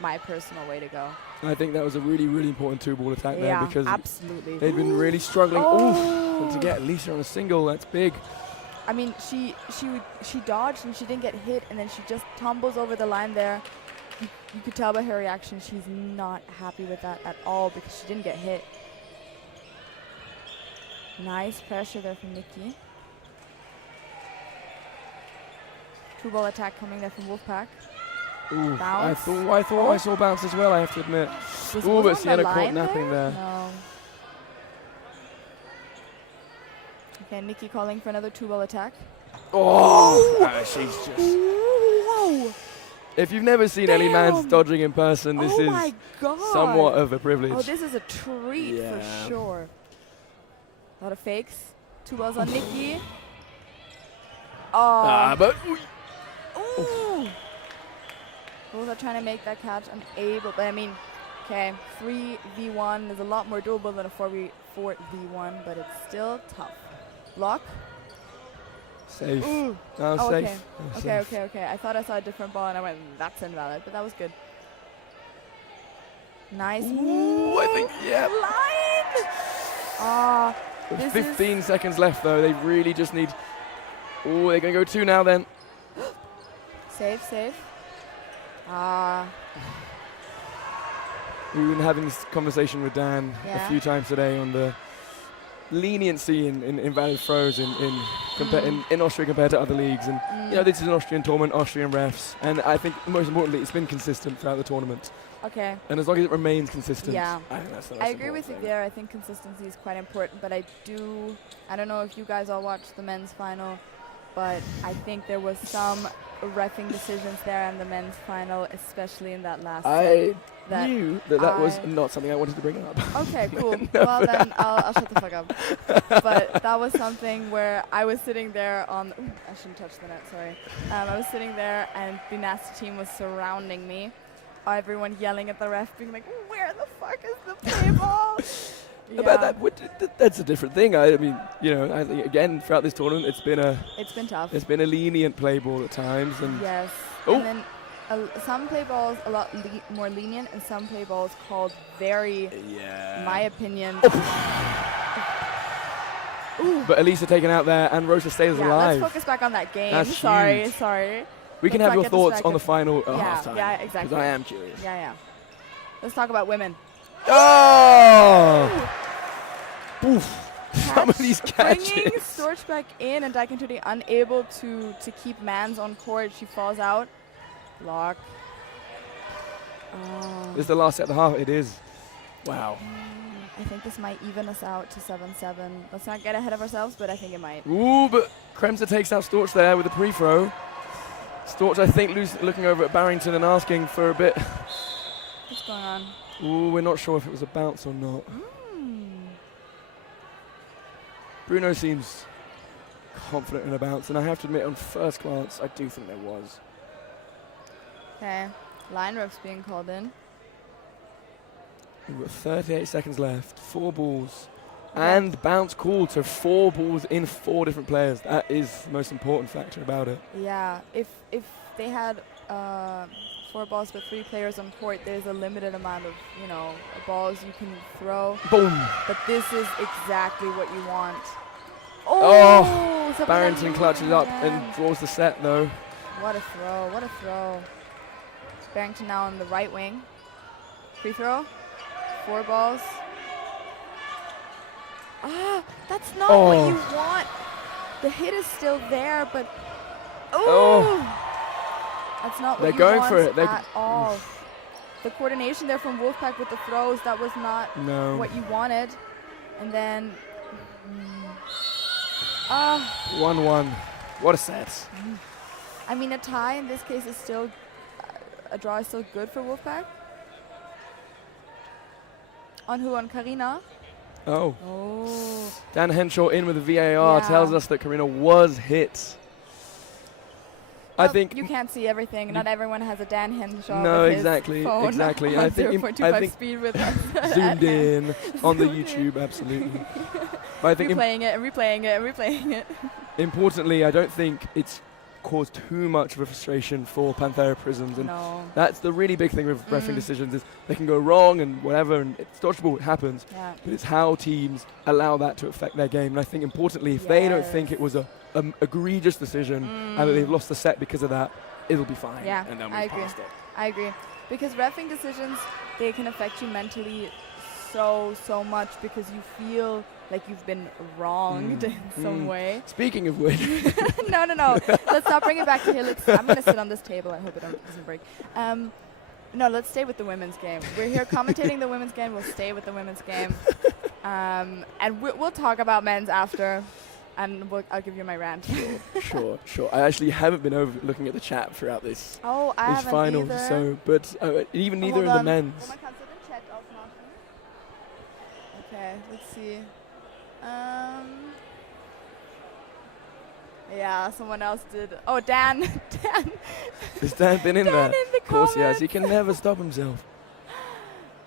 my personal way to go. I think that was a really, really important 2-ball attack there because absolutely. they'd been really struggling. Oh. And to get Lisa on a single, that's big. I mean, she dodged and she didn't get hit, and then she just tumbles over the line there. You could tell by her reaction she's not happy with that at all because she didn't get hit. Nice pressure there from Nikki. 2-ball attack coming there from Wolfpack. Ooh, I Bounce. thought I saw bounce as well, I have to admit. Ooh, but Sienna caught napping there. No. Okay, Nikki calling for another 2-ball attack. Oh, she's just... Whoa! If you've never seen Ellie Mans Damn. dodging in person, this Oh is my God. somewhat of a privilege. Oh, this is a treat Yeah. for sure. A lot of fakes. 2 balls on Nikki. Oh. But... Ooh. Both are trying to make that catch. Unable. But I mean, okay, 3v1 is a lot more doable than a 4v1, but it's still tough. Block. Safe. Ooh. No, Oh, safe. okay. No, Okay, safe. okay. I thought I saw a different ball and I went, that's invalid, but that was good. Nice. Ooh, I think, yeah. Line! Ah, With this 15 seconds left, though. They really just need... Oh, they're going to go 2 now, then. Safe. Ah, We've been having this conversation with Dan a Yeah. few times today on the leniency in invalid throws in Austria compared to other leagues. And, you know, this is an Austrian tournament, Austrian refs. And I think, most importantly, it's been consistent throughout the tournament. okay. And as long as it remains consistent, Yeah. I think that's the most I agree with you important thing. there. I think consistency is quite important, but I don't know if you guys all watched the men's final, but I think there was some reffing decisions there in the men's final, especially in that last I set. That knew that was I- not something I wanted to bring up. Okay, cool. Well, then I'll shut the fuck up. But that was something where I was sitting there on... Ooh, I shouldn't touch the net, sorry. I was sitting there and the nasty team was surrounding me. Everyone yelling at the ref, being like, where the fuck is the play ball? About that, that's a different thing. I mean, you know, I think again throughout this tournament, it's been tough. it's been a lenient play ball at times, and Yes. Oh. And then some play balls a lot more lenient, and some play balls called very, in my opinion. Ooh. But Elisa taken out there, and Rosa stays Yeah, alive. let's focus back on that game. That's Sorry. huge. We can Let's have not your get thoughts on the distracted. final at Yeah, halftime. yeah, exactly. Because I am curious. Yeah. Let's talk about women. Oh! Oof. Some of these catches. Bringing Storch back in and Daikenturi unable to keep Mans on court. She falls out. Block. This is the last set of the half. It is. Wow. I think this might even us out to 7-7. Let's not get ahead of ourselves, but I think it might. Ooh, but Kremser takes out Storch there with a pre-throw. Storch, I think, looking over at Barrington and asking for a bit. What's going on? Ooh, we're not sure if it was a bounce or not. Bruno seems confident in a bounce, and I have to admit, on first glance, I do think there was. Okay, line ropes being called in. We've got 38 seconds left, 4 balls, and bounce called, so 4 balls in 4 different players. That is the most important factor about it. Yeah, if they had 4 balls with 3 players on court, there's a limited amount of, balls you can throw. Boom! But this is exactly what you want. Oh, so Barrington clutches up again. and draws the set, though. What a throw. Barrington now on the right wing. Free throw. 4 balls. That's not what you want. The hit is still there, but that's not what They're you going want for it. at all. The coordination there from Wolfpack with the throws, that was not what you wanted. And then 1-1. What a set. I mean, a tie in this case is still, a draw is still good for Wolfpack. On who? On Karina? Oh. Oh. Dan Henshaw in with the VAR tells us that Karina was hit. Well, I think you can't see everything. Not everyone has a Dan Henshaw. No, with his exactly, phone exactly. On I think 0.25 speed with us. zoomed in on the Zoomed in. YouTube, absolutely. But I think replaying it and replaying it and replaying it. importantly, I don't think it's caused too much of a frustration for Panthera Prisms, and No. that's the really big thing with refereeing decisions is they can go wrong and whatever, and it's dodgeable, it happens. Yeah. But it's how teams allow that to affect their game. And I think importantly, if they don't think it was a egregious decision and that they've lost the set because of that, it'll be fine. Yeah, and then I we've agree. passed it. I agree. Because reffing decisions, they can affect you mentally so much because you feel like you've been wronged in some way. Speaking of which, No. Let's not bring it back to Helix. I'm going to sit on this table. I hope it doesn't break. No, let's stay with the women's game. We're here commentating the women's game. We'll stay with the women's game. And we'll talk about men's after. And I'll give you my rant. sure. I actually haven't been over looking at the chat throughout this Oh, I haven't final, either. so but even neither Hold of the on. men's. Oh, man kannst du den Chat aufmachen? Okay, let's see. Yeah, someone else did. Oh, Dan. Has Dan been in Dan there? in the Of course he has. comments. He can never stop himself.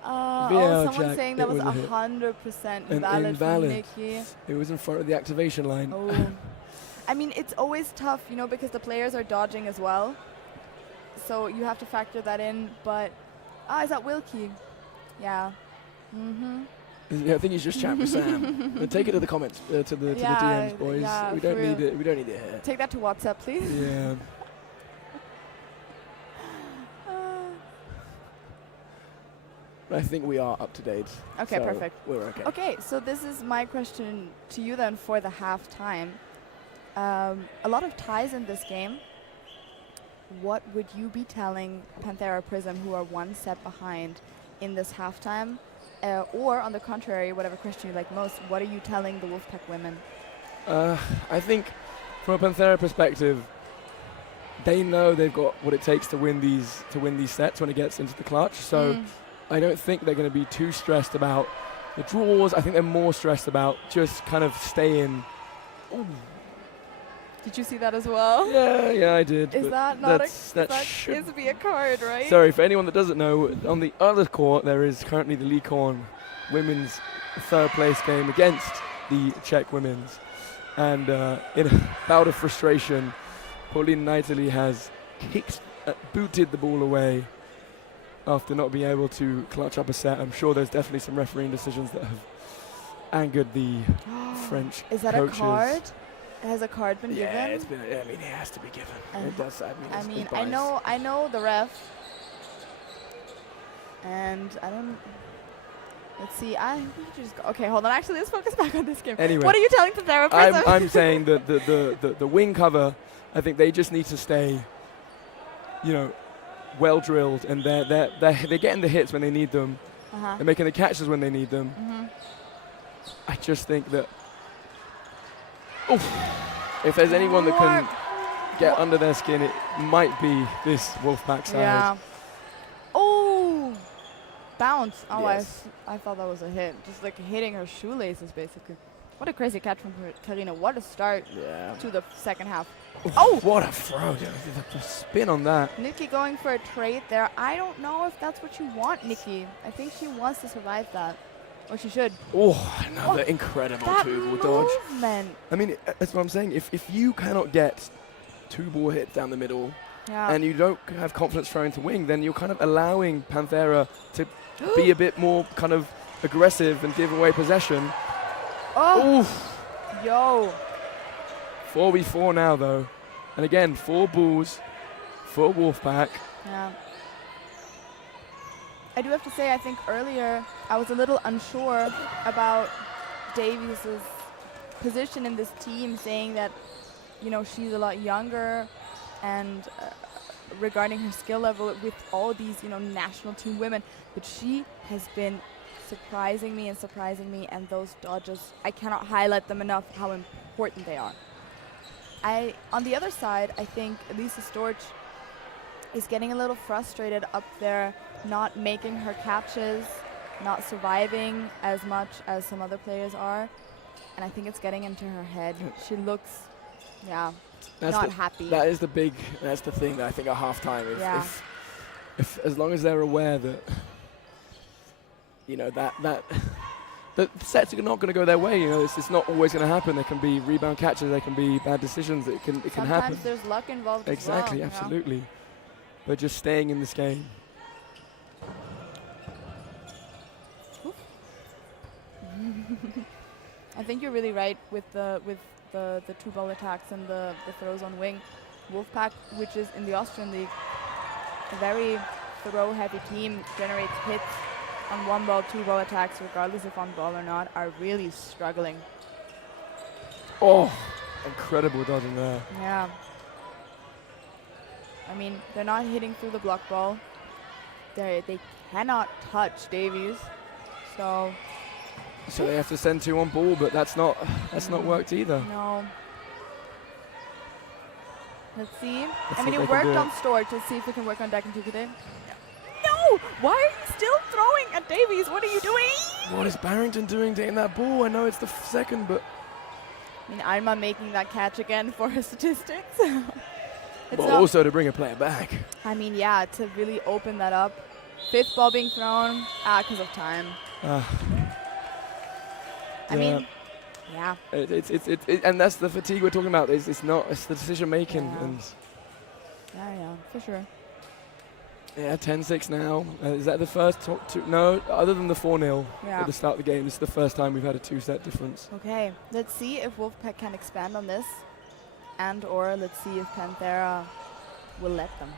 Someone Jack, saying that it was was a hit. 100% An invalid for invalid. Nikki. It was in front of the activation line. Oh. I mean, it's always tough, because the players are dodging as well. So you have to factor that in. But, is that Wilkie? Yeah. Yeah, I think he's just chatting with Sam. Take it to the comments, to the DMs, boys. yeah, we for don't need real. it. We don't need it here. Take that to WhatsApp, please. Yeah. I think we are up to date. Okay, so perfect. We're okay. Okay, so this is my question to you then for the halftime. A lot of ties in this game. What would you be telling Panthera Prism, who are 1 set behind, in this halftime? Or on the contrary, whatever question you like most, what are you telling the Wolfpack women? I think from a Panthera perspective, they know they've got what it takes to win these sets when it gets into the clutch. So I don't think they're going to be too stressed about the draws. I think they're more stressed about just kind of staying. Ooh. Did you see that as well? Yeah, I did. Is but that not that should is be a card, right? Sorry, for anyone that doesn't know, on the other court there is currently the Licorne women's third place game against the Czech women's. And in a bout of frustration, Pauline Neitely has booted the ball away after not being able to clutch up a set. I'm sure there's definitely some refereeing decisions that have angered the French Is that coaches. a card? Has a card been given? Yeah, it's been. I mean, it has to be given. It does. I know the ref, and I don't. Let's see. We just okay. Hold on. Actually, let's focus back on this game. Anyway, what are you telling the therapist? I'm saying that the wing cover. I think they just need to stay, well drilled, and they're getting the hits when they need them. They're making the catches when they need them. I just think that. If there's anyone that can get under their skin, it might be this Wolfpack side. Yeah. Oh, bounce. Oh, Yes. I thought that was a hit. Just like hitting her shoelaces, basically. What a crazy catch from Karina. What a start to the second half. Oh, what a throw. The spin on that. Nikki going for a trade there. I don't know if that's what you want, Nikki. I think she wants to survive that. Or she should. Oh, another incredible two-ball dodge. Movement. I mean, that's what I'm saying. If you cannot get two-ball hits down the middle and you don't have confidence throwing to wing, then you're kind of allowing Panthera to be a bit more kind of aggressive and give away possession. Yo. 4v4 now, though. And again, 4 balls for Wolfpack. Yeah. I do have to say, I think earlier I was a little unsure about Davies's position in this team, saying that, she's a lot younger, and regarding her skill level with all these, national team women. But she has been surprising me, and those dodges, I cannot highlight them enough how important they are. On the other side, I think Elisa Storch is getting a little frustrated up there, not making her catches, not surviving as much as some other players are. And I think it's getting into her head. She looks, not happy. That's the thing that I think at halftime. If as long as they're aware that, that the sets are not going to go their way. It's not always going to happen. There can be rebound catches. There can be bad decisions. It can happen. Sometimes there's luck involved Exactly, as well. absolutely. But just staying in this game. I think you're really right with the two-ball attacks and the throws on wing. Wolfpack, which is in the Austrian league, a very throw-heavy team, generates hits on one-ball, two-ball attacks, regardless if on ball or not, are really struggling. Oh, incredible dodging there. Yeah. I mean, they're not hitting through the block ball. They cannot touch Davies, so they have to send 2 on ball, but that's not worked either. No. Let's see. Let's see if it they can worked do on it. Storch. Let's see if we can work on Deck and today. No! Why are you still throwing at Davies? What are you doing? What is Barrington doing taking that ball? I know it's the second, but... I mean, Alma making that catch again for her statistics. But also to bring a player back. I mean, yeah, to really open that up. 5th ball being thrown, because of time. I mean, yeah. And that's the fatigue we're talking about. It's the decision making. Yeah. And Yeah, for sure. yeah, 10-6 now. Is that the first two? No, other than the 4-0 at the start of the game, this is the first time we've had a 2-set difference. Okay, let's see if Wolfpack can expand on this, or let's see if Panthera will let them.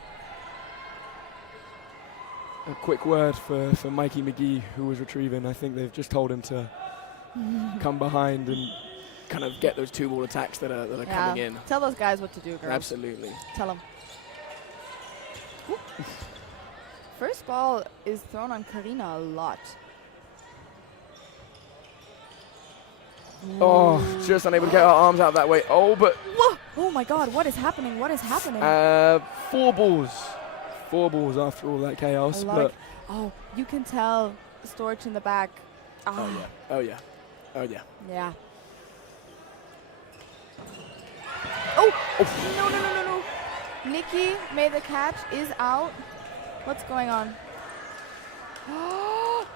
A quick word for Mikey McGee, who was retrieving. I think they've just told him to come behind and kind of get those 2-ball attacks that are coming in. Tell those guys what to do, girls. Absolutely. Tell them. First ball is thrown on Karina a lot. Oh, just unable to get her arms out that way. Oh, but... Whoa. Oh my God, what is happening? What is happening? 4 balls. 4 balls after all that chaos. A lot But of oh, you can tell Storch in the back. oh yeah. Oh yeah. Oh yeah. Yeah. Oh! No, no, no, no, no. Nikki made the catch, is out. What's going on?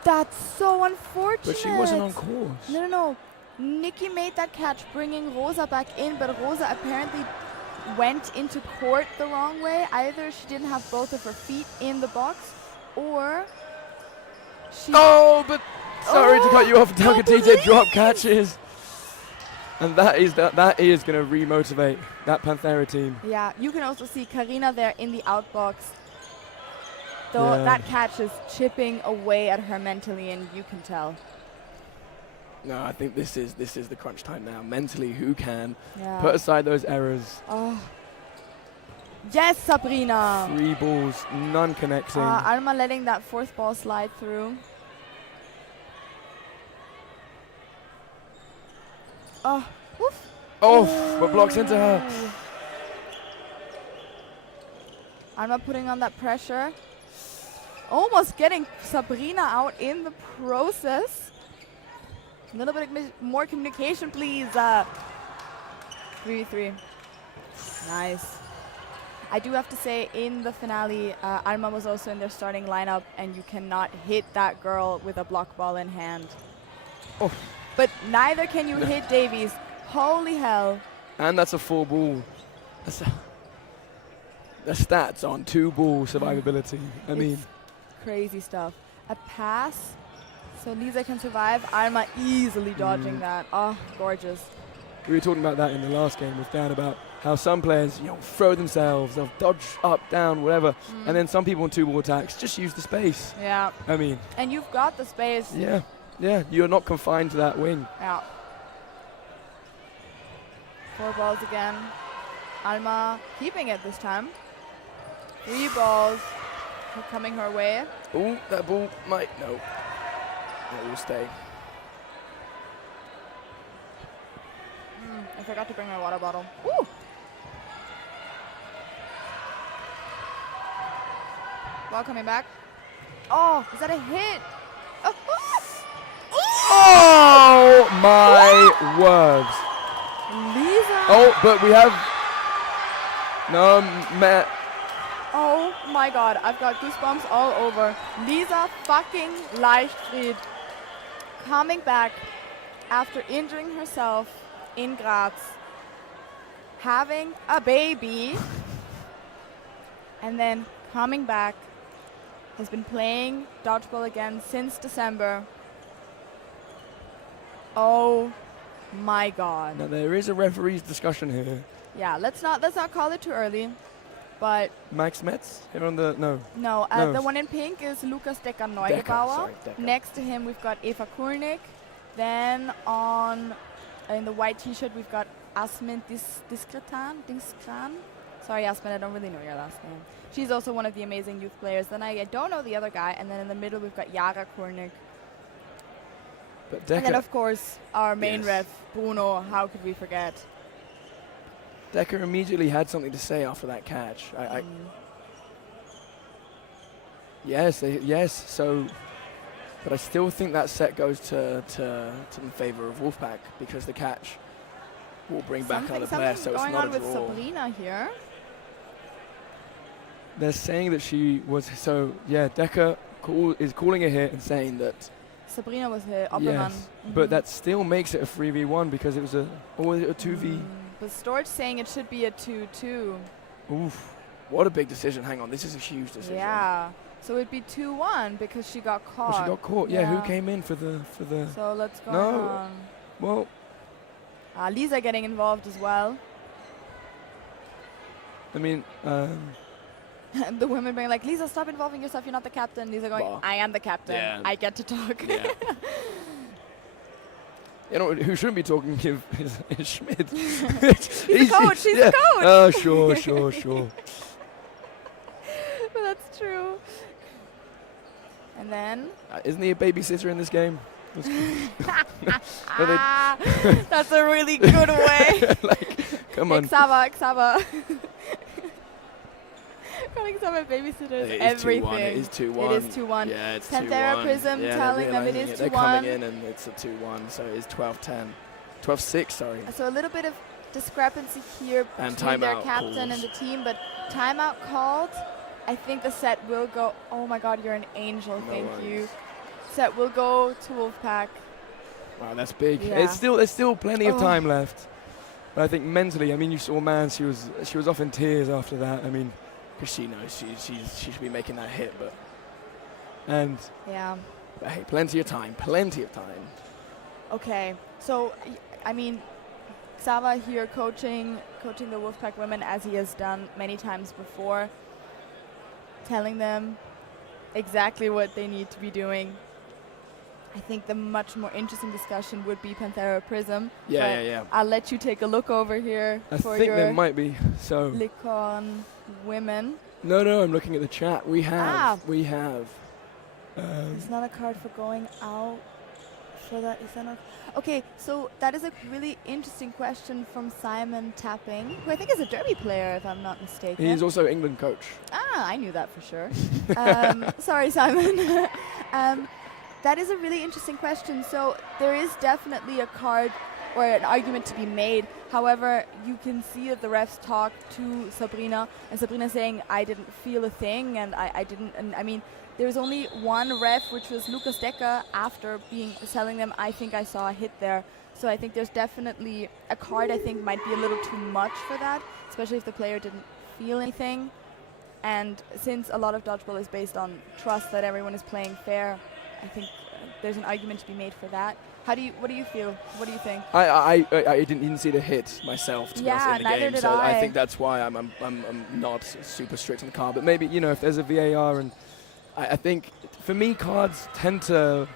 That's so unfortunate. But she wasn't on course. No, no, no. Nikki made that catch, bringing Rosa back in, but Rosa apparently went into court the wrong way. Either she didn't have both of her feet in the box, or she... Oh, but sorry to cut you off. no, Takatite drop please. catches. And that is going to re-motivate that Panthera team. Yeah, you can also see Karina there in the outbox. Though Yeah. that catch is chipping away at her mentally, and you can tell. No, I think this is the crunch time now. Mentally, who can Yeah. put aside those errors? Oh. Yes, Sabrina. 3 balls, none connecting. Alma letting that 4th ball slide through. Oh, woof. Oh, but blocks into her. Alma putting on that pressure. Almost getting Sabrina out in the process. A little bit more communication, please. 3-3. Nice. I do have to say, in the finale, Alma was also in their starting lineup, and you cannot hit that girl with a block ball in hand. Oh. But neither can you hit Davies. Holy hell. And that's a 4 ball. The stats on 2 ball survivability. I mean, It's crazy stuff. A pass, so Lisa can survive. Alma easily dodging that. Oh, gorgeous. we were talking about that in the last game with Dan about how some players, throw themselves, they'll dodge up, down, whatever, and then some people in 2 ball attacks just use the space. Yeah. I mean, And you've got the space. yeah, you're not confined to that wing. Yeah. 4 balls again. Alma keeping it this time. 3 balls coming her way. Oh, that ball might, no. It will stay. I forgot to bring my water bottle. Woo! Ball coming back. Oh, is that a hit? Oh, Oh, my words. Lisa! Oh, but we have... No, Matt. Oh my God, I've got goosebumps all over. Lisa fucking Leichtfried coming back after injuring herself in Graz, having a baby, and then coming back, has been playing dodgeball again since December. Oh my God. Now, there is a referee's discussion here. Yeah, let's not call it too early, but Max Metz here on the... No. no, No. the one in pink is Lukas Decker, Decker-Neugebauer. sorry, Decker. Next to him, we've got Eva Kurnik. Then in the white t-shirt, we've got Asmin Diskran. Sorry, Asmin, I don't really know your last name. She's also one of the amazing youth players. Then I don't know the other guy. And then in the middle, we've got Yara Kurnik. But And then, Decker, of course, our main Yes. ref, Bruno. How could we forget? Decker immediately had something to say after that catch. Yes, so... But I still think that set goes to in favor of Wolfpack because the catch will bring back other players, so it's going not on a with draw. Sabrina here. They're saying that she was... So, yeah, Decker is calling a hit and saying that... Sabrina was here, Oppermann. Yes, but that still makes it a 3v1 because it was a 2v... But Storch saying it should be a 2-2. Oof, what a big decision. Hang on, this is a huge decision. Yeah. So it'd be 2-1 because she got caught. Well, she got caught. Yeah, who came in for the... So let's go No. on. Well, Lisa getting involved as well. I mean... And the women being like, Lisa, stop involving yourself. You're not the captain. Lisa going, Well, I am the captain. yeah. I get to talk. Yeah. You know, who shouldn't be talking is Schmidt. He's the coach. He's the coach. Oh, sure. But that's true. And then... Isn't he a babysitter in this game? That's a really good way. Like, come on. Xava. Calling someone babysitters, It is everything. 2-1. It is 2-1. It is 2-1. Yeah, it's Panthera 2-1. Prism Yeah, telling them it realising is They're 2-1. coming in and it's a 2-1, so it is 12-10. 12-6, sorry. So a little bit of discrepancy here And between their timeout captain and the team, but timeout called. I think the set will go. Oh my God, you're an angel. No Thank worries. you. Set will go to Wolfpack. Wow, that's big. Yeah. There's still plenty of Oh. time left. But I think mentally, I mean, you saw Man, she was off in tears after that. I mean, because she knows she should be making that hit, but Yeah. hey, plenty of time. Okay. So I mean, Xava here coaching the Wolfpack women as he has done many times before, telling them exactly what they need to be doing. I think the much more interesting discussion would be Panthera Prism. but Yeah. I'll let you take a look over here I for think your there might be. So Licorne women. no, I'm looking at the chat. We have. It's not a card for going out. For that, is that not? Okay, so that is a really interesting question from Simon Tapping, who I think is a Derby player, if I'm not mistaken. He is also England coach. I knew that for sure. Sorry, Simon. That is a really interesting question. So there is definitely a card or an argument to be made. However, you can see that the refs talk to Sabrina, and Sabrina saying, I didn't feel a thing, and I didn't. And I mean, there's only one ref, which was Lucas Decker, after telling them, I think I saw a hit there. So I think there's definitely a card I think might be a little too much for that, especially if the player didn't feel anything. And since a lot of dodgeball is based on trust that everyone is playing fair, I think there's an argument to be made for that. What do you feel? What do you think? I didn't see the hit myself, to be honest, in the neither game. did So I. I think that's why I'm not super strict on the card. But maybe, if there's a VAR, and I think for me cards tend to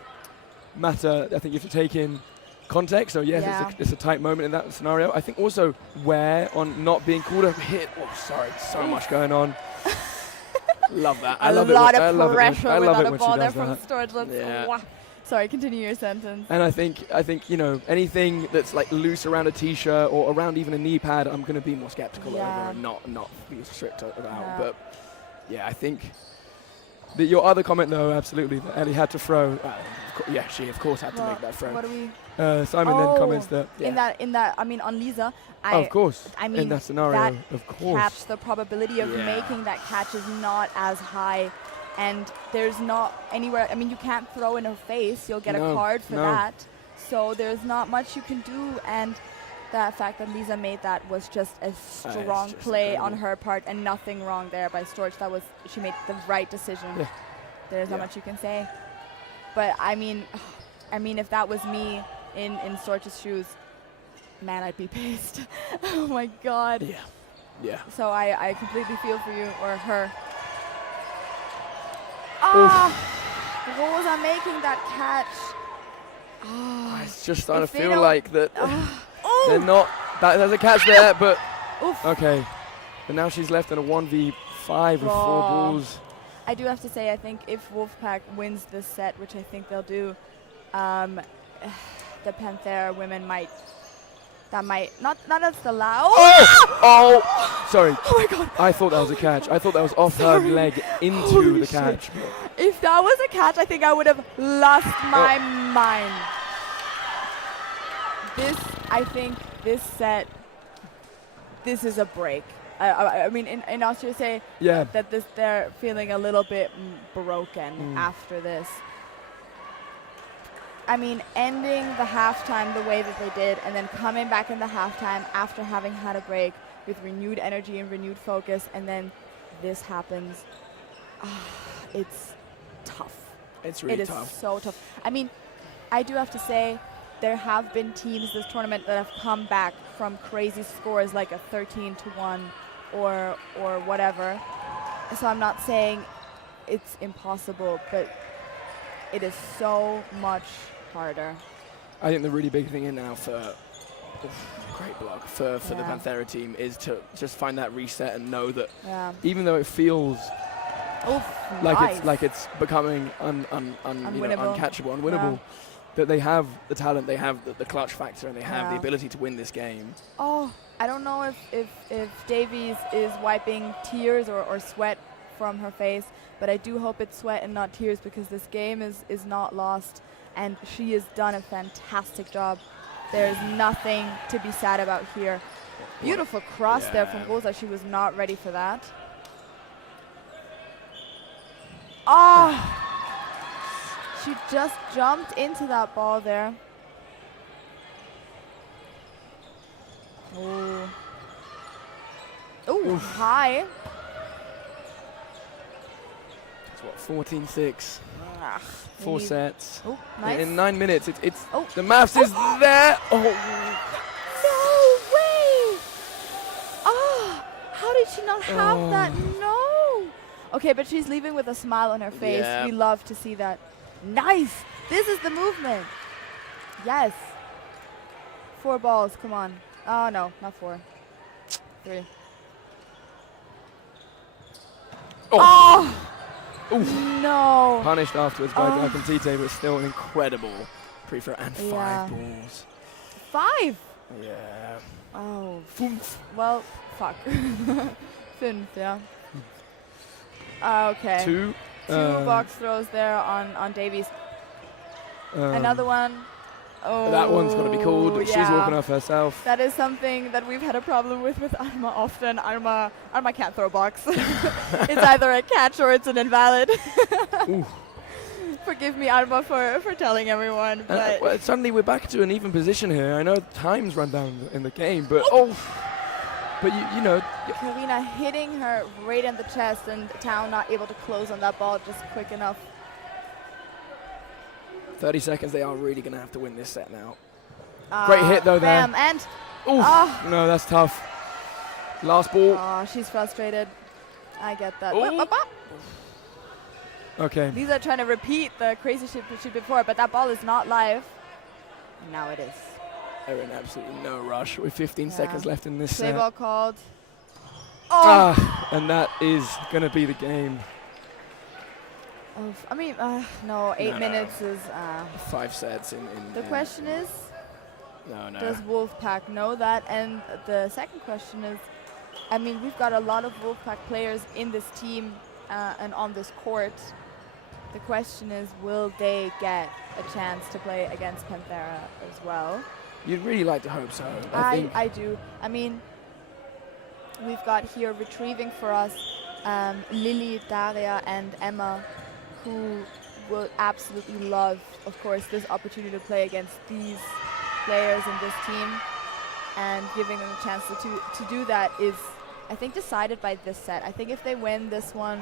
matter. I think you have to take in context. So yes, it's a tight moment in that scenario. I think also where on not being called a hit. Oh, sorry, so much going on. Love that. I love it. A lot I of love it when- pressure I love without it a when she ball there does from that. Storage. Yeah. Sorry, continue your sentence. And I think anything that's like loose around a t-shirt or around even a knee pad, I'm going to be more skeptical over and not be strict about. Yeah. But yeah, I think your other comment though, absolutely, that Ellie had to throw. She of course had to make that throw. What do we? Simon then comments that in that I mean on Lisa, of course. I mean in that scenario, that of course. catch, the probability of making that catch is not as high, and there's not anywhere. I mean, you can't throw in her face; you'll get a card for that. So there's not much you can do, and the fact that Lisa made that was just a strong just play incredible on her part, and nothing wrong there by Storch. She made the right decision. Yeah. There's not much you can say. But I mean, if that was me in Storch's shoes, man, I'd be pissed. Oh my God. Yeah. So I completely feel for you or her. Rosa making that catch. It's just starting to If they feel don't- like that. They're not. There's a catch there, but okay. But now she's left in a 1v5 with 4 balls. I do have to say, I think if Wolfpack wins this set, which I think they'll do, the Panthera women might not as the loud. Oh! Sorry. Oh my God. I thought that was a catch. I thought that was off her leg into Holy the shit. catch. If that was a catch, I think I would have lost my mind. I think this set, this is a break. I mean, in Austria say that they're feeling a little bit broken after this. I mean, ending the halftime the way that they did, and then coming back in the halftime after having had a break with renewed energy and renewed focus, and then this happens. It's tough. It's really tough. It is so tough. I mean, I do have to say, there have been teams this tournament that have come back from crazy scores like a 13-1 or whatever. So I'm not saying it's impossible, but it is so much harder. I think the really big thing in now for great block for the Panthera team is to just find that reset and know that even though it feels like it's becoming uncatchable, unwinnable. that they have the talent, they have the clutch factor, and they have the Yeah. ability to win this game. Oh, I don't know if Davies is wiping tears or sweat from her face, but I do hope it's sweat and not tears, because this game is not lost, and she has done a fantastic job. There's nothing to be sad about here. Beautiful cross there from Rosa. She was not ready for that. Oh! She just jumped into that ball there. Oh. Oh, high. It's what, 14-6. Ah, 4 maybe- sets. Oh, nice. In 9 minutes, it's Oh. the maths is there. Oh, No way! Oh, how did she not have that? No! Okay, but she's leaving with a smile on her face. Yeah. We love to see that. Nice! This is the movement. Yes. 4 balls, come on. Oh, no, not 4. 3. Oh. Oh! No. punished afterwards by Oh. Tite, but still an incredible pre-throw and 5 Yeah. balls. 5! Yeah. Oh. Well, fuck. 5, yeah. Okay. 2. Two box throws there on Davies. Another one. Oh, That one's got to be called. She's yeah. walking off herself. That is something that we've had a problem with Arma often. Arma can't throw a box. It's either a catch or it's an invalid. Ooh. Forgive me, Arma, for telling everyone. But Well, suddenly we're back to an even position here. I know time's run down in the game, but but you know, Karina hitting her right in the chest, and Town not able to close on that ball just quick enough. 30 seconds. They are really going to have to win this set now. Great hit though there. Bam, and Ooh, no, that's tough. Last ball. oh, she's frustrated. I get that. Ooh. Whoop, whoop, whoop. Okay. These are trying to repeat the crazy shit we did before, but that ball is not live. Now it is. They're in absolutely no rush with 15 Yeah. seconds left in this Play set. ball called. Oh! And that is going to be the game. I mean, no, 8 No. minutes is. 5 sets in The question is, No. does Wolfpack know that? And the second question is, I mean, we've got a lot of Wolfpack players in this team and on this court. The question is, will they get a chance to play against Panthera as well? You'd really like to hope so. I think I do. I mean, we've got here retrieving for us Lily, Daria, and Emma, who will absolutely love, of course, this opportunity to play against these players in this team, and giving them a chance to do that is, I think, decided by this set. I think if they win this one,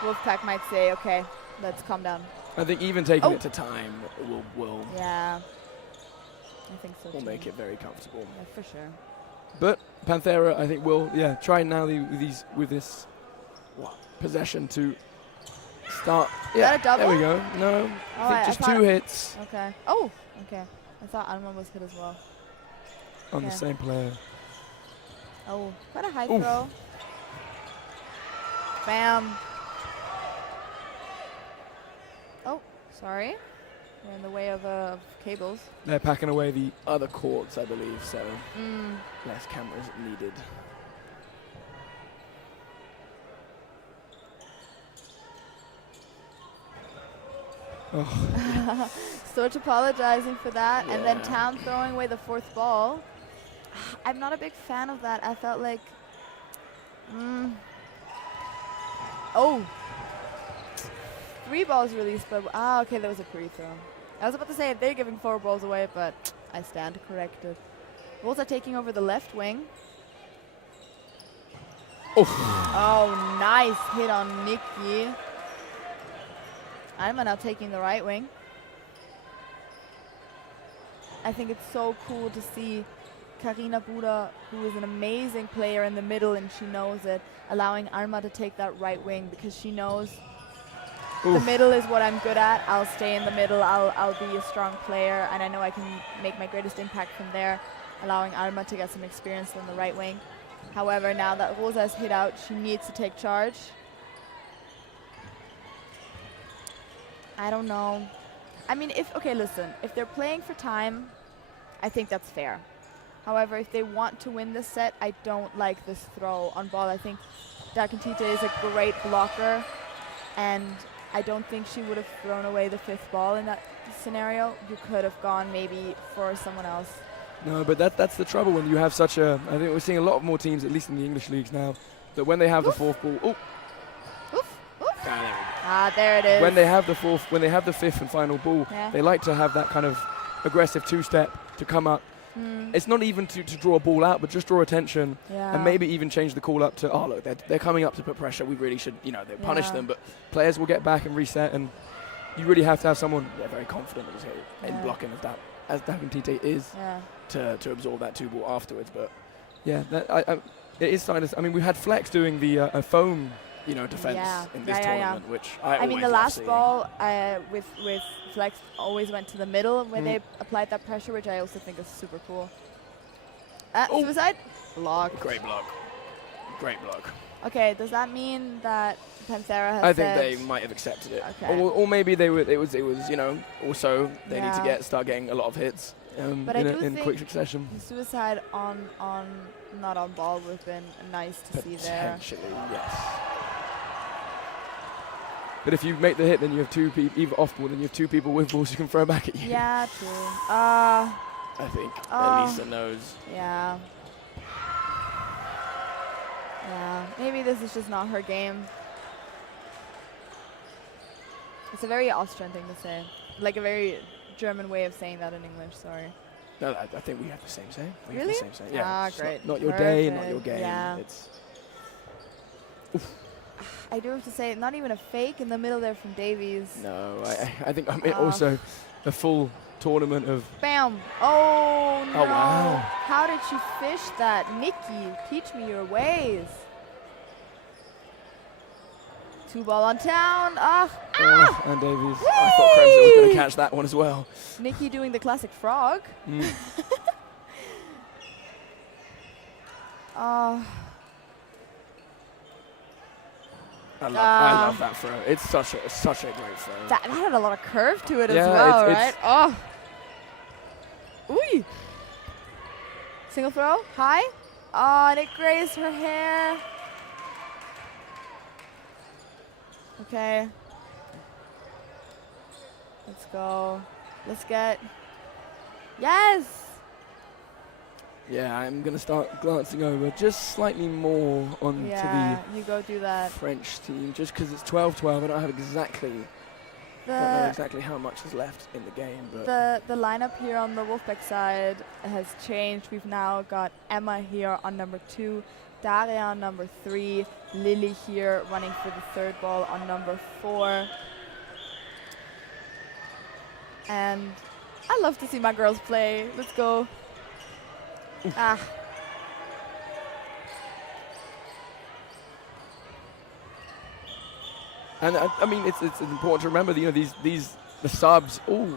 Wolfpack might say, okay, let's calm down. I think even taking it to time will Yeah, I think so will too. make it very comfortable. Yeah, for sure. But Panthera, I think, will try now with this possession to start. that a double? There we go. No, Oh, I think just thought- 2 hits Okay. Oh, okay. I thought Alma was hit as well. on the Okay. same player. Oh, quite a high Oof. throw. Bam. Oh, sorry. We're in the way of cables. They're packing away the other courts, I believe, so Mm. less cameras needed. Oh, Storch apologizing for that, and then Yeah. Town throwing away the 4th ball. I'm not a big fan of that. I felt like... Oh! 3 balls released, but... okay, that was a pre-throw. I was about to say they're giving 4 balls away, but I stand corrected. Wolves are taking over the left wing. Oh, nice hit on Nikki. I'm now taking the right wing. I think it's so cool to see Karina Buda, who is an amazing player in the middle, and she knows it, allowing Alma to take that right wing, because she knows the middle is what I'm good at. I'll stay in the middle. I'll be a strong player, and I know I can make my greatest impact from there, allowing Alma to get some experience on the right wing. However, now that Rosa is hit out, she needs to take charge. I don't know. I mean, if they're playing for time, I think that's fair. However, if they want to win this set, I don't like this throw on ball. I think Dakantite is a great blocker, and I don't think she would have thrown away the 5th ball in that scenario. You could have gone maybe for someone else. No, but that's the trouble when you have such a. I think we're seeing a lot more teams, at least in the English leagues now, that when they have the 4th ball. Oh, Oof, oof. there we go. Ah, there it is. When they have the 5th and final ball, Yeah. they like to have that kind of aggressive 2-step to come up. It's not even to draw a ball out, but just draw attention Yeah. and maybe even change the call up to, oh, look, they're coming up to put pressure. We really should, they punish Yeah. them. But players will get back and reset, and you really have to have someone very confident in Yeah. blocking as Dakantite is to absorb that 2 ball afterwards. But yeah, it is starting to. I mean, we had Flex doing the foam, defense in this tournament, which I mean, always the love last seeing. ball with Flex always went to the middle when they applied that pressure, which I also think is super cool. Suicide? Block. Great block. Great block. Okay, does that mean that Panthera has I think said they might have accepted it, Okay. or maybe they were. It was also they need to Yeah. start getting a lot of hits But I do in quick think succession. Suicide on not on ball would have been nice to see there. Potentially, yes. But if you make the hit, then you have 2 people, either off ball, then you have 2 people with balls you can throw back at you. Yeah, true. I think Elisa knows. Yeah. Yeah, maybe this is just not her game. It's a very Austrian thing to say. Like a very German way of saying that in English, sorry. No, I think we have the same say. We have Really? the same say. Yeah. Ah, It's great. Not your day, not your Perfect. game. Yeah. It's I do have to say, not even a fake in the middle there from Davies. no. I think also a full tournament of. Bam! Oh no! Oh, wow. How did she fish that? Nikki, teach me your ways. 2 ball on town. And Davies. I thought Crimson was going to catch that one as well. Nikki doing the classic frog. I love that throw. It's such a great throw. That had a lot of curve to it as Yeah, well, it's- right? Ooh. Single throw, high. Oh, and it grazed her hair. Okay. Let's go. Let's get. Yes! Yeah, I'm going to start glancing over just slightly more onto Yeah, you go do the that. French team, just because it's 12-12. I don't know exactly how much is left in the game. But The lineup here on the Wolfpack side has changed. We've now got Emma here on number 2, Daria on number 3, Lily here running for the 3rd ball on number 4. And I love to see my girls play. Let's go. And I mean, it's important to remember, the subs. Ooh,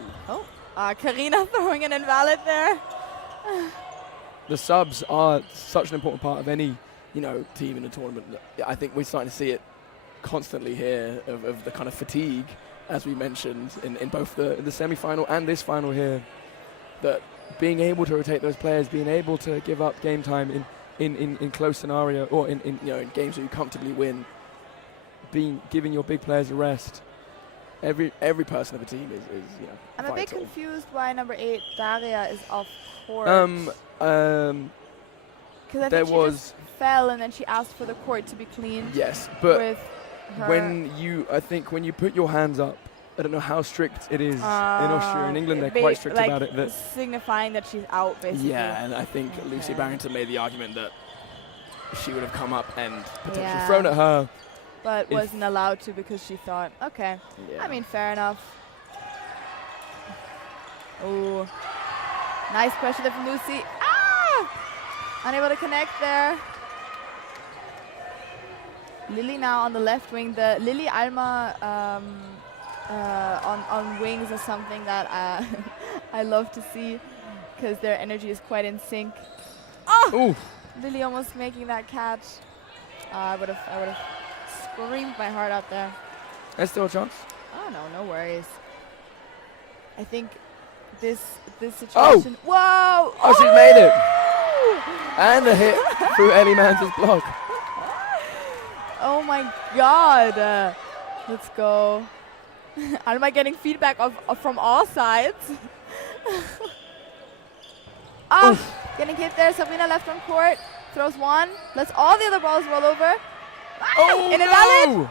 Karina throwing an invalid there. the subs are such an important part of any team in a tournament. I think we're starting to see it constantly here of the kind of fatigue, as we mentioned in both the semi-final and this final here. That being able to rotate those players, being able to give up game time in close scenario or in games that you comfortably win. Giving your big players a rest. Every person of the team is I'm a bit vital. confused why number 8 Daria is off court. There Because I think she was just fell and then she asked for the court to be cleaned. yes, but with her. when you put your hands up, I don't know how strict it is in Austria. In England, they're quite strict like about it. That signifying that she's out, basically. yeah, and I think Lucy Okay. Barrington made the argument that she would have come up and potentially Yeah. thrown at her. But if- wasn't allowed to because she thought, okay, Yeah. I mean, fair enough. Oh, nice pressure there from Lucy. Unable to connect there. Lily now on the left wing. The Lily Alma on wings is something that I love to see because their energy is quite in sync. Ooh. Lily almost making that catch. I would have screamed my heart out there. There's still a chance. Oh no, no worries. I think this situation. Whoa! Oh, she's made it. And a hit through Ellie Mans' block. Oh my god. Let's go. Am I getting feedback from all sides? Getting hit there. Sabrina left on court. Throws one. Lets all the other balls roll over. Oh, an invalid.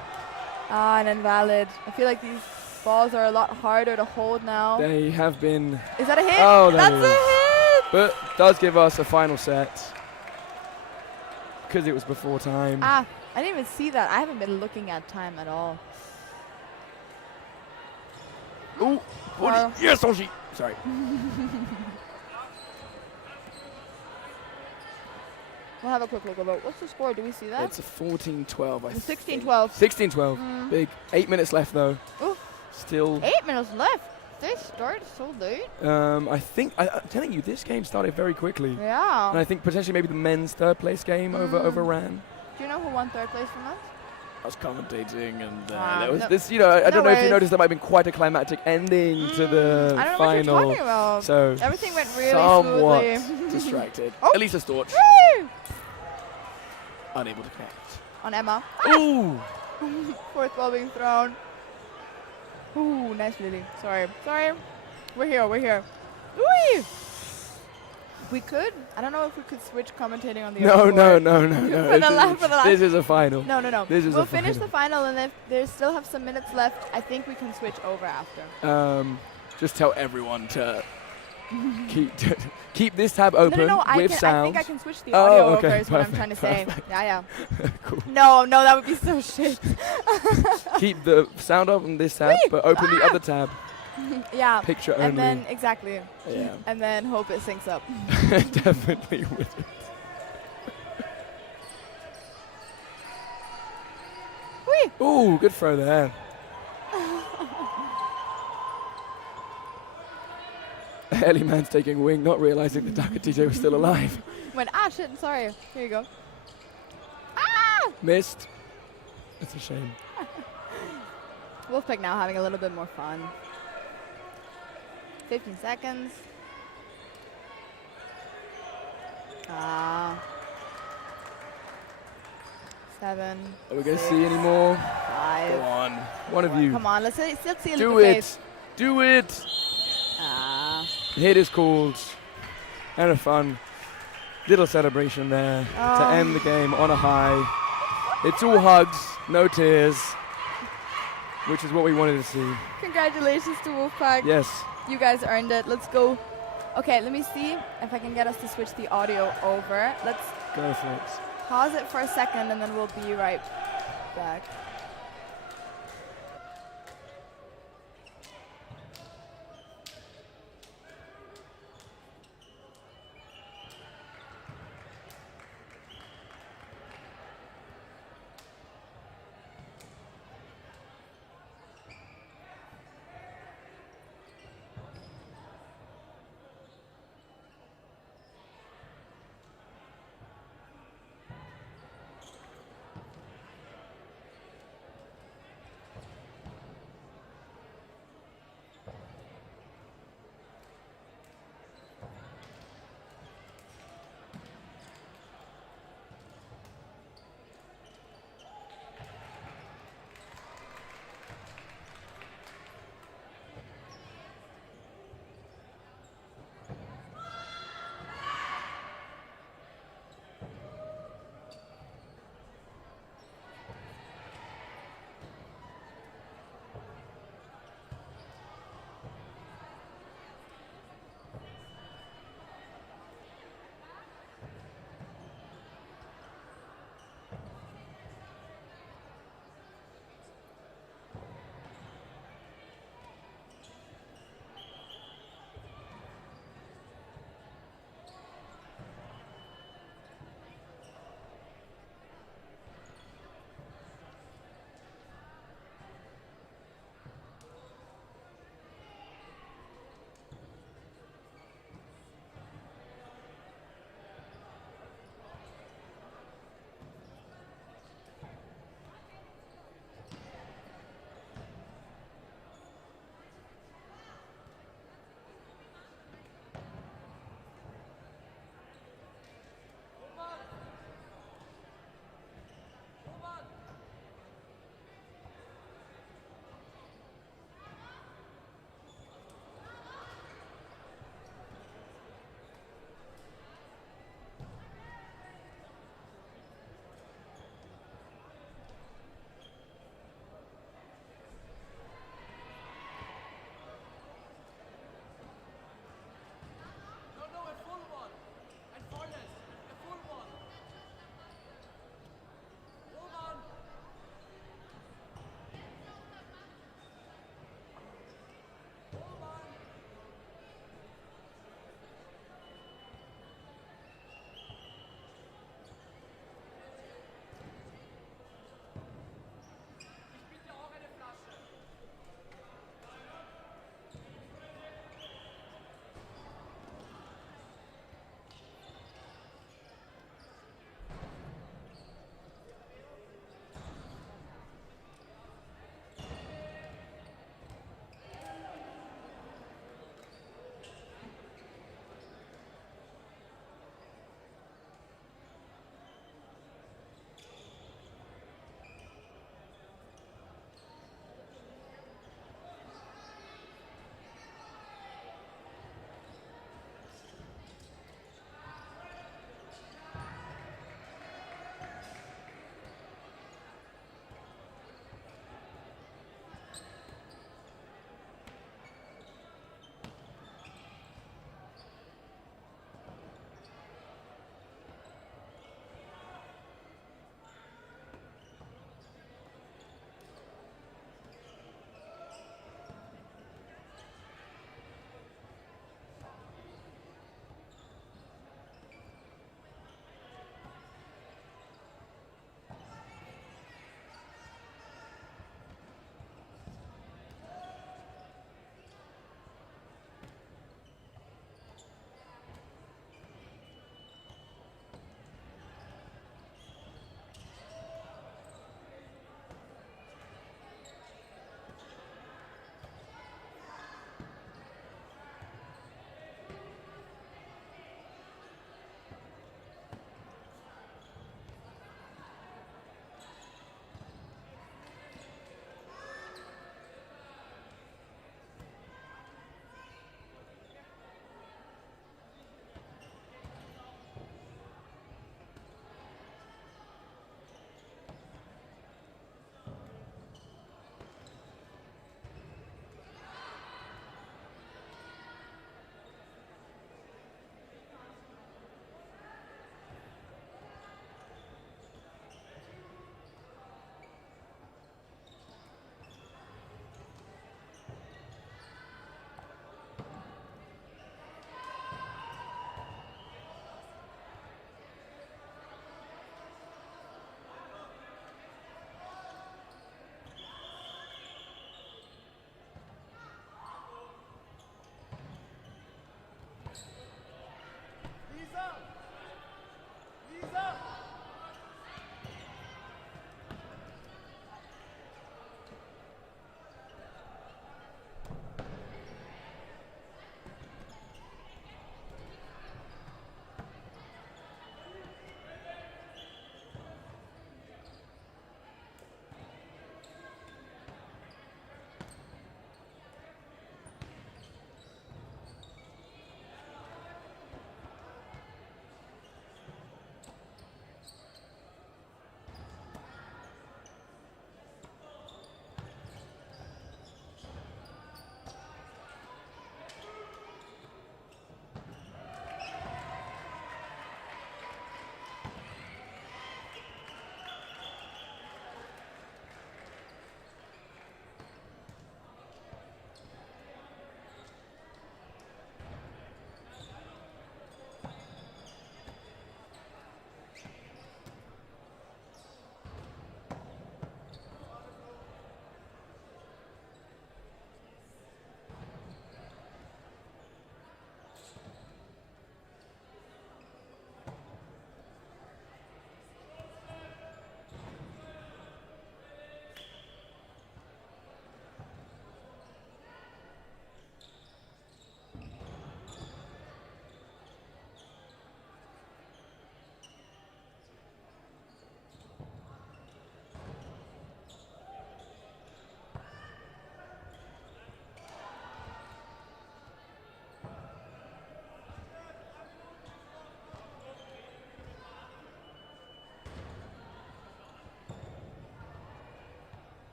An invalid. I feel like these balls are a lot harder to hold now. They have been. Is that a hit? Oh, that's a hit. But does give us a final set. Because it was before time. I didn't even see that. I haven't been looking at time at all. Oh, yes, Oshi. Sorry. We'll have a quick look about what's the score. Do we see that? It's a 14-12. 16-12. 16-12. Big. 8 minutes left though. Ooh. Still. 8 minutes left. They start so late. I think I'm telling you, this game started very quickly. Yeah. And I think potentially maybe the men's third place game overran. Do you know who won third place from that? I was commentating, and Wow, there was no- this. You know, I don't know if you worries. noticed, there might have been quite a climactic ending to the I don't know final. what you're talking about. So Everything went really somewhat smoothly. distracted. Oh. Elisa Storch Woo! unable to connect. On Emma. Ooh. Fourth ball being thrown. Ooh, nice Lily. Sorry. We're here. Ooh! We could. I don't know if we could switch commentating on the other No. For the last. This is a final. No. This is we'll a finish final. the final, and if there still have some minutes left, I think we can switch over after. Just tell everyone to keep this tab open No. I with sound. think I can switch the audio okay, over. Is what I'm perfect, trying to say. perfect. Yeah. Cool. No, that would be so shit. Keep the sound up on this tab, but open the other tab. Yeah. Picture only. And then exactly. Yeah. And then hope it syncs up. Definitely with it. Whee! Ooh, good throw there. Ellie Man's taking wing, not realizing that Daka TJ was still alive. Went, shit, sorry. Here you go. Missed. That's a shame. Wolfpack now having a little bit more fun. 15 seconds. Seven. Are we going to see any more? 5. Go on. One of you. Come on, let's see a Do little it. face. Do it. Hit is called. And a fun little celebration there to end the game on a high. It's all hugs, no tears, which is what we wanted to see. Congratulations to Wolfpack. Yes. You guys earned it. Let's go. Okay, let me see if I can get us to switch the audio over. Let's Go for it. pause it for a second and then we'll be right back.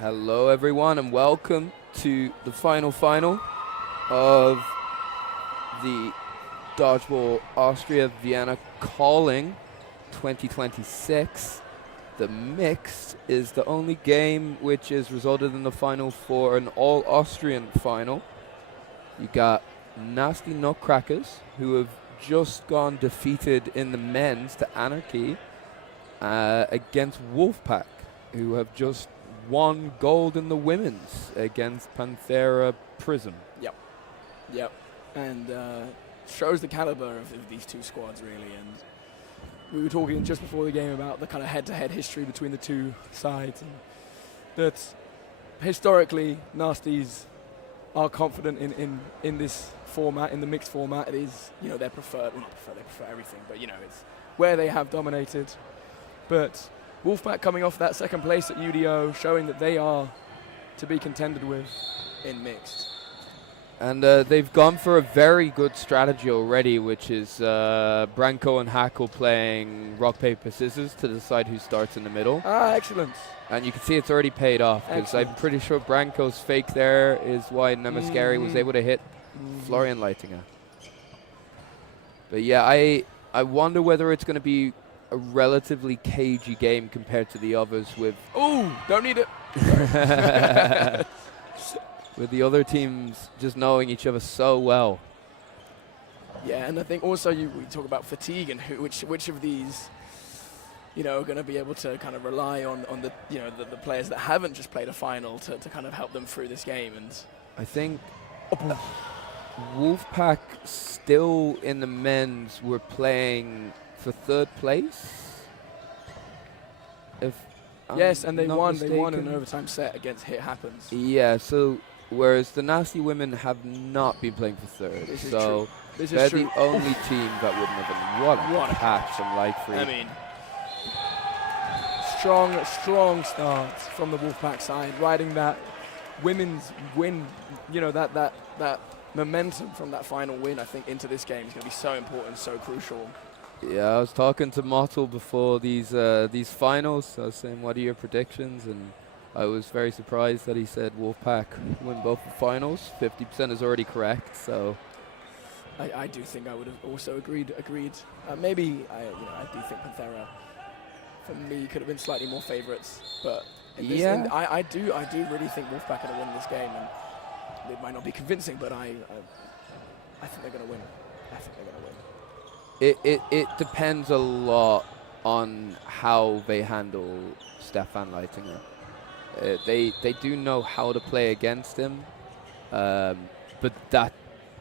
Hello, everyone, and welcome to the final of the Dodgeball Austria Vienna Calling 2026. The mixed is the only game which has resulted in the final for an all-Austrian final. You got Nasty Nutcrackers, who have just gone defeated in the men's to Anarchy, against Wolfpack, who have just won gold in the women's against Panthera Prism. Yep. And shows the caliber of these two squads, really. And we were talking just before the game about the kind of head-to-head history between the two sides, and that historically Nasties are confident in this format, in the mixed format. It is, their preferred, well, they prefer everything, but it's where they have dominated. But Wolfpack coming off that second place at UDO, showing that they are to be contended with in mixed. And they've gone for a very good strategy already, which is Branko and Hackle playing rock, paper, scissors to decide who starts in the middle. Excellent. And you can see it's already paid off, because I'm pretty sure Branko's fake there is why Namaskari was able to hit Florian Leitinger. But yeah, I wonder whether it's going to be a relatively cagey game compared to the others with... Ooh, don't need it. with the other teams just knowing each other so well. Yeah, and I think also we talk about fatigue and which of these, are going to be able to kind of rely on the the players that haven't just played a final to kind of help them through this game. And I think Wolfpack still in the men's were playing for third place. Yes, and they won an overtime set against Hit Happens. Yeah, so whereas the Nasty Women have not been playing for third. This is so true. they're the only team that wouldn't have been. What a catch from Lightfree. I mean, strong start from the Wolfpack side, riding that women's win, that momentum from that final win, I think, into this game is going to be so important, so crucial. Yeah, I was talking to Mottel before these finals. I was saying, what are your predictions? And I was very surprised that he said Wolfpack win both the finals. 50% is already correct, so... I do think I would have also agreed. Maybe, I do think Panthera, for me, could have been slightly more favourites. But I do really think Wolfpack are going to win this game. And it might not be convincing, but I think they're going to win. I think they're going to win. It depends a lot on how they handle Stefan Leitinger. They do know how to play against him, but that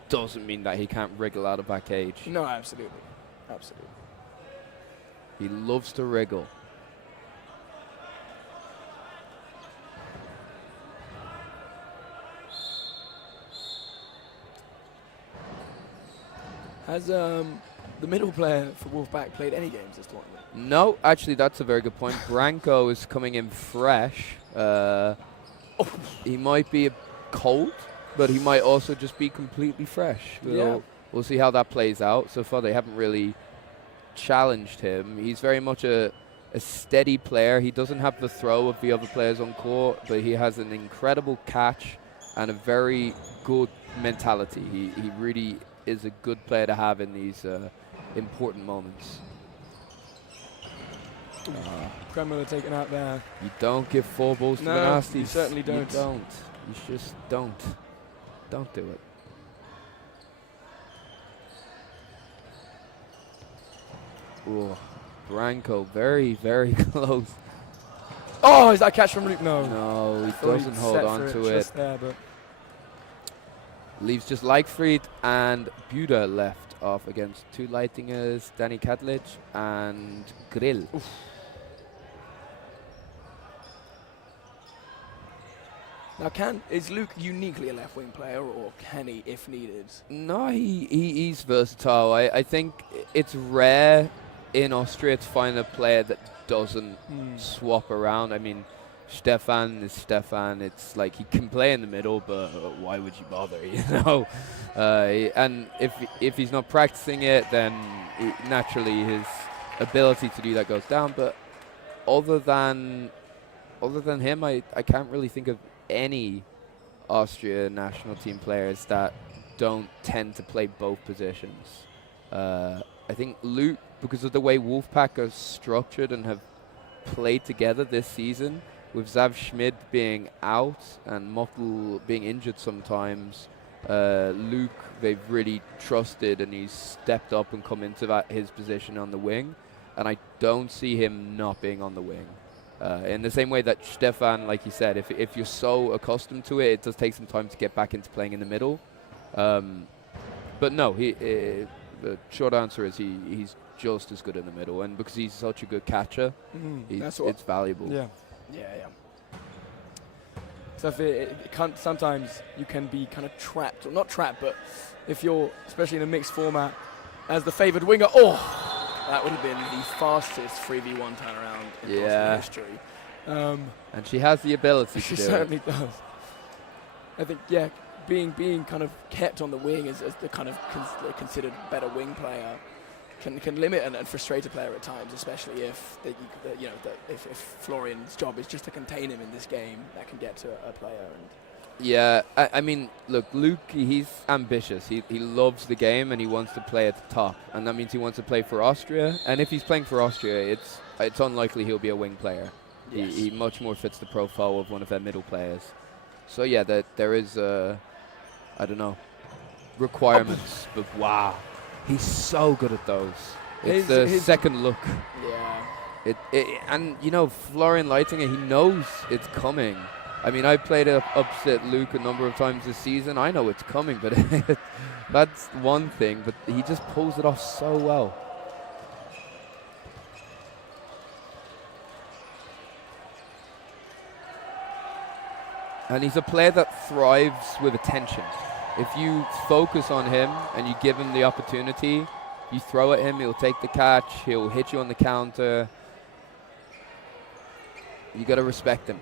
doesn't mean that he can't wriggle out of that cage. No, absolutely. He loves to wriggle. Has the middle player for Wolfpack played any games this tournament? No, actually, that's a very good point. Branko is coming in fresh. He might be cold, but he might also just be completely fresh. We'll see how that plays out. So far, they haven't really challenged him. He's very much a steady player. He doesn't have the throw of the other players on court, but he has an incredible catch and a very good mentality. He really is a good player to have in these important moments. Kremlin are taken out there. You don't give 4 balls to the Nasties. You certainly don't. You don't. You just don't. Don't do it. Oh, Branko, very, very close. Oh, is that catch from Luke? No. No, he doesn't hold on to it. There, but leaves just Lightfried and Buda left off against 2 Leitingers, Danny Kadlic and Grill. Oof. Now, is Luke uniquely a left wing player, or can he, if needed? No, he's versatile. I think it's rare in Austria to find a player that doesn't swap around. I mean, Stefan is Stefan. It's like he can play in the middle, but why would you bother, you know? And if he's not practicing it, then naturally his ability to do that goes down. But other than other than him, I can't really think of any Austria national team players that don't tend to play both positions. I think Luke, because of the way Wolfpack are structured and have played together this season, with Zav Schmid being out and Mottel being injured sometimes, Luke they've really trusted, and he's stepped up and come into his position on the wing, and I don't see him not being on the wing. In the same way that Stefan, like you said, if you're so accustomed to it, it does take some time to get back into playing in the middle. But no, the short answer is he's just as good in the middle, and because he's such a good catcher, it's valuable. Yeah. So sometimes you can be kind of trapped, or not trapped, but if you're, especially in a mixed format, as the favoured winger, that would have been the fastest 3v1 turnaround in Austrian history. And she has the ability to do it. She certainly does. I think, being kind of kept on the wing as the kind of considered better wing player can limit and frustrate a player at times, especially if if Florian's job is just to contain him in this game, that can get to a player. I mean, look, Luke, he's ambitious. He loves the game and he wants to play at the top, and that means he wants to play for Austria. And if he's playing for Austria, it's unlikely he'll be a wing player. Yes. He much more fits the profile of one of their middle players. So yeah, there is requirements, but wow, he's so good at those. It's his second look. Yeah. And Florian Leitinger, he knows it's coming. I mean, I played opposite Luke a number of times this season. I know it's coming, but that's one thing. But he just pulls it off so well. And he's a player that thrives with attention. If you focus on him and you give him the opportunity, you throw at him, he'll take the catch, he'll hit you on the counter. You got to respect him.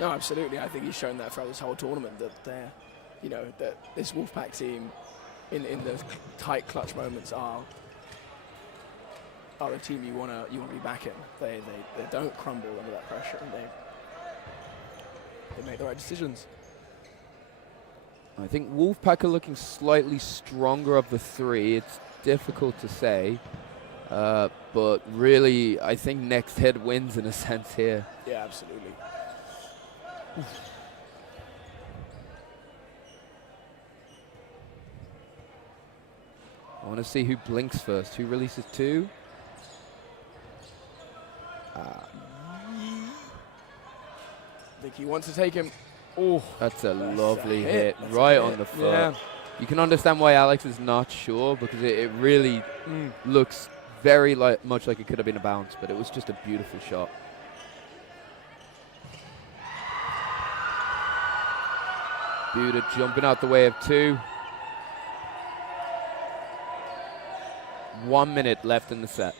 No, absolutely. I think he's shown that throughout this whole tournament that that this Wolfpack team, in those tight clutch moments, are a team you wanna be backing. They don't crumble under that pressure, and they make the right decisions. I think Wolfpack are looking slightly stronger of the three. It's difficult to say, but really, I think next head wins in a sense here. Yeah, absolutely. I want to see who blinks first. Who releases two? I think he wants to take him. Oh, that's a lovely hit right on the foot. Yeah. You can understand why Alex is not sure, because it really looks very much like it could have been a bounce, but it was just a beautiful shot. Buda jumping out the way of two. 1 minute left in the set.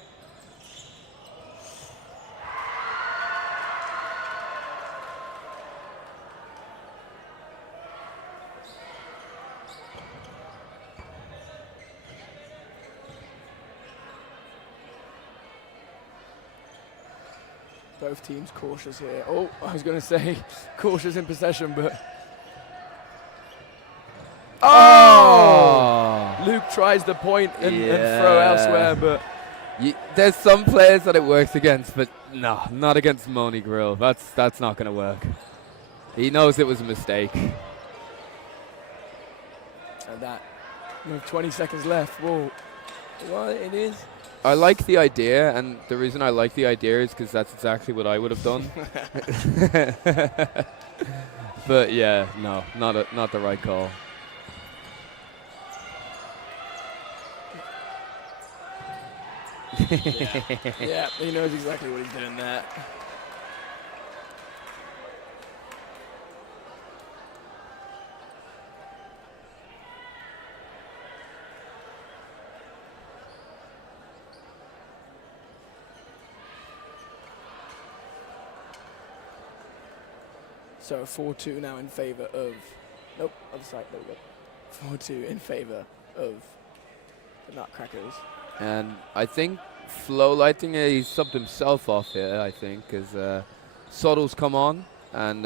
Both teams cautious here. Oh, I was going to say cautious in possession, but... Oh! Luke tries the point and throw elsewhere, but... There's some players that it works against, but no, not against Moni Grill. That's not going to work. He knows it was a mistake. And that, with 20 seconds left, whoa. Well, it is. I like the idea, and the reason I like the idea is because that's exactly what I would have done. But yeah, no, not the right call. Yeah, he knows exactly what he's doing there. So 4-2 now in favour of... Nope, other side, there we go. 4-2 in favour of the Nutcrackers. And I think Flo Lighting, he subbed himself off here, I think, because Soddle's come on, and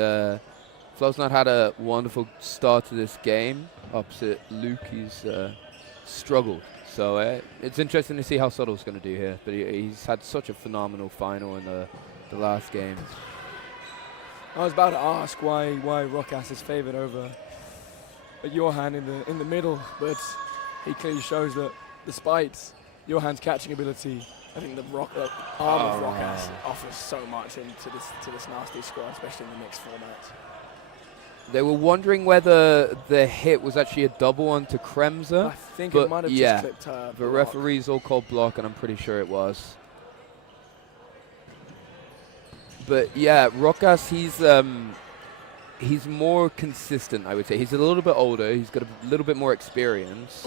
Flosnat had a wonderful start to this game. Opposite Luke, he's struggled. So it's interesting to see how Soddle's going to do here. But he's had such a phenomenal final in the last game. I was about to ask why Rokas is favoured over Johan in the middle, but he clearly shows that despite Johan's catching ability, I think the arm of Rokas offers so much into this nasty squad, especially in the mixed format. They were wondering whether the hit was actually a double onto Kremser. I think it might have just clipped her. The referees all called block, and I'm pretty sure it was. But yeah, Rokas, he's more consistent, I would say. He's a little bit older. He's got a little bit more experience.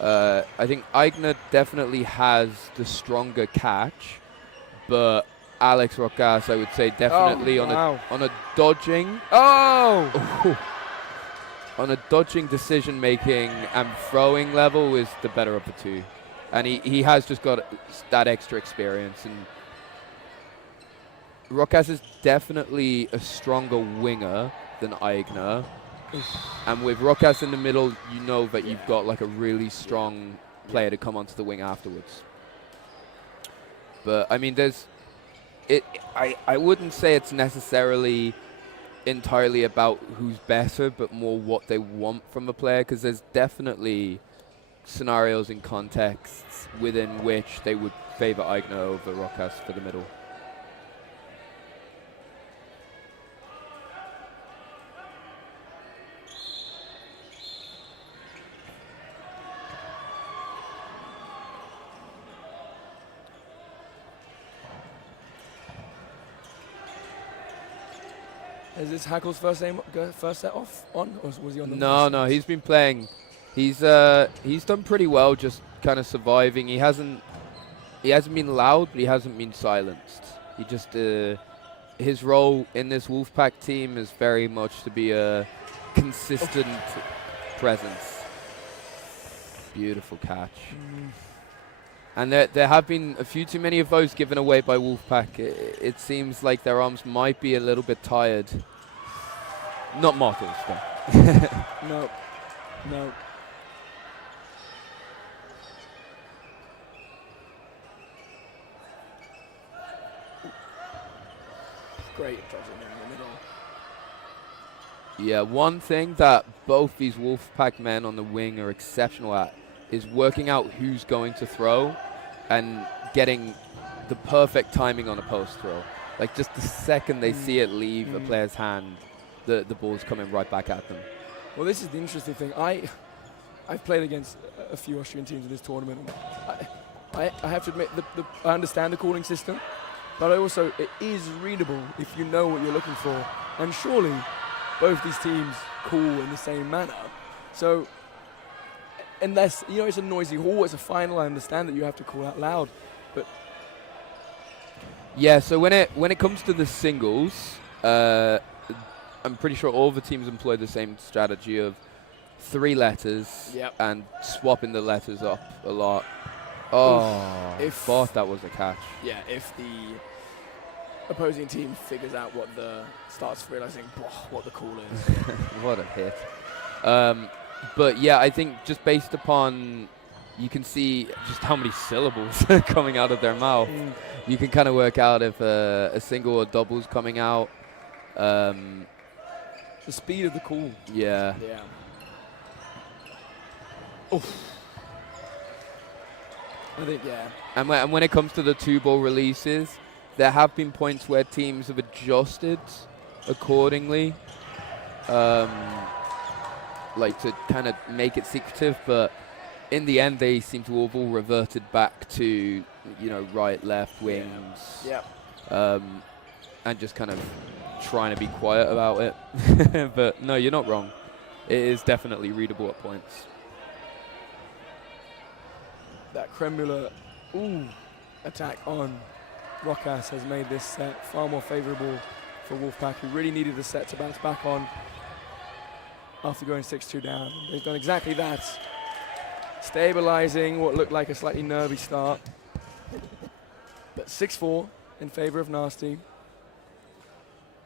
I think Aigner definitely has the stronger catch, but Alex Rokas, I would say, definitely on a dodging. Oh! On a dodging, decision making, and throwing level is the better of the two, and he has just got that extra experience. And Rokas is definitely a stronger winger than Aigner. And with Rokas in the middle, you know that you've got like a really strong player to come onto the wing afterwards. But I mean, I wouldn't say it's necessarily entirely about who's better, but more what they want from a player, because there's definitely scenarios and contexts within which they would favor Aigner over Rokas for the middle. Is this Hackle's first set off on, or was he on the? No, he's been playing. He's done pretty well, just kind of surviving. He hasn't been loud, but he hasn't been silenced. He just his role in this Wolfpack team is very much to be a consistent presence. Beautiful catch. And there have been a few too many of those given away by Wolfpack. It seems like their arms might be a little bit tired. Not mortals, though. No. Great dodging in the middle. Yeah, one thing that both these Wolfpack men on the wing are exceptional at is working out who's going to throw and getting the perfect timing on a post throw. Like just the second they see it leave a player's hand, the ball's coming right back at them. Well, this is the interesting thing. I've played against a few Austrian teams in this tournament. I have to admit, I understand the calling system, but it is readable if you know what you're looking for. And surely both these teams call in the same manner. So unless, it's a noisy hall, it's a final, I understand that you have to call out loud, but... Yeah, so when it comes to the singles, I'm pretty sure all the teams employ the same strategy of 3 letters and swapping the letters up a lot. I thought that was a catch. Yeah, if the opposing team figures out starts realizing what the call is. What a hit. But yeah, I think just based upon, you can see just how many syllables are coming out of their mouth. You can kind of work out if a single or double is coming out. The speed of the call. Yeah. Oof. I think, yeah. And when it comes to the 2-ball releases, there have been points where teams have adjusted accordingly. Like to kind of make it secretive, but in the end they seem to have all reverted back to right, left, wings, and just kind of trying to be quiet about it. But no, you're not wrong. It is definitely readable at points. That Kremula attack on Rokas has made this set far more favourable for Wolfpack, who really needed the set to bounce back on after going 6-2 down. They've done exactly that, stabilising what looked like a slightly nervy start. But 6-4 in favour of Nasty.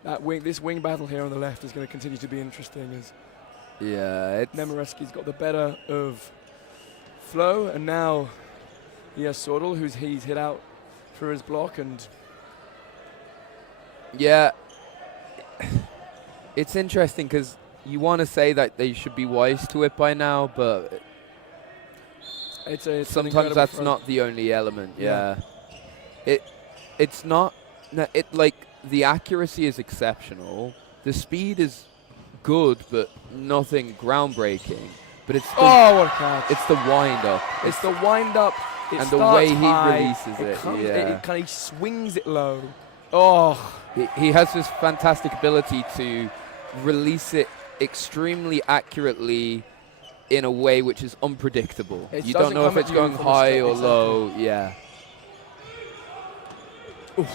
This wing battle here on the left is going to continue to be interesting as Yeah, Nemirovsky's got the better of Flo, and now he has Sordel, he's hit out through his block, and yeah, it's interesting because you want to say that they should be wise to it by now, but it's sometimes that's not the only element. Yeah, it's not. Like the accuracy is exceptional, the speed is good, but nothing groundbreaking. But it's what a catch! it's the wind up. It's the wind up. It and the way he high, releases it. It kind of swings it low. Oh, he has this fantastic ability to release it extremely accurately in a way which is unpredictable. You don't know if it's going high or low. Yeah. Oof.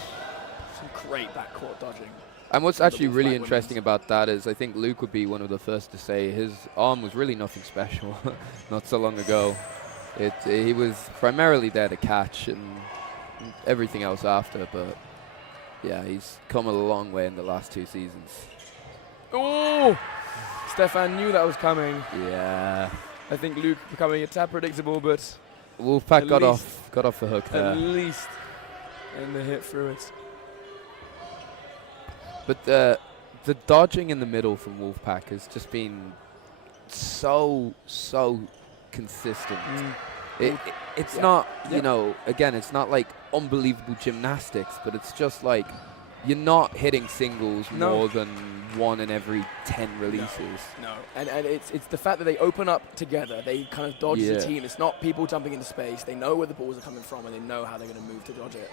Some great backcourt dodging. And what's actually really interesting about that is I think Luke would be one of the first to say his arm was really nothing special not so long ago. He was primarily there to catch and everything else after, but yeah, he's come a long way in the last 2 seasons. Oh! Stefan knew that was coming. Yeah. I think Luke becoming a tad predictable, but Wolfpack got off the hook there. At least in the hit through it. But the dodging in the middle from Wolfpack has just been so consistent. It's not, you know, again, it's not like unbelievable gymnastics, but it's just like you're not hitting singles more than 1 in every 10 releases. No. And it's the fact that they open up together. They kind of dodge the team. It's not people jumping into space. They know where the balls are coming from, and they know how they're going to move to dodge it.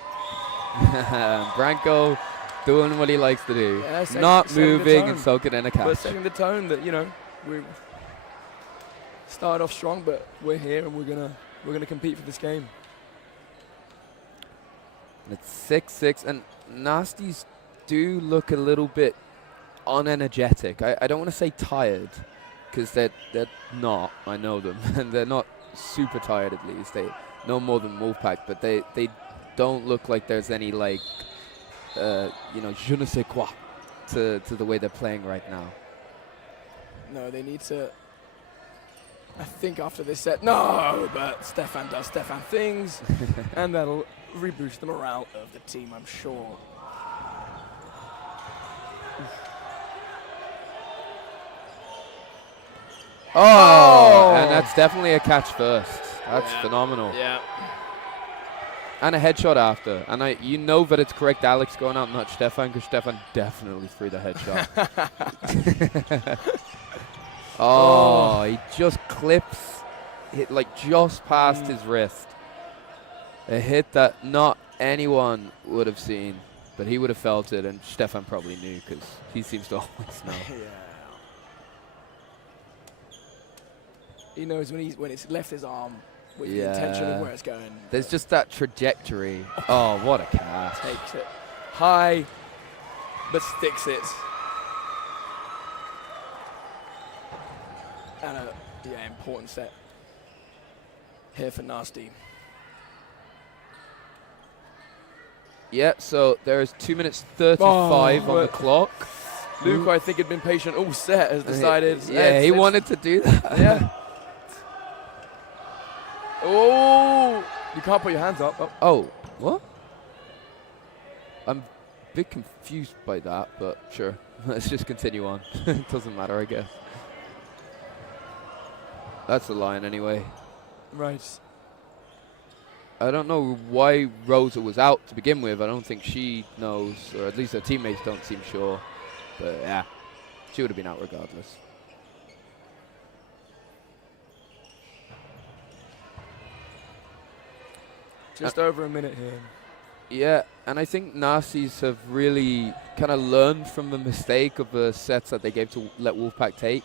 Branko doing what he likes to do. Yeah, not moving and soaking in a catch. But setting the tone that, you know, we started off strong, but we're here and we're gonna compete for this game. It's 6-6, and Nasties do look a little bit unenergetic. I don't want to say tired, because they're not. I know them, and they're not super tired at least. They no more than Wolfpack, but they don't look like there's any like you know, je ne sais quoi to the way they're playing right now. No, they need to. I think after this set, no, but Stefan does Stefan things, and that'll reboost the morale of the team, I'm sure. Oh, and that's definitely a catch first. That's phenomenal. Yeah. And a headshot after. And you know that it's correct Alex going out, not Stefan, because Stefan definitely threw the headshot. Oh, he just clips it like just past his wrist. A hit that not anyone would have seen, but he would have felt it, and Stefan probably knew because he seems to always know. Yeah. He knows when it's left his arm with the intention of where it's going. There's just that trajectory. Oh, what a catch. Takes it high, but sticks it. And a important set here for Nasty. Yeah, so there is 2 minutes 35 on the clock. Luke, I think, had been patient all set, has decided. Yeah, he wanted to do that. Yeah. Oh, you can't put your hands up. Oh, what? I'm a bit confused by that, but sure. Let's just continue on. It doesn't matter, I guess. That's the line anyway. Right. I don't know why Rosa was out to begin with. I don't think she knows, or at least her teammates don't seem sure. But yeah, she would have been out regardless. Just over a minute here. Yeah, and I think Nasties have really kind of learned from the mistake of the sets that they gave to let Wolfpack take.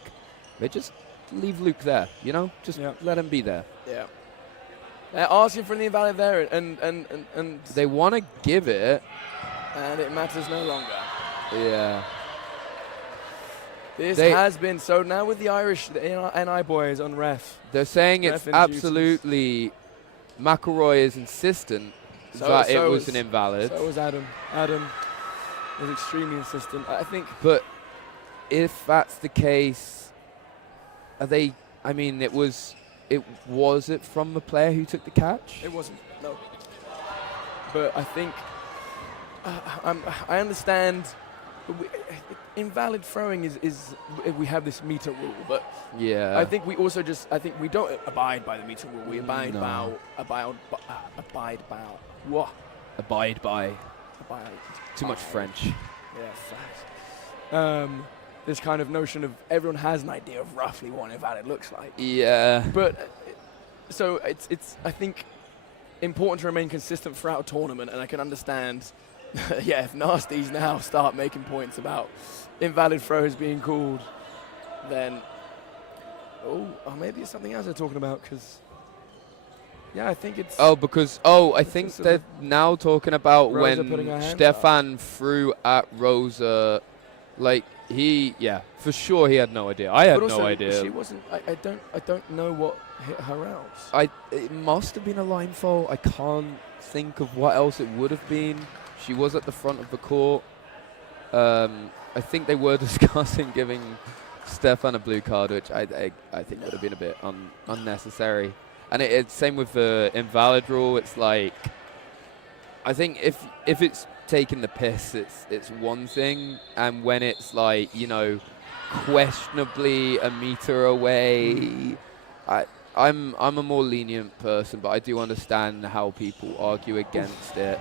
They just leave Luke there, you know? Just let him be there. Yeah. They're asking for an invalid there, and they want to give it. And it matters no longer. Yeah. This has been, so now with the Irish NI boys on ref. They're saying it's absolutely, McElroy is insistent that it was an invalid. So was Adam. was extremely insistent. I think. But if that's the case, are they? I mean, was it from the player who took the catch? It wasn't, no. But I think I understand. Invalid throwing is we have this meter rule, but Yeah. I think we also we don't abide by the meter rule. We abide No. What? Abide by. Abide. Too much French. Yeah, facts. This kind of notion of everyone has an idea of roughly what invalid looks like. Yeah. But so it's I think important to remain consistent throughout a tournament, and I can understand. Yeah, if nasties now start making points about invalid throws being called, then maybe it's something else they're talking about. Because yeah, I think it's I think just they're now talking about Rosa putting her when hand Stefan threw at Rosa, like for sure he had no idea. I had but also no idea. She wasn't. I don't know what hit her out. It must have been a line fall. I can't think of what else it would have been. She was at the front of the court. I think they were discussing giving Stefan a blue card, which I think would have been a bit unnecessary. And it's same with the invalid rule. It's like, I think if it's taking the piss, it's one thing, and when it's like, questionably a meter away, I'm a more lenient person, but I do understand how people argue against it.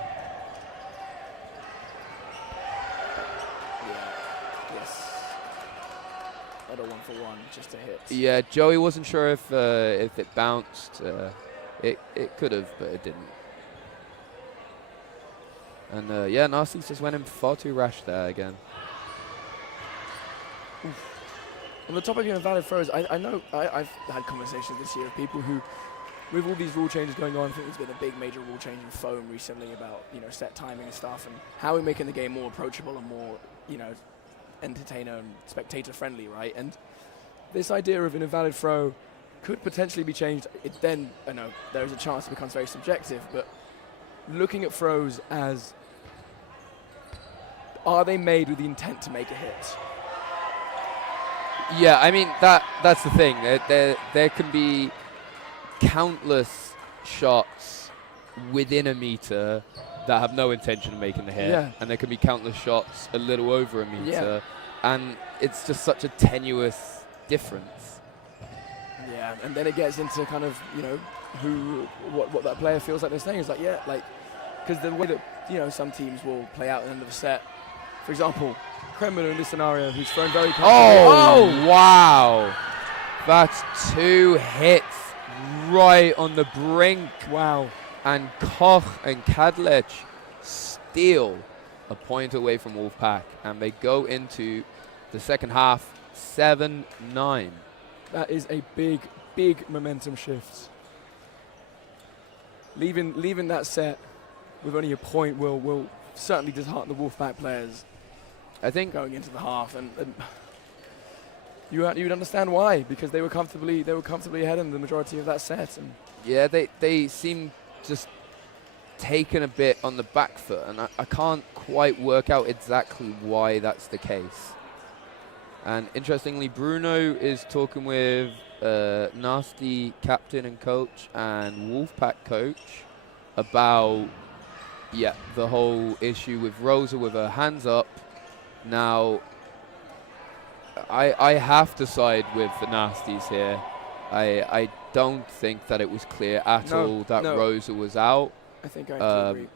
A 1-for-1 just a hit. Yeah, Joey wasn't sure if it bounced. It could have, but it didn't. And Narcis just went in far too rash there again. Oof. On the topic of invalid throws, I know I've had conversations this year with people who, with all these rule changes going on, I think there's been a big major rule change in foam recently about set timing and stuff, and how we're making the game more approachable and more entertainer and spectator friendly, right? And this idea of an invalid throw could potentially be changed. I know there is a chance it becomes very subjective, but looking at throws as, are they made with the intent to make a hit? Yeah, I mean that's the thing. There can be countless shots within a meter that have no intention of making the hit, and there can be countless shots a little over a meter, and it's just such a tenuous difference. Yeah, and then it gets into kind of what that player feels like they're saying is like because the way that some teams will play out at the end of a set, for example, Kremlin in this scenario, who's thrown very comfortably. Oh wow, that's 2 hits right on the brink. Wow. And Koch and Kadlec steal a point away from Wolfpack, and they go into the second half 7-9. That is a big, big momentum shift. Leaving that set with only a point will certainly dishearten the Wolfpack players. I think going into the half, and you'd understand why, because they were comfortably ahead in the majority of that set. And yeah, they seem just taken a bit on the back foot, and I can't quite work out exactly why that's the case. And interestingly, Bruno is talking with Nasty captain and coach and Wolfpack coach about the whole issue with Rosa with her hands up. Now I have to side with the Nasties here. I don't think that it was clear at all that Rosa was out. I think I agree.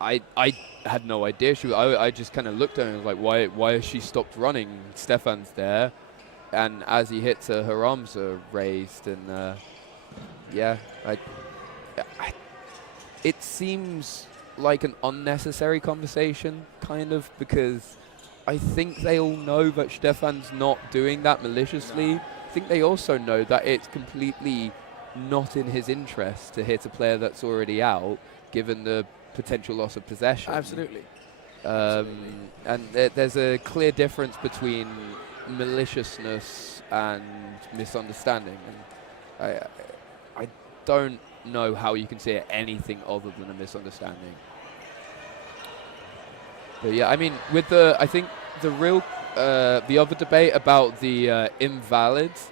I had no idea. I just kind of looked at her and was like, why has she stopped running? Stefan's there. And as he hits her, her arms are raised. And it seems like an unnecessary conversation, kind of, because I think they all know that Stefan's not doing that maliciously. I think they also know that it's completely not in his interest to hit a player that's already out, given the potential loss of possession. Absolutely. And there's a clear difference between maliciousness and misunderstanding. And I don't know how you can say anything other than a misunderstanding. But yeah, I mean, with the, I think the real, the other debate about the invalids,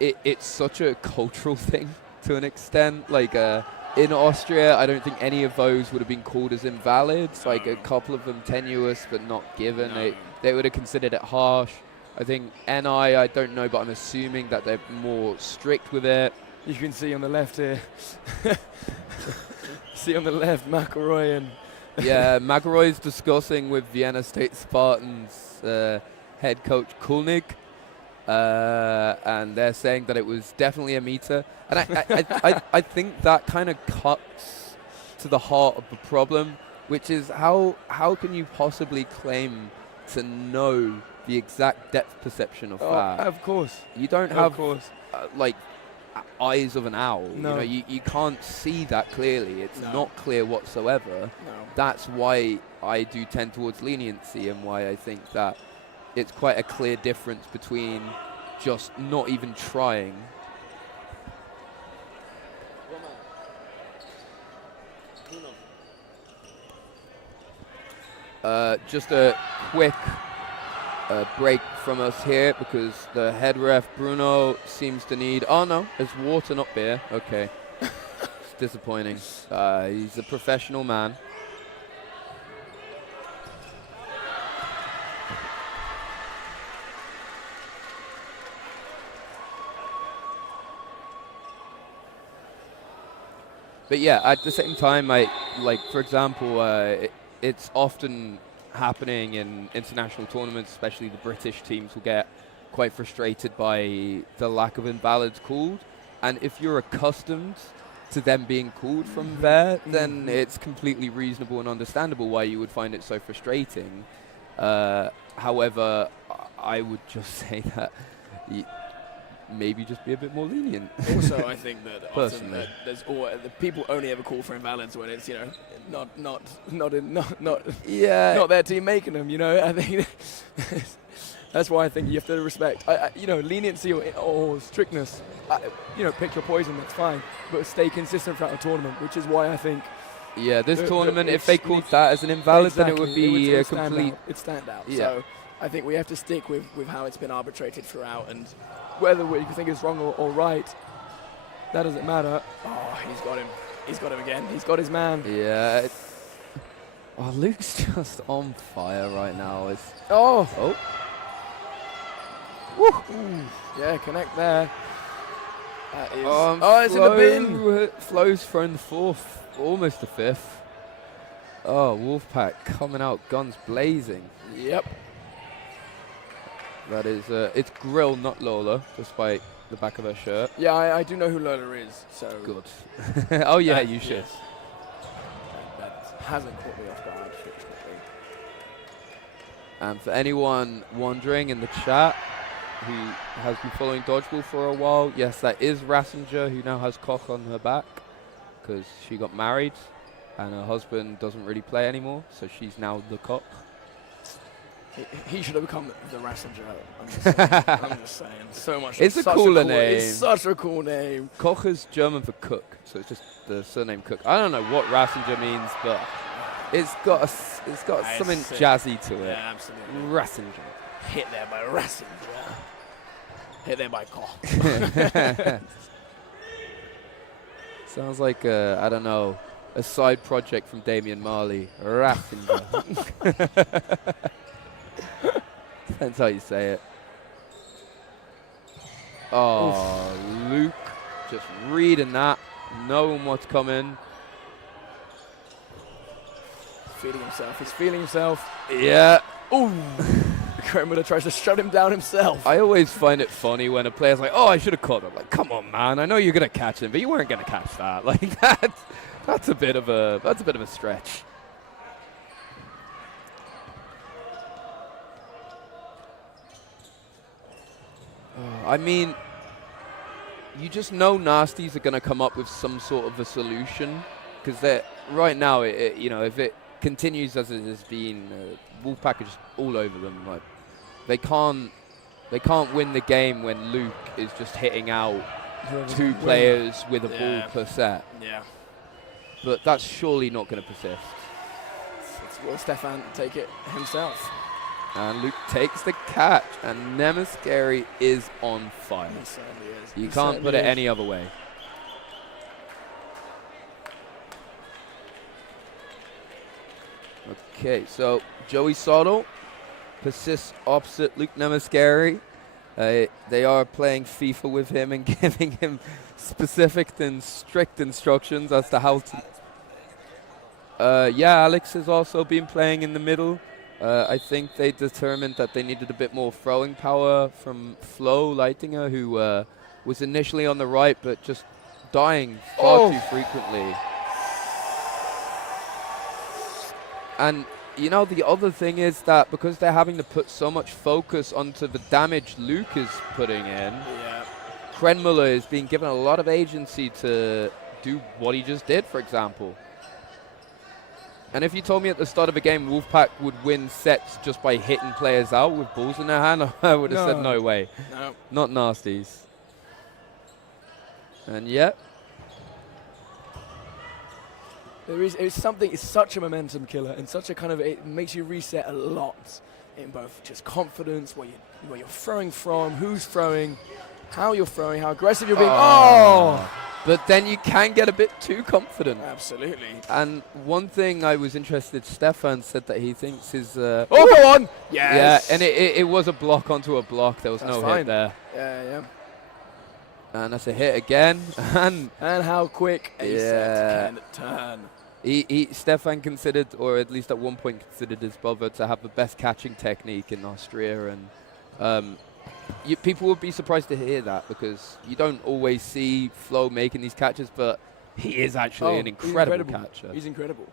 it's such a cultural thing to an extent. Like in Austria, I don't think any of those would have been called as invalids. Like a couple of them tenuous, but not given. They would have considered it harsh. I think NI, I don't know, but I'm assuming that they're more strict with it. You can see on the left here. See on the left, McElroy and Yeah, McElroy's discussing with Vienna State Spartans head coach Kulnig, and they're saying that it was definitely a meter. And I think that kind of cuts to the heart of the problem, which is how can you possibly claim to know the exact depth perception of that? Of course. You don't have like eyes of an owl. No. You know, you can't see that clearly. It's not clear whatsoever. No. That's why I do tend towards leniency, and why I think that it's quite a clear difference between just not even trying. Just a quick break from us here because the head ref Bruno seems to need. Oh no, there's water, not beer. Okay, it's disappointing. He's a professional man. But yeah, at the same time, for example, it's often happening in international tournaments, especially the British teams will get quite frustrated by the lack of invalids called. And if you're accustomed to them being called from there, then it's completely reasonable and understandable why you would find it so frustrating. However, I would just say that maybe just be a bit more lenient. Also, I think that often Personally. there's the people only ever call for invalids when it's not their team making them. You know, I think that's why I think you have to respect. Leniency or strictness. Pick your poison. That's fine, but stay consistent throughout the tournament, which is why I think. Yeah, this tournament, if they called that as an invalid, then it would be a complete. It'd stand out. Yeah. So I think we have to stick with how it's been arbitrated throughout, and whether you think it's wrong or right, that doesn't matter. Oh, he's got him. He's got him again. He's got his man. Yeah. Luke's just on fire right now. Oh. Woo. Ooh. Yeah, connect there. That is. It's in the bin. Flo's thrown the fourth, almost the fifth. Oh, Wolfpack coming out guns blazing. Yep. That is, it's Grill, not Lola, despite the back of her shirt. Yeah, I do know who Lola is, so. Good. Oh, yeah, you should. Yes. That hasn't caught me off guard, fortunately. And for anyone wondering in the chat who has been following Dodgeball for a while, yes, that is Rassinger, who now has Koch on her back because she got married and her husband doesn't really play anymore, so she's now the Koch. He should have become the Rassinger. I'm just saying. So much. It's a cooler name. It's such a cool name. Koch is German for cook, so it's just the surname Cook. I don't know what Rassinger means, but it's got something jazzy to it. Yeah, absolutely. Rassinger. Hit there by Rassinger. Hit there by Koch. Sounds like I don't know, a side project from Damian Marley. Rassinger. Depends how you say it. Oh, oof. Luke just reading that, knowing what's coming. Feeling himself. He's feeling himself. Yeah. Ooh. Kremler tries to shut him down himself. I always find it funny when a player's like, "Oh, I should have caught him." Like, come on, man! I know you're gonna catch him, but you weren't gonna catch that. Like that. That's a bit of a stretch. I mean, you just know nasties are going to come up with some sort of a solution because right now, if it continues as it has been, Wolfpack are just all over them. Like they can't win the game when Luke is just hitting out two players with a ball per set. Yeah. But that's surely not going to persist. It's will Stefan take it himself? And Luke takes the catch, and Namaskari is on fire. He certainly is. You He can't put certainly it is. any other way. Okay, so Joey Soto persists opposite Luke Namaskari. They are playing FIFA with him and giving him specific and strict instructions as to how to... yeah, Alex has also been playing in the middle. I think they determined that they needed a bit more throwing power from Flo Leitinger, who was initially on the right but just dying far too frequently. And, you know, the other thing is that because they're having to put so much focus onto the damage Luke is putting in, Krenmuller is being given a lot of agency to do what he just did, for example. And if you told me at the start of a game Wolfpack would win sets just by hitting players out with balls in their hand, I would have said no way. No. Not nasties. And yet, It's something, it's such a momentum killer and such a kind of, it makes you reset a lot in both just confidence, where you're throwing from, who's throwing, how you're throwing, how aggressive you're being. But then you can get a bit too confident. Absolutely. And one thing I was interested, Stefan said that he thinks is... Go on! Yes! Yeah, and it was a block onto a block. There was That's no fine. hit there. Yeah. And that's a hit again. and how quick a set can turn. Stefan considered, or at least at one point considered his brother to have the best catching technique in Austria. And people would be surprised to hear that because you don't always see Flo making these catches, but he is actually an incredible catcher. He's incredible.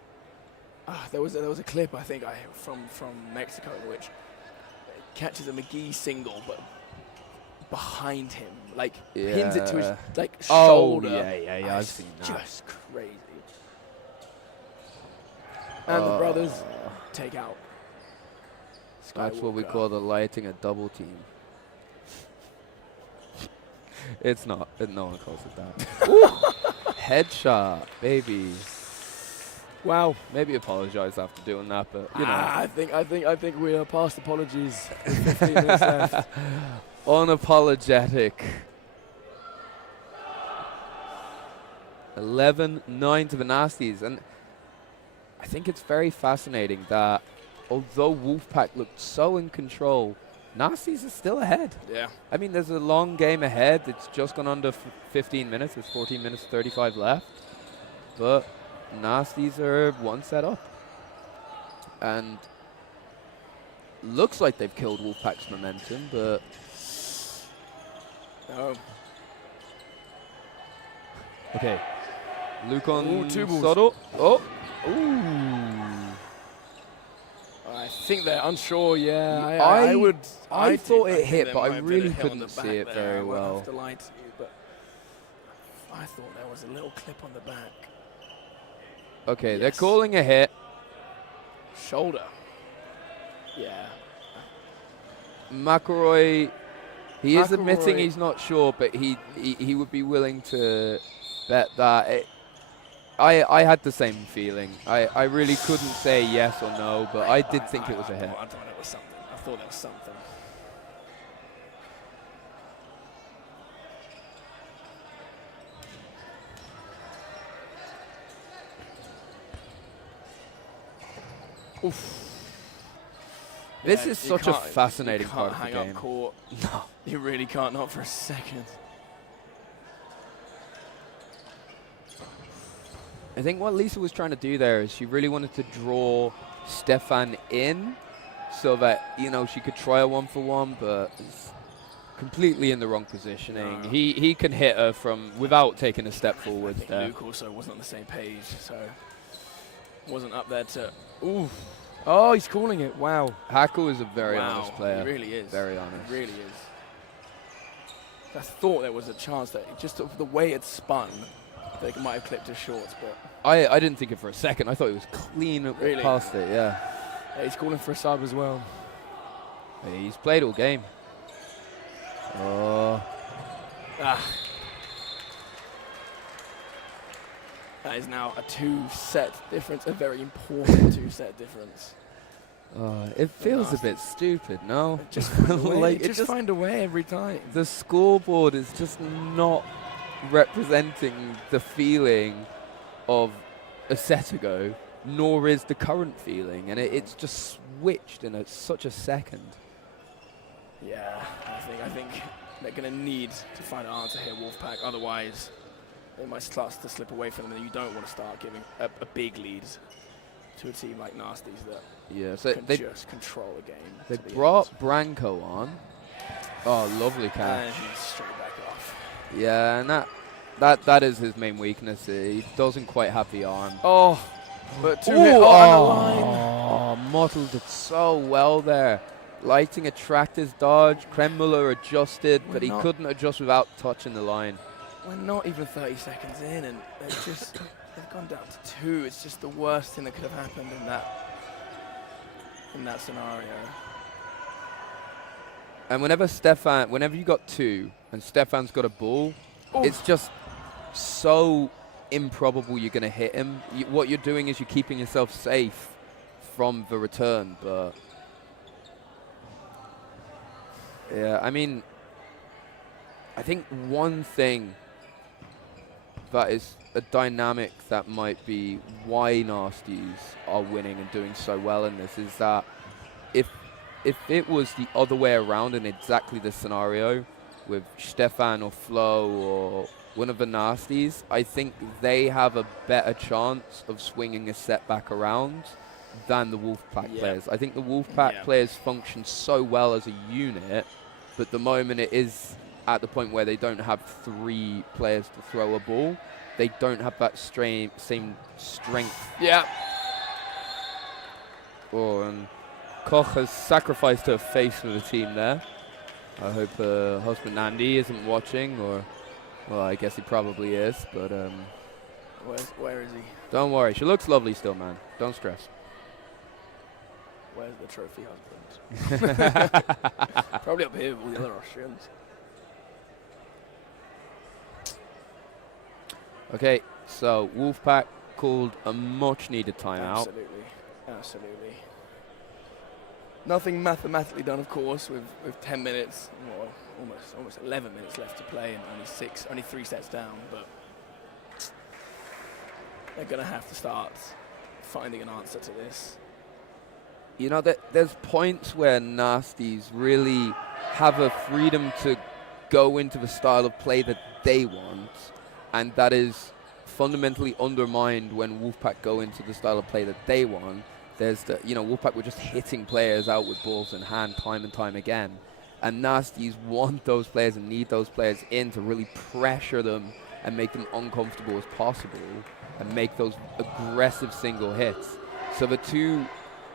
There was a clip, I think, from Mexico in which catches a McGee single, but behind him, pins it to his shoulder. Yeah, I've seen that. Just crazy. And the brothers take out That's what we Skywalker. call the lighting a double team. It's not. No one calls it that. Headshot, baby. Wow. Maybe apologize after doing that, but you know. I think we are past apologies. 15 minutes left. Unapologetic. 11-9 to the Nasties, and I think it's very fascinating that although Wolfpack looked so in control, Nasties are still ahead. Yeah. I mean, there's a long game ahead. It's just gone under 15 minutes. There's 14 minutes 35 left, but Nasties are one set up, and looks like they've killed Wolfpack's momentum, but No. okay. Luke on Two balls. Soto. Oh. Ooh. I think they're unsure. Yeah. I thought it hit, there but I might have been really a hit on couldn't the see back it there. very I won't well. have to lie to you, but I thought there was a little clip on the back. Okay, they're Yes. calling a hit. Shoulder. Yeah. McElroy, he is admitting McElroy- he's not sure, but he would be willing to bet that. I had the same feeling. I really couldn't say yes or no, but I did think it was a hit. I thought it was something. I thought it was something. Oof. This Yeah, is you such a can't- fascinating you part can't of the hang game. up court. No. You really can't, not for a second. I think what Lisa was trying to do there is she really wanted to draw Stefan in so that, you know, she could try a 1-for-1, but it's completely in the wrong positioning. No. He can hit her from without taking a step I forward think there. Luke also wasn't on the same page, so wasn't up there to. Ooh. Oh, he's calling it. Wow. Hackle is a very Wow, honest player. He really is. Very honest. He really is. I thought there was a chance that just the way it spun, they might have clipped his shorts, but I didn't think it for a second. I thought it was clean Really? past it, yeah. he's calling for a sub as well. He's played all game. Oh. Ah. That is now a 2-set difference, a very important 2-set difference. It feels a bit stupid, no? Just find a way. Like, just find a way every time. The scoreboard is just not representing the feeling of a set ago, nor is the current feeling, and it's just switched in such a second. Yeah, I think they're going to need to find an answer here, Wolfpack. Otherwise, they might start to slip away from them, and you don't want to start giving a big lead to a team like Nasties that so can they just control a game. They brought Branko on. Oh, lovely catch. And he's straight back off. Yeah, and that is his main weakness. He doesn't quite have the arm. Oh, but two hit on the line. Oh, muddled it so well there. Lighting attract his dodge. Kremmuller adjusted, but he couldn't adjust without touching the line. We're not even 30 seconds in, and they've gone down to 2. It's just the worst thing that could have happened in that scenario. And whenever you got 2 and Stefan's got a ball, it's just so improbable you're going to hit him. What you're doing is you're keeping yourself safe from the return, but yeah, I mean, I think one thing that is a dynamic that might be why Nasties are winning and doing so well in this is that if it was the other way around in exactly this scenario with Stefan or Flo or one of the Nasties, I think they have a better chance of swinging a set back around than the Wolfpack players. I think the Wolfpack players function so well as a unit, but the moment it is at the point where they don't have 3 players to throw a ball, they don't have that same strength. Yeah. Oh, and Koch has sacrificed her face for the team there. I hope her husband Andy isn't watching, or, well, I guess he probably is, but where is he? Don't worry, she looks lovely still, man. Don't stress. Where's the trophy husband? Probably up here with all the other Austrians. Okay, so Wolfpack called a much-needed timeout. Absolutely. Nothing mathematically done, of course, with 10 minutes, well, almost 11 minutes left to play, and only 3 sets down. But they're going to have to start finding an answer to this. You know, there's points where Nasties really have a freedom to go into the style of play that they want, and that is fundamentally undermined when Wolfpack go into the style of play that they want. There's Wolfpack were just hitting players out with balls in hand time and time again, and Nasties want those players and need those players in to really pressure them and make them uncomfortable as possible and make those aggressive single hits. So the two,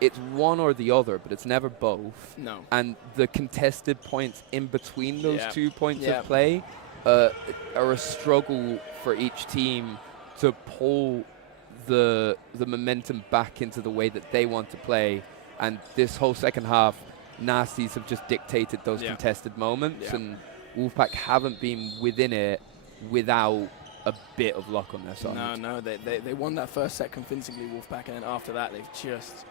it's one or the other, but it's never both. No. And the contested points in between those 2 points of play are a struggle for each team to pull the momentum back into the way that they want to play. And this whole second half, Nasties have just dictated those contested moments, and Wolfpack haven't been within it without a bit of luck on their side. No, they won that first set convincingly, Wolfpack, and then after that they've just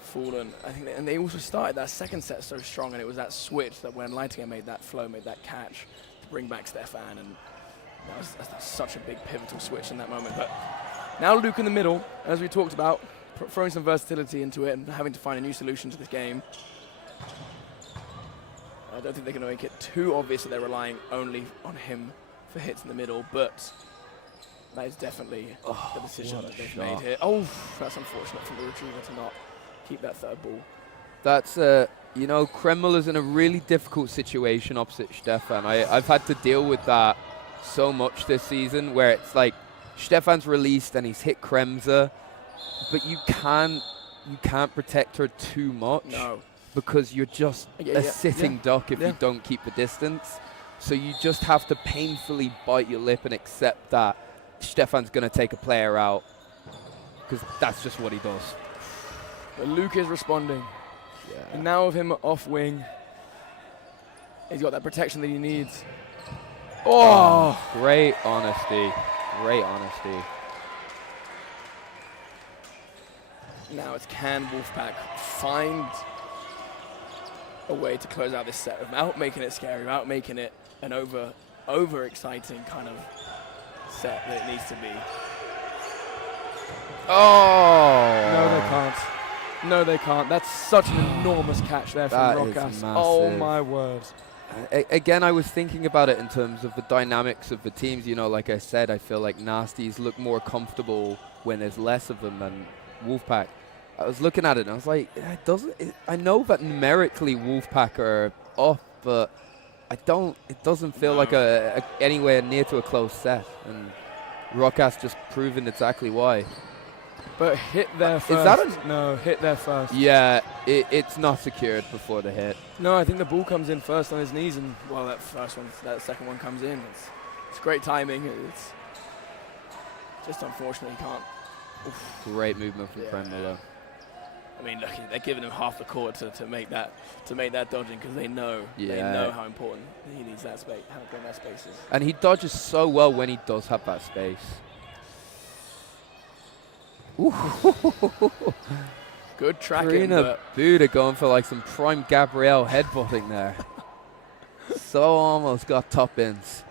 fallen. I think, and they also started that second set so strong, and it was that switch that when Leitinger made that flow, made that catch to bring back Stefan, and that's such a big pivotal switch in that moment. But now Luke in the middle, as we talked about, throwing some versatility into it and having to find a new solution to this game. I don't think they're going to make it too obvious that they're relying only on him for hits in the middle, but that is definitely the decision that they've made here. Oh, that's unfortunate from the retriever to not keep that third ball. That's, Kreml is in a really difficult situation opposite Stefan. I've had to deal with that so much this season, where it's like Stefan's released and he's hit Kremza, but you can't protect her too much. No. Because you're just a sitting duck if you don't keep the distance. So you just have to painfully bite your lip and accept that Stefan's going to take a player out, because that's just what he does. But Luke is responding. Yeah. And now with him off wing, he's got that protection that he needs. Oh! Great honesty. Great honesty. Now it's can Wolfpack find a way to close out this set without making it scary, without making it an over exciting kind of set that it needs to be. Oh! No, they can't. No, they can't. That's such an enormous catch there from That is Rokas. massive. Oh my word. Again, I was thinking about it in terms of the dynamics of the teams. You know, like I said, I feel like Nasties look more comfortable when there's less of them than Wolfpack. I was looking at it and I was like, I know that numerically Wolfpack are up, but it doesn't feel like anywhere near to a close set. And Rokas just proven exactly why. But hit there first. Is that no, hit there first. Yeah, it's not secured before the hit. No, I think the ball comes in first on his knees, and well, that second one comes in. It's great timing. It's just unfortunate he can't. Oof. Great movement from Kremlin. I mean, look, they're giving him half the court to make that dodging because they know how important he needs that space, how important that space is. And he dodges so well when he does have that space. Good tracking. Karina Buda going for like some prime Gabrielle headbutting there. So almost got top ins.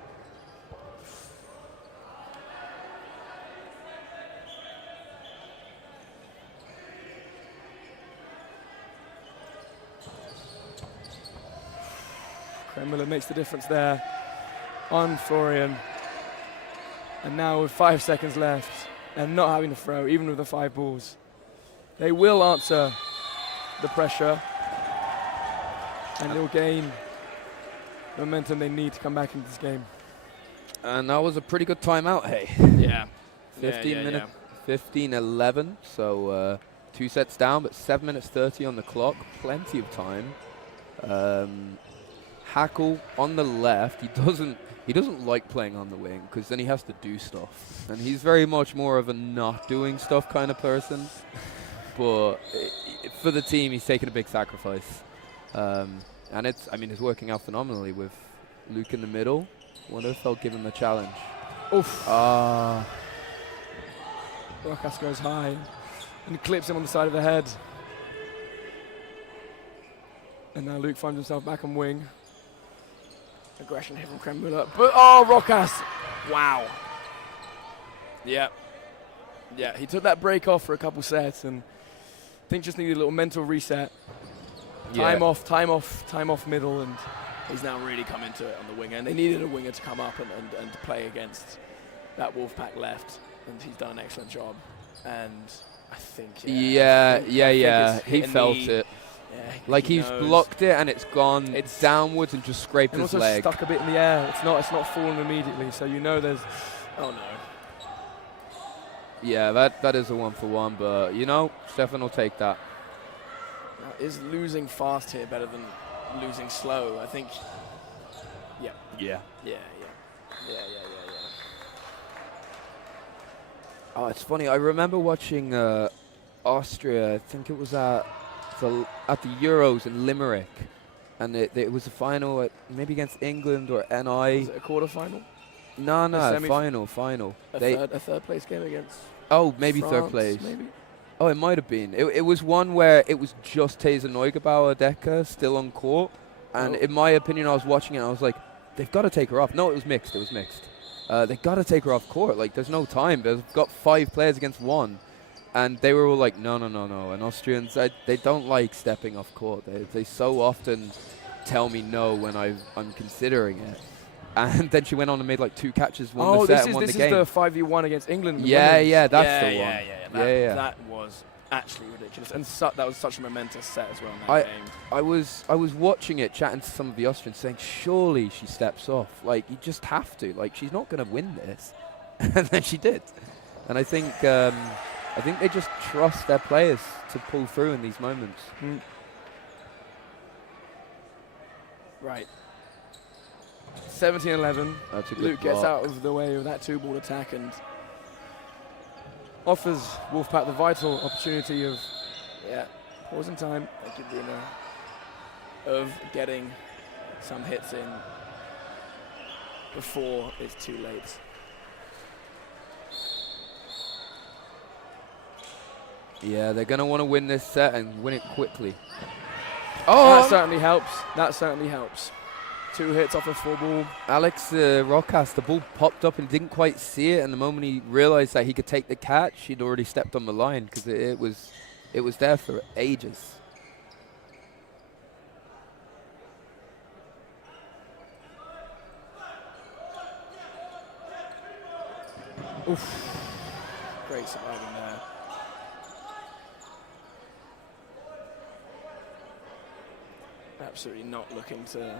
Kremlin makes the difference there on Florian. And now with 5 seconds left and not having to throw, even with the 5 balls, they will answer the pressure and they'll gain the momentum they need to come back into this game. And that was a pretty good timeout, hey. Yeah. 15-11, so 2 sets down, but 7 minutes 30 on the clock, plenty of time. Hackle on the left, he doesn't like playing on the wing because then he has to do stuff. And he's very much more of a not doing stuff kind of person. But for the team, he's taken a big sacrifice. And it's working out phenomenally with Luke in the middle. Wonder if they'll give him a challenge. Oof. Rokas goes high and clips him on the side of the head. And now Luke finds himself back on wing. Aggression here from Kremlin. But Rokas! Wow. Yeah. Yeah, he took that break off for a couple sets and I think just needed a little mental reset. Time off middle, and he's now really come into it on the winger. And they needed a winger to come up and play against that Wolfpack left, and he's done an excellent job. And I think he felt it. Yeah, like he's blocked it and it's gone. It's downwards and just scraped his leg. Stuck a bit in the air. It's not fallen immediately, so you know there's. Oh no. Yeah, that is a 1-for-1, but you know, Stefan will take that. Now, is losing fast here better than losing slow? I think. Yeah. Oh, it's funny. I remember watching Austria. I think it was at the Euros in Limerick, and it was a final maybe against England or NI. Was it a quarter-final? No, final. A third place game against. Oh, maybe France, third place. Maybe. Oh, it might have been. It was one where it was just Taser Neugebauer Decker still on court, and in my opinion, I was watching it and I was like, they've got to take her off. No, it was mixed. They've got to take her off court. Like, there's no time. They've got 5 players against 1. And they were all like, no. And Austrians, they don't like stepping off court. They so often tell me no when I'm considering it. And then she went on and made like 2 catches, won the set, and won the game. This is the 5v1 against England. Yeah, that's the one. Yeah. That was actually ridiculous. And that was such a momentous set as well in that game. I was watching it, chatting to some of the Austrians, saying, surely she steps off. Like, you just have to. Like, she's not going to win this. And then she did. And I think they just trust their players to pull through in these moments. Right. 17-11. That's a good Luke gets block. out of the way of that 2-ball attack and offers Wolfpack the vital opportunity of pausing time. Thank you, Bruno. Of getting some hits in before it's too late. Yeah, they're going to want to win this set and win it quickly. That certainly helps. That certainly helps. 2 hits off a 4-ball. Alex Rojas, the ball popped up and didn't quite see it, and the moment he realized that he could take the catch, he'd already stepped on the line because it was there for ages. Oof. Great surviving there. Absolutely not looking to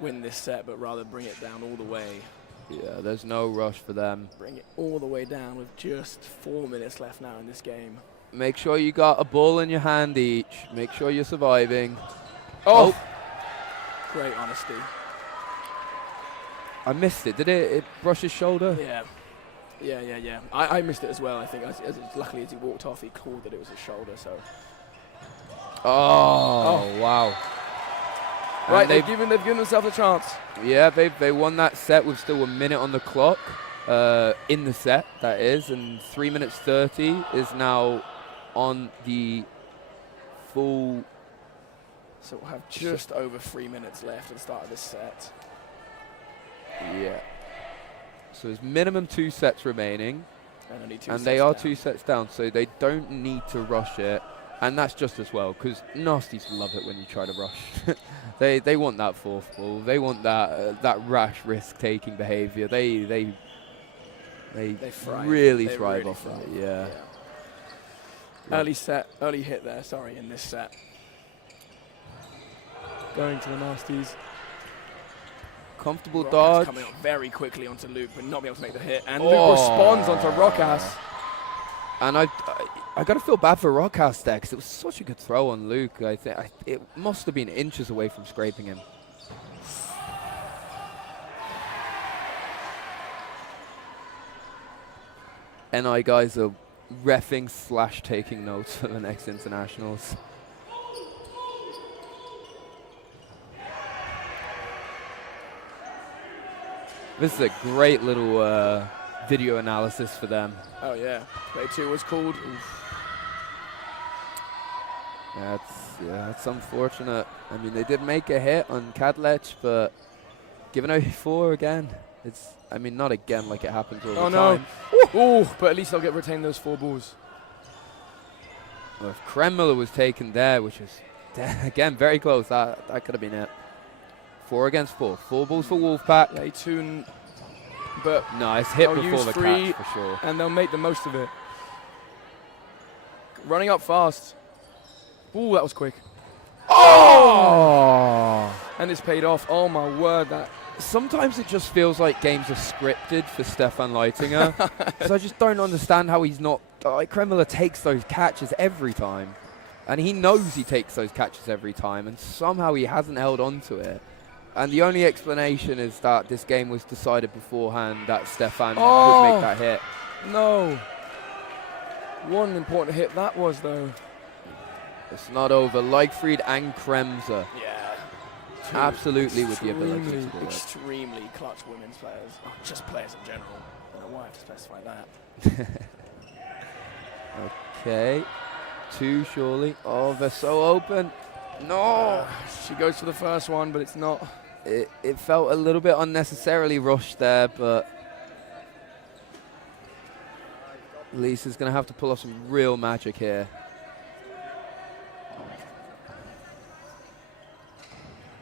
win this set, but rather bring it down all the way. Yeah, there's no rush for them. Bring it all the way down with just 4 minutes left now in this game. Make sure you got a ball in your hand each. Make sure you're surviving. Oh! Great honesty. I missed it. Did it brush his shoulder? Yeah. Yeah. I missed it as well, I think. Luckily, as he walked off, he called that it was his shoulder, so. Oh. Wow. Right, they've given themselves a chance. Yeah, they won that set with still 1 minute on the clock. In the set, that is. And 3 minutes 30 is now on the full. So we'll have just over 3 minutes left at the start of this set. Yeah. So there's minimum 2 sets remaining. And only 2 and sets they are down. 2 sets down, so they don't need to rush it. And that's just as well, because Nasties love it when you try to rush. They want that 4th ball. They want that rash risk-taking behavior. They thrive. really They thrive really off thrive. that. Yeah. Early hit there, sorry, in this set. Going to the Nasties. Comfortable Rokas dodge. coming up very quickly onto Luke, but not be able to make the hit. And Luke responds onto Rokas. And I got to feel bad for Rokas there, because it was such a good throw on Luke. I think it must have been inches away from scraping him. NI guys are reffing / taking notes for the next internationals. This is a great little video analysis for them. Oh, yeah. Play 2 was called. Oof. That's unfortunate. I mean, they did make a hit on Kadlec, but giving out 4 again. I mean, not again like it happens all the time. Ooh, but at least they'll retain those 4 balls. Well, if Kremler was taken there, which is, again, very close, that could have been it. 4 against 4. 4 balls for Wolfpack. They tune, but nice hit they'll before use the 3 catch, for sure. and they'll make the most of it. Running up fast. Ooh, that was quick. Oh! And it's paid off. Oh, my word, that. Sometimes it just feels like games are scripted for Stefan Leitinger. So I just don't understand how he's not. Like, Kremler takes those catches every time. And he knows he takes those catches every time. And somehow he hasn't held on to it. And the only explanation is that this game was decided beforehand that Stefan would make that hit. No. One important hit that was, though. It's not over. Leichfried and Kremser. Yeah. Absolutely with the ability to do it. Extremely clutch women's players. Oh, just players in general. I don't know why I have to specify that. Okay. 2 surely. Oh, they're so open. No. She goes for the first one, but it's not. It felt a little bit unnecessarily rushed there, but Lisa's going to have to pull off some real magic here.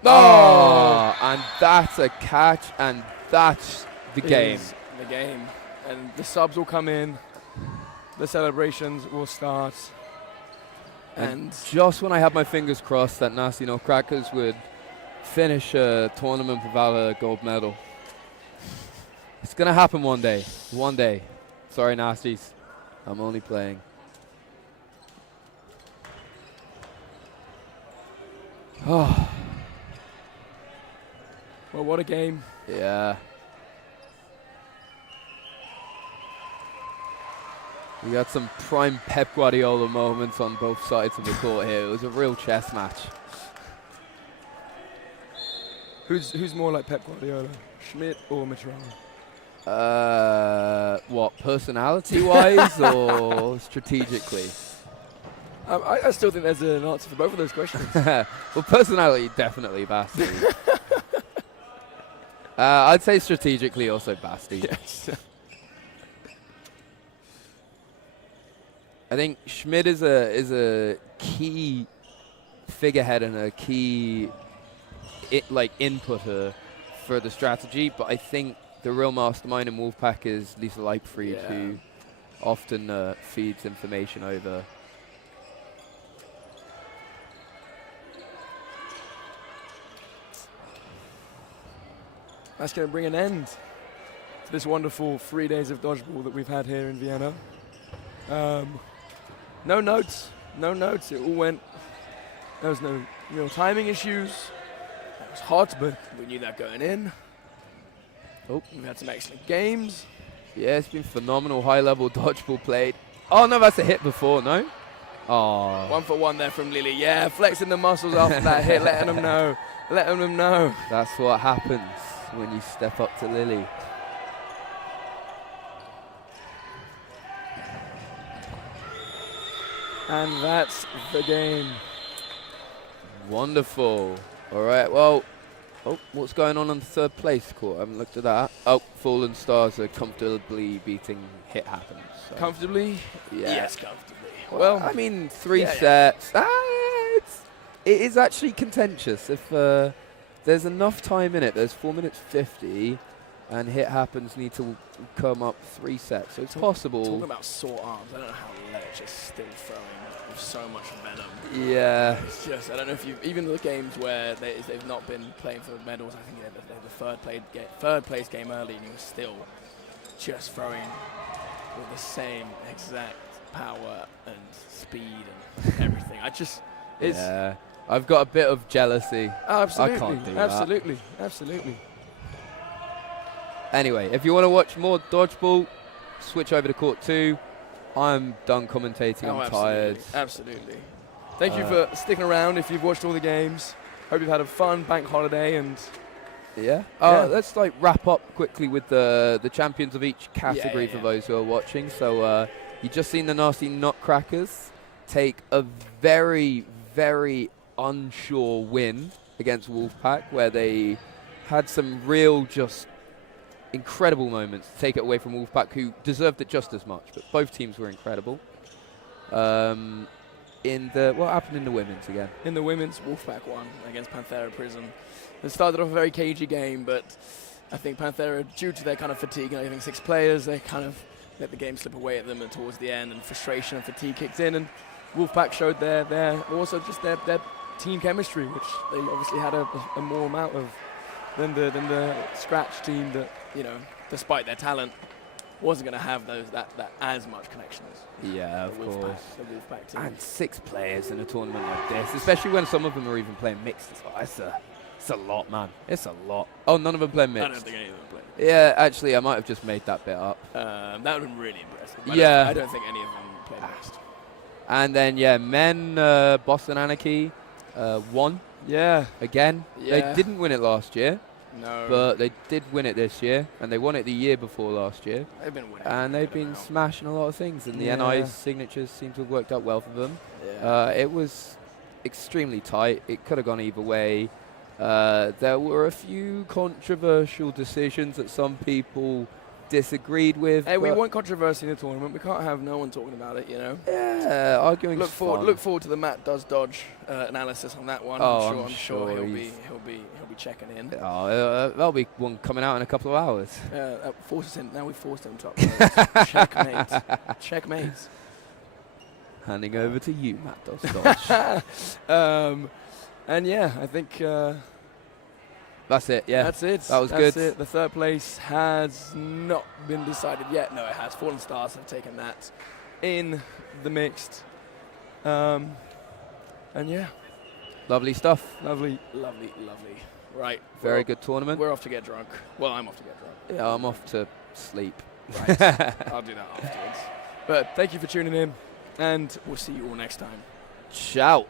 Oh, and that's a catch, and that's the game. The game. And the subs will come in. The celebrations will start. And just when I had my fingers crossed that Nasty No Crackers would finish a tournament without a gold medal. It's going to happen one day. One day. Sorry, Nasties. I'm only playing. Oh. Well, what a game. Yeah. We got some prime Pep Guardiola moments on both sides of the court here. It was a real chess match. Who's more like Pep Guardiola, Schmidt or Mitterrand? What, personality-wise or strategically? I still think there's an answer for both of those questions. Well, personality, definitely Basti. I'd say strategically also Basti. Yes. I think Schmid is a key figurehead and a key inputter for the strategy, but I think the real mastermind in Wolfpack is Lisa Leipfried, who often feeds information over. That's going to bring an end to this wonderful 3 days of dodgeball that we've had here in Vienna. No notes. It all went. There was no real timing issues. It was hot, but we knew that going in. Oh, we've had some excellent games. Yeah, it's been phenomenal high-level dodgeball played. Oh no, that's a hit before, no? Oh. 1 for 1 there from Lily. Yeah, flexing the muscles after that hit, letting them know. Letting them know. That's what happens when you step up to Lily. And that's the game. Wonderful. All right, well, what's going on the third place court? I haven't looked at that. Oh, Fallen Stars are comfortably beating Hit Happens. So. Comfortably? Yeah. Yes, comfortably. Well, I mean, 3 sets. It is actually contentious. If there's enough time in it, there's 4 minutes 50, and Hit Happens need to come up 3 sets. So it's possible. Talking about sore arms, I don't know how Ledge is still throwing with so much venom. Yeah. It's just, I don't know if you've, even the games where they've not been playing for medals, I think they had the third place game early, and he was still just throwing with the same exact power and speed and everything. Yeah. I've got a bit of jealousy. Oh, absolutely. I can't do absolutely. Absolutely. Anyway, if you want to watch more dodgeball, switch over to court 2. I'm done commentating. I'm tired. Absolutely. Thank you for sticking around if you've watched all the games. Hope you've had a fun bank holiday and let's wrap up quickly with the champions of each category for those who are watching. So you just seen the Nasty Nutcrackers take a very, very unsure win against Wolfpack, where they had some real just incredible moments to take it away from Wolfpack, who deserved it just as much, but both teams were incredible. What happened in the women's again? In the women's, Wolfpack won against Panthera Prism. It started off a very cagey game, but I think Panthera, due to their kind of fatigue, I think 6 players, they kind of let the game slip away at them, and towards the end, and frustration and fatigue kicked in, and Wolfpack showed their team chemistry, which they obviously had a more amount of than the scratch team that, despite their talent, wasn't going to have that as much connections. Yeah, of course. The Wolfpack team. And 6 players in a tournament like this, especially when some of them are even playing mixed as well. It's a lot, man. It's a lot. Oh, none of them play mixed. I don't think any of them play. Yeah, actually, I might have just made that bit up. That would have been really impressive. I don't think any of them play mixed. And then, men, Boston Anarchy won. Yeah. Again. Yeah. They didn't win it last year. No. But they did win it this year, and they won it the year before last year. They've been winning. And they've been smashing a lot of things, and the NI's signatures seem to have worked out well for them. Yeah. It was extremely tight. It could have gone either way. There were a few controversial decisions that some people disagreed with. Hey, we want controversy in the tournament. We can't have no one talking about it, Yeah, arguing. Look forward to the Matt Does Dodge analysis on that one. Oh, I'm sure he'll be checking in. Oh, there'll be one coming out in a couple of hours. Now we've forced him to upload. Checkmate. Handing over to you, Matt Does Dodge. And I think that's it. Yeah, that's it. That was good. It. The third place has not been decided yet. No, it has. Fallen Stars have taken that in the mixed. Lovely stuff. Lovely. Right. Very good tournament. We're off to get drunk. Well, I'm off to get drunk. Yeah, I'm off to sleep. Right. I'll do that afterwards. But thank you for tuning in, and we'll see you all next time. Ciao.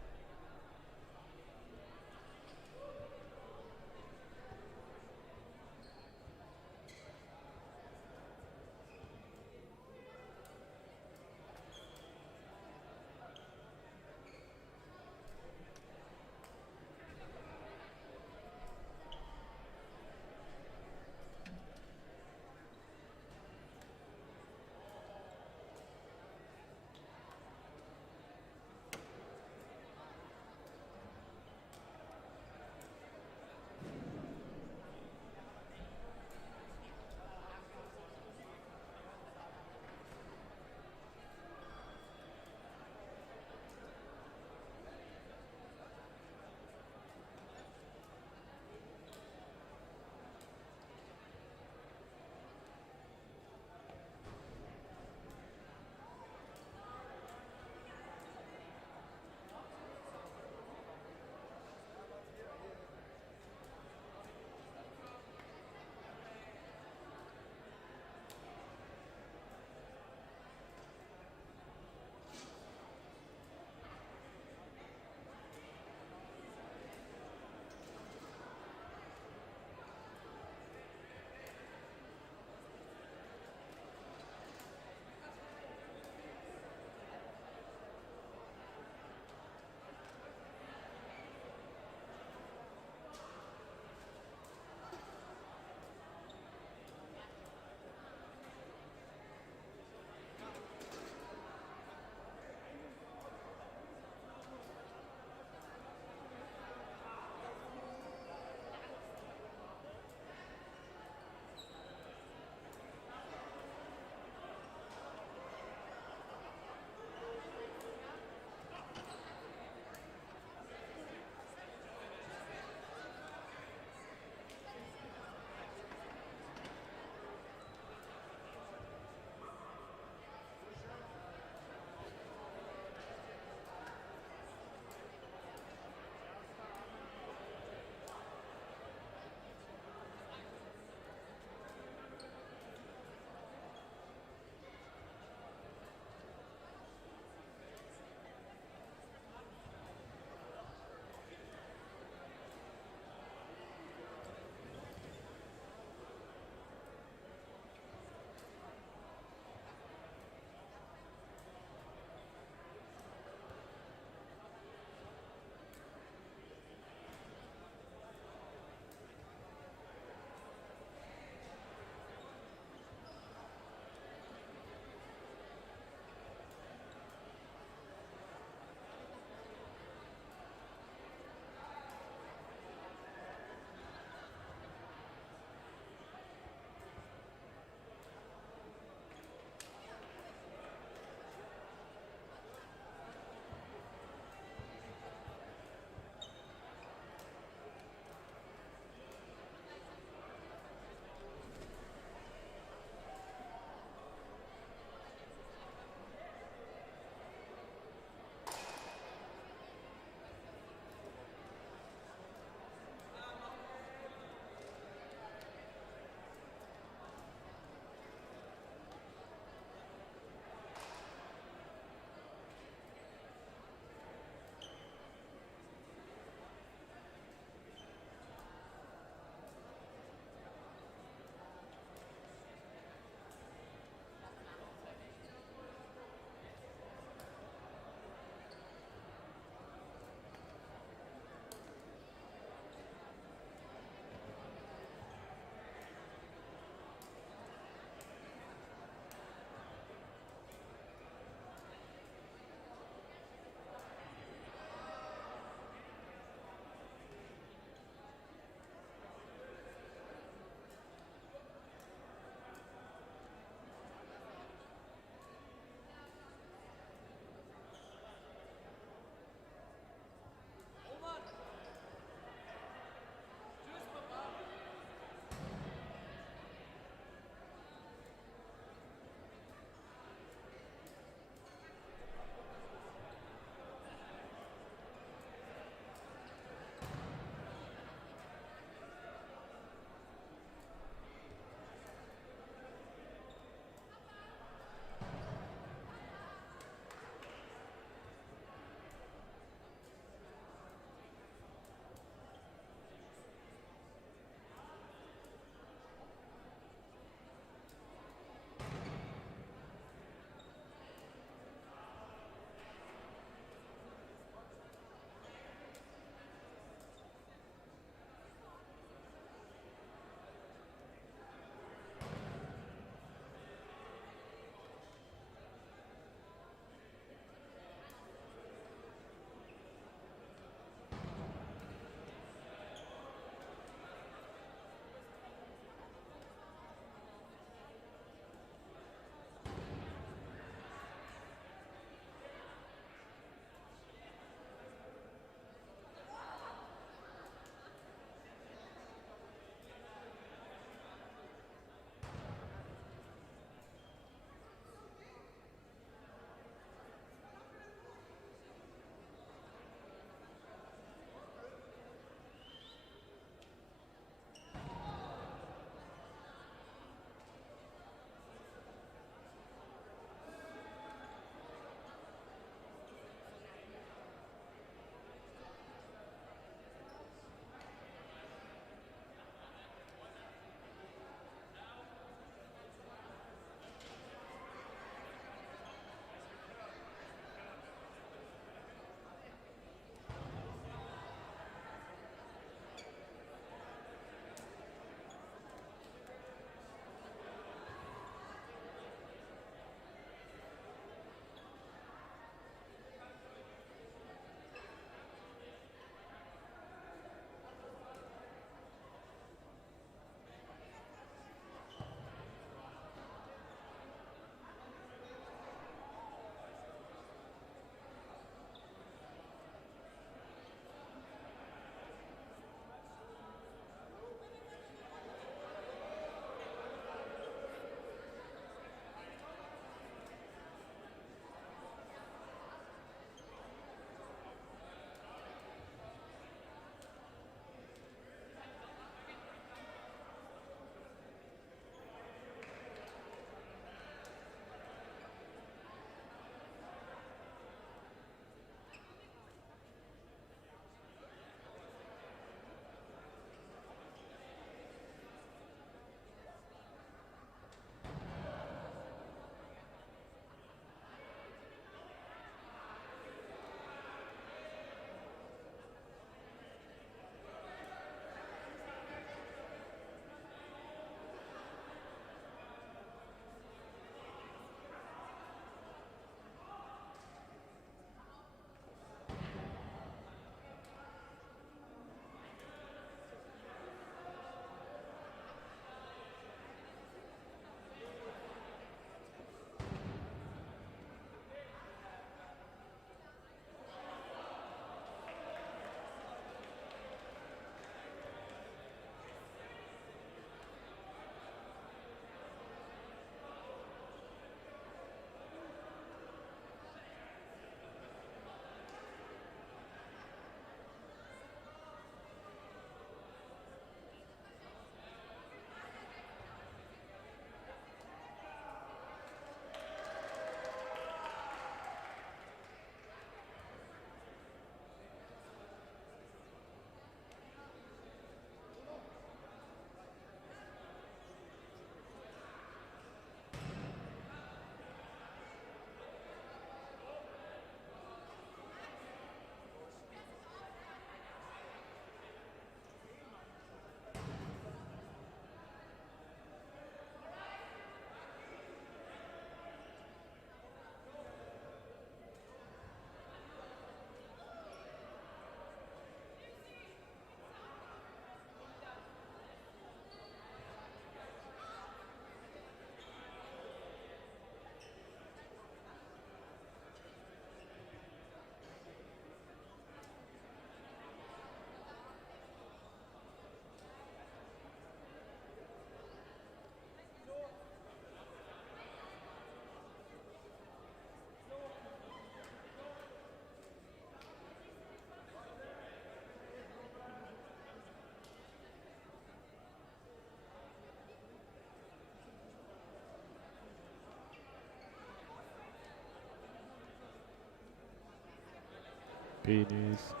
TV news.